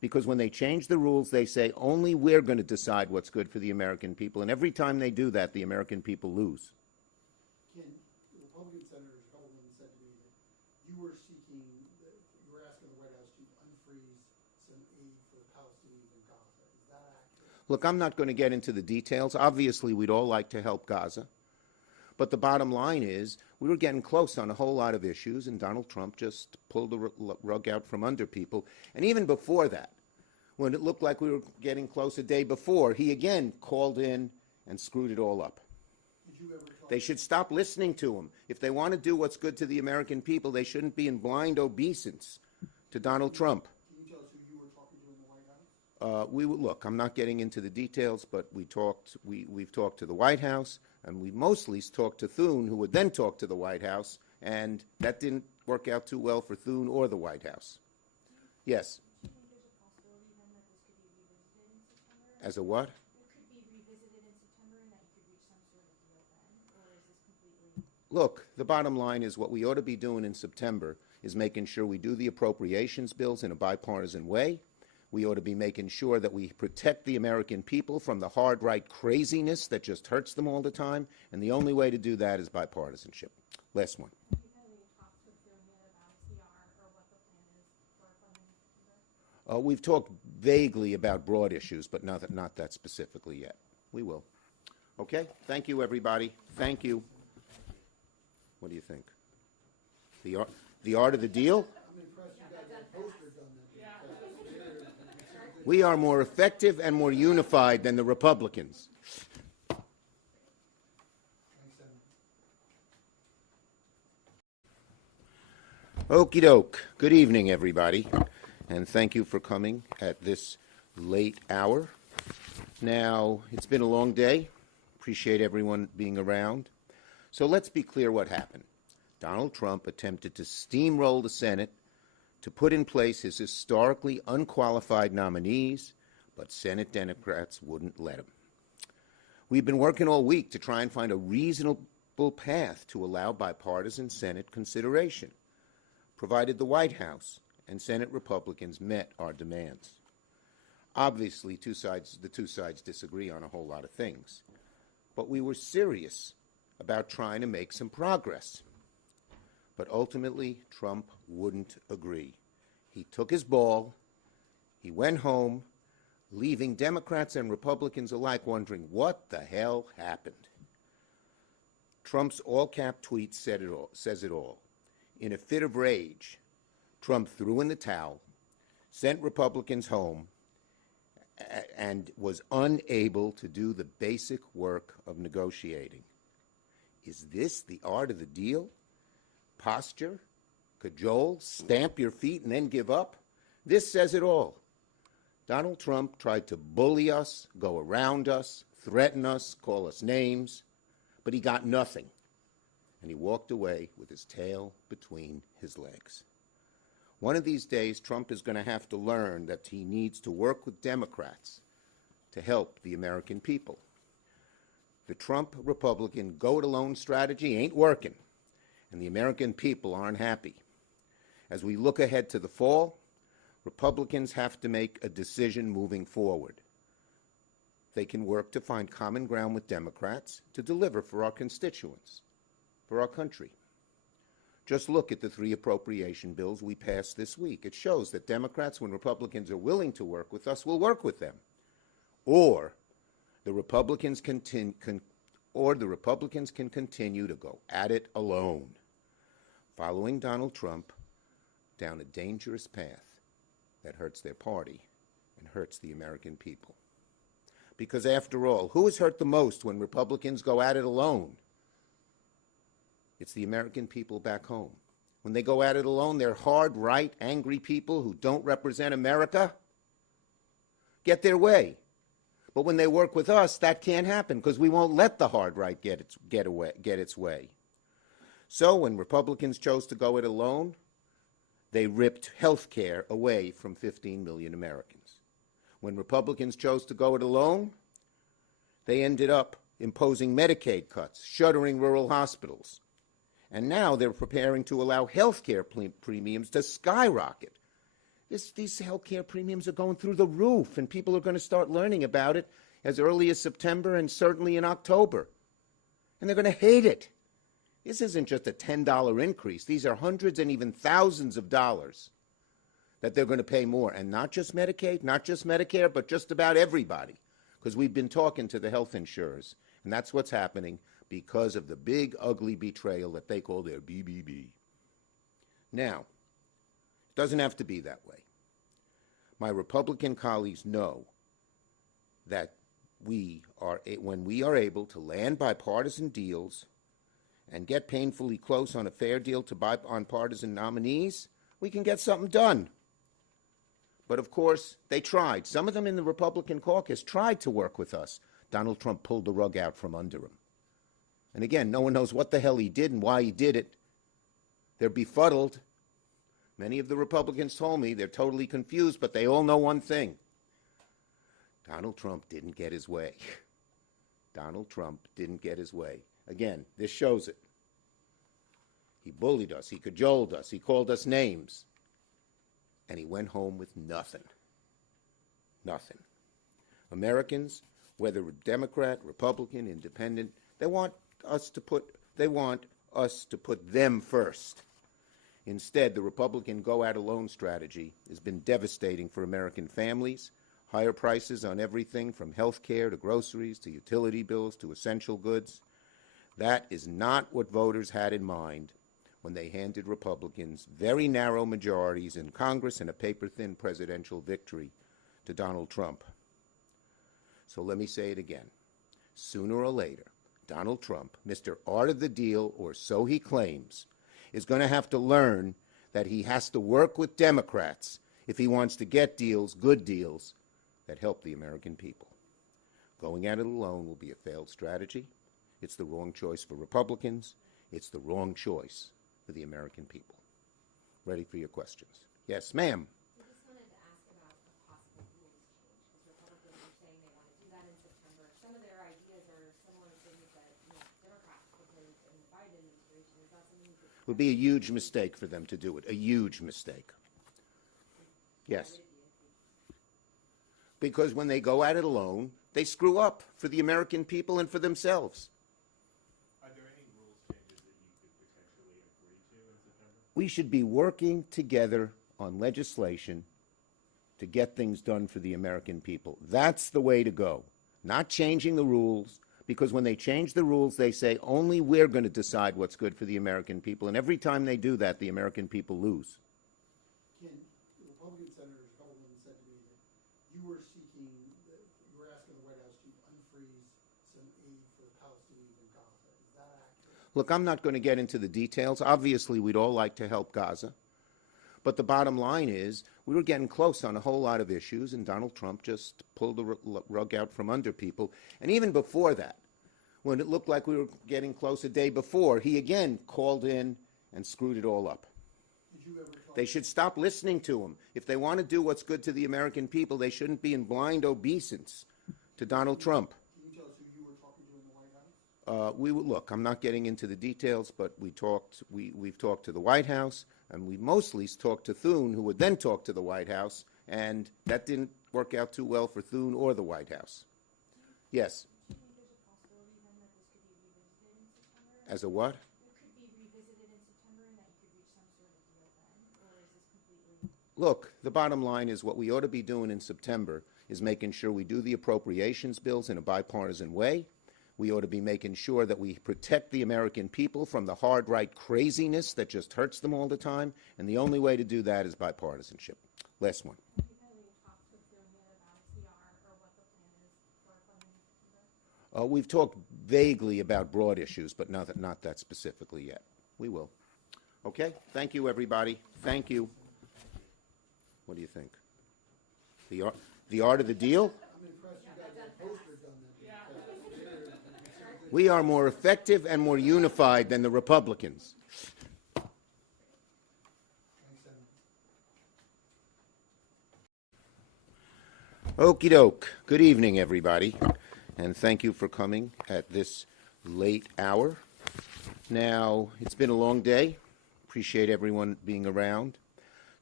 Because when they change the rules, they say only we're going to decide what's good for the American people. And every time they do that, the American people lose. Ken, the Republican Senator Hellman said to me that you were seeking, you were asking the White House to unfreeze some aid for the Palestinians in Gaza. Is that accurate? Look, I'm not going to get into the details. Obviously, we'd all like to help Gaza. But the bottom line is we were getting close on a whole lot of issues, and Donald Trump just pulled the rug out from under people. And even before that, when it looked like we were getting close a day before, he again called in and screwed it all up. Did you ever talk? They should stop listening to him. If they want to do what's good to the American people, they shouldn't be in blind obeisance to Donald Trump. Can you tell us who you were talking to in the White House? Look, I'm not getting into the details, but we've talked to the White House, and we mostly talked to Thune, who would then talk to the White House, and that didn't work out too well for Thune or the White House. Yes. Do you think there's a possibility then that this could be revisited in September? As a what? It could be revisited in September and that you could reach some sort of deal then? Or is this completely... Look, the bottom line is what we ought to be doing in September is making sure we do the appropriations bills in a bipartisan way. We ought to be making sure that we protect the American people from the hard right craziness that just hurts them all the time. And the only way to do that is bipartisanship. Last one. Have you had any talks with them yet about CR or what the plan is for funding in September? We've talked vaguely about broad issues, but not that specifically yet. We will. Okay? Thank you, everybody. Thank you. What do you think? The art of the deal? I'm impressed you got that poster done. We are more effective and more unified than the Republicans. Thanks, Senator. Okie doke. Good evening, everybody, and thank you for coming at this late hour. Now, it's been a long day. Appreciate everyone being around. So let's be clear what happened. Donald Trump attempted to steamroll the Senate to put in place his historically unqualified nominees, but Senate Democrats wouldn't let him. We've been working all week to try and find a reasonable path to allow bipartisan Senate consideration, provided the White House and Senate Republicans met our demands. Obviously, the two sides disagree on a whole lot of things, but we were serious about trying to make some progress. But ultimately, Trump wouldn't agree. He took his ball, he went home, leaving Democrats and Republicans alike wondering what the hell happened. Trump's all-cap tweet says it all. In a fit of rage, Trump threw in the towel, sent Republicans home, and was unable to do the basic work of negotiating. Is this the art of the deal? Posture, cajole, stamp your feet, and then give up? This says it all. Donald Trump tried to bully us, go around us, threaten us, call us names, but he got nothing. And he walked away with his tail between his legs. One of these days, Trump is going to have to learn that he needs to work with Democrats to help the American people. The Trump Republican go-it-alone strategy ain't working, and the American people aren't happy. As we look ahead to the fall, Republicans have to make a decision moving forward. They can work to find common ground with Democrats to deliver for our constituents, for our country. Just look at the 3 appropriation bills we passed this week. It shows that Democrats, when Republicans are willing to work with us, will work with them. Or the Republicans can continue to go at it alone, following Donald Trump down a dangerous path that hurts their party and hurts the American people. Because after all, who is hurt the most when Republicans go at it alone? It's the American people back home. When they go at it alone, they're hard, right, angry people who don't represent America get their way. But when they work with us, that can't happen because we won't let the hard right get its way. So when Republicans chose to go it alone, they ripped health care away from 15 million Americans. When Republicans chose to go it alone, they ended up imposing Medicaid cuts, shuttering rural hospitals. And now they're preparing to allow health care premiums to skyrocket These health care premiums are going through the roof, and people are going to start learning about it as early as September and certainly in October. And they're going to hate it. This isn't just a $10 increase. These are hundreds and even thousands of dollars that they're going to pay more. And not just Medicaid, not just Medicare, but just about everybody. Because we've been talking to the health insurers, and that's what's happening because of the big, ugly betrayal that they call their BBB. Now, it doesn't have to be that way. My Republican colleagues know that when we are able to land bipartisan deals and get painfully close on a fair deal to bipartisan nominees, we can get something done. But of course, they tried. Some of them in the Republican caucus tried to work with us. Donald Trump pulled the rug out from under him. And again, no one knows what the hell he did and why he did it. They're befuddled. Many of the Republicans told me they're totally confused, but they all know one thing. Donald Trump didn't get his way. Donald Trump didn't get his way. Again, this shows it. He bullied us. He cajoled us. He called us names. And he went home with nothing. Nothing. Americans, whether Democrat, Republican, Independent, they want us to put them first. Instead, the Republican go-at-alone strategy has been devastating for American families. Higher prices on everything from health care to groceries to utility bills to essential goods. That is not what voters had in mind when they handed Republicans very narrow majorities in Congress and a paper-thin presidential victory to Donald Trump. So let me say it again. Sooner or later, Donald Trump, Mr. Art of the Deal, or so he claims, is going to have to learn that he has to work with Democrats if he wants to get deals, good deals, that help the American people. Going at it alone will be a failed strategy. It's the wrong choice for Republicans. It's the wrong choice for the American people. Ready for your questions. Yes, ma'am. I just wanted to ask about a possible rules change, because Republicans are saying they want to do that in September. Some of their ideas are similar to things that Democrats proposed in the Biden administration. Is that something you could... It would be a huge mistake for them to do it, a huge mistake. Yes. Because when they go at it alone, they screw up for the American people and for themselves. Are there any rules changes that you could potentially agree to in September? We should be working together on legislation to get things done for the American people. That's the way to go. Not changing the rules, because when they change the rules, they say only we're going to decide what's good for the American people. And every time they do that, the American people lose. Ken, the Republican senators, a couple of them said to me that you were asking the White House to unfreeze some aid for the Palestinians in Gaza. Is that accurate? Look, I'm not going to get into the details. Obviously, we'd all like to help Gaza. But the bottom line is we were getting close on a whole lot of issues, and Donald Trump just pulled the rug out from under people. And even before that, when it looked like we were getting close a day before, he again called in and screwed it all up. Did you ever talk They should stop listening to him. If they want to do what's good to the American people, they shouldn't be in blind obeisance to Donald Trump. Can you tell us who you were talking to in the White House? Look, I'm not getting into the details, but we've talked to the White House, and we mostly talked to Thune, who would then talk to the White House, and that didn't work out too well for Thune or the White House. Yes. Do you think there's a possibility then that this could be revisited in September? As a what? It could be revisited in September and that you could reach some sort of deal then? Or is this completely... Look, the bottom line is what we ought to be doing in September is making sure we do the appropriations bills in a bipartisan way. We ought to be making sure that we protect the American people from the hard right craziness that just hurts them all the time, and the only way to do that is bipartisanship. Last one. Have you had any talks with Thune yet about CR or what the plan is for funding in September? We've talked vaguely about broad issues, but not that specifically yet. We will. Okay? Thank you, everybody. Thank you. What do you think? The art of the deal? I'm impressed you got that poster done then. We are more effective and more unified than the Republicans. Thanks, Senator. Okie doke. Good evening, everybody, and thank you for coming at this late hour. Now, it's been a long day. Appreciate everyone being around.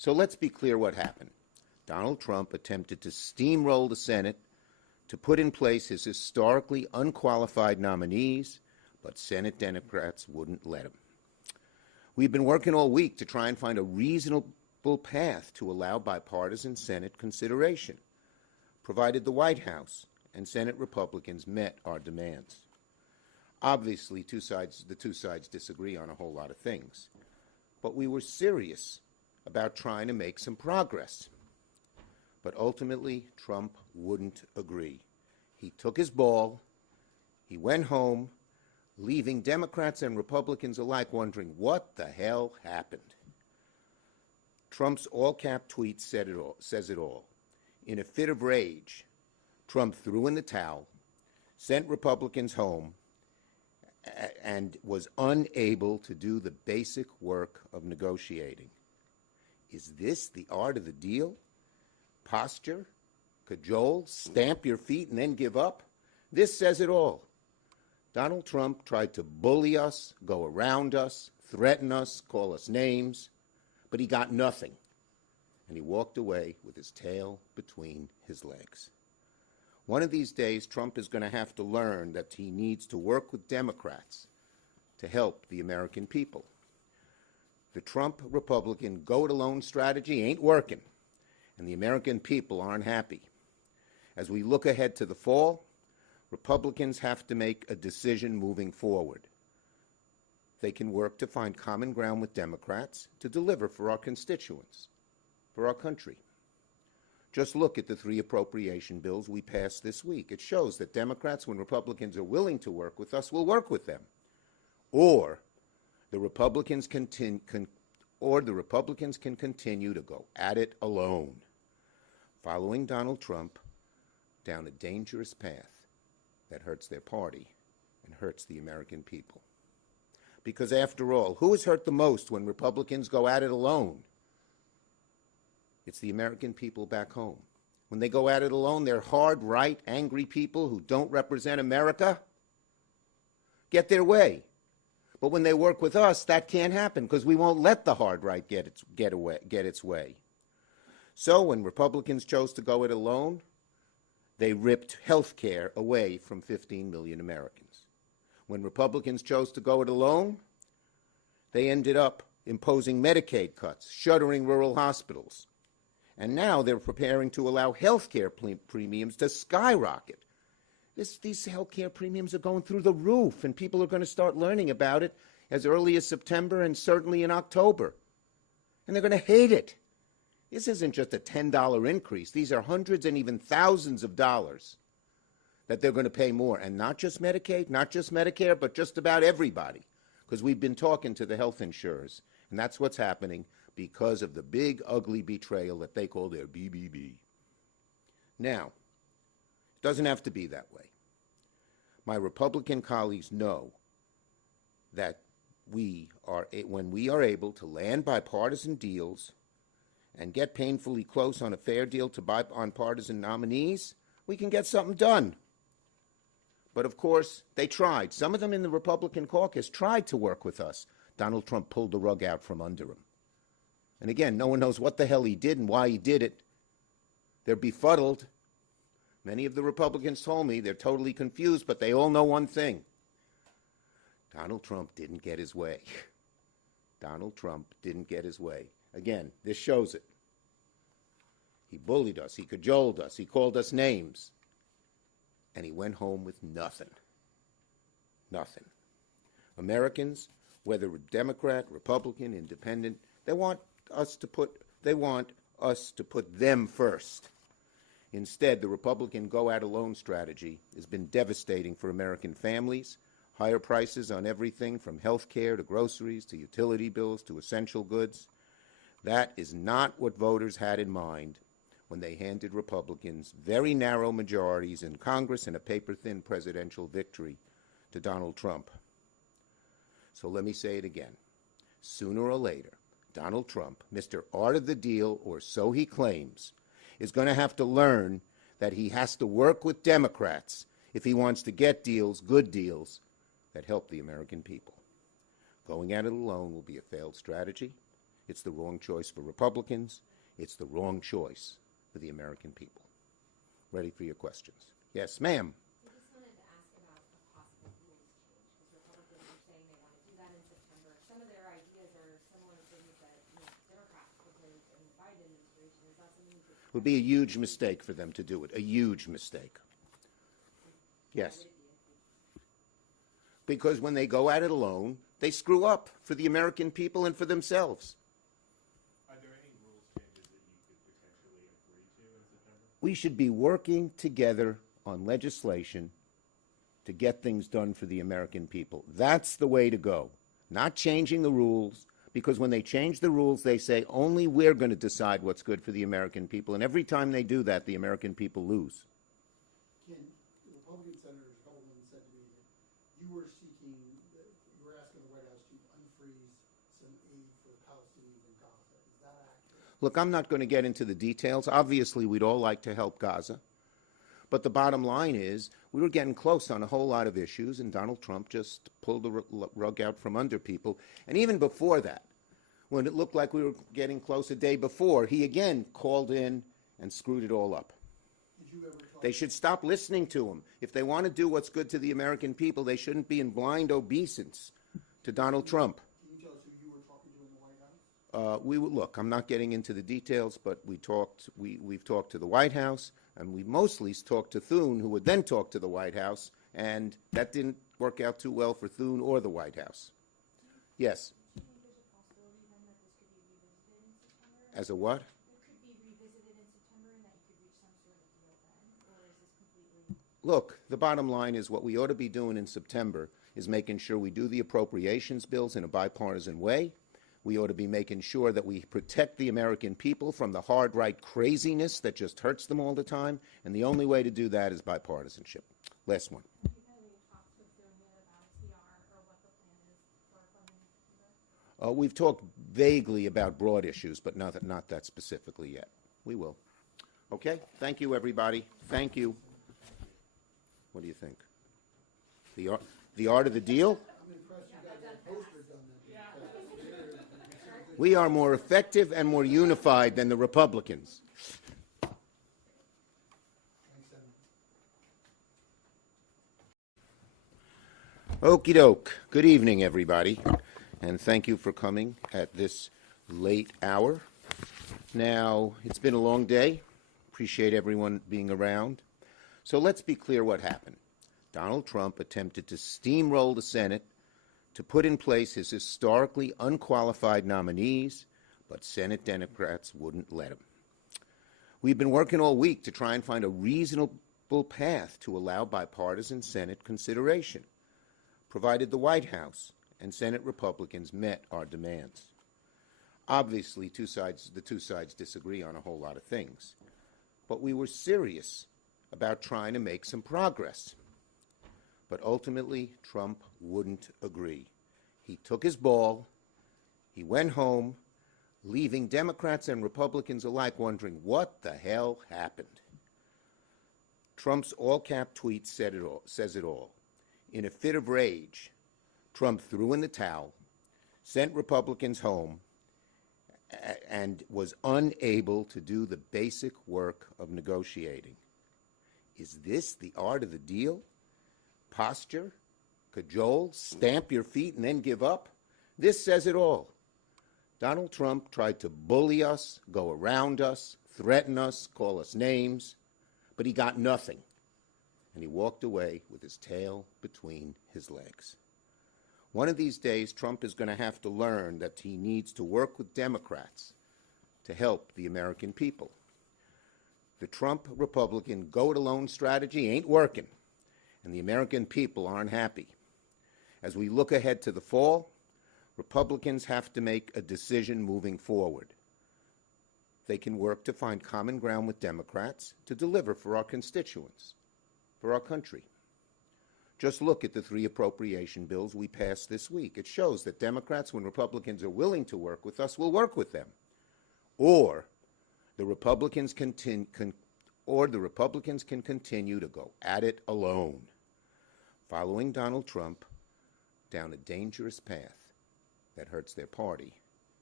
So let's be clear what happened. Donald Trump attempted to steamroll the Senate to put in place his historically unqualified nominees, but Senate Democrats wouldn't let him. We've been working all week to try and find a reasonable path to allow bipartisan Senate consideration, provided the White House and Senate Republicans met our demands. Obviously, the two sides disagree on a whole lot of things, but we were serious about trying to make some progress. But ultimately, Trump wouldn't agree. He took his ball, he went home, leaving Democrats and Republicans alike wondering what the hell happened. Trump's all-cap tweet says it all. In a fit of rage, Trump threw in the towel, sent Republicans home, and was unable to do the basic work of negotiating. Is this the art of the deal? Posture, cajole, stamp your feet, and then give up? This says it all. Donald Trump tried to bully us, go around us, threaten us, call us names, but he got nothing, and he walked away with his tail between his legs. One of these days, Trump is going to have to learn that he needs to work with Democrats to help the American people. The Trump Republican go-it-alone strategy ain't working, and the American people aren't happy. As we look ahead to the fall, Republicans have to make a decision moving forward. They can work to find common ground with Democrats to deliver for our constituents, for our country. Just look at the 3 appropriation bills we passed this week. It shows that Democrats, when Republicans are willing to work with us, will work with them. Or the Republicans can continue to go at it alone, following Donald Trump down a dangerous path that hurts their party and hurts the American people. Because after all, who is hurt the most when Republicans go at it alone? It's the American people back home. When they go at it alone, they're hard, right, angry people who don't represent America get their way. But when they work with us, that can't happen because we won't let the hard right get its way. So when Republicans chose to go it alone, they ripped health care away from 15 million Americans. When Republicans chose to go it alone, they ended up imposing Medicaid cuts, shuttering rural hospitals. And now they're preparing to allow health care premiums to skyrocket. These health care premiums are going through the roof, and people are going to start learning about it as early as September and certainly in October. And they're going to hate it. This isn't just a $10 increase. These are hundreds and even thousands of dollars that they're going to pay more. And not just Medicaid, not just Medicare, but just about everybody. Because we've been talking to the health insurers, and that's what's happening because of the big, ugly betrayal that they call their BBB. Now, it doesn't have to be that way. My Republican colleagues know that when we are able to land bipartisan deals and get painfully close on a fair deal to bipartisan nominees, we can get something done. But of course, they tried. Some of them in the Republican caucus tried to work with us. Donald Trump pulled the rug out from under him. And again, no one knows what the hell he did and why he did it. They're befuddled. Many of the Republicans told me they're totally confused, but they all know one thing. Donald Trump didn't get his way. Donald Trump didn't get his way. Again, this shows it. He bullied us. He cajoled us. He called us names. And he went home with nothing. Nothing. Americans, whether Democrat, Republican, Independent, they want us to put them first. Instead, the Republican go-at-alone strategy has been devastating for American families. Higher prices on everything from health care to groceries to utility bills to essential goods. That is not what voters had in mind when they handed Republicans very narrow majorities in Congress and a paper-thin presidential victory to Donald Trump. So let me say it again. Sooner or later, Donald Trump, Mr. Art of the Deal, or so he claims, is going to have to learn that he has to work with Democrats if he wants to get deals, good deals, that help the American people. Going at it alone will be a failed strategy, It's the wrong choice for Republicans. It's the wrong choice for the American people. Ready for your questions. Yes, ma'am. I just wanted to ask about a possible rules change, because Republicans are saying they want to do that in September. Some of their ideas are similar to things that Democrats proposed in the Biden administration. Is that something you could? It would be a huge mistake for them to do it, a huge mistake. Yes. Because when they go at it alone, they screw up for the American people and for themselves. Are there any rules changes that you could potentially agree to in September? We should be working together on legislation to get things done for the American people. That's the way to go. Not changing the rules, because when they change the rules, they say only we're going to decide what's good for the American people. And every time they do that, the American people lose. Ken, the Republican Senator Hellman said to me that you were seeking, you were asking the White House to unfreeze some aid for the Palestinians in Gaza. Is that accurate? Look, I'm not going to get into the details. Obviously, we'd all like to help Gaza. But the bottom line is we were getting close on a whole lot of issues, and Donald Trump just pulled the rug out from under people. And even before that, when it looked like we were getting close a day before, he again called in and screwed it all up. Did you ever talk? They should stop listening to him. If they want to do what's good to the American people, they shouldn't be in blind obeisance to Donald Trump. Can you tell us who you were talking to in the White House? Look, I'm not getting into the details, but we've talked to the White House, and we mostly talked to Thune, who would then talk to the White House, and that didn't work out too well for Thune or the White House. Yes. Do you think there's a possibility then that this could be revisited in September? As a what? It could be revisited in September and that you could reach some sort of deal then? Or is this completely? Look, the bottom line is what we ought to be doing in September is making sure we do the appropriations bills in a bipartisan way. We ought to be making sure that we protect the American people from the hard right craziness that just hurts them all the time. And the only way to do that is bipartisanship. Last one. Have you talked to Thune yet about TR or what the plan is for funding September? We've talked vaguely about broad issues, but not that specifically yet. We will. Okay? Thank you, everybody. Thank you. What do you think? The art of the deal? I'm impressed you got that poster done. We are more effective and more unified than the Republicans. Thanks, Senator. Okie doke. Good evening, everybody, and thank you for coming at this late hour. Now, it's been a long day. Appreciate everyone being around. So let's be clear what happened. Donald Trump attempted to steamroll the Senate to put in place his historically unqualified nominees, but Senate Democrats wouldn't let him. We've been working all week to try and find a reasonable path to allow bipartisan Senate consideration, provided the White House and Senate Republicans met our demands. Obviously, the two sides disagree on a whole lot of things, but we were serious about trying to make some progress. But ultimately, Trump wouldn't agree. He took his ball, he went home, leaving Democrats and Republicans alike wondering what the hell happened. Trump's all-cap tweet says it all. In a fit of rage, Trump threw in the towel, sent Republicans home, and was unable to do the basic work of negotiating. Is this the art of the deal? Posture, cajole, stamp your feet, and then give up? This says it all. Donald Trump tried to bully us, go around us, threaten us, call us names, but he got nothing. And he walked away with his tail between his legs. One of these days, Trump is going to have to learn that he needs to work with Democrats to help the American people. The Trump Republican go-it-alone strategy ain't working, and the American people aren't happy. As we look ahead to the fall, Republicans have to make a decision moving forward. They can work to find common ground with Democrats to deliver for our constituents, for our country. Just look at the 3 appropriation bills we passed this week. It shows that Democrats, when Republicans are willing to work with us, will work with them. Or the Republicans can continue to go at it alone, following Donald Trump down a dangerous path that hurts their party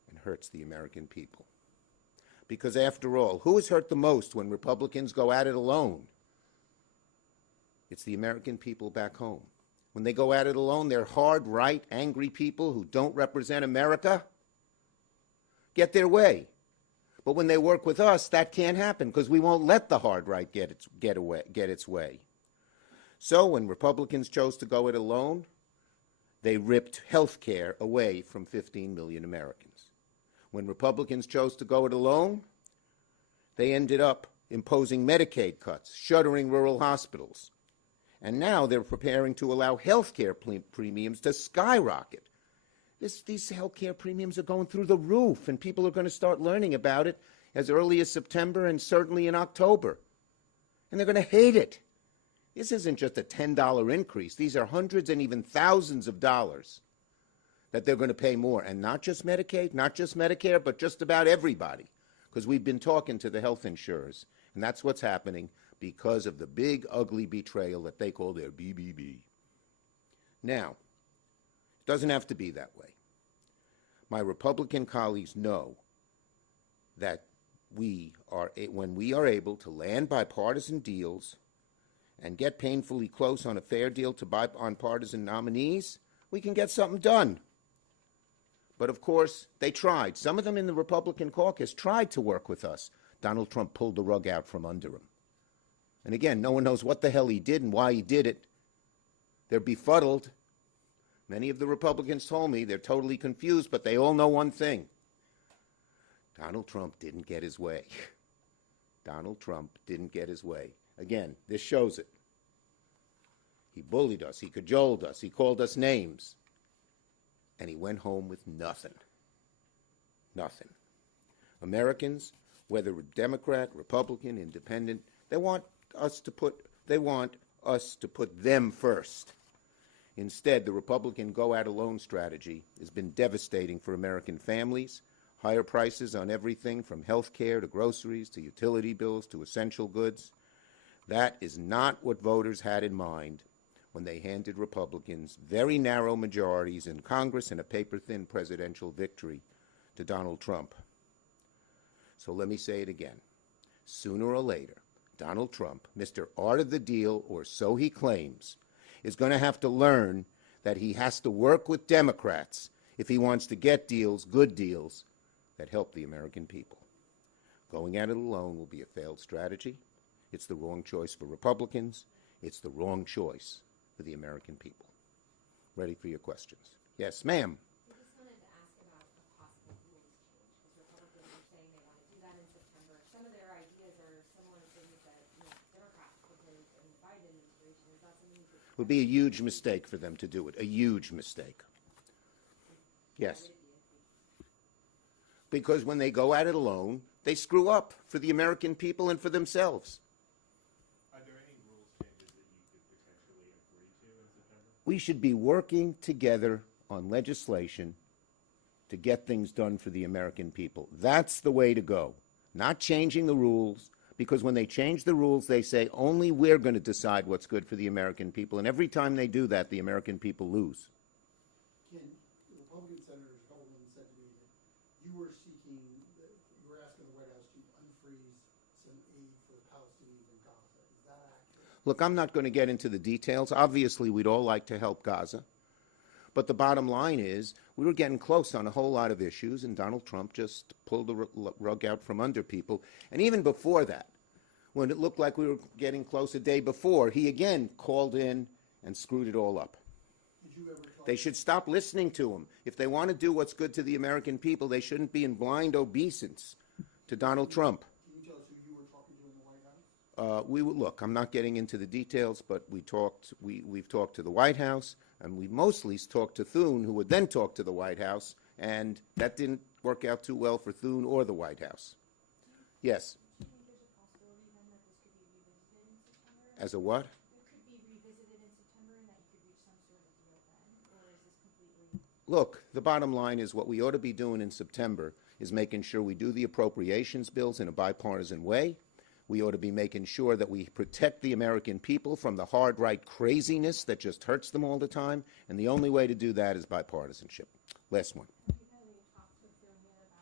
and hurts the American people. Because after all, who is hurt the most when Republicans go at it alone? It's the American people back home. When they go at it alone, they're hard, right, angry people who don't represent America get their way. But when they work with us, that can't happen because we won't let the hard right get its way. So when Republicans chose to go it alone, they ripped health care away from 15 million Americans. When Republicans chose to go it alone, they ended up imposing Medicaid cuts, shuttering rural hospitals. And now they're preparing to allow health care premiums to skyrocket. These health care premiums are going through the roof, and people are going to start learning about it as early as September and certainly in October. And they're going to hate it. This isn't just a $10 increase. These are hundreds and even thousands of dollars that they're going to pay more. And not just Medicaid, not just Medicare, but just about everybody. Because we've been talking to the health insurers, and that's what's happening because of the big, ugly betrayal that they call their BBB. Now, it doesn't have to be that way. My Republican colleagues know that when we are able to land bipartisan deals and get painfully close on a fair deal to bipartisan nominees, we can get something done. But of course, they tried. Some of them in the Republican caucus tried to work with us. Donald Trump pulled the rug out from under him. And again, no one knows what the hell he did and why he did it. They're befuddled. Many of the Republicans told me they're totally confused, but they all know one thing. Donald Trump didn't get his way. Donald Trump didn't get his way. Again, this shows it. He bullied us. He cajoled us. He called us names. And he went home with nothing. Nothing. Americans, whether Democrat, Republican, Independent, they want us to put them first. Instead, the Republican go-at-alone strategy has been devastating for American families. Higher prices on everything from health care to groceries to utility bills to essential goods. That is not what voters had in mind when they handed Republicans very narrow majorities in Congress and a paper-thin presidential victory to Donald Trump. So let me say it again. Sooner or later, Donald Trump, Mr. Art of the Deal, or so he claims, is going to have to learn that he has to work with Democrats if he wants to get deals, good deals, that help the American people. Going at it alone will be a failed strategy. It's the wrong choice for Republicans. It's the wrong choice for the American people. Ready for your questions. Yes, ma'am. I just wanted to ask about a possible rules change, because Republicans are saying they want to do that in September. Some of their ideas are similar to things that Democrats proposed in the Biden administration. Is that something that It would be a huge mistake for them to do it, a huge mistake. Yes. Because when they go at it alone, they screw up for the American people and for themselves. Are there any rules changes that you could potentially agree to in September? We should be working together on legislation to get things done for the American people. That's the way to go. Not changing the rules, because when they change the rules, they say only we're going to decide what's good for the American people. And every time they do that, the American people lose. Ken, the Republican Senator Hellman said to me that you were asking the White House to unfreeze some aid for the Palestinians in Gaza. Is that accurate? Look, I'm not going to get into the details. Obviously, we'd all like to help Gaza. But the bottom line is we were getting close on a whole lot of issues, and Donald Trump just pulled the rug out from under people. And even before that, when it looked like we were getting close a day before, he again called in and screwed it all up. Did you ever talk They should stop listening to him. If they want to do what's good to the American people, they shouldn't be in blind obeisance to Donald Trump. Can you tell us who you were talking to in the White House? Look, I'm not getting into the details, but we've talked to the White House, and we mostly talked to Thune, who would then talk to the White House, and that didn't work out too well for Thune or the White House. Yes. do you think there's a possibility then that this could be revisited in September? As a what? It could be revisited in September and that you could reach some sort of deal then? Or is this completely... Look, the bottom line is what we ought to be doing in September is making sure we do the appropriations bills in a bipartisan way. We ought to be making sure that we protect the American people from the hard right craziness that just hurts them all the time. And the only way to do that is bipartisanship. Last one. Have you had any talks with Thune yet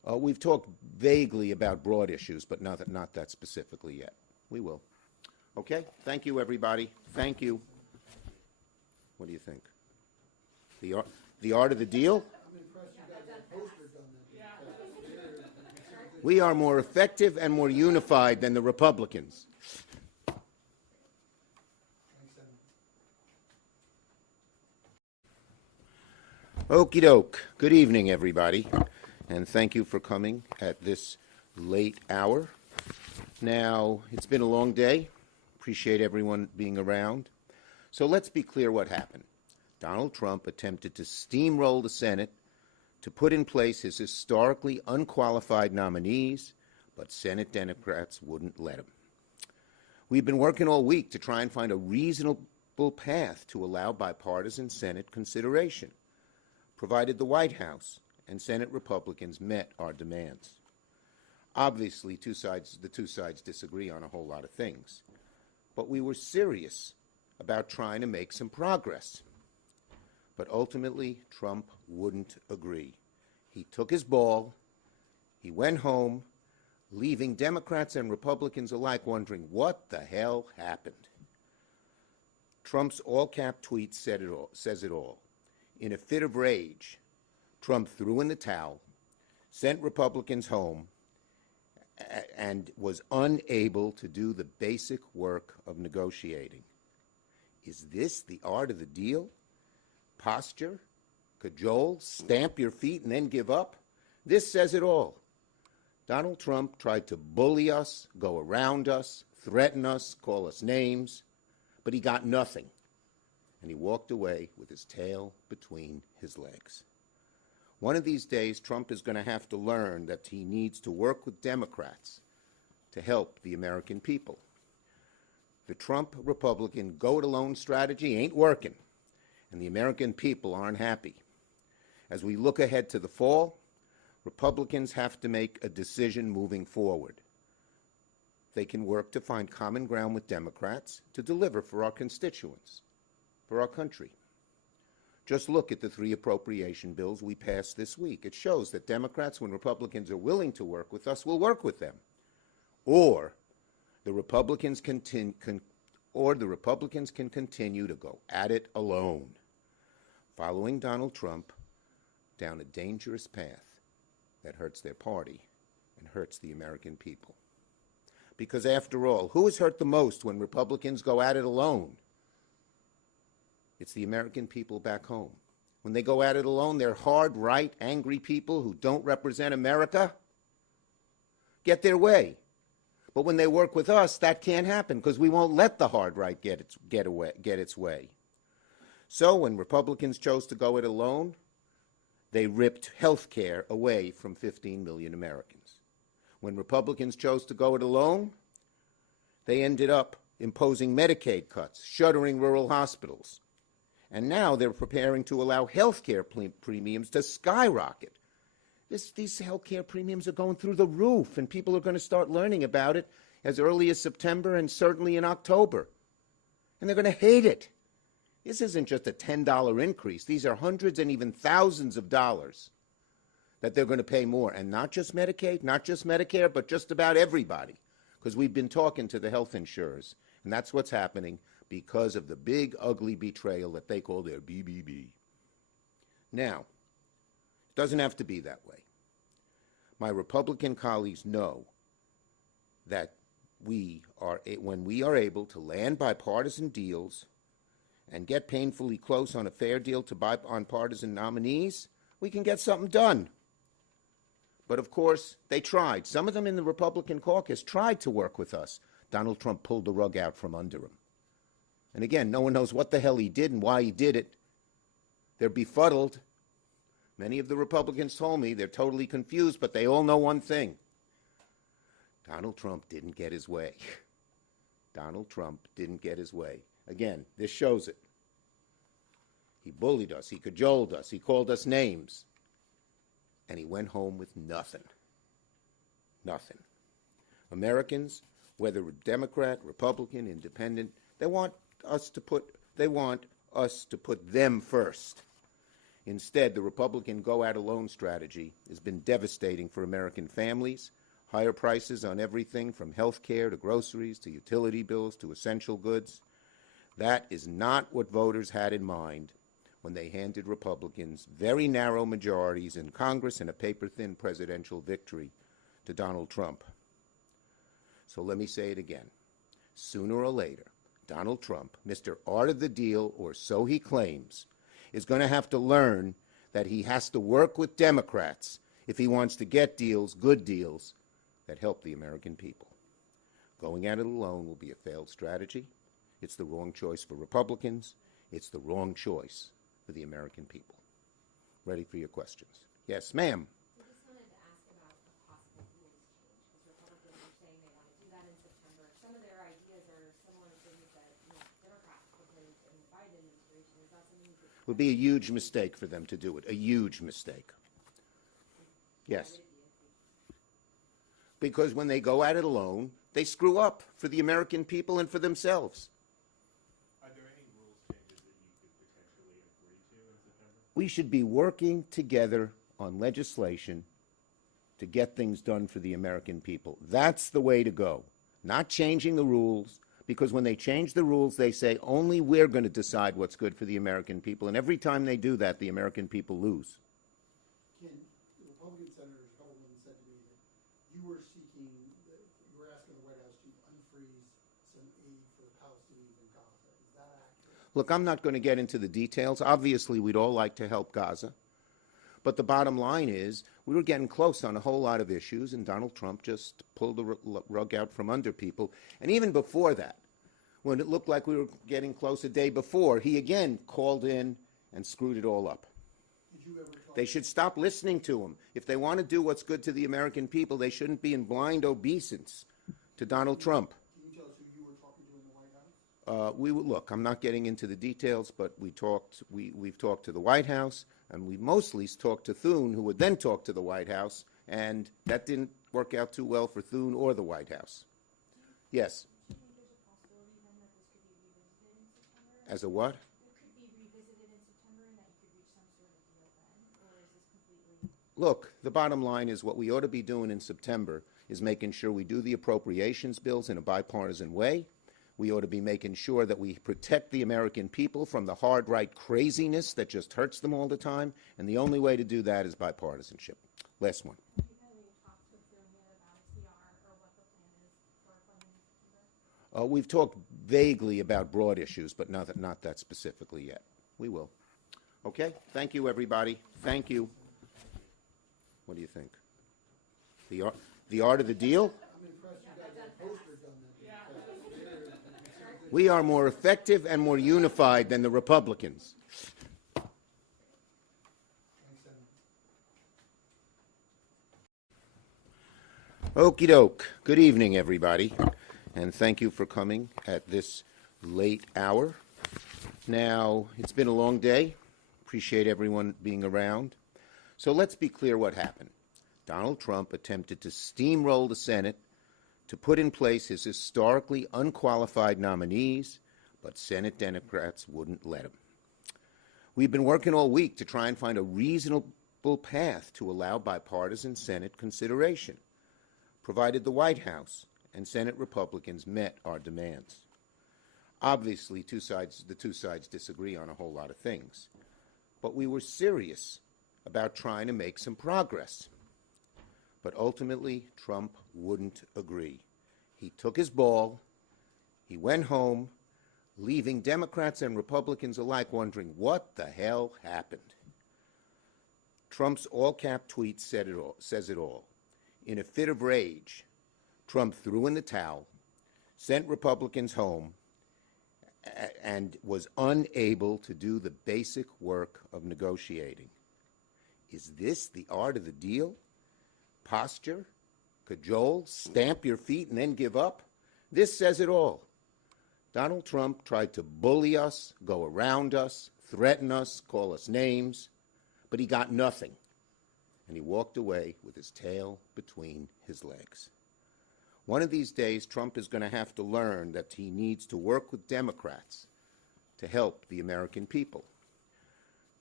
We've talked vaguely about broad issues, but not that specifically yet. We will. Okay? Thank you, everybody. Thank you. What do you think? The art of the deal? I'm impressed you guys have posters on that. We are more effective and more unified than the Republicans. Okie doke. Good evening, everybody, and thank you for coming at this late hour. Now, it's been a long day. Appreciate everyone being around. So let's be clear what happened. Donald Trump attempted to steamroll the Senate to put in place his historically unqualified nominees, but Senate Democrats wouldn't let him. We've been working all week to try and find a reasonable path to allow bipartisan Senate consideration, provided the White House and Senate Republicans met our demands. Obviously, the two sides disagree on a whole lot of things, but we were serious about trying to make some progress. But ultimately, Trump wouldn't agree. He took his ball, he went home, leaving Democrats and Republicans alike wondering what the hell happened. Trump's all-cap tweet says it all. In a fit of rage, Trump threw in the towel, sent Republicans home, and was unable to do the basic work of negotiating. Is this the art of the deal? Posture, cajole, stamp your feet, and then give up? This says it all. Donald Trump tried to bully us, go around us, threaten us, call us names, but he got nothing. And he walked away with his tail between his legs. One of these days, Trump is going to have to learn that he needs to work with Democrats to help the American people. The Trump Republican go-it-alone strategy ain't working, and the American people aren't happy. As we look ahead to the fall, Republicans have to make a decision moving forward. They can work to find common ground with Democrats to deliver for our constituents, for our country. Just look at the 3 appropriation bills we passed this week. It shows that Democrats, when Republicans are willing to work with us, will work with them. Or the Republicans can continue to go at it alone, following Donald Trump down a dangerous path that hurts their party and hurts the American people. Because after all, who is hurt the most when Republicans go at it alone? It's the American people back home. When they go at it alone, they're hard, right, angry people who don't represent America get their way. But when they work with us, that can't happen because we won't let the hard right get its way. So when Republicans chose to go it alone, they ripped health care away from 15 million Americans. When Republicans chose to go it alone, they ended up imposing Medicaid cuts, shuttering rural hospitals. And now they're preparing to allow health care premiums to skyrocket. These health care premiums are going through the roof, and people are going to start learning about it as early as September and certainly in October. And they're going to hate it. This isn't just a $10 increase. These are hundreds and even thousands of dollars that they're going to pay more. And not just Medicaid, not just Medicare, but just about everybody. Because we've been talking to the health insurers, and that's what's happening because of the big, ugly betrayal that they call their BBB. Now, it doesn't have to be that way. My Republican colleagues know that when we are able to land bipartisan deals and get painfully close on a fair deal to bipartisan nominees, we can get something done. But of course, they tried. Some of them in the Republican caucus tried to work with us. Donald Trump pulled the rug out from under him. And again, no one knows what the hell he did and why he did it. They're befuddled. Many of the Republicans told me they're totally confused, but they all know one thing. Donald Trump didn't get his way. Donald Trump didn't get his way. Again, this shows it. He bullied us. He cajoled us. He called us names. And he went home with nothing. Nothing. Americans, whether Democrat, Republican, Independent, they want us to put them first. Instead, the Republican go-at-alone strategy has been devastating for American families. Higher prices on everything from health care to groceries to utility bills to essential goods. That is not what voters had in mind when they handed Republicans very narrow majorities in Congress and a paper-thin presidential victory to Donald Trump. So let me say it again. Sooner or later, Donald Trump, Mr. Art of the Deal, or so he claims, is going to have to learn that he has to work with Democrats if he wants to get deals, good deals, that help the American people. Going at it alone will be a failed strategy. It's the wrong choice for Republicans. It's the wrong choice for the American people. Ready for your questions. Yes, ma'am. I just wanted to ask about a possible rules change, because Republicans are saying they want to do that in September. Some of their ideas are similar to things that Democrats proposed in the Biden administration. Is that something you could... It would be a huge mistake for them to do it, a huge mistake. Yes. Because when they go at it alone, they screw up for the American people and for themselves. Are there any rules changes that you could potentially agree to in September? We should be working together on legislation to get things done for the American people. That's the way to go. Not changing the rules, because when they change the rules, they say only we're going to decide what's good for the American people. And every time they do that, the American people lose. Ken, the Republican Senator Hellman said to me that you were asking the White House to unfreeze some aid for the Palestinians in Gaza. Is that accurate? Look, I'm not going to get into the details. Obviously, we'd all like to help Gaza. But the bottom line is we were getting close on a whole lot of issues, and Donald Trump just pulled the rug out from under people. And even before that, when it looked like we were getting close a day before, he again called in and screwed it all up. Did you ever talk They should stop listening to him. If they want to do what's good to the American people, they shouldn't be in blind obeisance to Donald Trump. Can you tell us who you were talking to in the White House? Look, I'm not getting into the details, but we've talked to the White House, and we mostly talked to Thune, who would then talk to the White House, and that didn't work out too well for Thune or the White House. Yes. Do you think there's a possibility then that this could be revisited in September? As a what? It could be revisited in September and that you could reach some sort of deal then? Or is this completely... Look, the bottom line is what we ought to be doing in September is making sure we do the appropriations bills in a bipartisan way. We ought to be making sure that we protect the American people from the hard right craziness that just hurts them all the time, and the only way to do that is bipartisanship. Last one. Have you had any talks with Thune yet about CR or what the plan is for funding in September? We've talked vaguely about broad issues, but not that specifically yet. We will. Okay? Thank you, everybody. Thank you. What do you think? The art of the deal? I'm impressed you got that poster done that. We are more effective and more unified than the Republicans. Thanks, Senator. Okie doke. Good evening, everybody, and thank you for coming at this late hour. Now, it's been a long day. Appreciate everyone being around. So let's be clear what happened. Donald Trump attempted to steamroll the Senate to put in place his historically unqualified nominees, but Senate Democrats wouldn't let him. We've been working all week to try and find a reasonable path to allow bipartisan Senate consideration, provided the White House and Senate Republicans met our demands. Obviously, the two sides disagree on a whole lot of things, but we were serious about trying to make some progress. But ultimately, Trump wouldn't agree. He took his ball, he went home, leaving Democrats and Republicans alike wondering what the hell happened. Trump's all-cap tweet says it all. In a fit of rage, Trump threw in the towel, sent Republicans home, and was unable to do the basic work of negotiating. Is this the art of the deal? Posture, cajole, stamp your feet and then give up? This says it all. Donald Trump tried to bully us, go around us, threaten us, call us names, but he got nothing. And he walked away with his tail between his legs. One of these days, Trump is going to have to learn that he needs to work with Democrats to help the American people.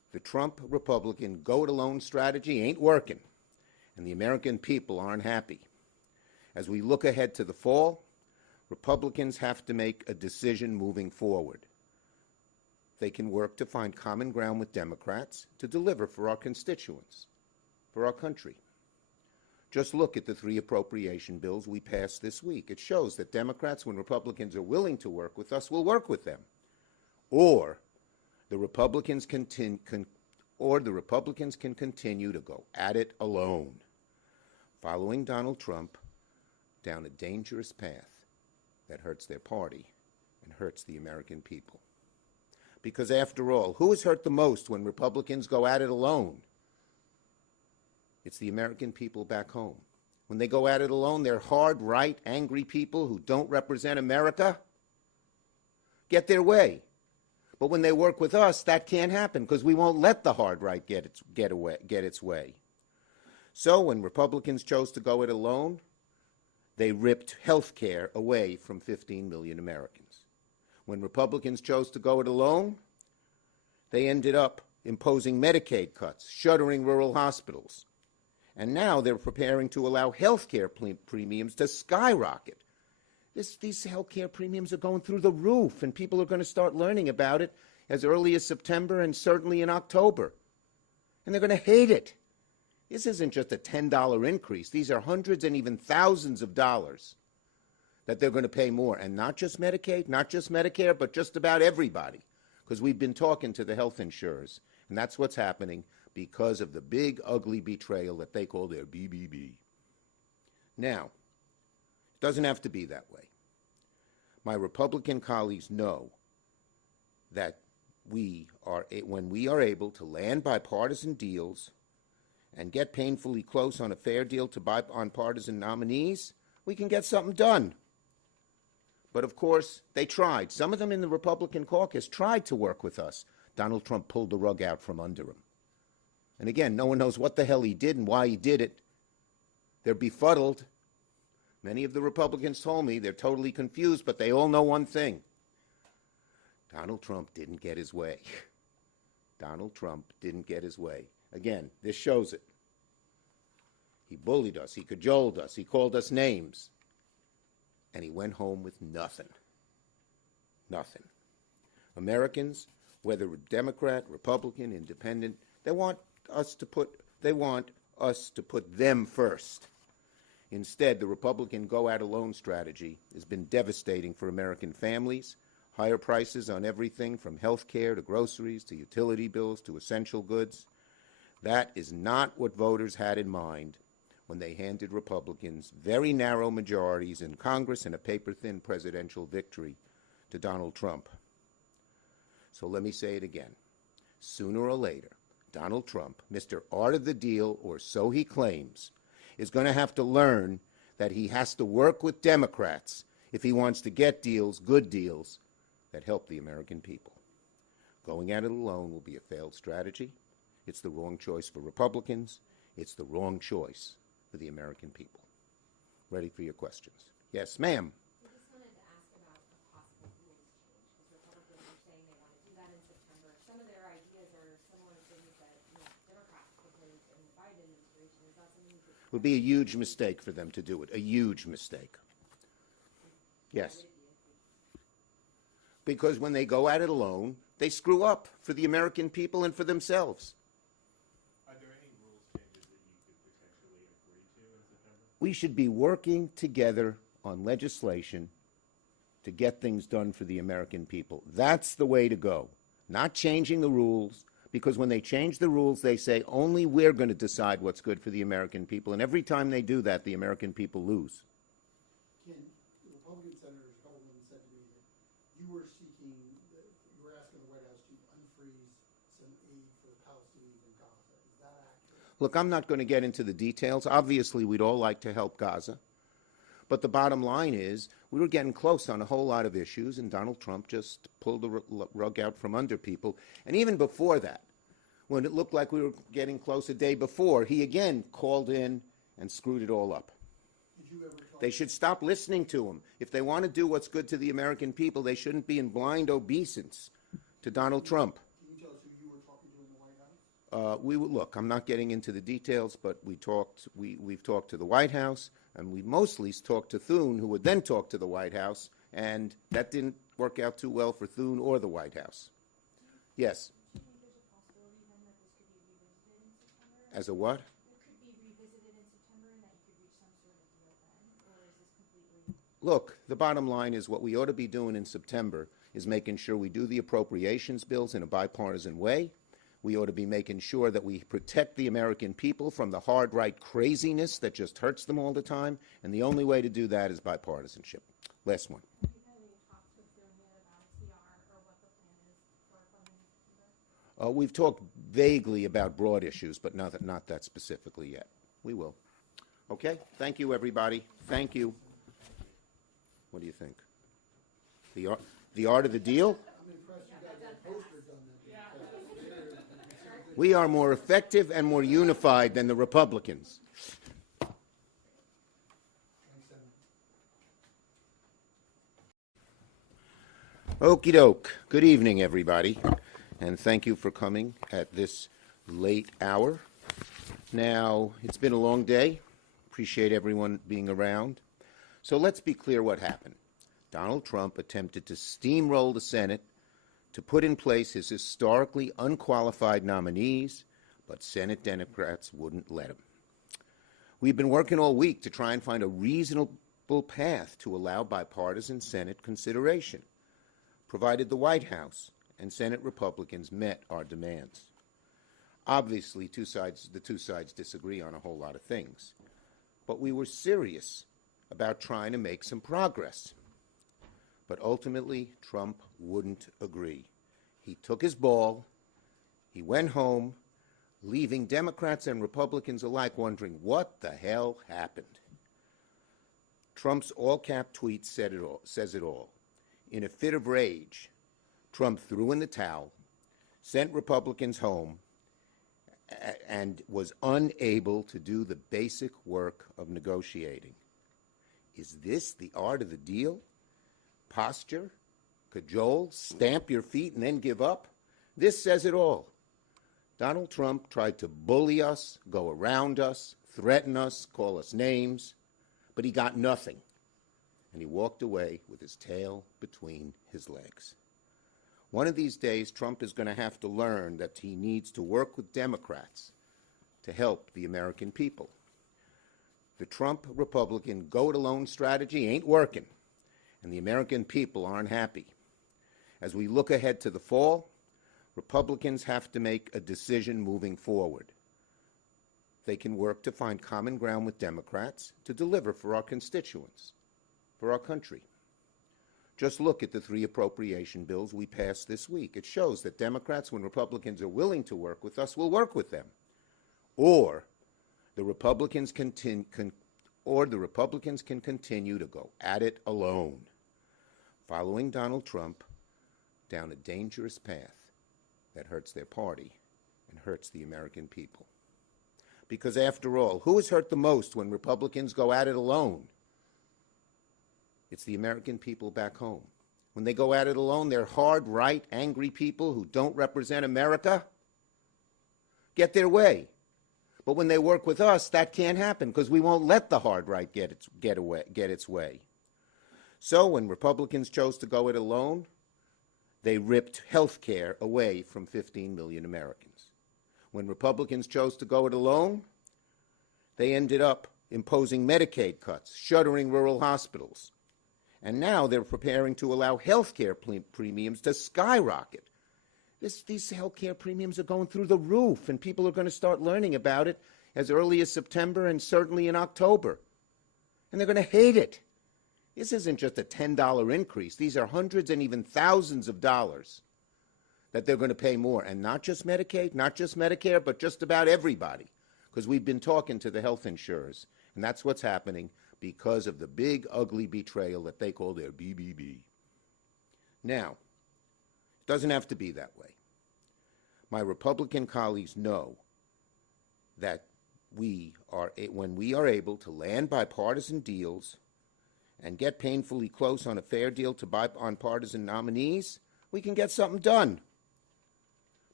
The Trump Republican go-it-alone strategy ain't working, and the American people aren't happy. As we look ahead to the fall, Republicans have to make a decision moving forward. They can work to find common ground with Democrats to deliver for our constituents, for our country. Just look at the 3 appropriation bills we passed this week. It shows that Democrats, when Republicans are willing to work with us, will work with them. Or the Republicans can continue to go at it alone, following Donald Trump down a dangerous path that hurts their party and hurts the American people. Because after all, who is hurt the most when Republicans go at it alone? It's the American people back home. When they go at it alone, they're hard, right, angry people who don't represent America get their way. But when they work with us, that can't happen because we won't let the hard right get its way. So when Republicans chose to go it alone, they ripped health care away from 15 million Americans. When Republicans chose to go it alone, they ended up imposing Medicaid cuts, shuttering rural hospitals. And now they're preparing to allow health care premiums to skyrocket. These health care premiums are going through the roof, and people are going to start learning about it as early as September and certainly in October. And they're going to hate it. This isn't just a $10 increase. These are hundreds and even thousands of dollars that they're going to pay more. And not just Medicaid, not just Medicare, but just about everybody. Because we've been talking to the health insurers, and that's what's happening because of the big, ugly betrayal that they call their BBB. Now, it doesn't have to be that way. My Republican colleagues know that when we are able to land bipartisan deals and get painfully close on a fair deal to bipartisan nominees, we can get something done. But of course, they tried. Some of them in the Republican caucus tried to work with us. Donald Trump pulled the rug out from under him. And again, no one knows what the hell he did and why he did it. They're befuddled. Many of the Republicans told me they're totally confused, but they all know one thing. Donald Trump didn't get his way. Donald Trump didn't get his way. Again, this shows it. He bullied us. He cajoled us. He called us names. And he went home with nothing. Nothing. Americans, whether Democrat, Republican, Independent, they want us to put them first. Instead, the Republican go-at-alone strategy has been devastating for American families. Higher prices on everything from health care to groceries to utility bills to essential goods. That is not what voters had in mind when they handed Republicans very narrow majorities in Congress and a paper-thin presidential victory to Donald Trump. So let me say it again. Sooner or later, Donald Trump, Mr. Art of the Deal, or so he claims, is going to have to learn that he has to work with Democrats if he wants to get deals, good deals, that help the American people. Going at it alone will be a failed strategy. It's the wrong choice for Republicans. It's the wrong choice for the American people. Ready for your questions. Yes, ma'am. I just wanted to ask about a possible rules change, because Republicans are saying they want to do that in September. Some of their ideas are similar things that Democrats proposed in the Biden administration. Is that something you could... It would be a huge mistake for them to do it, a huge mistake. Yes. Because when they go at it alone, they screw up for the American people and for themselves. Are there any rules changes that you could potentially agree to in September? We should be working together on legislation to get things done for the American people. That's the way to go. Not changing the rules, because when they change the rules, they say only we're going to decide what's good for the American people. And every time they do that, the American people lose. Ken, the Republican senators, a couple of them said to me that you were asking the White House to unfreeze some aid for the Palestinians in Gaza. Is that accurate? Look, I'm not going to get into the details. Obviously, we'd all like to help Gaza. But the bottom line is we were getting close on a whole lot of issues, and Donald Trump just pulled the rug out from under people. And even before that, when it looked like we were getting close a day before, he again called in and screwed it all up. Did you ever talk They should stop listening to him. If they want to do what's good to the American people, they shouldn't be in blind obeisance to Donald Trump. Can you tell us who you were talking to in the White House? Look, I'm not getting into the details, but we've talked to the White House, and we mostly talked to Thune, who would then talk to the White House, and that didn't work out too well for Thune or the White House. Yes. Do you think there's a possibility then that this could be revisited in September? As a what? It could be revisited in September and that you could reach some sort of deal then? Or is this completely... Look, the bottom line is what we ought to be doing in September is making sure we do the appropriations bills in a bipartisan way. We ought to be making sure that we protect the American people from the hard right craziness that just hurts them all the time, and the only way to do that is bipartisanship. Last one. Have you had any talks with Thune yet about CR or what the plan is for funding in September? We've talked vaguely about broad issues, but not that specifically yet. We will. Okay? Thank you, everybody. Thank you. What do you think? The art of the deal? I'm impressed you got that poster done then. We are more effective and more unified than the Republicans. Thanks, Senator. Okie doke. Good evening, everybody, and thank you for coming at this late hour. Now, it's been a long day. Appreciate everyone being around. So let's be clear what happened. Donald Trump attempted to steamroll the Senate to put in place his historically unqualified nominees, but Senate Democrats wouldn't let him. We've been working all week to try and find a reasonable path to allow bipartisan Senate consideration, provided the White House and Senate Republicans met our demands. Obviously, the two sides disagree on a whole lot of things, but we were serious about trying to make some progress. But ultimately, Trump wouldn't agree. He took his ball, he went home, leaving Democrats and Republicans alike wondering what the hell happened. Trump's all-cap tweet says it all. In a fit of rage, Trump threw in the towel, sent Republicans home, and was unable to do the basic work of negotiating. Is this the art of the deal? Posture, cajole, stamp your feet, and then give up? This says it all. Donald Trump tried to bully us, go around us, threaten us, call us names, but he got nothing. And he walked away with his tail between his legs. One of these days, Trump is going to have to learn that he needs to work with Democrats to help the American people. The Trump Republican go-it-alone strategy ain't working, and the American people aren't happy. As we look ahead to the fall, Republicans have to make a decision moving forward. They can work to find common ground with Democrats to deliver for our constituents, for our country. Just look at the 3 appropriation bills we passed this week. It shows that Democrats, when Republicans are willing to work with us, will work with them. Or the Republicans can continue to go at it alone, following Donald Trump down a dangerous path that hurts their party and hurts the American people. Because after all, who is hurt the most when Republicans go at it alone? It's the American people back home. When they go at it alone, they're hard, right, angry people who don't represent America get their way. But when they work with us, that can't happen because we won't let the hard right get its way. So when Republicans chose to go it alone, they ripped health care away from 15 million Americans. When Republicans chose to go it alone, they ended up imposing Medicaid cuts, shuttering rural hospitals. And now they're preparing to allow health care premiums to skyrocket. These health care premiums are going through the roof, and people are going to start learning about it as early as September and certainly in October. And they're going to hate it. This isn't just a $10 increase. These are hundreds and even thousands of dollars that they're going to pay more. And not just Medicaid, not just Medicare, but just about everybody. Because we've been talking to the health insurers, and that's what's happening because of the big, ugly betrayal that they call their BBB. Now, it doesn't have to be that way. My Republican colleagues know that when we are able to land bipartisan deals and get painfully close on a fair deal to bipartisan nominees, we can get something done.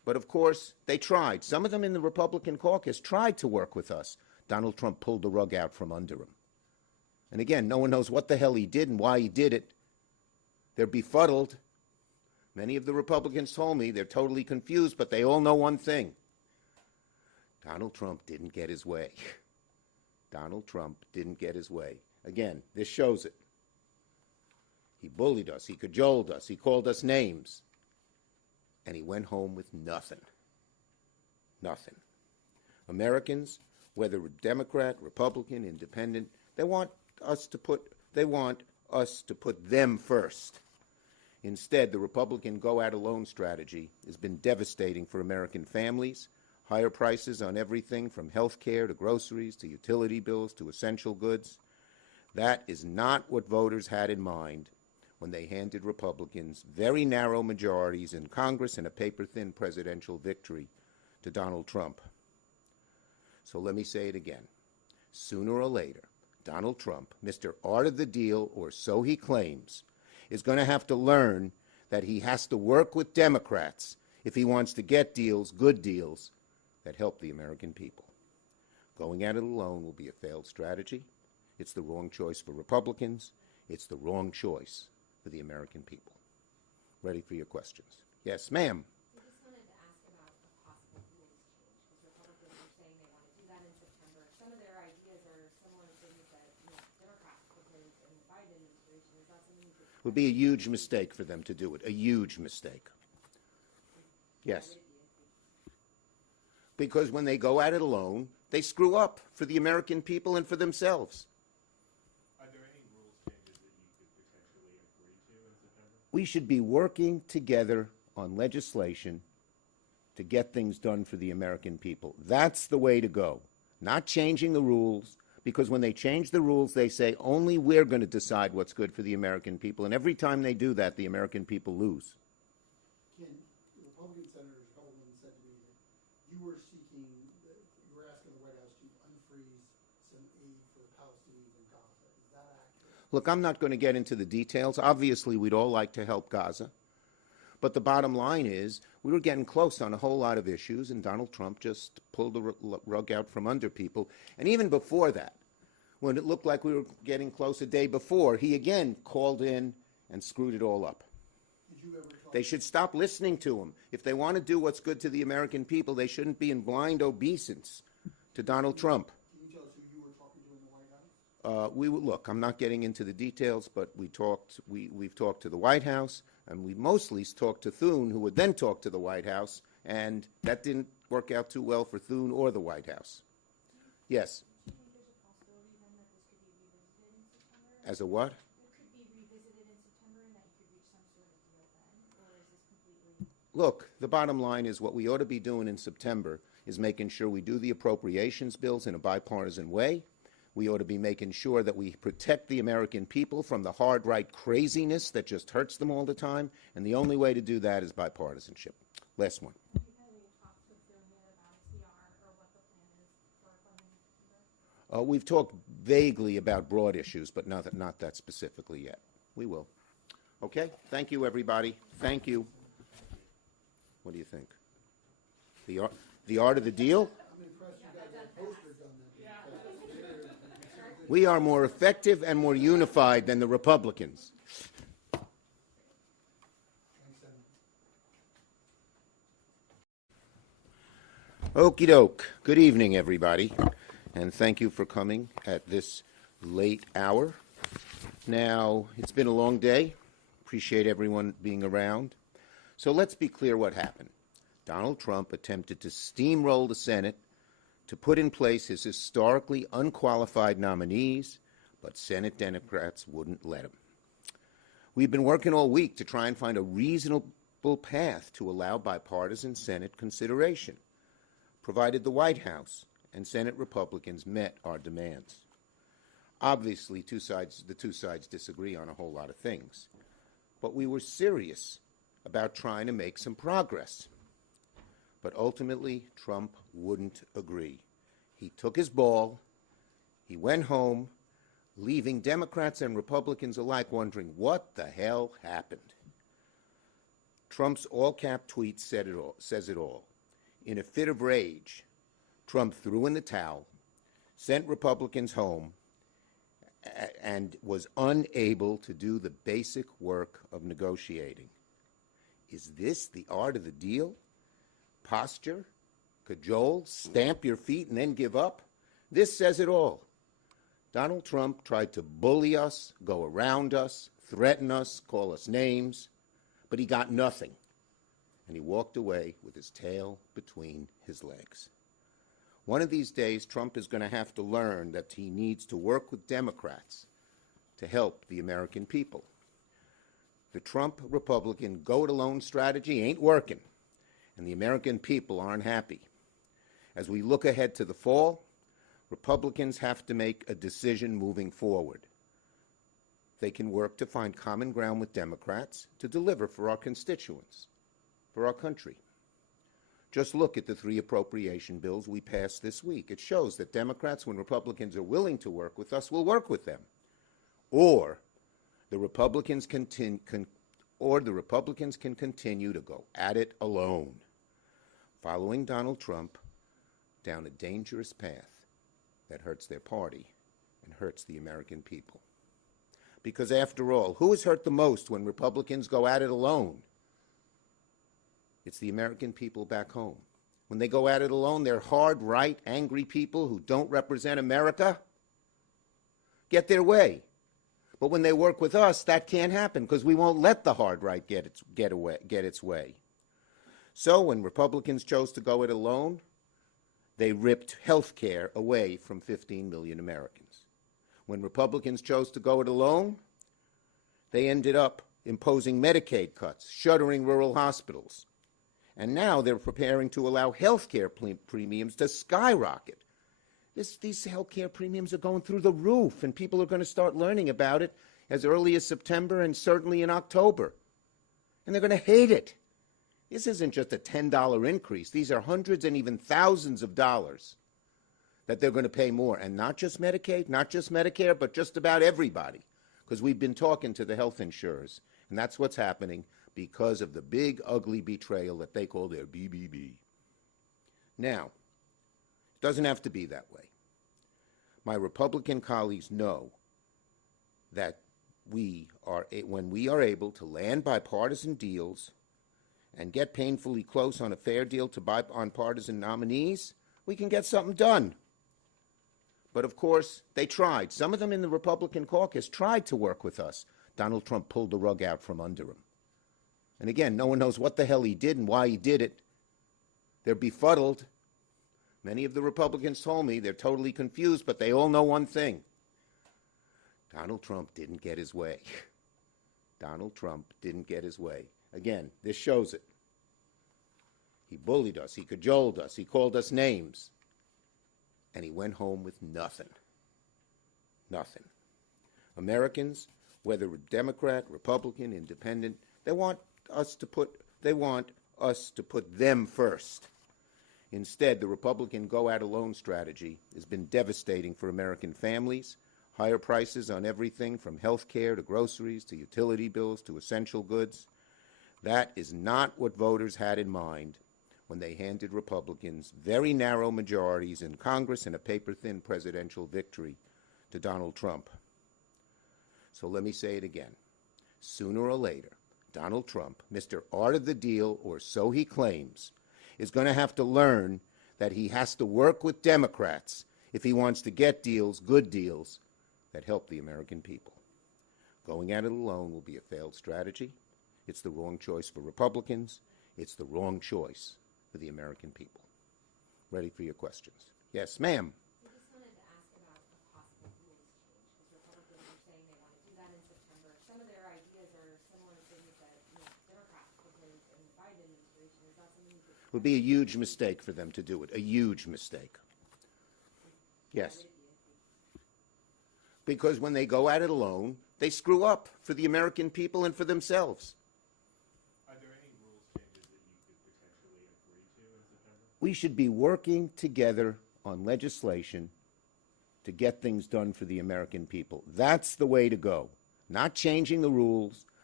But of course, they tried. Some of them in the Republican caucus tried to work with us. Donald Trump pulled the rug out from under him. And again, no one knows what the hell he did and why he did it. They're befuddled. Many of the Republicans told me they're totally confused, but they all know one thing. Donald Trump didn't get his way. Donald Trump didn't get his way. Again, this shows it. He bullied us. He cajoled us. He called us names. And he went home with nothing. Nothing. Americans, whether Democrat, Republican, Independent, they want us to put them first. Instead, the Republican go-at-alone strategy has been devastating for American families. Higher prices on everything from health care to groceries to utility bills to essential goods. That is not what voters had in mind when they handed Republicans very narrow majorities in Congress and a paper-thin presidential victory to Donald Trump. So let me say it again. Sooner or later, Donald Trump, Mr. Art of the Deal, or so he claims, is going to have to learn that he has to work with Democrats if he wants to get deals, good deals, that help the American people. Going at it alone will be a failed strategy. It's the wrong choice for Republicans. It's the wrong choice for the American people. Ready for your questions. Yes, ma'am. I just wanted to ask about a possible rules change, because Republicans are saying they want to do that in September. Some of their ideas are similar to things that Democrats proposed in the Biden administration. Is that something you could... It would be a huge mistake for them to do it, a huge mistake. Yes. Because when they go at it alone, they screw up for the American people and for themselves. Are there any rules changes that you could potentially agree to in September? We should be working together on legislation to get things done for the American people. That's the way to go. Not changing the rules, because when they change the rules, they say only we're going to decide what's good for the American people. And every time they do that, the American people lose. Ken, Republican Senator Hellman said to me that you were asking the White House to unfreeze some aid for the Palestinians in Gaza. Is that accurate? Look, I'm not going to get into the details. Obviously, we'd all like to help Gaza. But the bottom line is we were getting close on a whole lot of issues, and Donald Trump just pulled the rug out from under people. And even before that, when it looked like we were getting close a day before, he again called in and screwed it all up. Did you ever talk They should stop listening to him. If they want to do what's good to the American people, they shouldn't be in blind obeisance to Donald Trump. Can you tell us who you were talking to in the White House? Look, I'm not getting into the details, but we've talked to the White House, and we mostly talked to Thune, who would then talk to the White House, and that didn't work out too well for Thune or the White House. Yes. Do you think there's a possibility then that this could be revisited in September? As a what? It could be revisited in September and that you could reach some sort of deal then? Or is this completely... Look, the bottom line is what we ought to be doing in September is making sure we do the appropriations bills in a bipartisan way. We ought to be making sure that we protect the American people from the hard right craziness that just hurts them all the time. And the only way to do that is bipartisanship. Last one. Have you had any talks with them yet about CR or what the plan is for funding September? We've talked vaguely about broad issues, but not that specifically yet. We will. Okay? Thank you, everybody. Thank you. What do you think? The art of the deal? I'm impressed you got that poster done that. We are more effective and more unified than the Republicans. Thanks, Senator. Okie doke. Good evening, everybody, and thank you for coming at this late hour. Now, it's been a long day. Appreciate everyone being around. So let's be clear what happened. Donald Trump attempted to steamroll the Senate to put in place his historically unqualified nominees, but Senate Democrats wouldn't let him. We've been working all week to try and find a reasonable path to allow bipartisan Senate consideration, provided the White House and Senate Republicans met our demands. Obviously, the two sides disagree on a whole lot of things, but we were serious about trying to make some progress. But ultimately, Trump wouldn't agree. He took his ball, he went home, leaving Democrats and Republicans alike wondering what the hell happened. Trump's all-cap tweet says it all. In a fit of rage, Trump threw in the towel, sent Republicans home, and was unable to do the basic work of negotiating. Is this the art of the deal? Posture, cajole, stamp your feet, and then give up? This says it all. Donald Trump tried to bully us, go around us, threaten us, call us names, but he got nothing. And he walked away with his tail between his legs. One of these days, Trump is going to have to learn that he needs to work with Democrats to help the American people. The Trump Republican go-it-alone strategy ain't working, and the American people aren't happy. As we look ahead to the fall, Republicans have to make a decision moving forward. They can work to find common ground with Democrats to deliver for our constituents, for our country. Just look at the 3 appropriation bills we passed this week. It shows that Democrats, when Republicans are willing to work with us, will work with them. Or the Republicans can continue to go at it alone, following Donald Trump down a dangerous path that hurts their party and hurts the American people. Because after all, who is hurt the most when Republicans go at it alone? It's the American people back home. When they go at it alone, they're hard, right, angry people who don't represent America get their way. But when they work with us, that can't happen because we won't let the hard right get its way. So when Republicans chose to go it alone, they ripped health care away from 15 million Americans. When Republicans chose to go it alone, they ended up imposing Medicaid cuts, shuttering rural hospitals. And now they're preparing to allow health care premiums to skyrocket. These health care premiums are going through the roof, and people are going to start learning about it as early as September and certainly in October. And they're going to hate it. This isn't just a $10 increase. These are hundreds and even thousands of dollars that they're going to pay more. And not just Medicaid, not just Medicare, but just about everybody. Because we've been talking to the health insurers, and that's what's happening because of the big, ugly betrayal that they call their BBB. Now, it doesn't have to be that way. My Republican colleagues know that when we are able to land bipartisan deals and get painfully close on a fair deal to bipartisan nominees, we can get something done. But of course, they tried. Some of them in the Republican caucus tried to work with us. Donald Trump pulled the rug out from under him. And again, no one knows what the hell he did and why he did it. They're befuddled. Many of the Republicans told me they're totally confused, but they all know one thing. Donald Trump didn't get his way. Donald Trump didn't get his way. Again, this shows it. He bullied us. He cajoled us. He called us names. And he went home with nothing. Nothing. Americans, whether Democrat, Republican, Independent, they want us to put them first. Instead, the Republican go-at-alone strategy has been devastating for American families. Higher prices on everything from health care to groceries to utility bills to essential goods. That is not what voters had in mind when they handed Republicans very narrow majorities in Congress and a paper-thin presidential victory to Donald Trump. So let me say it again. Sooner or later, Donald Trump, Mr. Art of the Deal, or so he claims, is going to have to learn that he has to work with Democrats if he wants to get deals, good deals, that help the American people. Going at it alone will be a failed strategy. It's the wrong choice for Republicans. It's the wrong choice for the American people. Ready for your questions. Yes, ma'am. I just wanted to ask about a possible rules change, because Republicans are saying they want to do that in September. Some of their ideas are similar to things that Democrats proposed in the Biden administration. Is that something that It would be a huge mistake for them to do it, a huge mistake. Yes. Because when they go at it alone, they screw up for the American people and for themselves. Are there any rules changes that you could potentially agree to in September? We should be working together on legislation to get things done for the American people. That's the way to go. Not changing the rules,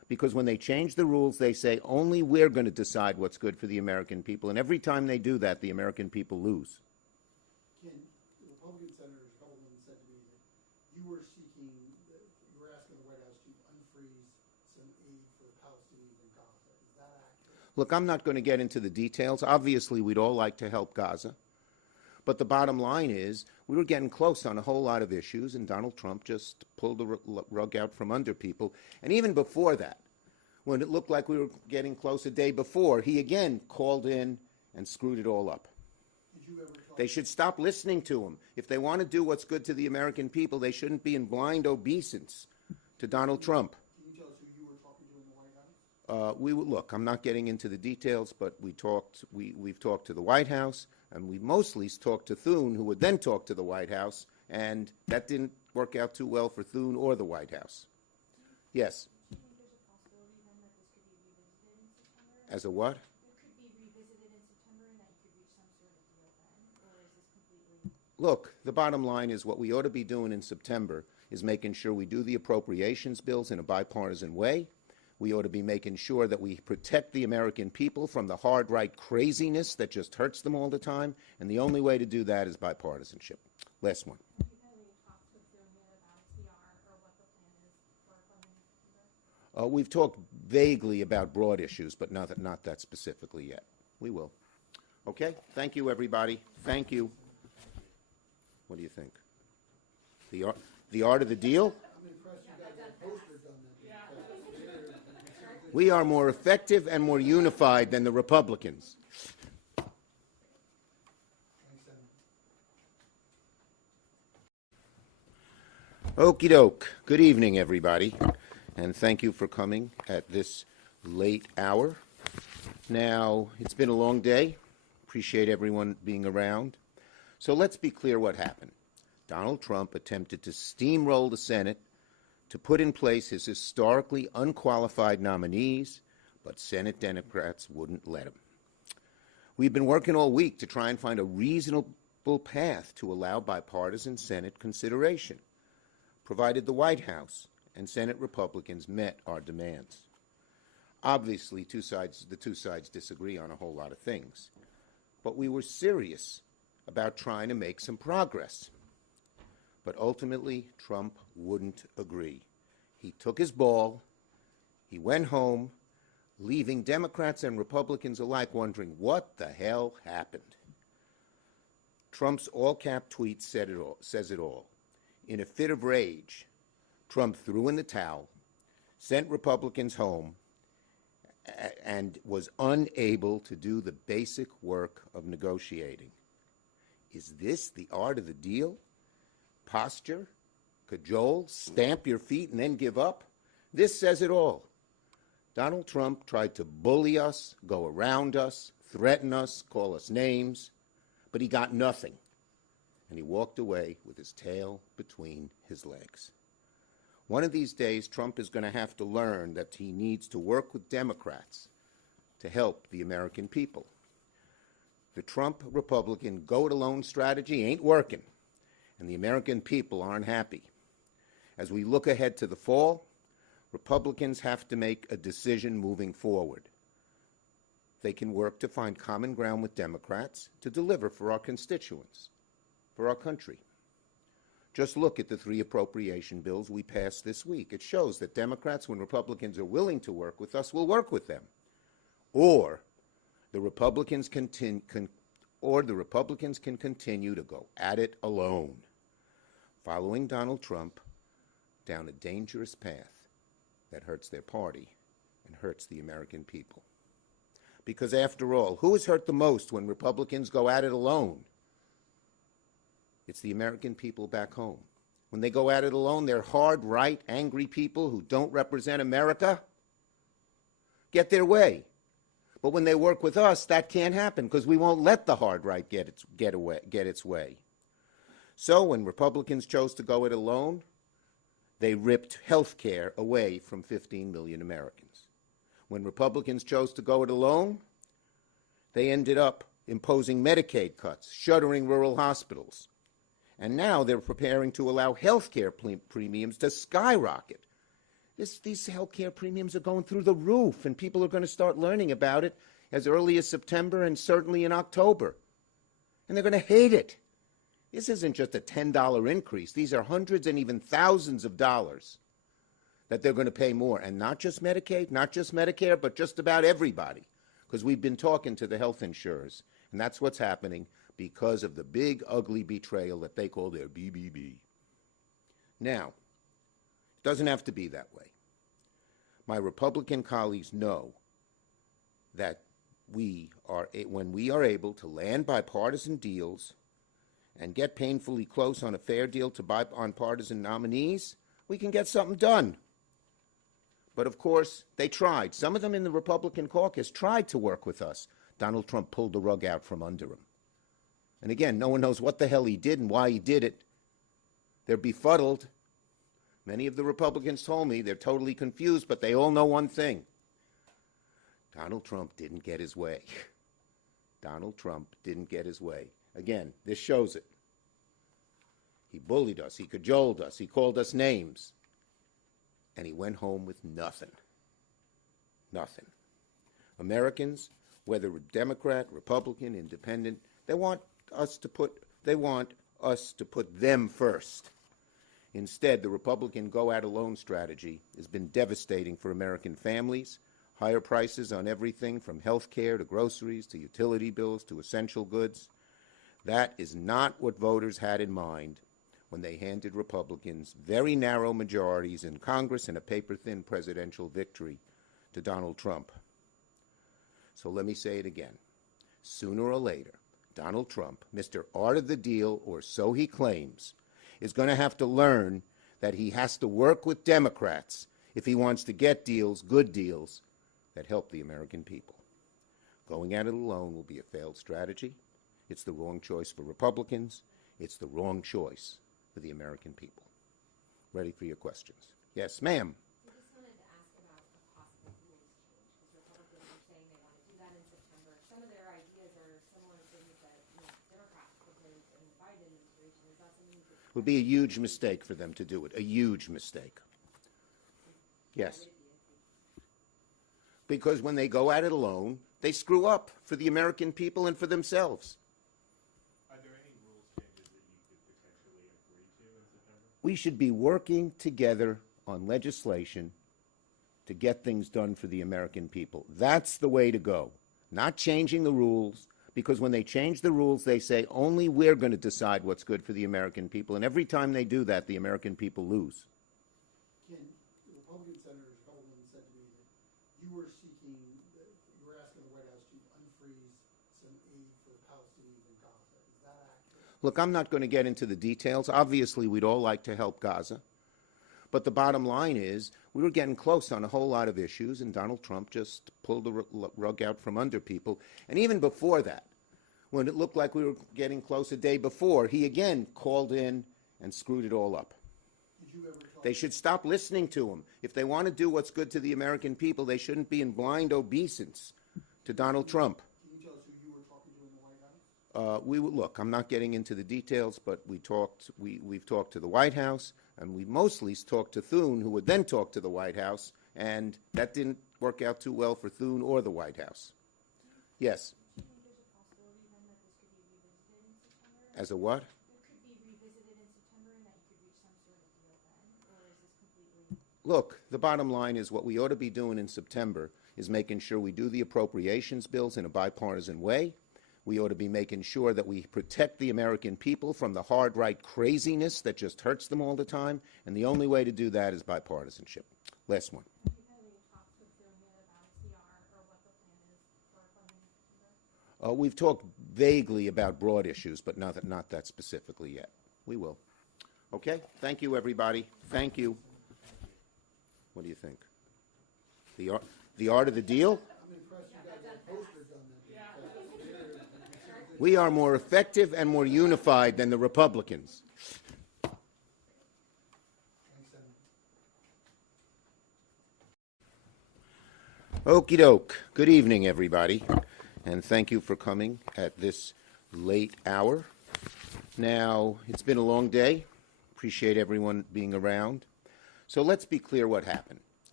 Because when they change the rules, they say only we're going to decide what's good for the American people. And every time they do that, the American people lose. Ken, the Republican senators, a couple of them said to me that you were seeking, you were asking the White House to unfreeze some aid for the Palestinians in Gaza. Is that accurate? Look, I'm not going to get into the details. Obviously, we'd all like to help Gaza. But the bottom line is we were getting close on a whole lot of issues, and Donald Trump just pulled the rug out from under people. And even before that, when it looked like we were getting close a day before, he again called in and screwed it all up. Did you ever talk? They should stop listening to him. If they want to do what's good to the American people, they shouldn't be in blind obeisance to Donald Trump. Can you tell us who you were talking to in the White House? Look, I'm not getting into the details, but we've talked to the White House, and we mostly talked to Thune, who would then talk to the White House, and that didn't work out too well for Thune or the White House. Yes. Do you think there's a possibility then that this could be revisited in September? As a what? It could be revisited in September and that you could reach some sort of deal then? Or is this completely? Look, the bottom line is what we ought to be doing in September is making sure we do the appropriations bills in a bipartisan way. We ought to be making sure that we protect the American people from the hard right craziness that just hurts them all the time. And the only way to do that is bipartisanship. Last one. Have you had any talks with Thune yet about CR or what the plan is for funding? We've talked vaguely about broad issues, but not that specifically yet. We will. Okay? Thank you, everybody. Thank you. What do you think? The art of the deal? I'm impressed you guys have posters on that. We are more effective and more unified than the Republicans. Thanks, Senator. Okie doke. Good evening, everybody, and thank you for coming at this late hour. Now, it's been a long day. Appreciate everyone being around. So let's be clear what happened. Donald Trump attempted to steamroll the Senate to put in place his historically unqualified nominees, but Senate Democrats wouldn't let him. We've been working all week to try and find a reasonable path to allow bipartisan Senate consideration, provided the White House and Senate Republicans met our demands. Obviously, the two sides disagree on a whole lot of things, but we were serious about trying to make some progress. But ultimately, Trump wouldn't agree. He took his ball, he went home, leaving Democrats and Republicans alike wondering what the hell happened. Trump's all-cap tweet says it all. In a fit of rage, Trump threw in the towel, sent Republicans home, and was unable to do the basic work of negotiating. Is this the art of the deal? Posture, cajole, stamp your feet, and then give up? This says it all. Donald Trump tried to bully us, go around us, threaten us, call us names, but he got nothing. And he walked away with his tail between his legs. One of these days, Trump is going to have to learn that he needs to work with Democrats to help the American people. The Trump Republican go-it-alone strategy ain't working, and the American people aren't happy. As we look ahead to the fall, Republicans have to make a decision moving forward. They can work to find common ground with Democrats to deliver for our constituents, for our country. Just look at the 3 appropriation bills we passed this week. It shows that Democrats, when Republicans are willing to work with us, will work with them. Or the Republicans can continue to go at it alone, following Donald Trump down a dangerous path that hurts their party and hurts the American people. Because after all, who is hurt the most when Republicans go at it alone? It's the American people back home. When they go at it alone, they're hard, right, angry people who don't represent America get their way. But when they work with us, that can't happen because we won't let the hard right get its way. So when Republicans chose to go it alone, they ripped health care away from 15 million Americans. When Republicans chose to go it alone, they ended up imposing Medicaid cuts, shuttering rural hospitals. And now they're preparing to allow health care premiums to skyrocket. These health care premiums are going through the roof, and people are going to start learning about it as early as September and certainly in October. And they're going to hate it. This isn't just a $10 increase. These are hundreds and even thousands of dollars that they're going to pay more. And not just Medicaid, not just Medicare, but just about everybody. Because we've been talking to the health insurers, and that's what's happening because of the big, ugly betrayal that they call their BBB. Now, it doesn't have to be that way. My Republican colleagues know that when we are able to land bipartisan deals and get painfully close on a fair deal on partisan nominees, we can get something done. But of course, they tried. Some of them in the Republican caucus tried to work with us. Donald Trump pulled the rug out from under him. And again, no one knows what the hell he did and why he did it. They're befuddled. Many of the Republicans told me they're totally confused, but they all know one thing. Donald Trump didn't get his way. Donald Trump didn't get his way. Again, this shows it. He bullied us. He cajoled us. He called us names. And he went home with nothing. Nothing. Americans, whether Democrat, Republican, Independent, they want us to put them first. Instead, the Republican go-at-alone strategy has been devastating for American families. Higher prices on everything from health care to groceries to utility bills to essential goods. That is not what voters had in mind when they handed Republicans very narrow majorities in Congress and a paper-thin presidential victory to Donald Trump. So let me say it again. Sooner or later, Donald Trump, Mr. Art of the Deal, or so he claims, is going to have to learn that he has to work with Democrats if he wants to get deals, good deals, that help the American people. Going at it alone will be a failed strategy. It's the wrong choice for Republicans. It's the wrong choice for the American people. Ready for your questions. Yes, ma'am. I just wanted to ask about a possible rules change, because Republicans are saying they want to do that in September. Some of their ideas are similar to things that Democrats proposed in the Biden administration. Is that something you could... It would be a huge mistake for them to do it, a huge mistake. Yes. Because when they go at it alone, they screw up for the American people and for themselves. Are there any rules changes that you could potentially agree to in September? We should be working together on legislation to get things done for the American people. That's the way to go. Not changing the rules, because when they change the rules, they say only we're going to decide what's good for the American people. And every time they do that, the American people lose. Ken, the Republican senators, a couple of them said to me that you were asking the White House to unfreeze some aid for the Palestinians in Gaza. Is that accurate? Look, I'm not going to get into the details. Obviously, we'd all like to help Gaza. But the bottom line is we were getting close on a whole lot of issues, and Donald Trump just pulled the rug out from under people. And even before that, when it looked like we were getting close a day before, he again called in and screwed it all up. Did you ever talk? They should stop listening to him. If they want to do what's good to the American people, they shouldn't be in blind obeisance to Donald Trump. Can you tell us who you were talking to in the White House? Look, I'm not getting into the details, but we've talked to the White House, and we mostly talked to Thune, who would then talk to the White House, and that didn't work out too well for Thune or the White House. Yes. Do you think there's a possibility then that this could be revisited in September? As a what? It could be revisited in September and that you could reach some sort of deal then? Or is this completely... Look, the bottom line is what we ought to be doing in September is making sure we do the appropriations bills in a bipartisan way. We ought to be making sure that we protect the American people from the hard right craziness that just hurts them all the time, and the only way to do that is bipartisanship. Last one. Have you had any talks with Thune yet about CR or what the plan is for funding in September? We've talked vaguely about broad issues, but not that specifically yet. We will. Okay? Thank you, everybody. Thank you. What do you think? The art of the deal? I'm impressed you got that poster done that. We are more effective and more unified than the Republicans. Thanks, Senator. Okie doke. Good evening, everybody, and thank you for coming at this late hour. Now, it's been a long day. Appreciate everyone being around. So let's be clear what happened.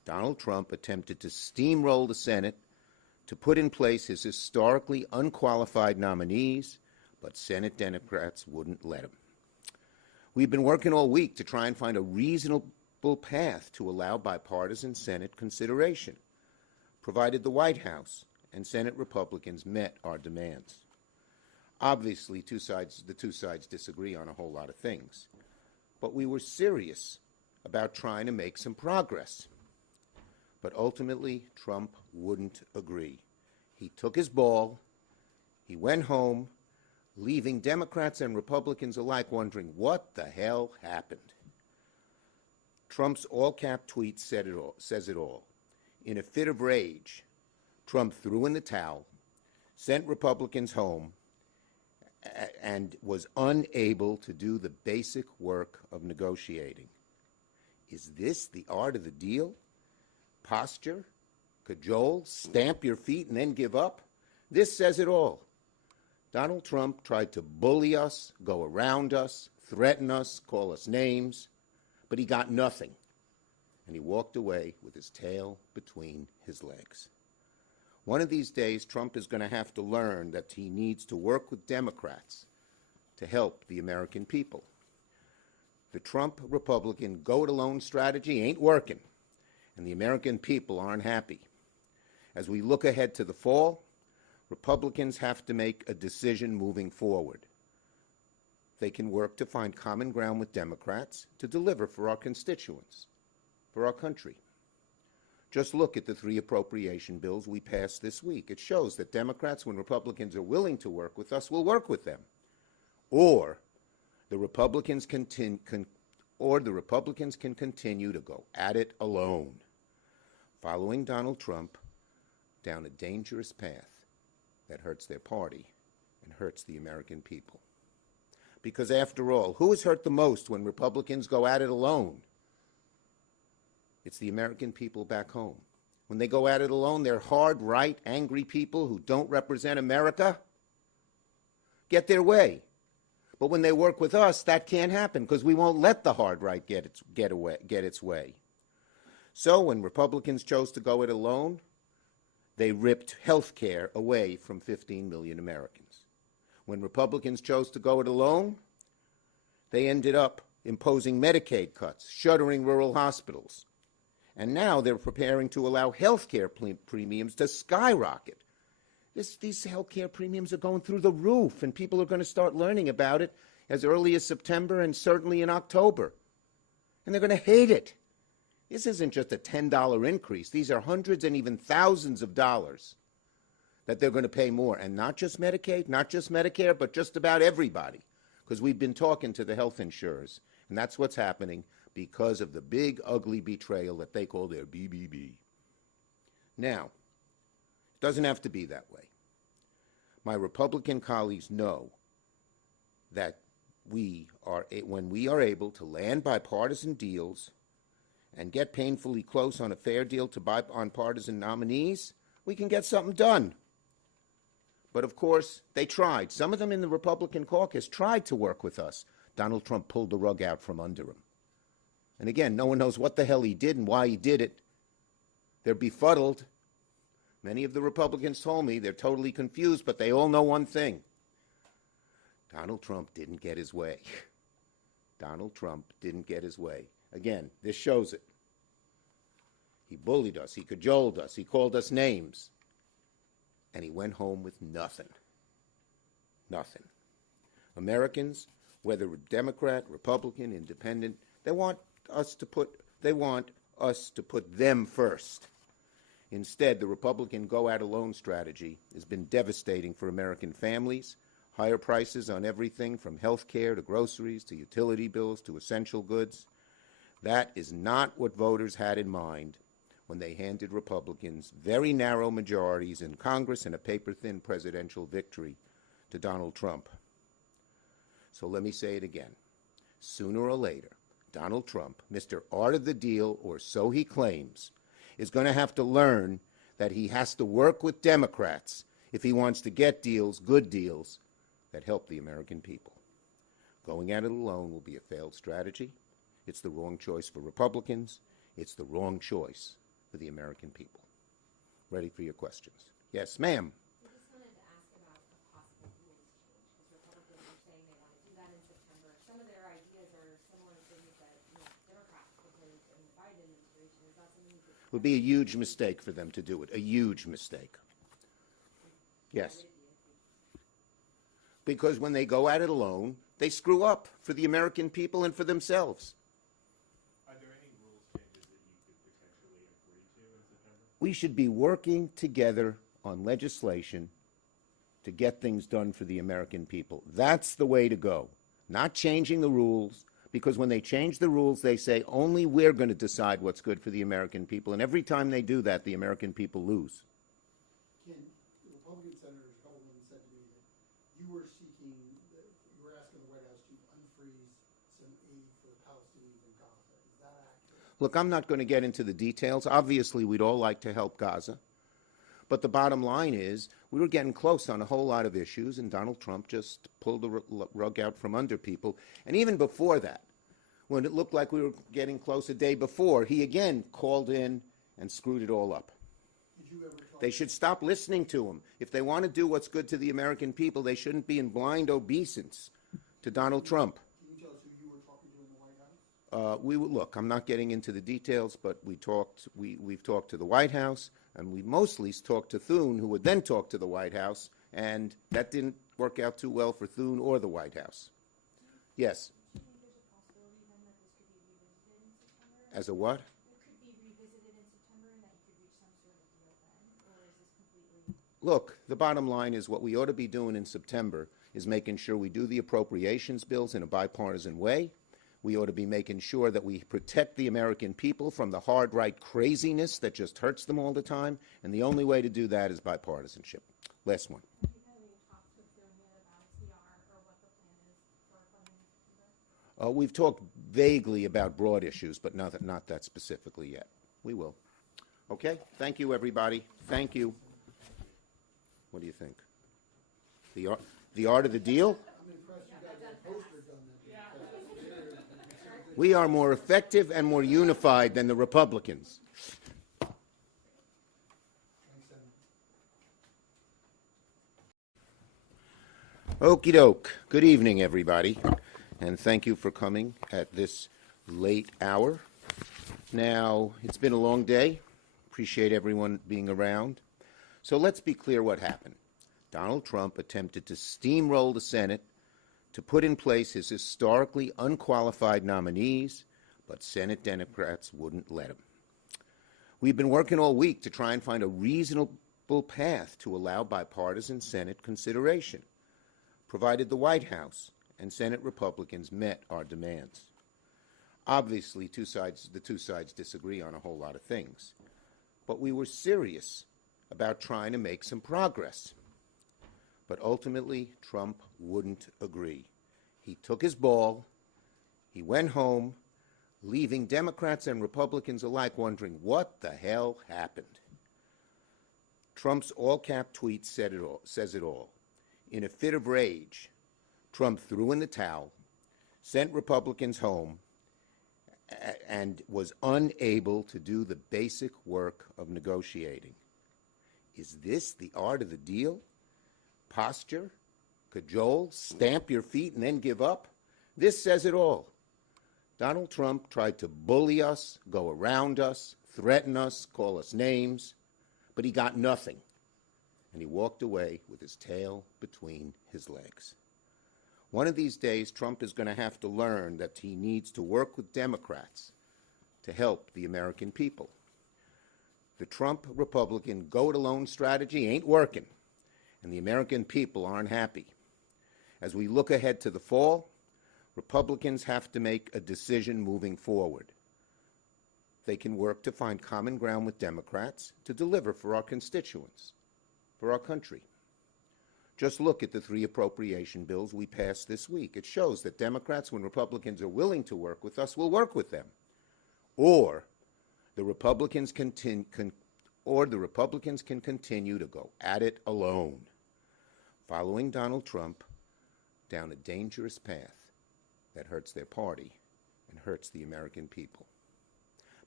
Donald Trump attempted to steamroll the Senate to put in place his historically unqualified nominees, but Senate Democrats wouldn't let him. We've been working all week to try and find a reasonable path to allow bipartisan Senate consideration, provided the White House and Senate Republicans met our demands. Obviously, the two sides disagree on a whole lot of things, but we were serious about trying to make some progress. But ultimately, Trump wouldn't agree. He took his ball, he went home, leaving Democrats and Republicans alike wondering what the hell happened. Trump's all-cap tweet says it all. In a fit of rage, Trump threw in the towel, sent Republicans home, and was unable to do the basic work of negotiating. Is this the art of the deal? Posture, cajole, stamp your feet, and then give up? This says it all. Donald Trump tried to bully us, go around us, threaten us, call us names, but he got nothing, and he walked away with his tail between his legs. One of these days, Trump is going to have to learn that he needs to work with Democrats to help the American people. The Trump Republican go-it-alone strategy ain't working, and the American people aren't happy. As we look ahead to the fall, Republicans have to make a decision moving forward. They can work to find common ground with Democrats to deliver for our constituents, for our country. Just look at the 3 appropriation bills we passed this week. It shows that Democrats, when Republicans are willing to work with us, will work with them. Or the Republicans can continue to go at it alone, following Donald Trump down a dangerous path that hurts their party and hurts the American people. Because after all, who is hurt the most when Republicans go at it alone? It's the American people back home. When they go at it alone, they're hard, right, angry people who don't represent America get their way. But when they work with us, that can't happen because we won't let the hard right get its way. So when Republicans chose to go it alone, they ripped health care away from 15 million Americans. When Republicans chose to go it alone, they ended up imposing Medicaid cuts, shuttering rural hospitals. And now they're preparing to allow health care premiums to skyrocket. These health care premiums are going through the roof, and people are going to start learning about it as early as September and certainly in October. And they're going to hate it. This isn't just a $10 increase. These are hundreds and even thousands of dollars that they're going to pay more. And not just Medicaid, not just Medicare, but just about everybody. Because we've been talking to the health insurers, and that's what's happening because of the big, ugly betrayal that they call their BBB. Now, it doesn't have to be that way. My Republican colleagues know that when we are able to land bipartisan deals and get painfully close on a fair deal on partisan nominees, we can get something done. But of course, they tried. Some of them in the Republican caucus tried to work with us. Donald Trump pulled the rug out from under him. And again, no one knows what the hell he did and why he did it. They're befuddled. Many of the Republicans told me they're totally confused, but they all know one thing. Donald Trump didn't get his way. Donald Trump didn't get his way. Again, this shows it. He bullied us. He cajoled us. He called us names. And he went home with nothing. Nothing. Americans, whether Democrat, Republican, Independent, they want us to put them first. Instead, the Republican go-at-alone strategy has been devastating for American families. Higher prices on everything from health care to groceries to utility bills to essential goods. That is not what voters had in mind when they handed Republicans very narrow majorities in Congress and a paper-thin presidential victory to Donald Trump. So let me say it again. Sooner or later, Donald Trump, Mr. Art of the Deal, or so he claims, is going to have to learn that he has to work with Democrats if he wants to get deals, good deals, that help the American people. Going at it alone will be a failed strategy. It's the wrong choice for Republicans. It's the wrong choice for the American people. Ready for your questions. Yes, ma'am. I just wanted to ask about a possible rules change, because Republicans are saying they want to do that in September. Some of their ideas are similar to things that Democrats proposed in the Biden administration. Is that something you could? It would be a huge mistake for them to do it, a huge mistake. Yes. Because when they go at it alone, they screw up for the American people and for themselves. Are there any rules changes that you could potentially agree to in September? We should be working together on legislation to get things done for the American people. That's the way to go. Not changing the rules, because when they change the rules, they say only we're going to decide what's good for the American people. And every time they do that, the American people lose. Ken, the Republican senators, a couple of them said to me that you were seeking, you were asking the White House to unfreeze some aid for the Palestinians in Gaza. Is that accurate? Look, I'm not going to get into the details. Obviously, we'd all like to help Gaza. But the bottom line is we were getting close on a whole lot of issues, and Donald Trump just pulled the rug out from under people. And even before that, when it looked like we were getting close a day before, he again called in and screwed it all up. Did you ever talk? They should stop listening to him. If they want to do what's good to the American people, they shouldn't be in blind obeisance to Donald Trump. Can you tell us who you were talking to in the White House? Look, I'm not getting into the details, but we've talked to the White House, and we mostly talked to Thune, who would then talk to the White House, and that didn't work out too well for Thune or the White House. Yes. Do you think there's a possibility then that this could be revisited in September? As a what? It could be revisited in September and that you could reach some sort of deal then? Or is this completely? Look, the bottom line is what we ought to be doing in September is making sure we do the appropriations bills in a bipartisan way. We ought to be making sure that we protect the American people from the hard right craziness that just hurts them all the time. And the only way to do that is bipartisanship. Last one. Have you had any talks with them yet about CR or what the plan is for funding in September? We've talked vaguely about broad issues, but not that specifically yet. We will. Okay? Thank you, everybody. Thank you. What do you think? The art of the deal? I'm impressed you got that poster done. We are more effective and more unified than the Republicans. Thanks, Senator. Okie doke. Good evening, everybody, and thank you for coming at this late hour. Now, it's been a long day. Appreciate everyone being around. So let's be clear what happened. Donald Trump attempted to steamroll the Senate to put in place his historically unqualified nominees, but Senate Democrats wouldn't let him. We've been working all week to try and find a reasonable path to allow bipartisan Senate consideration, provided the White House and Senate Republicans met our demands. Obviously, the two sides disagree on a whole lot of things, but we were serious about trying to make some progress. But ultimately, Trump wouldn't agree. He took his ball, he went home, leaving Democrats and Republicans alike wondering what the hell happened. Trump's all-cap tweet says it all. In a fit of rage, Trump threw in the towel, sent Republicans home, and was unable to do the basic work of negotiating. Is this the art of the deal? Posture, cajole, stamp your feet, and then give up? This says it all. Donald Trump tried to bully us, go around us, threaten us, call us names, but he got nothing. And he walked away with his tail between his legs. One of these days, Trump is going to have to learn that he needs to work with Democrats to help the American people. The Trump Republican go-it-alone strategy ain't working, and the American people aren't happy. As we look ahead to the fall, Republicans have to make a decision moving forward. They can work to find common ground with Democrats to deliver for our constituents, for our country. Just look at the 3 appropriation bills we passed this week. It shows that Democrats, when Republicans are willing to work with us, will work with them. Or the Republicans can continue to go at it alone, following Donald Trump down a dangerous path that hurts their party and hurts the American people.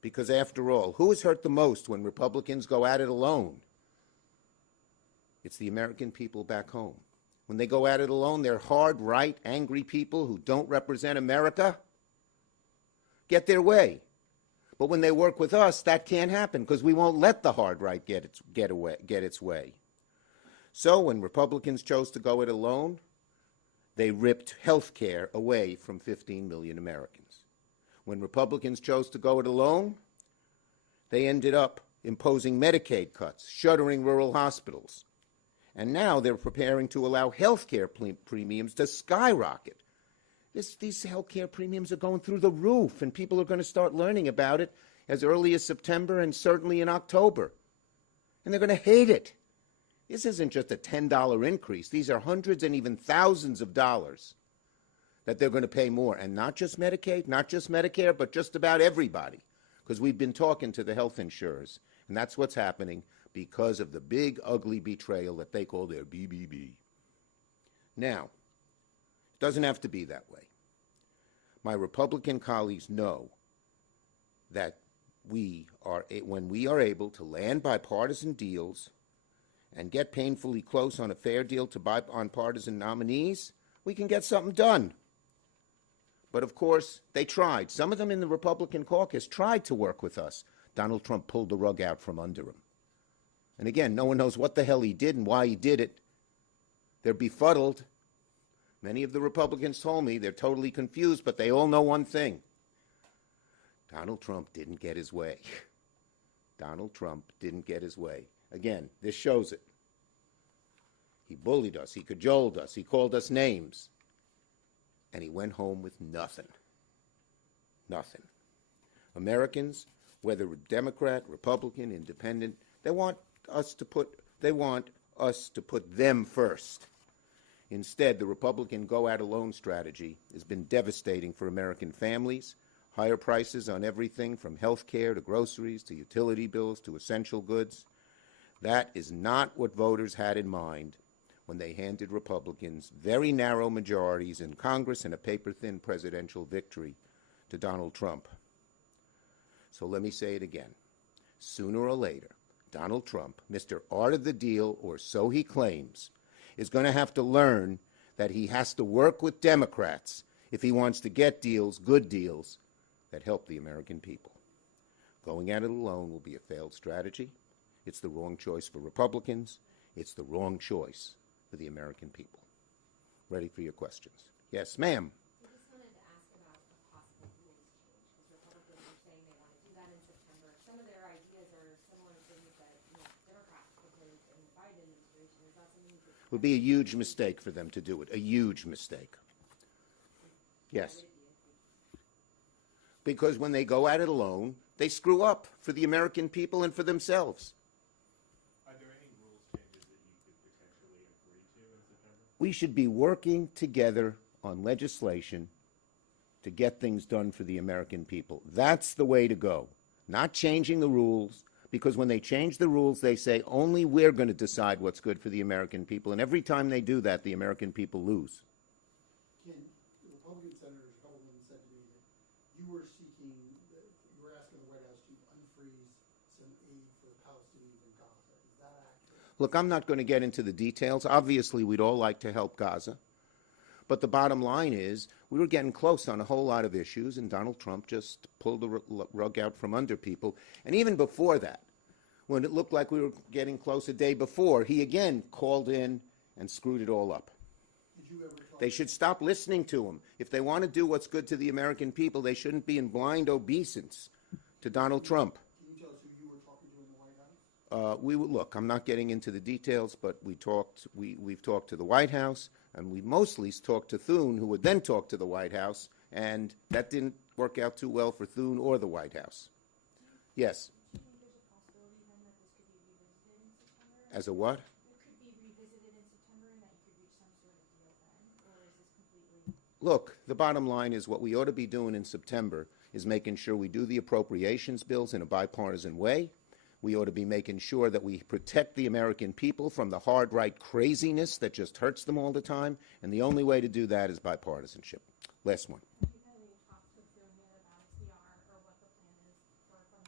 Because after all, who is hurt the most when Republicans go at it alone? It's the American people back home. When they go at it alone, they're hard, right, angry people who don't represent America get their way. But when they work with us, that can't happen because we won't let the hard right get its way. So when Republicans chose to go it alone, they ripped health care away from 15 million Americans. When Republicans chose to go it alone, they ended up imposing Medicaid cuts, shuttering rural hospitals. And now they're preparing to allow health care premiums to skyrocket. These health care premiums are going through the roof, and people are going to start learning about it as early as September and certainly in October. And they're going to hate it. This isn't just a $10 increase. These are hundreds and even thousands of dollars that they're going to pay more. And not just Medicaid, not just Medicare, but just about everybody. Because we've been talking to the health insurers, and that's what's happening because of the big, ugly betrayal that they call their BBB. Now, it doesn't have to be that way. My Republican colleagues know that when we are able to land bipartisan deals and get painfully close on a fair deal to bipartisan nominees, we can get something done. But of course, they tried. Some of them in the Republican caucus tried to work with us. Donald Trump pulled the rug out from under him. And again, no one knows what the hell he did and why he did it. They're befuddled. Many of the Republicans told me they're totally confused, but they all know one thing. Donald Trump didn't get his way. Donald Trump didn't get his way. Again, this shows it. He bullied us. He cajoled us. He called us names. And he went home with nothing. Nothing. Americans, whether Democrat, Republican, Independent, they want us to put them first. Instead, the Republican go-at-alone strategy has been devastating for American families. Higher prices on everything from health care to groceries to utility bills to essential goods. That is not what voters had in mind when they handed Republicans very narrow majorities in Congress and a paper-thin presidential victory to Donald Trump. So let me say it again. Sooner or later, Donald Trump, Mr. Art of the Deal, or so he claims, is going to have to learn that he has to work with Democrats if he wants to get deals, good deals, that help the American people. Going at it alone will be a failed strategy. It's the wrong choice for Republicans. It's the wrong choice for the American people. Ready for your questions. Yes, ma'am. I just wanted to ask about a possible rules change, because Republicans are saying they want to do that in September. Some of their ideas are similar to things that Democrats proposed in the Biden administration. Is that something that It would be a huge mistake for them to do it, a huge mistake. Yes. Because when they go at it alone, they screw up for the American people and for themselves. Are there any rules changes that you could potentially agree to in September? We should be working together on legislation to get things done for the American people. That's the way to go. Not changing the rules, because when they change the rules, they say only we're going to decide what's good for the American people. And every time they do that, the American people lose. Ken, the Republican Senator Hellman said to me that you were asking the White House to unfreeze some aid for the Palestinians in Gaza. Is that accurate? Look, I'm not going to get into the details. Obviously, we'd all like to help Gaza. But the bottom line is we were getting close on a whole lot of issues, and Donald Trump just pulled the rug out from under people. And even before that, when it looked like we were getting close a day before, he again called in and screwed it all up. Did you ever talk They should stop listening to him. If they want to do what's good to the American people, they shouldn't be in blind obeisance to Donald Trump. Can you tell us who you were talking to in the White House? Look, I'm not getting into the details, but we've talked to the White House, and we mostly talked to Thune, who would then talk to the White House, and that didn't work out too well for Thune or the White House. Yes. do you think there's a possibility then that this could be revisited in September? As a what? It could be revisited in September and that you could reach some sort of deal then? Or is this completely... Look, the bottom line is what we ought to be doing in September is making sure we do the appropriations bills in a bipartisan way. We ought to be making sure that we protect the American people from the hard right craziness that just hurts them all the time. And the only way to do that is bipartisanship. Last one. Have you had any talks with Thune yet about CR or what the plan is for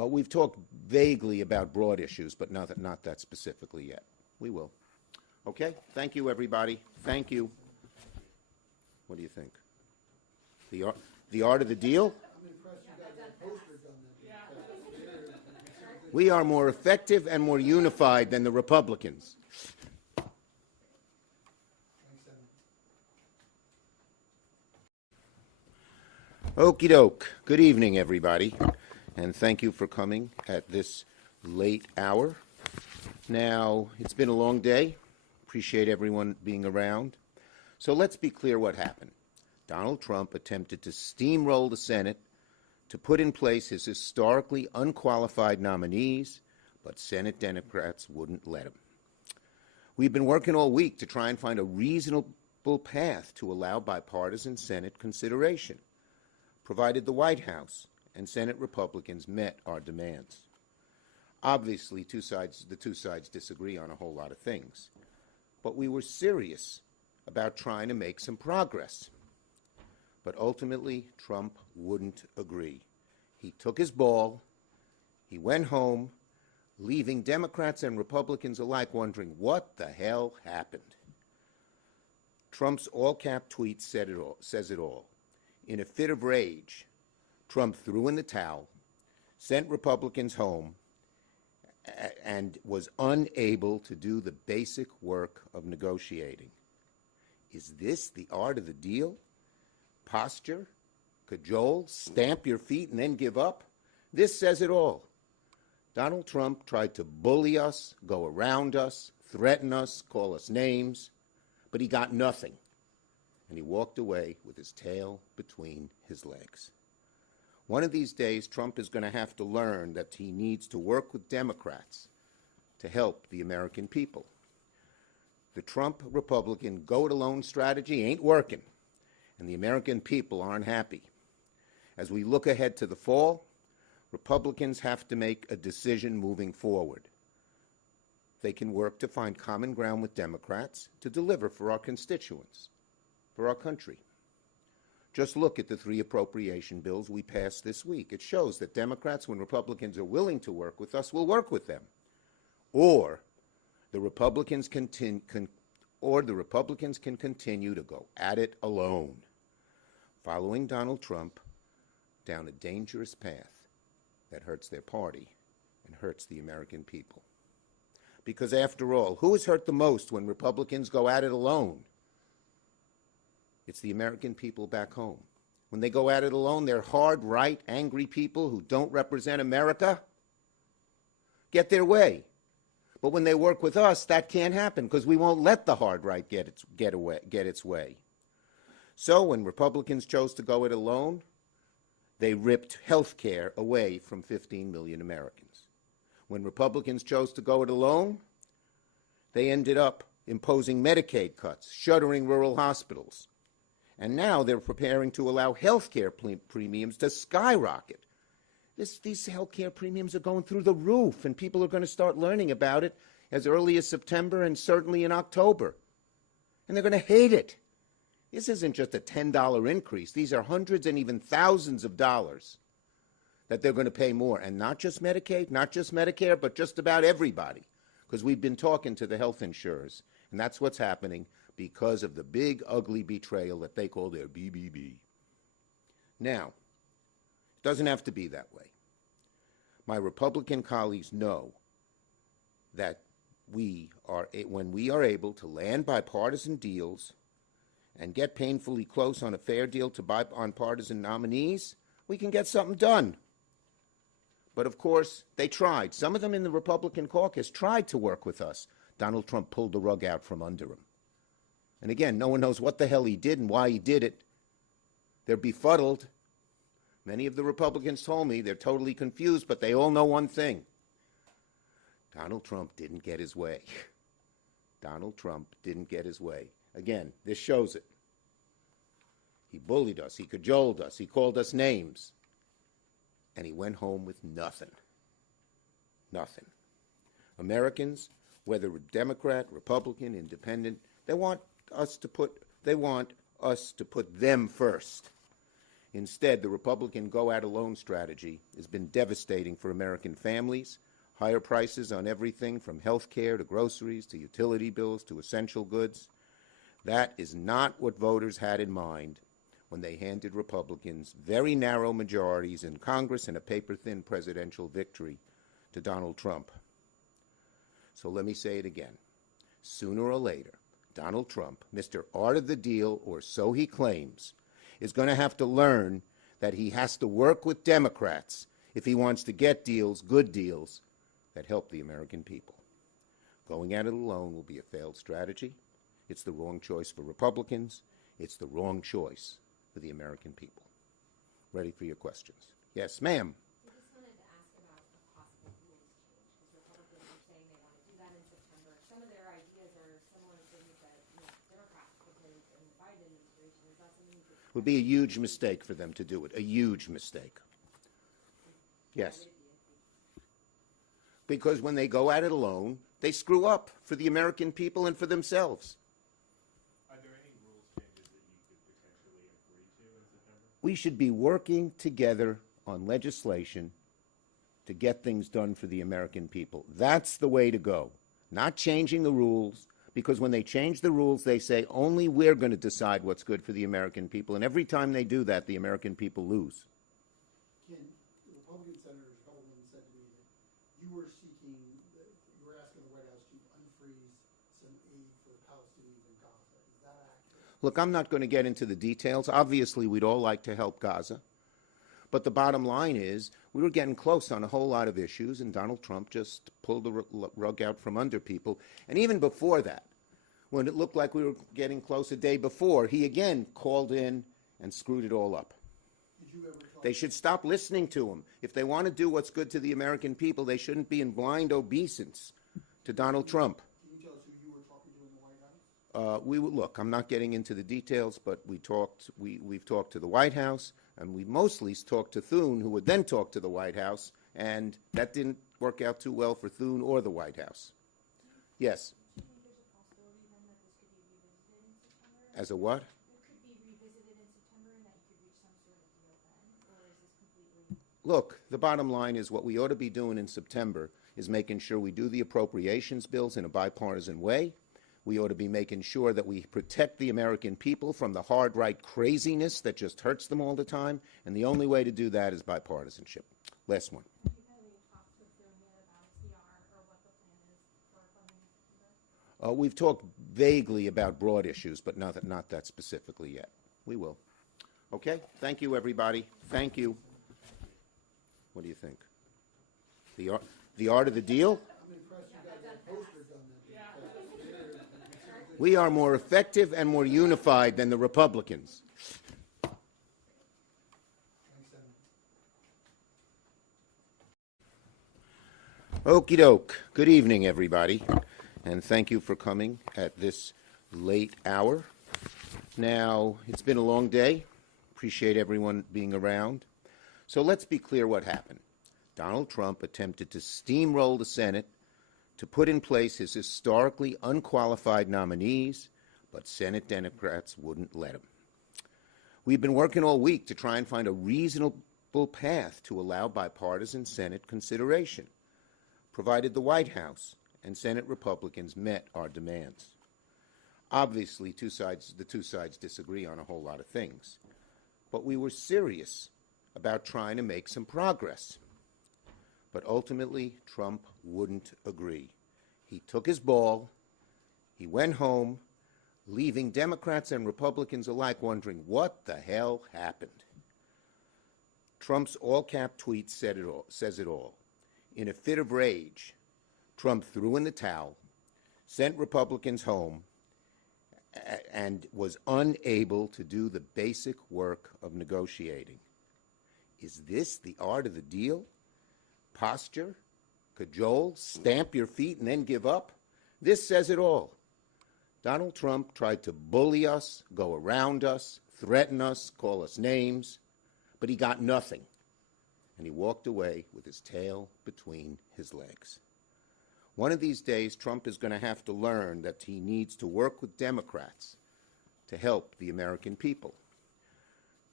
We've talked vaguely about broad issues, but not that specifically yet. We will. Okay? Thank you, everybody. Thank you. What do you think? The art of the deal? I'm impressed you guys have posters on that. We are more effective and more unified than the Republicans. Thanks, Senator. Okie doke. Good evening, everybody, and thank you for coming at this late hour. Now, it's been a long day. Appreciate everyone being around. So let's be clear what happened. Donald Trump attempted to steamroll the Senate to put in place his historically unqualified nominees, but Senate Democrats wouldn't let him. We've been working all week to try and find a reasonable path to allow bipartisan Senate consideration, provided the White House and Senate Republicans met our demands. Obviously, the two sides disagree on a whole lot of things, but we were serious about trying to make some progress. But ultimately, Trump wouldn't agree. He took his ball, he went home, leaving Democrats and Republicans alike wondering what the hell happened. Trump's all-cap tweet says it all. In a fit of rage, Trump threw in the towel, sent Republicans home, and was unable to do the basic work of negotiating. Is this the art of the deal? Posture, cajole, stamp your feet, and then give up? This says it all. Donald Trump tried to bully us, go around us, threaten us, call us names, but he got nothing, and he walked away with his tail between his legs. One of these days, Trump is going to have to learn that he needs to work with Democrats to help the American people. The Trump Republican go-it-alone strategy ain't working, and the American people aren't happy. As we look ahead to the fall, Republicans have to make a decision moving forward. They can work to find common ground with Democrats to deliver for our constituents, for our country. Just look at the 3 appropriation bills we passed this week. It shows that Democrats, when Republicans are willing to work with us, will work with them. Or the Republicans can continue to go at it alone, following Donald Trump down a dangerous path that hurts their party and hurts the American people. Because after all, who is hurt the most when Republicans go at it alone? It's the American people back home. When they go at it alone, they're hard, right, angry people who don't represent America get their way. But when they work with us, that can't happen because we won't let the hard right get its way. So when Republicans chose to go it alone, they ripped health care away from 15 million Americans. When Republicans chose to go it alone, they ended up imposing Medicaid cuts, shuttering rural hospitals. And now they're preparing to allow health care premiums to skyrocket. These health care premiums are going through the roof, and people are going to start learning about it as early as September and certainly in October. And they're going to hate it. This isn't just a $10 increase. These are hundreds and even thousands of dollars that they're going to pay more. And not just Medicaid, not just Medicare, but just about everybody. Because we've been talking to the health insurers, and that's what's happening because of the big, ugly betrayal that they call their BBB. Now, it doesn't have to be that way. My Republican colleagues know that when we are able to land bipartisan deals and get painfully close on a fair deal to bipartisan nominees, we can get something done. But of course, they tried. Some of them in the Republican caucus tried to work with us. Donald Trump pulled the rug out from under him. And again, no one knows what the hell he did and why he did it. They're befuddled. Many of the Republicans told me they're totally confused, but they all know one thing. Donald Trump didn't get his way. Donald Trump didn't get his way. Again, this shows it. He bullied us. He cajoled us. He called us names. And he went home with nothing. Nothing. Americans, whether Democrat, Republican, Independent, they want us to put them first. Instead, the Republican go-at-alone strategy has been devastating for American families. Higher prices on everything from health care to groceries to utility bills to essential goods. That is not what voters had in mind when they handed Republicans very narrow majorities in Congress and a paper-thin presidential victory to Donald Trump. So let me say it again. Sooner or later, Donald Trump, Mr. Art of the Deal, or so he claims, is going to have to learn that he has to work with Democrats if he wants to get deals, good deals, that help the American people. Going at it alone will be a failed strategy. It's the wrong choice for Republicans. It's the wrong choice for the American people. Ready for your questions. Yes, ma'am. I just wanted to ask about a possible rules change, because Republicans are saying they want to do that in September. Some of their ideas are similar to things that Democrats proposed in the Biden administration. Is that something you could... It would be a huge mistake for them to do it, a huge mistake. Yes. Because when they go at it alone, they screw up for the American people and for themselves. Are there any rules changes that you could potentially agree to in September? We should be working together on legislation to get things done for the American people. That's the way to go. Not changing the rules, because when they change the rules, they say only we're going to decide what's good for the American people. And every time they do that, the American people lose. Ken, the Republican Senator Sheldon said to me that you were seeking, you were asking the White House to unfreeze some aid for the Palestinians in Gaza. Is that accurate? Look, I'm not going to get into the details. Obviously, we'd all like to help Gaza. But the bottom line is we were getting close on a whole lot of issues, and Donald Trump just pulled the rug out from under people. And even before that, when it looked like we were getting close a day before, he again called in and screwed it all up. Did you ever talk? They should stop listening to him. If they want to do what's good to the American people, they shouldn't be in blind obeisance to Donald Trump. Can you tell us who you were talking to in the White House? Look, I'm not getting into the details, but we've talked to the White House, and we mostly talked to Thune, who would then talk to the White House, and that didn't work out too well for Thune or the White House. Yes. Do you think there's a possibility then that this could be revisited in September? As a what? It could be revisited in September and that you could reach some sort of deal then? Or is this completely... Look, the bottom line is what we ought to be doing in September is making sure we do the appropriations bills in a bipartisan way. We ought to be making sure that we protect the American people from the hard right craziness that just hurts them all the time, and the only way to do that is bipartisanship. Last one. Have you had any talks with Thune yet about CR or what the plan is for funding in September? We've talked vaguely about broad issues, but not that specifically yet. We will. Okay? Thank you, everybody. Thank you. What do you think? The art of the deal? I'm impressed you got that poster done that. We are more effective and more unified than the Republicans. Thanks, Senator. Okie doke. Good evening, everybody, and thank you for coming at this late hour. Now, it's been a long day. Appreciate everyone being around. So let's be clear what happened. Donald Trump attempted to steamroll the Senate to put in place his historically unqualified nominees, but Senate Democrats wouldn't let him. We've been working all week to try and find a reasonable path to allow bipartisan Senate consideration, provided the White House and Senate Republicans met our demands. Obviously, the two sides disagree on a whole lot of things, but we were serious about trying to make some progress. But ultimately, Trump wouldn't agree. He took his ball, he went home, leaving Democrats and Republicans alike wondering what the hell happened. Trump's all-cap tweet says it all. In a fit of rage, Trump threw in the towel, sent Republicans home, and was unable to do the basic work of negotiating. Is this the art of the deal? Posture, cajole, stamp your feet and then give up? This says it all. Donald Trump tried to bully us, go around us, threaten us, call us names, but he got nothing. And he walked away with his tail between his legs. One of these days, Trump is going to have to learn that he needs to work with Democrats to help the American people.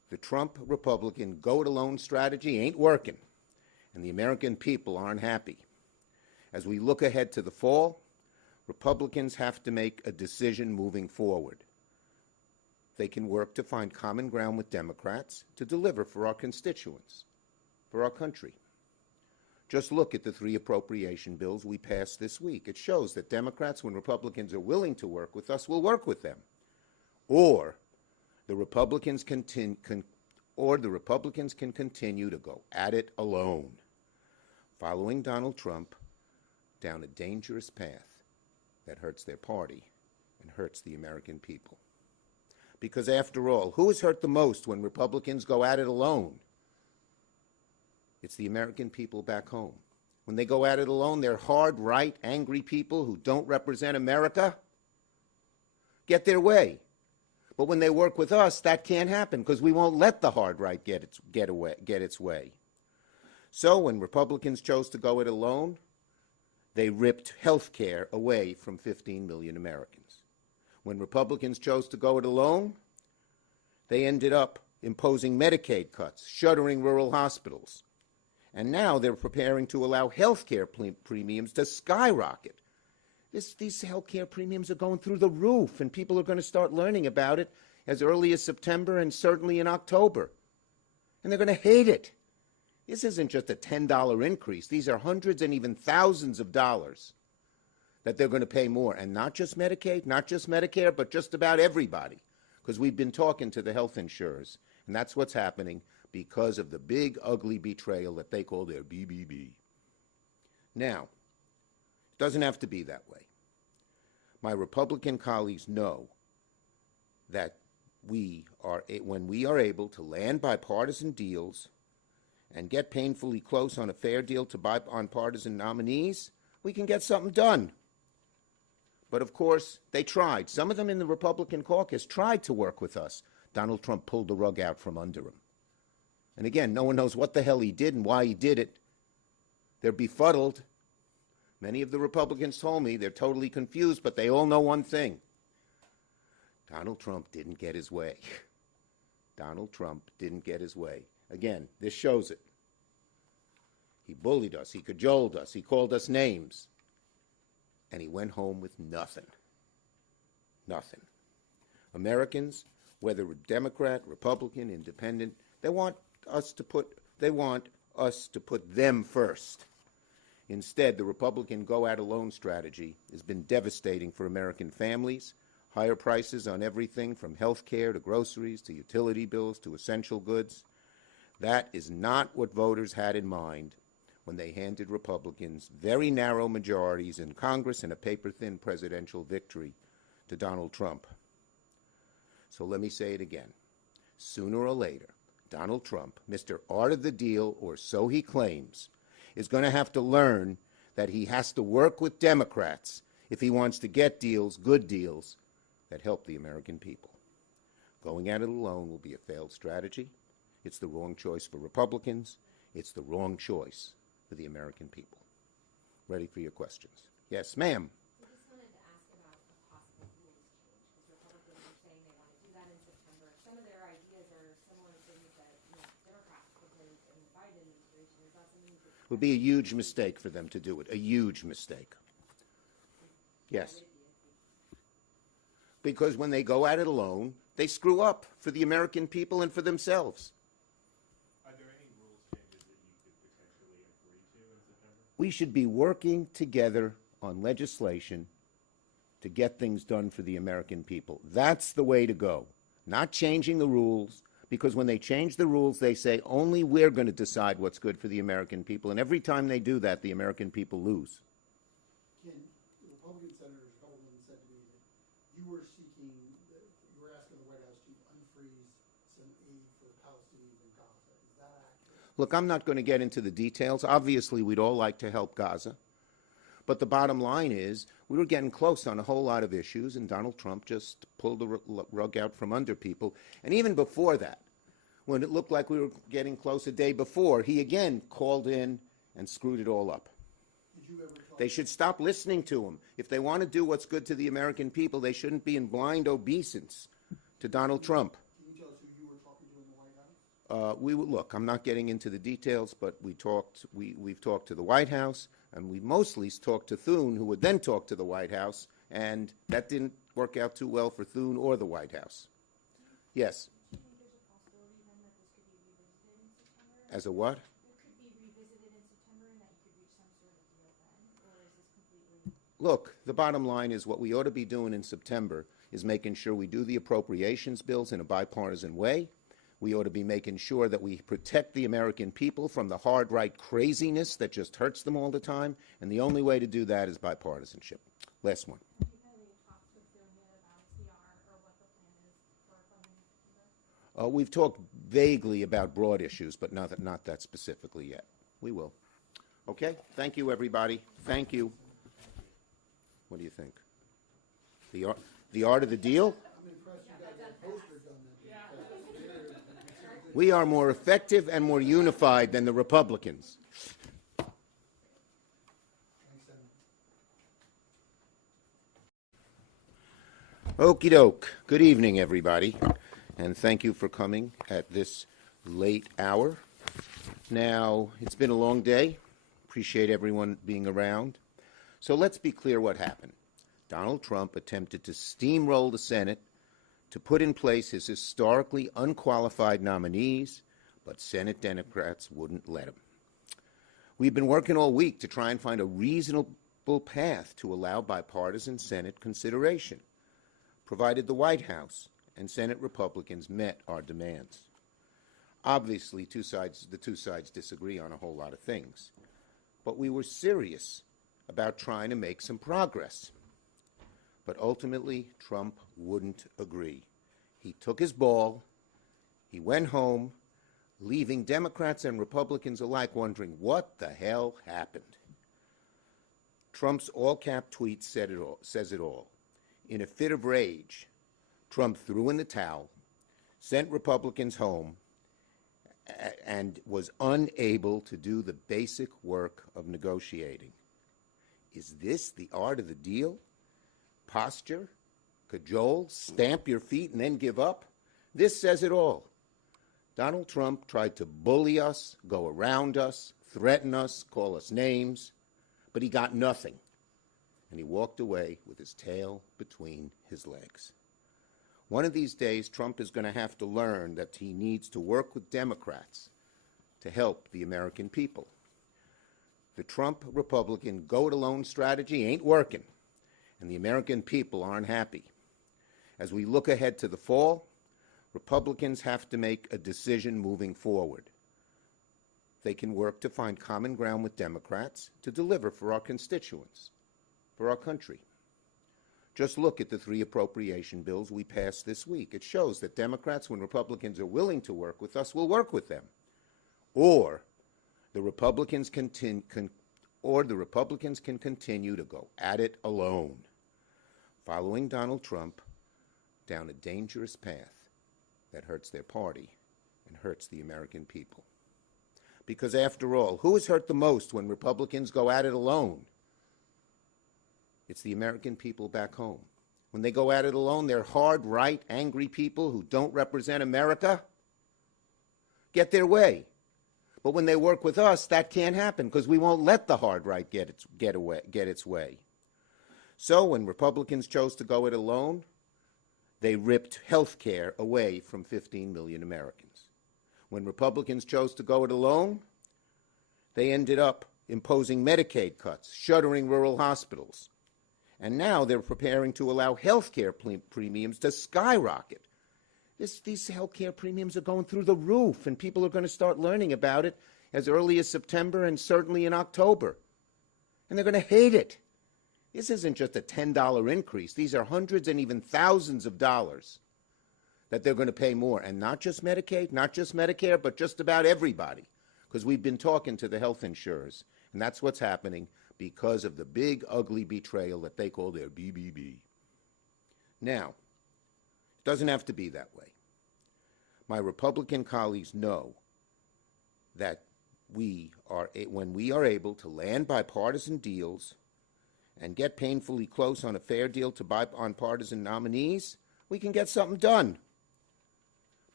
The Trump Republican go-it-alone strategy ain't working, and the American people aren't happy. As we look ahead to the fall, Republicans have to make a decision moving forward. They can work to find common ground with Democrats to deliver for our constituents, for our country. Just look at the 3 appropriation bills we passed this week. It shows that Democrats, when Republicans are willing to work with us, will work with them. Or the Republicans can continue to go at it alone, following Donald Trump down a dangerous path that hurts their party and hurts the American people. Because after all, who is hurt the most when Republicans go at it alone? It's the American people back home. When they go at it alone, they're hard, right, angry people who don't represent America get their way. But when they work with us, that can't happen because we won't let the hard right get its way. So when Republicans chose to go it alone, they ripped health care away from 15 million Americans. When Republicans chose to go it alone, they ended up imposing Medicaid cuts, shuttering rural hospitals. And now they're preparing to allow health care premiums to skyrocket. These health care premiums are going through the roof, and people are going to start learning about it as early as September and certainly in October. And they're going to hate it. This isn't just a $10 increase. These are hundreds and even thousands of dollars that they're going to pay more. And not just Medicaid, not just Medicare, but just about everybody. Because we've been talking to the health insurers, and that's what's happening because of the big, ugly betrayal that they call their BBB. Now, it doesn't have to be that way. My Republican colleagues know that when we are able to land bipartisan deals and get painfully close on a fair deal to bipartisan nominees, we can get something done. But of course, they tried. Some of them in the Republican caucus tried to work with us. Donald Trump pulled the rug out from under him. And again, no one knows what the hell he did and why he did it. They're befuddled. Many of the Republicans told me they're totally confused, but they all know one thing. Donald Trump didn't get his way. Donald Trump didn't get his way. Again, this shows it. He bullied us. He cajoled us. He called us names. And he went home with nothing. Nothing. Americans, whether Democrat, Republican, Independent, they want us to put them first. Instead, the Republican go-at-alone strategy has been devastating for American families. Higher prices on everything from health care to groceries to utility bills to essential goods. That is not what voters had in mind when they handed Republicans very narrow majorities in Congress and a paper-thin presidential victory to Donald Trump. So let me say it again. Sooner or later, Donald Trump, Mr. Art of the Deal, or so he claims, is going to have to learn that he has to work with Democrats if he wants to get deals, good deals, that help the American people. Going at it alone will be a failed strategy. It's the wrong choice for Republicans. It's the wrong choice for the American people. Ready for your questions. Yes, ma'am. I just wanted to ask about a possible rules change, because Republicans are saying they want to do that in September. Some of their ideas are similar to things that Democrats proposed in the Biden administration. Is that something you could... It would be a huge mistake for them to do it, a huge mistake. Yes. Because when they go at it alone, they screw up for the American people and for themselves. Are there any rules changes that you could potentially agree to in September? We should be working together on legislation to get things done for the American people. That's the way to go. Not changing the rules, because when they change the rules, they say only we're going to decide what's good for the American people. And every time they do that, the American people lose. Ken, the Republican Senator Sheldon said to me that you were asking the White House to unfreeze some aid for the Palestinians in Gaza. Is that accurate? Look, I'm not going to get into the details. Obviously, we'd all like to help Gaza. But the bottom line is we were getting close on a whole lot of issues, and Donald Trump just pulled the rug out from under people. And even before that, when it looked like we were getting close a day before, he again called in and screwed it all up. Did you ever talk? They should stop listening to him. If they want to do what's good to the American people, they shouldn't be in blind obeisance to Donald Trump. Can you tell us who you were talking to in the White House? Look, I'm not getting into the details, but we've talked to the White House, and we mostly talked to Thune, who would then talk to the White House, and that didn't work out too well for Thune or the White House. Yes. Do you think there's a possibility then that this could be revisited in September? As a what? It could be revisited in September and that you could reach some sort of deal then? Or is this completely... Look, the bottom line is what we ought to be doing in September is making sure we do the appropriations bills in a bipartisan way. We ought to be making sure that we protect the American people from the hard right craziness that just hurts them all the time, and the only way to do that is bipartisanship. Last one. Have you had any talks with Thune yet about CR or what the plan is for funding September? We've talked vaguely about broad issues, but not that specifically yet. We will. Okay? Thank you, everybody. Thank you. What do you think? The art of the deal? I'm impressed you got that poster done then. We are more effective and more unified than the Republicans. Thanks, Senator. Okie doke. Good evening, everybody, and thank you for coming at this late hour. Now, it's been a long day. Appreciate everyone being around. So let's be clear what happened. Donald Trump attempted to steamroll the Senate to put in place his historically unqualified nominees, but Senate Democrats wouldn't let him. We've been working all week to try and find a reasonable path to allow bipartisan Senate consideration, provided the White House and Senate Republicans met our demands. Obviously, the two sides disagree on a whole lot of things, but we were serious about trying to make some progress. But ultimately, Trump wouldn't agree. He took his ball, he went home, leaving Democrats and Republicans alike wondering what the hell happened. Trump's all-cap tweet says it all. In a fit of rage, Trump threw in the towel, sent Republicans home, and was unable to do the basic work of negotiating. Is this the art of the deal? Posture, cajole, stamp your feet, and then give up? This says it all. Donald Trump tried to bully us, go around us, threaten us, call us names, but he got nothing. And he walked away with his tail between his legs. One of these days, Trump is going to have to learn that he needs to work with Democrats to help the American people. The Trump Republican go-it-alone strategy ain't working, and the American people aren't happy. As we look ahead to the fall, Republicans have to make a decision moving forward. They can work to find common ground with Democrats to deliver for our constituents, for our country. Just look at the 3 appropriation bills we passed this week. It shows that Democrats, when Republicans are willing to work with us, will work with them. Or the Republicans can continue to go at it alone, following Donald Trump down a dangerous path that hurts their party and hurts the American people. Because after all, who is hurt the most when Republicans go at it alone? It's the American people back home. When they go at it alone, they're hard, right, angry people who don't represent America get their way. But when they work with us, that can't happen because we won't let the hard right get its way. So when Republicans chose to go it alone, they ripped health care away from 15 million Americans. When Republicans chose to go it alone, they ended up imposing Medicaid cuts, shuttering rural hospitals. And now they're preparing to allow health care premiums to skyrocket. These health care premiums are going through the roof, and people are going to start learning about it as early as September and certainly in October. And they're going to hate it. This isn't just a $10 increase. These are hundreds and even thousands of dollars that they're going to pay more. And not just Medicaid, not just Medicare, but just about everybody. Because we've been talking to the health insurers, and that's what's happening because of the big, ugly betrayal that they call their BBB. Now, it doesn't have to be that way. My Republican colleagues know that when we are able to land bipartisan deals and get painfully close on a fair deal to bipartisan nominees, we can get something done.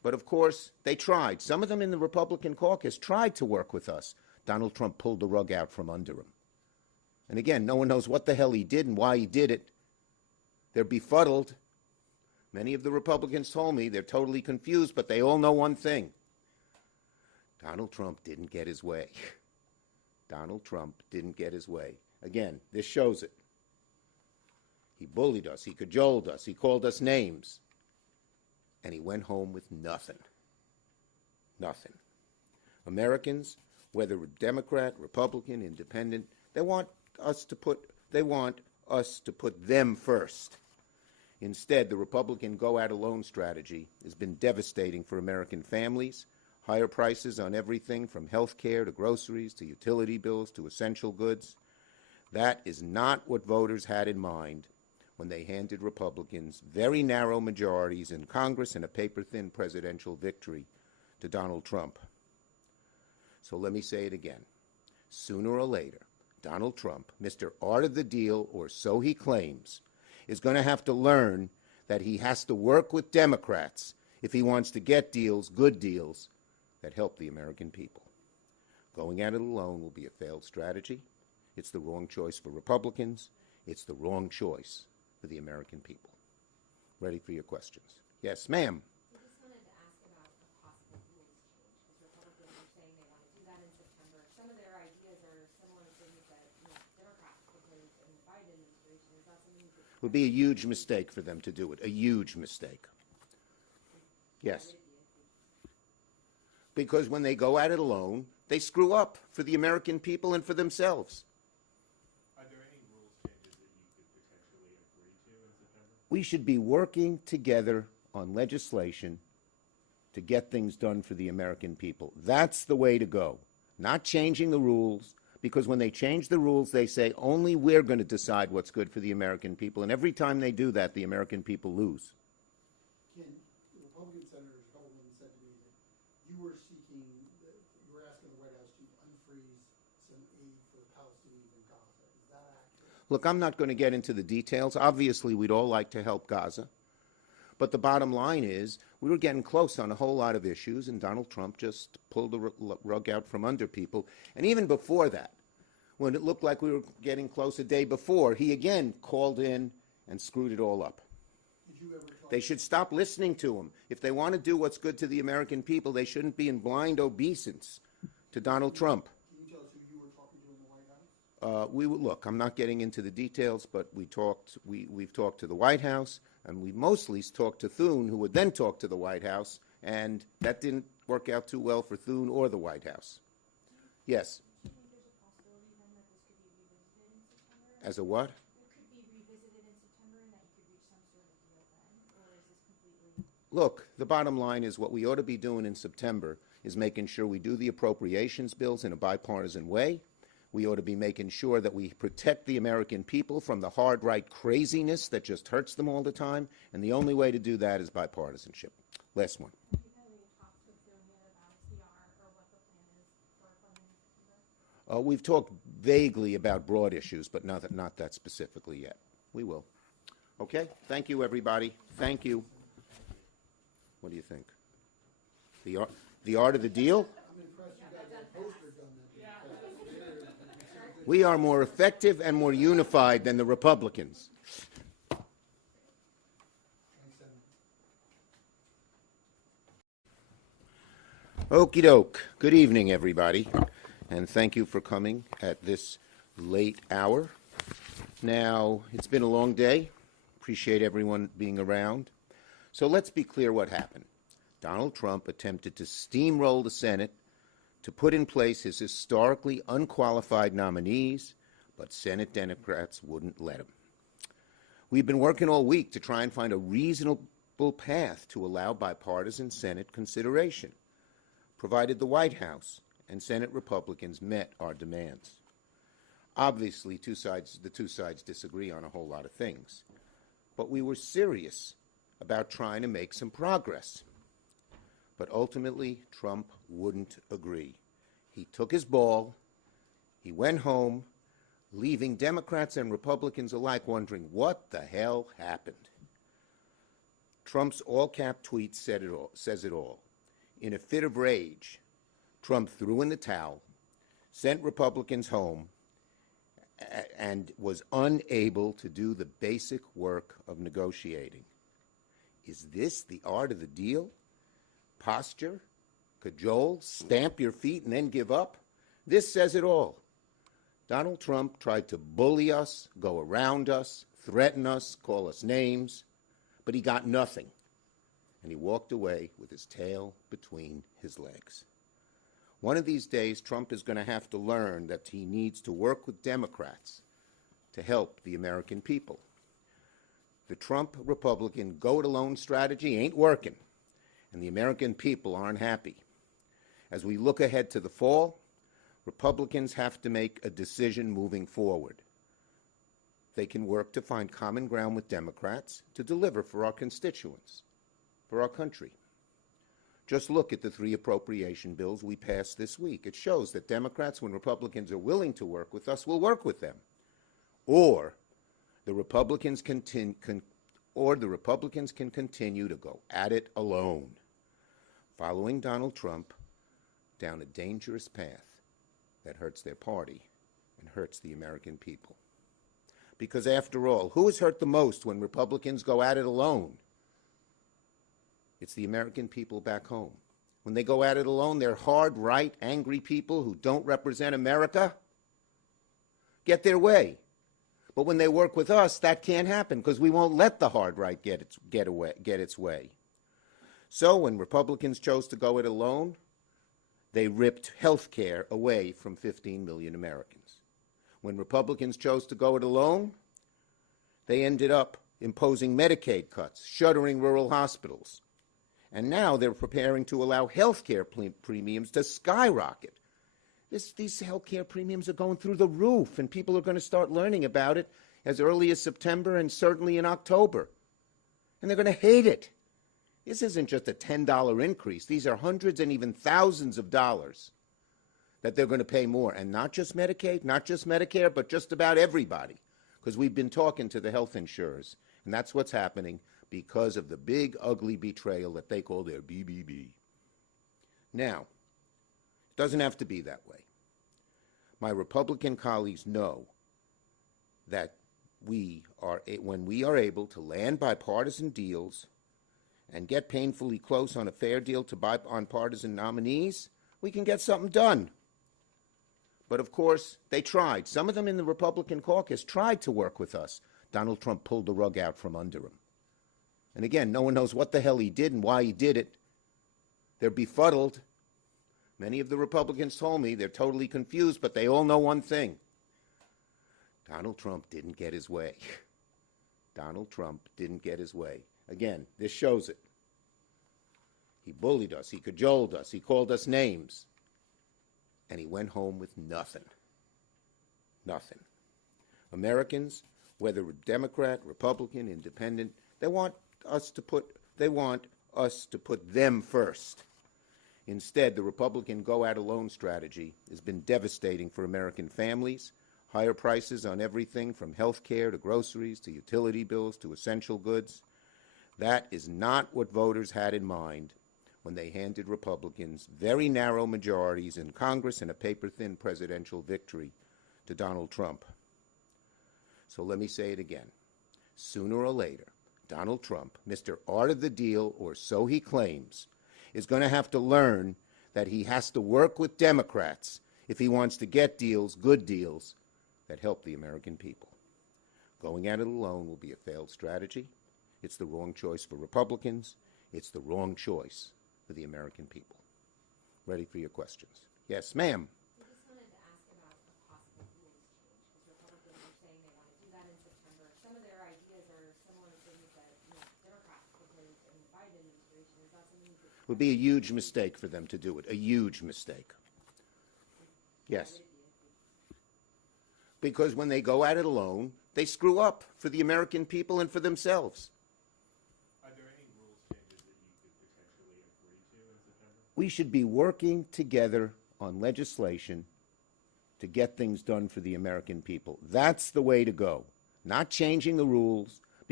But of course, they tried. Some of them in the Republican caucus tried to work with us. Donald Trump pulled the rug out from under him. And again, no one knows what the hell he did and why he did it. They're befuddled. Many of the Republicans told me they're totally confused, but they all know one thing. Donald Trump didn't get his way. Donald Trump didn't get his way. Again, this shows it. He bullied us. He cajoled us. He called us names. And he went home with nothing. Nothing. Americans, whether Democrat, Republican, Independent, they want us to put them first. Instead, the Republican go-at-alone strategy has been devastating for American families. Higher prices on everything from health care to groceries to utility bills to essential goods. That is not what voters had in mind when they handed Republicans very narrow majorities in Congress and a paper-thin presidential victory to Donald Trump. So let me say it again. Sooner or later, Donald Trump, Mr. Art of the Deal, or so he claims, is going to have to learn that he has to work with Democrats if he wants to get deals, good deals, that help the American people. Going at it alone will be a failed strategy. It's the wrong choice for Republicans. It's the wrong choice for the American people. Ready for your questions. Yes, ma'am. I just wanted to ask about a possible rules change, because Republicans are saying they want to do that in September. Some of their ideas are similar to things that Democrats proposed in the Biden administration. Is that something that It would be a huge mistake for them to do it, a huge mistake. Yes. Because when they go at it alone, they screw up for the American people and for themselves. Are there any rules changes that you could potentially agree to in September? We should be working together on legislation to get things done for the American people. That's the way to go. Not changing the rules, because when they change the rules, they say only we're going to decide what's good for the American people. And every time they do that, the American people lose. Ken, the Republican Senator Hellman said to me that you were asking the White House to unfreeze some aid for the Palestinians in Gaza. Is that accurate? Look, I'm not going to get into the details. Obviously, we'd all like to help Gaza. But the bottom line is we were getting close on a whole lot of issues, and Donald Trump just pulled the rug out from under people. And even before that, when it looked like we were getting close a day before, he again called in and screwed it all up. Did you ever talk They should stop listening to him. If they want to do what's good to the American people, they shouldn't be in blind obeisance to Donald Trump. Can you tell us who you were talking to in the White House? Look, I'm not getting into the details, but we've talked to the White House, and we mostly talked to Thune, who would then talk to the White House, and that didn't work out too well for Thune or the White House. Yes. do you think there's a possibility then that this could be revisited in September? As a what? It could be revisited in September and that you could reach some sort of deal then? Or is this completely... Look, the bottom line is what we ought to be doing in September is making sure we do the appropriations bills in a bipartisan way. We ought to be making sure that we protect the American people from the hard right craziness that just hurts them all the time, and the only way to do that is bipartisanship. Last one. Have you had any talks with Thune yet about CR or what the plan is for funding in September? We've talked vaguely about broad issues, but not that specifically yet. We will. Okay? Thank you, everybody. Thank you. What do you think? The art of the deal? I'm impressed you got that poster done. We are more effective and more unified than the Republicans. Thanks, Senator. Okie doke. Good evening, everybody, and thank you for coming at this late hour. Now, it's been a long day. Appreciate everyone being around. So let's be clear what happened. Donald Trump attempted to steamroll the Senate to put in place his historically unqualified nominees, but Senate Democrats wouldn't let him. We've been working all week to try and find a reasonable path to allow bipartisan Senate consideration, provided the White House and Senate Republicans met our demands. Obviously, the two sides disagree on a whole lot of things, but we were serious about trying to make some progress. But ultimately, Trump wouldn't agree. He took his ball, he went home, leaving Democrats and Republicans alike wondering what the hell happened. Trump's all-cap tweet says it all. In a fit of rage, Trump threw in the towel, sent Republicans home, and was unable to do the basic work of negotiating. Is this the art of the deal? Posture? Cajole? Stamp your feet and then give up? This says it all. Donald Trump tried to bully us, go around us, threaten us, call us names, but he got nothing. And he walked away with his tail between his legs. One of these days, Trump is going to have to learn that he needs to work with Democrats to help the American people. The Trump Republican go-it-alone strategy ain't working, and the American people aren't happy. As we look ahead to the fall, Republicans have to make a decision moving forward. They can work to find common ground with Democrats to deliver for our constituents, for our country. Just look at the 3 appropriation bills we passed this week. It shows that Democrats, when Republicans are willing to work with us, will work with them. Or the Republicans can continue to go at it alone, following Donald Trump down a dangerous path that hurts their party and hurts the American people. Because after all, who is hurt the most when Republicans go at it alone? It's the American people back home. When they go at it alone, they're hard, right, angry people who don't represent America get their way. But when they work with us, that can't happen because we won't let the hard right get its way. So when Republicans chose to go it alone, they ripped health care away from 15 million Americans. When Republicans chose to go it alone, they ended up imposing Medicaid cuts, shuttering rural hospitals. And now they're preparing to allow health care premiums to skyrocket. These health care premiums are going through the roof, and people are going to start learning about it as early as September and certainly in October. And they're going to hate it. This isn't just a $10 increase. These are hundreds and even thousands of dollars that they're going to pay more. And not just Medicaid, not just Medicare, but just about everybody. Because we've been talking to the health insurers, and that's what's happening because of the big, ugly betrayal that they call their BBB. Now, it doesn't have to be that way. My Republican colleagues know that when we are able to land bipartisan deals and get painfully close on a fair deal to bipartisan nominees, we can get something done. But of course, they tried. Some of them in the Republican caucus tried to work with us. Donald Trump pulled the rug out from under him. And again, no one knows what the hell he did and why he did it. They're befuddled. Many of the Republicans told me they're totally confused, but they all know one thing. Donald Trump didn't get his way. Donald Trump didn't get his way. Again, this shows it. He bullied us. He cajoled us. He called us names. And he went home with nothing. Nothing. Americans, whether Democrat, Republican, Independent, they want us to put them first. Instead, the Republican go-at-alone strategy has been devastating for American families. Higher prices on everything from health care to groceries to utility bills to essential goods. That is not what voters had in mind when they handed Republicans very narrow majorities in Congress and a paper-thin presidential victory to Donald Trump. So let me say it again. Sooner or later, Donald Trump, Mr. Art of the Deal, or so he claims, is going to have to learn that he has to work with Democrats if he wants to get deals, good deals, that help the American people. Going at it alone will be a failed strategy. It's the wrong choice for Republicans. It's the wrong choice for the American people. Ready for your questions. Yes, ma'am. I just wanted to ask about a possible rules change, because Republicans are saying they want to do that in September. Some of their ideas are similar to things that Democrats proposed in the Biden administration. Is that something you could... It would be a huge mistake for them to do it, a huge mistake. Yes. Because when they go at it alone, they screw up for the American people and for themselves. Are there any rules changes that you could potentially agree to in September? We should be working together on legislation to get things done for the American people. That's the way to go. Not changing the rules,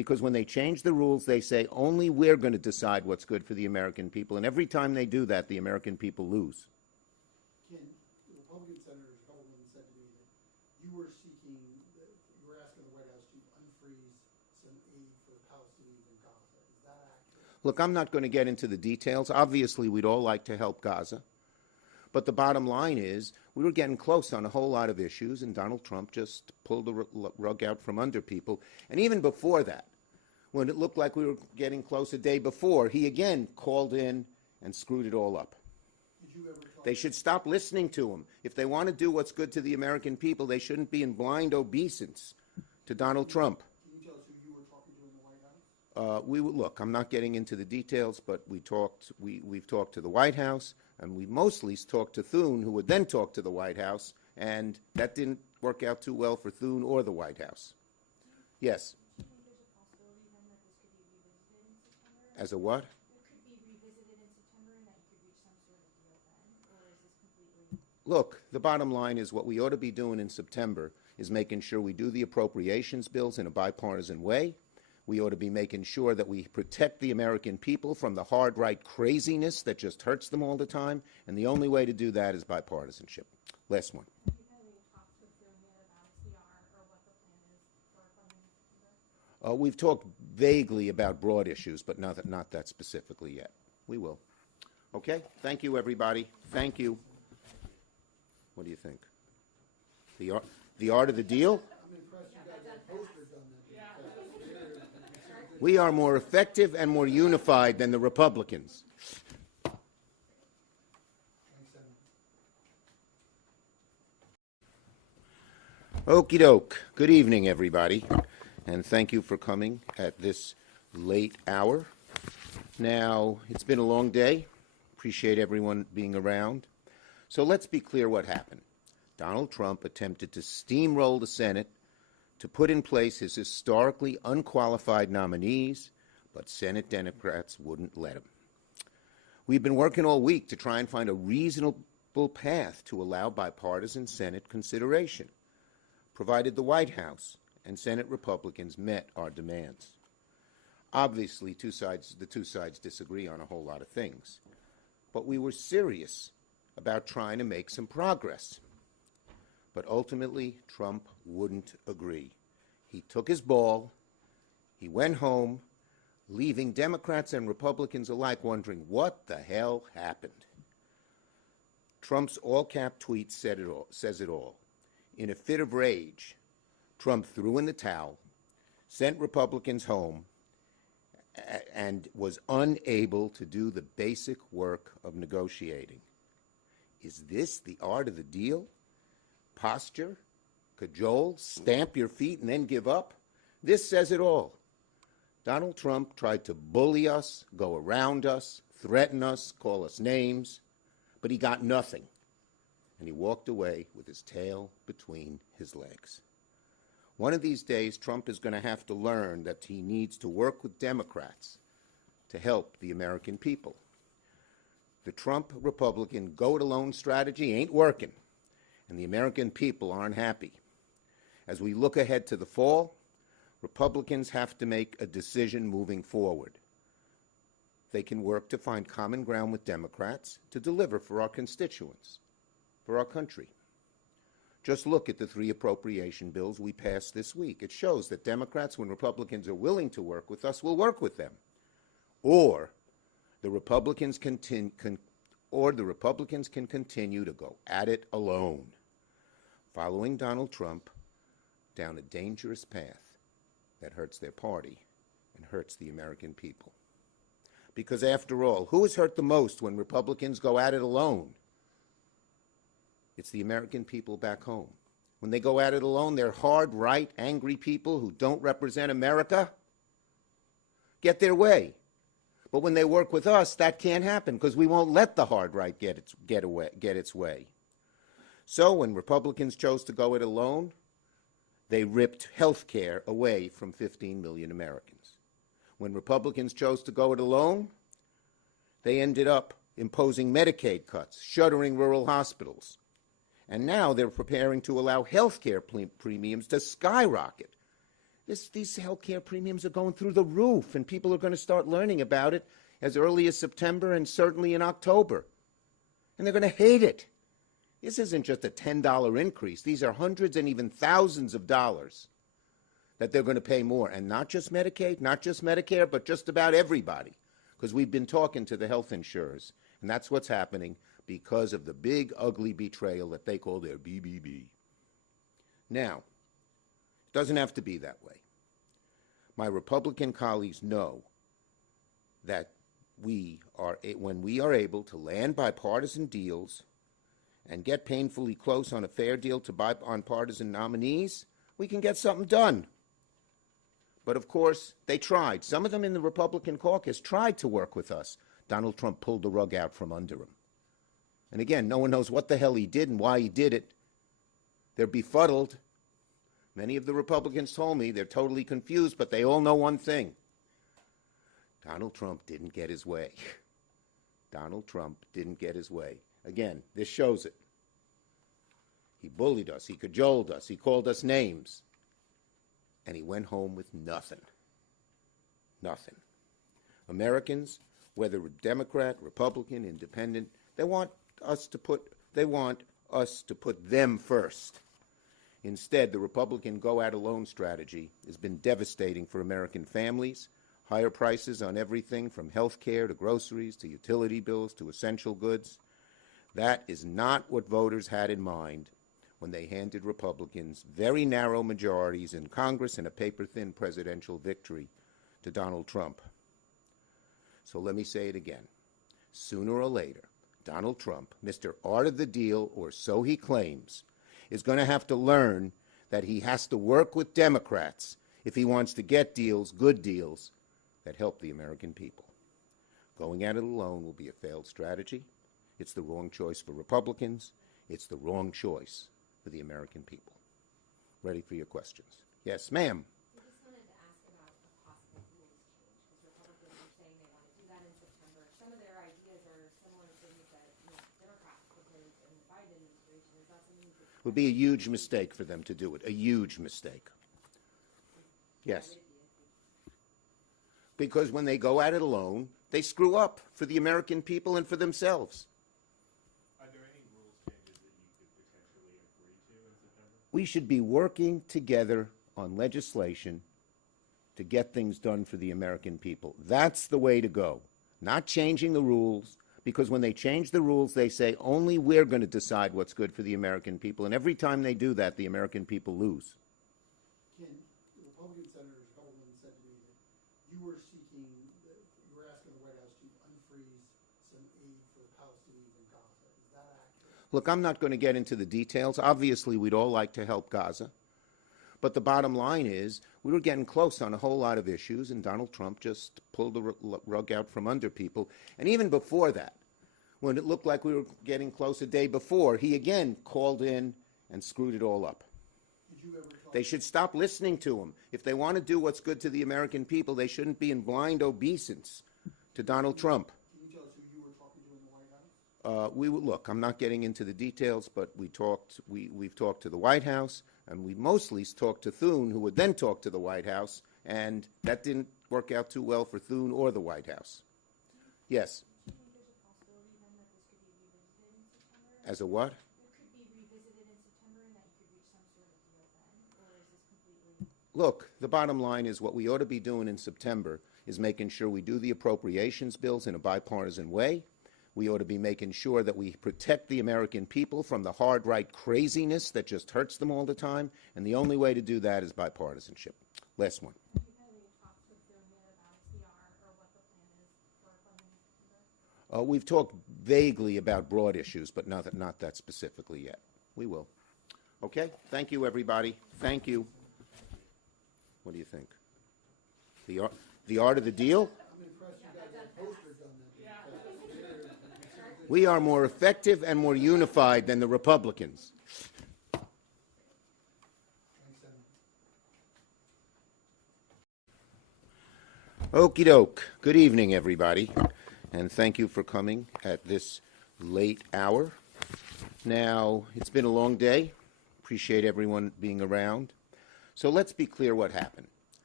Because when they change the rules, they say only we're going to decide what's good for the American people. And every time they do that, the American people lose. Ken, the Republican senators, a couple of them said to me that you were seeking, you were asking the White House to unfreeze some aid for the Palestinians in Gaza. Is that accurate? Look, I'm not going to get into the details. Obviously, we'd all like to help Gaza. But the bottom line is we were getting close on a whole lot of issues, and Donald Trump just pulled the rug out from under people. And even before that, when it looked like we were getting close a day before, he again called in and screwed it all up. Did you ever talk? They should stop listening to him. If they want to do what's good to the American people, they shouldn't be in blind obeisance to Donald Trump. Can you tell us who you were talking to in the White House? Look, I'm not getting into the details, but we've talked to the White House, and we mostly talked to Thune, who would then talk to the White House, and that didn't work out too well for Thune or the White House. Yes. Do you think there's a possibility then that this could be revisited in September? As a what? It could be revisited in September and that you could reach some sort of deal then? Or is this completely... Look, the bottom line is what we ought to be doing in September is making sure we do the appropriations bills in a bipartisan way. We ought to be making sure that we protect the American people from the hard right craziness that just hurts them all the time, and the only way to do that is bipartisanship. Last one. Have you had any talks with Thune yet about XDR or what the plan is for funding in September? We've talked vaguely about broad issues, but not that specifically yet. We will. Okay? Thank you, everybody. Thank you. What do you think? The art of the deal? I'm impressed you guys have posters on that. We are more effective and more unified than the Republicans. Thanks, Senator. Okie doke. Good evening, everybody, and thank you for coming at this late hour. Now, it's been a long day. Appreciate everyone being around. So let's be clear what happened. Donald Trump attempted to steamroll the Senate to put in place his historically unqualified nominees, but Senate Democrats wouldn't let him. We've been working all week to try and find a reasonable path to allow bipartisan Senate consideration, provided the White House and Senate Republicans met our demands. Obviously, the two sides disagree on a whole lot of things, but we were serious about trying to make some progress. But ultimately, Trump wouldn't agree. He took his ball, he went home, leaving Democrats and Republicans alike wondering what the hell happened. Trump's all-cap tweet says it all. In a fit of rage, Trump threw in the towel, sent Republicans home, and was unable to do the basic work of negotiating. Is this the art of the deal? Posture, cajole, stamp your feet, and then give up? This says it all. Donald Trump tried to bully us, go around us, threaten us, call us names, but he got nothing. And he walked away with his tail between his legs. One of these days, Trump is going to have to learn that he needs to work with Democrats to help the American people. The Trump Republican go-it-alone strategy ain't working, and the American people aren't happy. As we look ahead to the fall, Republicans have to make a decision moving forward. They can work to find common ground with Democrats to deliver for our constituents, for our country. Just look at the 3 appropriation bills we passed this week. It shows that Democrats, when Republicans are willing to work with us, will work with them. Or the Republicans can continue to go at it alone, following Donald Trump down a dangerous path that hurts their party and hurts the American people. Because after all, who is hurt the most when Republicans go at it alone? It's the American people back home. When they go at it alone, they're hard, right, angry people who don't represent America get their way. But when they work with us, that can't happen because we won't let the hard right get its way. So when Republicans chose to go it alone, they ripped health care away from 15 million Americans. When Republicans chose to go it alone, they ended up imposing Medicaid cuts, shuttering rural hospitals. And now they're preparing to allow health care premiums to skyrocket. These health care premiums are going through the roof, and people are going to start learning about it as early as September and certainly in October. And they're going to hate it. This isn't just a $10 increase. These are hundreds and even thousands of dollars that they're going to pay more. And not just Medicaid, not just Medicare, but just about everybody. Because we've been talking to the health insurers, and that's what's happening because of the big, ugly betrayal that they call their BBB. Now, it doesn't have to be that way. My Republican colleagues know that when we are able to land bipartisan deals and get painfully close on a fair deal to bipartisan nominees, we can get something done. But of course, they tried. Some of them in the Republican caucus tried to work with us. Donald Trump pulled the rug out from under him. And again, no one knows what the hell he did and why he did it. They're befuddled. Many of the Republicans told me they're totally confused, but they all know one thing. Donald Trump didn't get his way. Donald Trump didn't get his way. Again, this shows it. He bullied us. He cajoled us. He called us names. And he went home with nothing. Nothing. Americans, whether Democrat, Republican, Independent, they want us to put them first. Instead, the Republican go-at-alone strategy has been devastating for American families. Higher prices on everything from health care to groceries to utility bills to essential goods. That is not what voters had in mind when they handed Republicans very narrow majorities in Congress and a paper-thin presidential victory to Donald Trump. So let me say it again. Sooner or later, Donald Trump, Mr. Art of the Deal, or so he claims, is going to have to learn that he has to work with Democrats if he wants to get deals, good deals, that help the American people. Going at it alone will be a failed strategy. It's the wrong choice for Republicans. It's the wrong choice for the American people. Ready for your questions. Yes, ma'am. I just wanted to ask about a possible rules change, because Republicans are saying they want to do that in September. Some of their ideas are similar to things that Democrats proposed in the Biden administration. Is that something you could... It would be a huge mistake for them to do it, a huge mistake. Yes. Because when they go at it alone, they screw up for the American people and for themselves. Are there any rules changes that you could potentially agree to in September? We should be working together on legislation to get things done for the American people. That's the way to go. Not changing the rules, because when they change the rules, they say only we're going to decide what's good for the American people. And every time they do that, the American people lose. Ken, the Republican Senator Hellman said to me that you were asking the White House to unfreeze some aid for the Palestinians in Gaza. Is that accurate? Look, I'm not going to get into the details. Obviously, we'd all like to help Gaza. But the bottom line is we were getting close on a whole lot of issues, and Donald Trump just pulled the rug out from under people. And even before that, when it looked like we were getting close a day before, he again called in and screwed it all up. Did you ever talk? They should stop listening to him. If they want to do what's good to the American people, they shouldn't be in blind obeisance to Donald Trump. Can you tell us who you were talking to in the White House? Look, I'm not getting into the details, but we've talked to the White House, and we mostly talked to Thune, who would then talk to the White House, and that didn't work out too well for Thune or the White House. Yes. Do you think there's a possibility then that this could be revisited in September? As a what? It could be revisited in September and that you could reach some sort of deal then? Or is this completely... Look, the bottom line is what we ought to be doing in September is making sure we do the appropriations bills in a bipartisan way. We ought to be making sure that we protect the American people from the hard right craziness that just hurts them all the time, and the only way to do that is bipartisanship. Last one. Have you had any talks with Thune yet about CR or what the plan is for funding September? We've talked vaguely about broad issues, but not that specifically yet. We will. Okay? Thank you, everybody. Thank you. What do you think? The art of the deal? I'm impressed you got that poster done that day. We are more effective and more unified than the Republicans. Thanks, Senator. Okie doke. Good evening, everybody, and thank you for coming at this late hour. Now, it's been a long day. Appreciate everyone being around. So let's be clear what happened.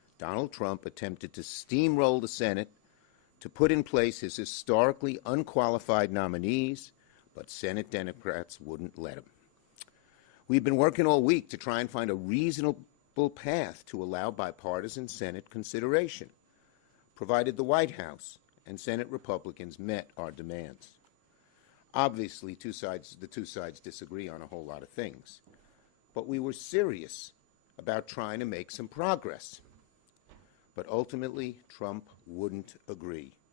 Donald Trump attempted to steamroll the Senate to put in place his historically unqualified nominees, but Senate Democrats wouldn't let him. We've been working all week to try and find a reasonable path to allow bipartisan Senate consideration, provided the White House and Senate Republicans met our demands. Obviously, the two sides disagree on a whole lot of things, but we were serious about trying to make some progress. But ultimately, Trump wouldn't agree.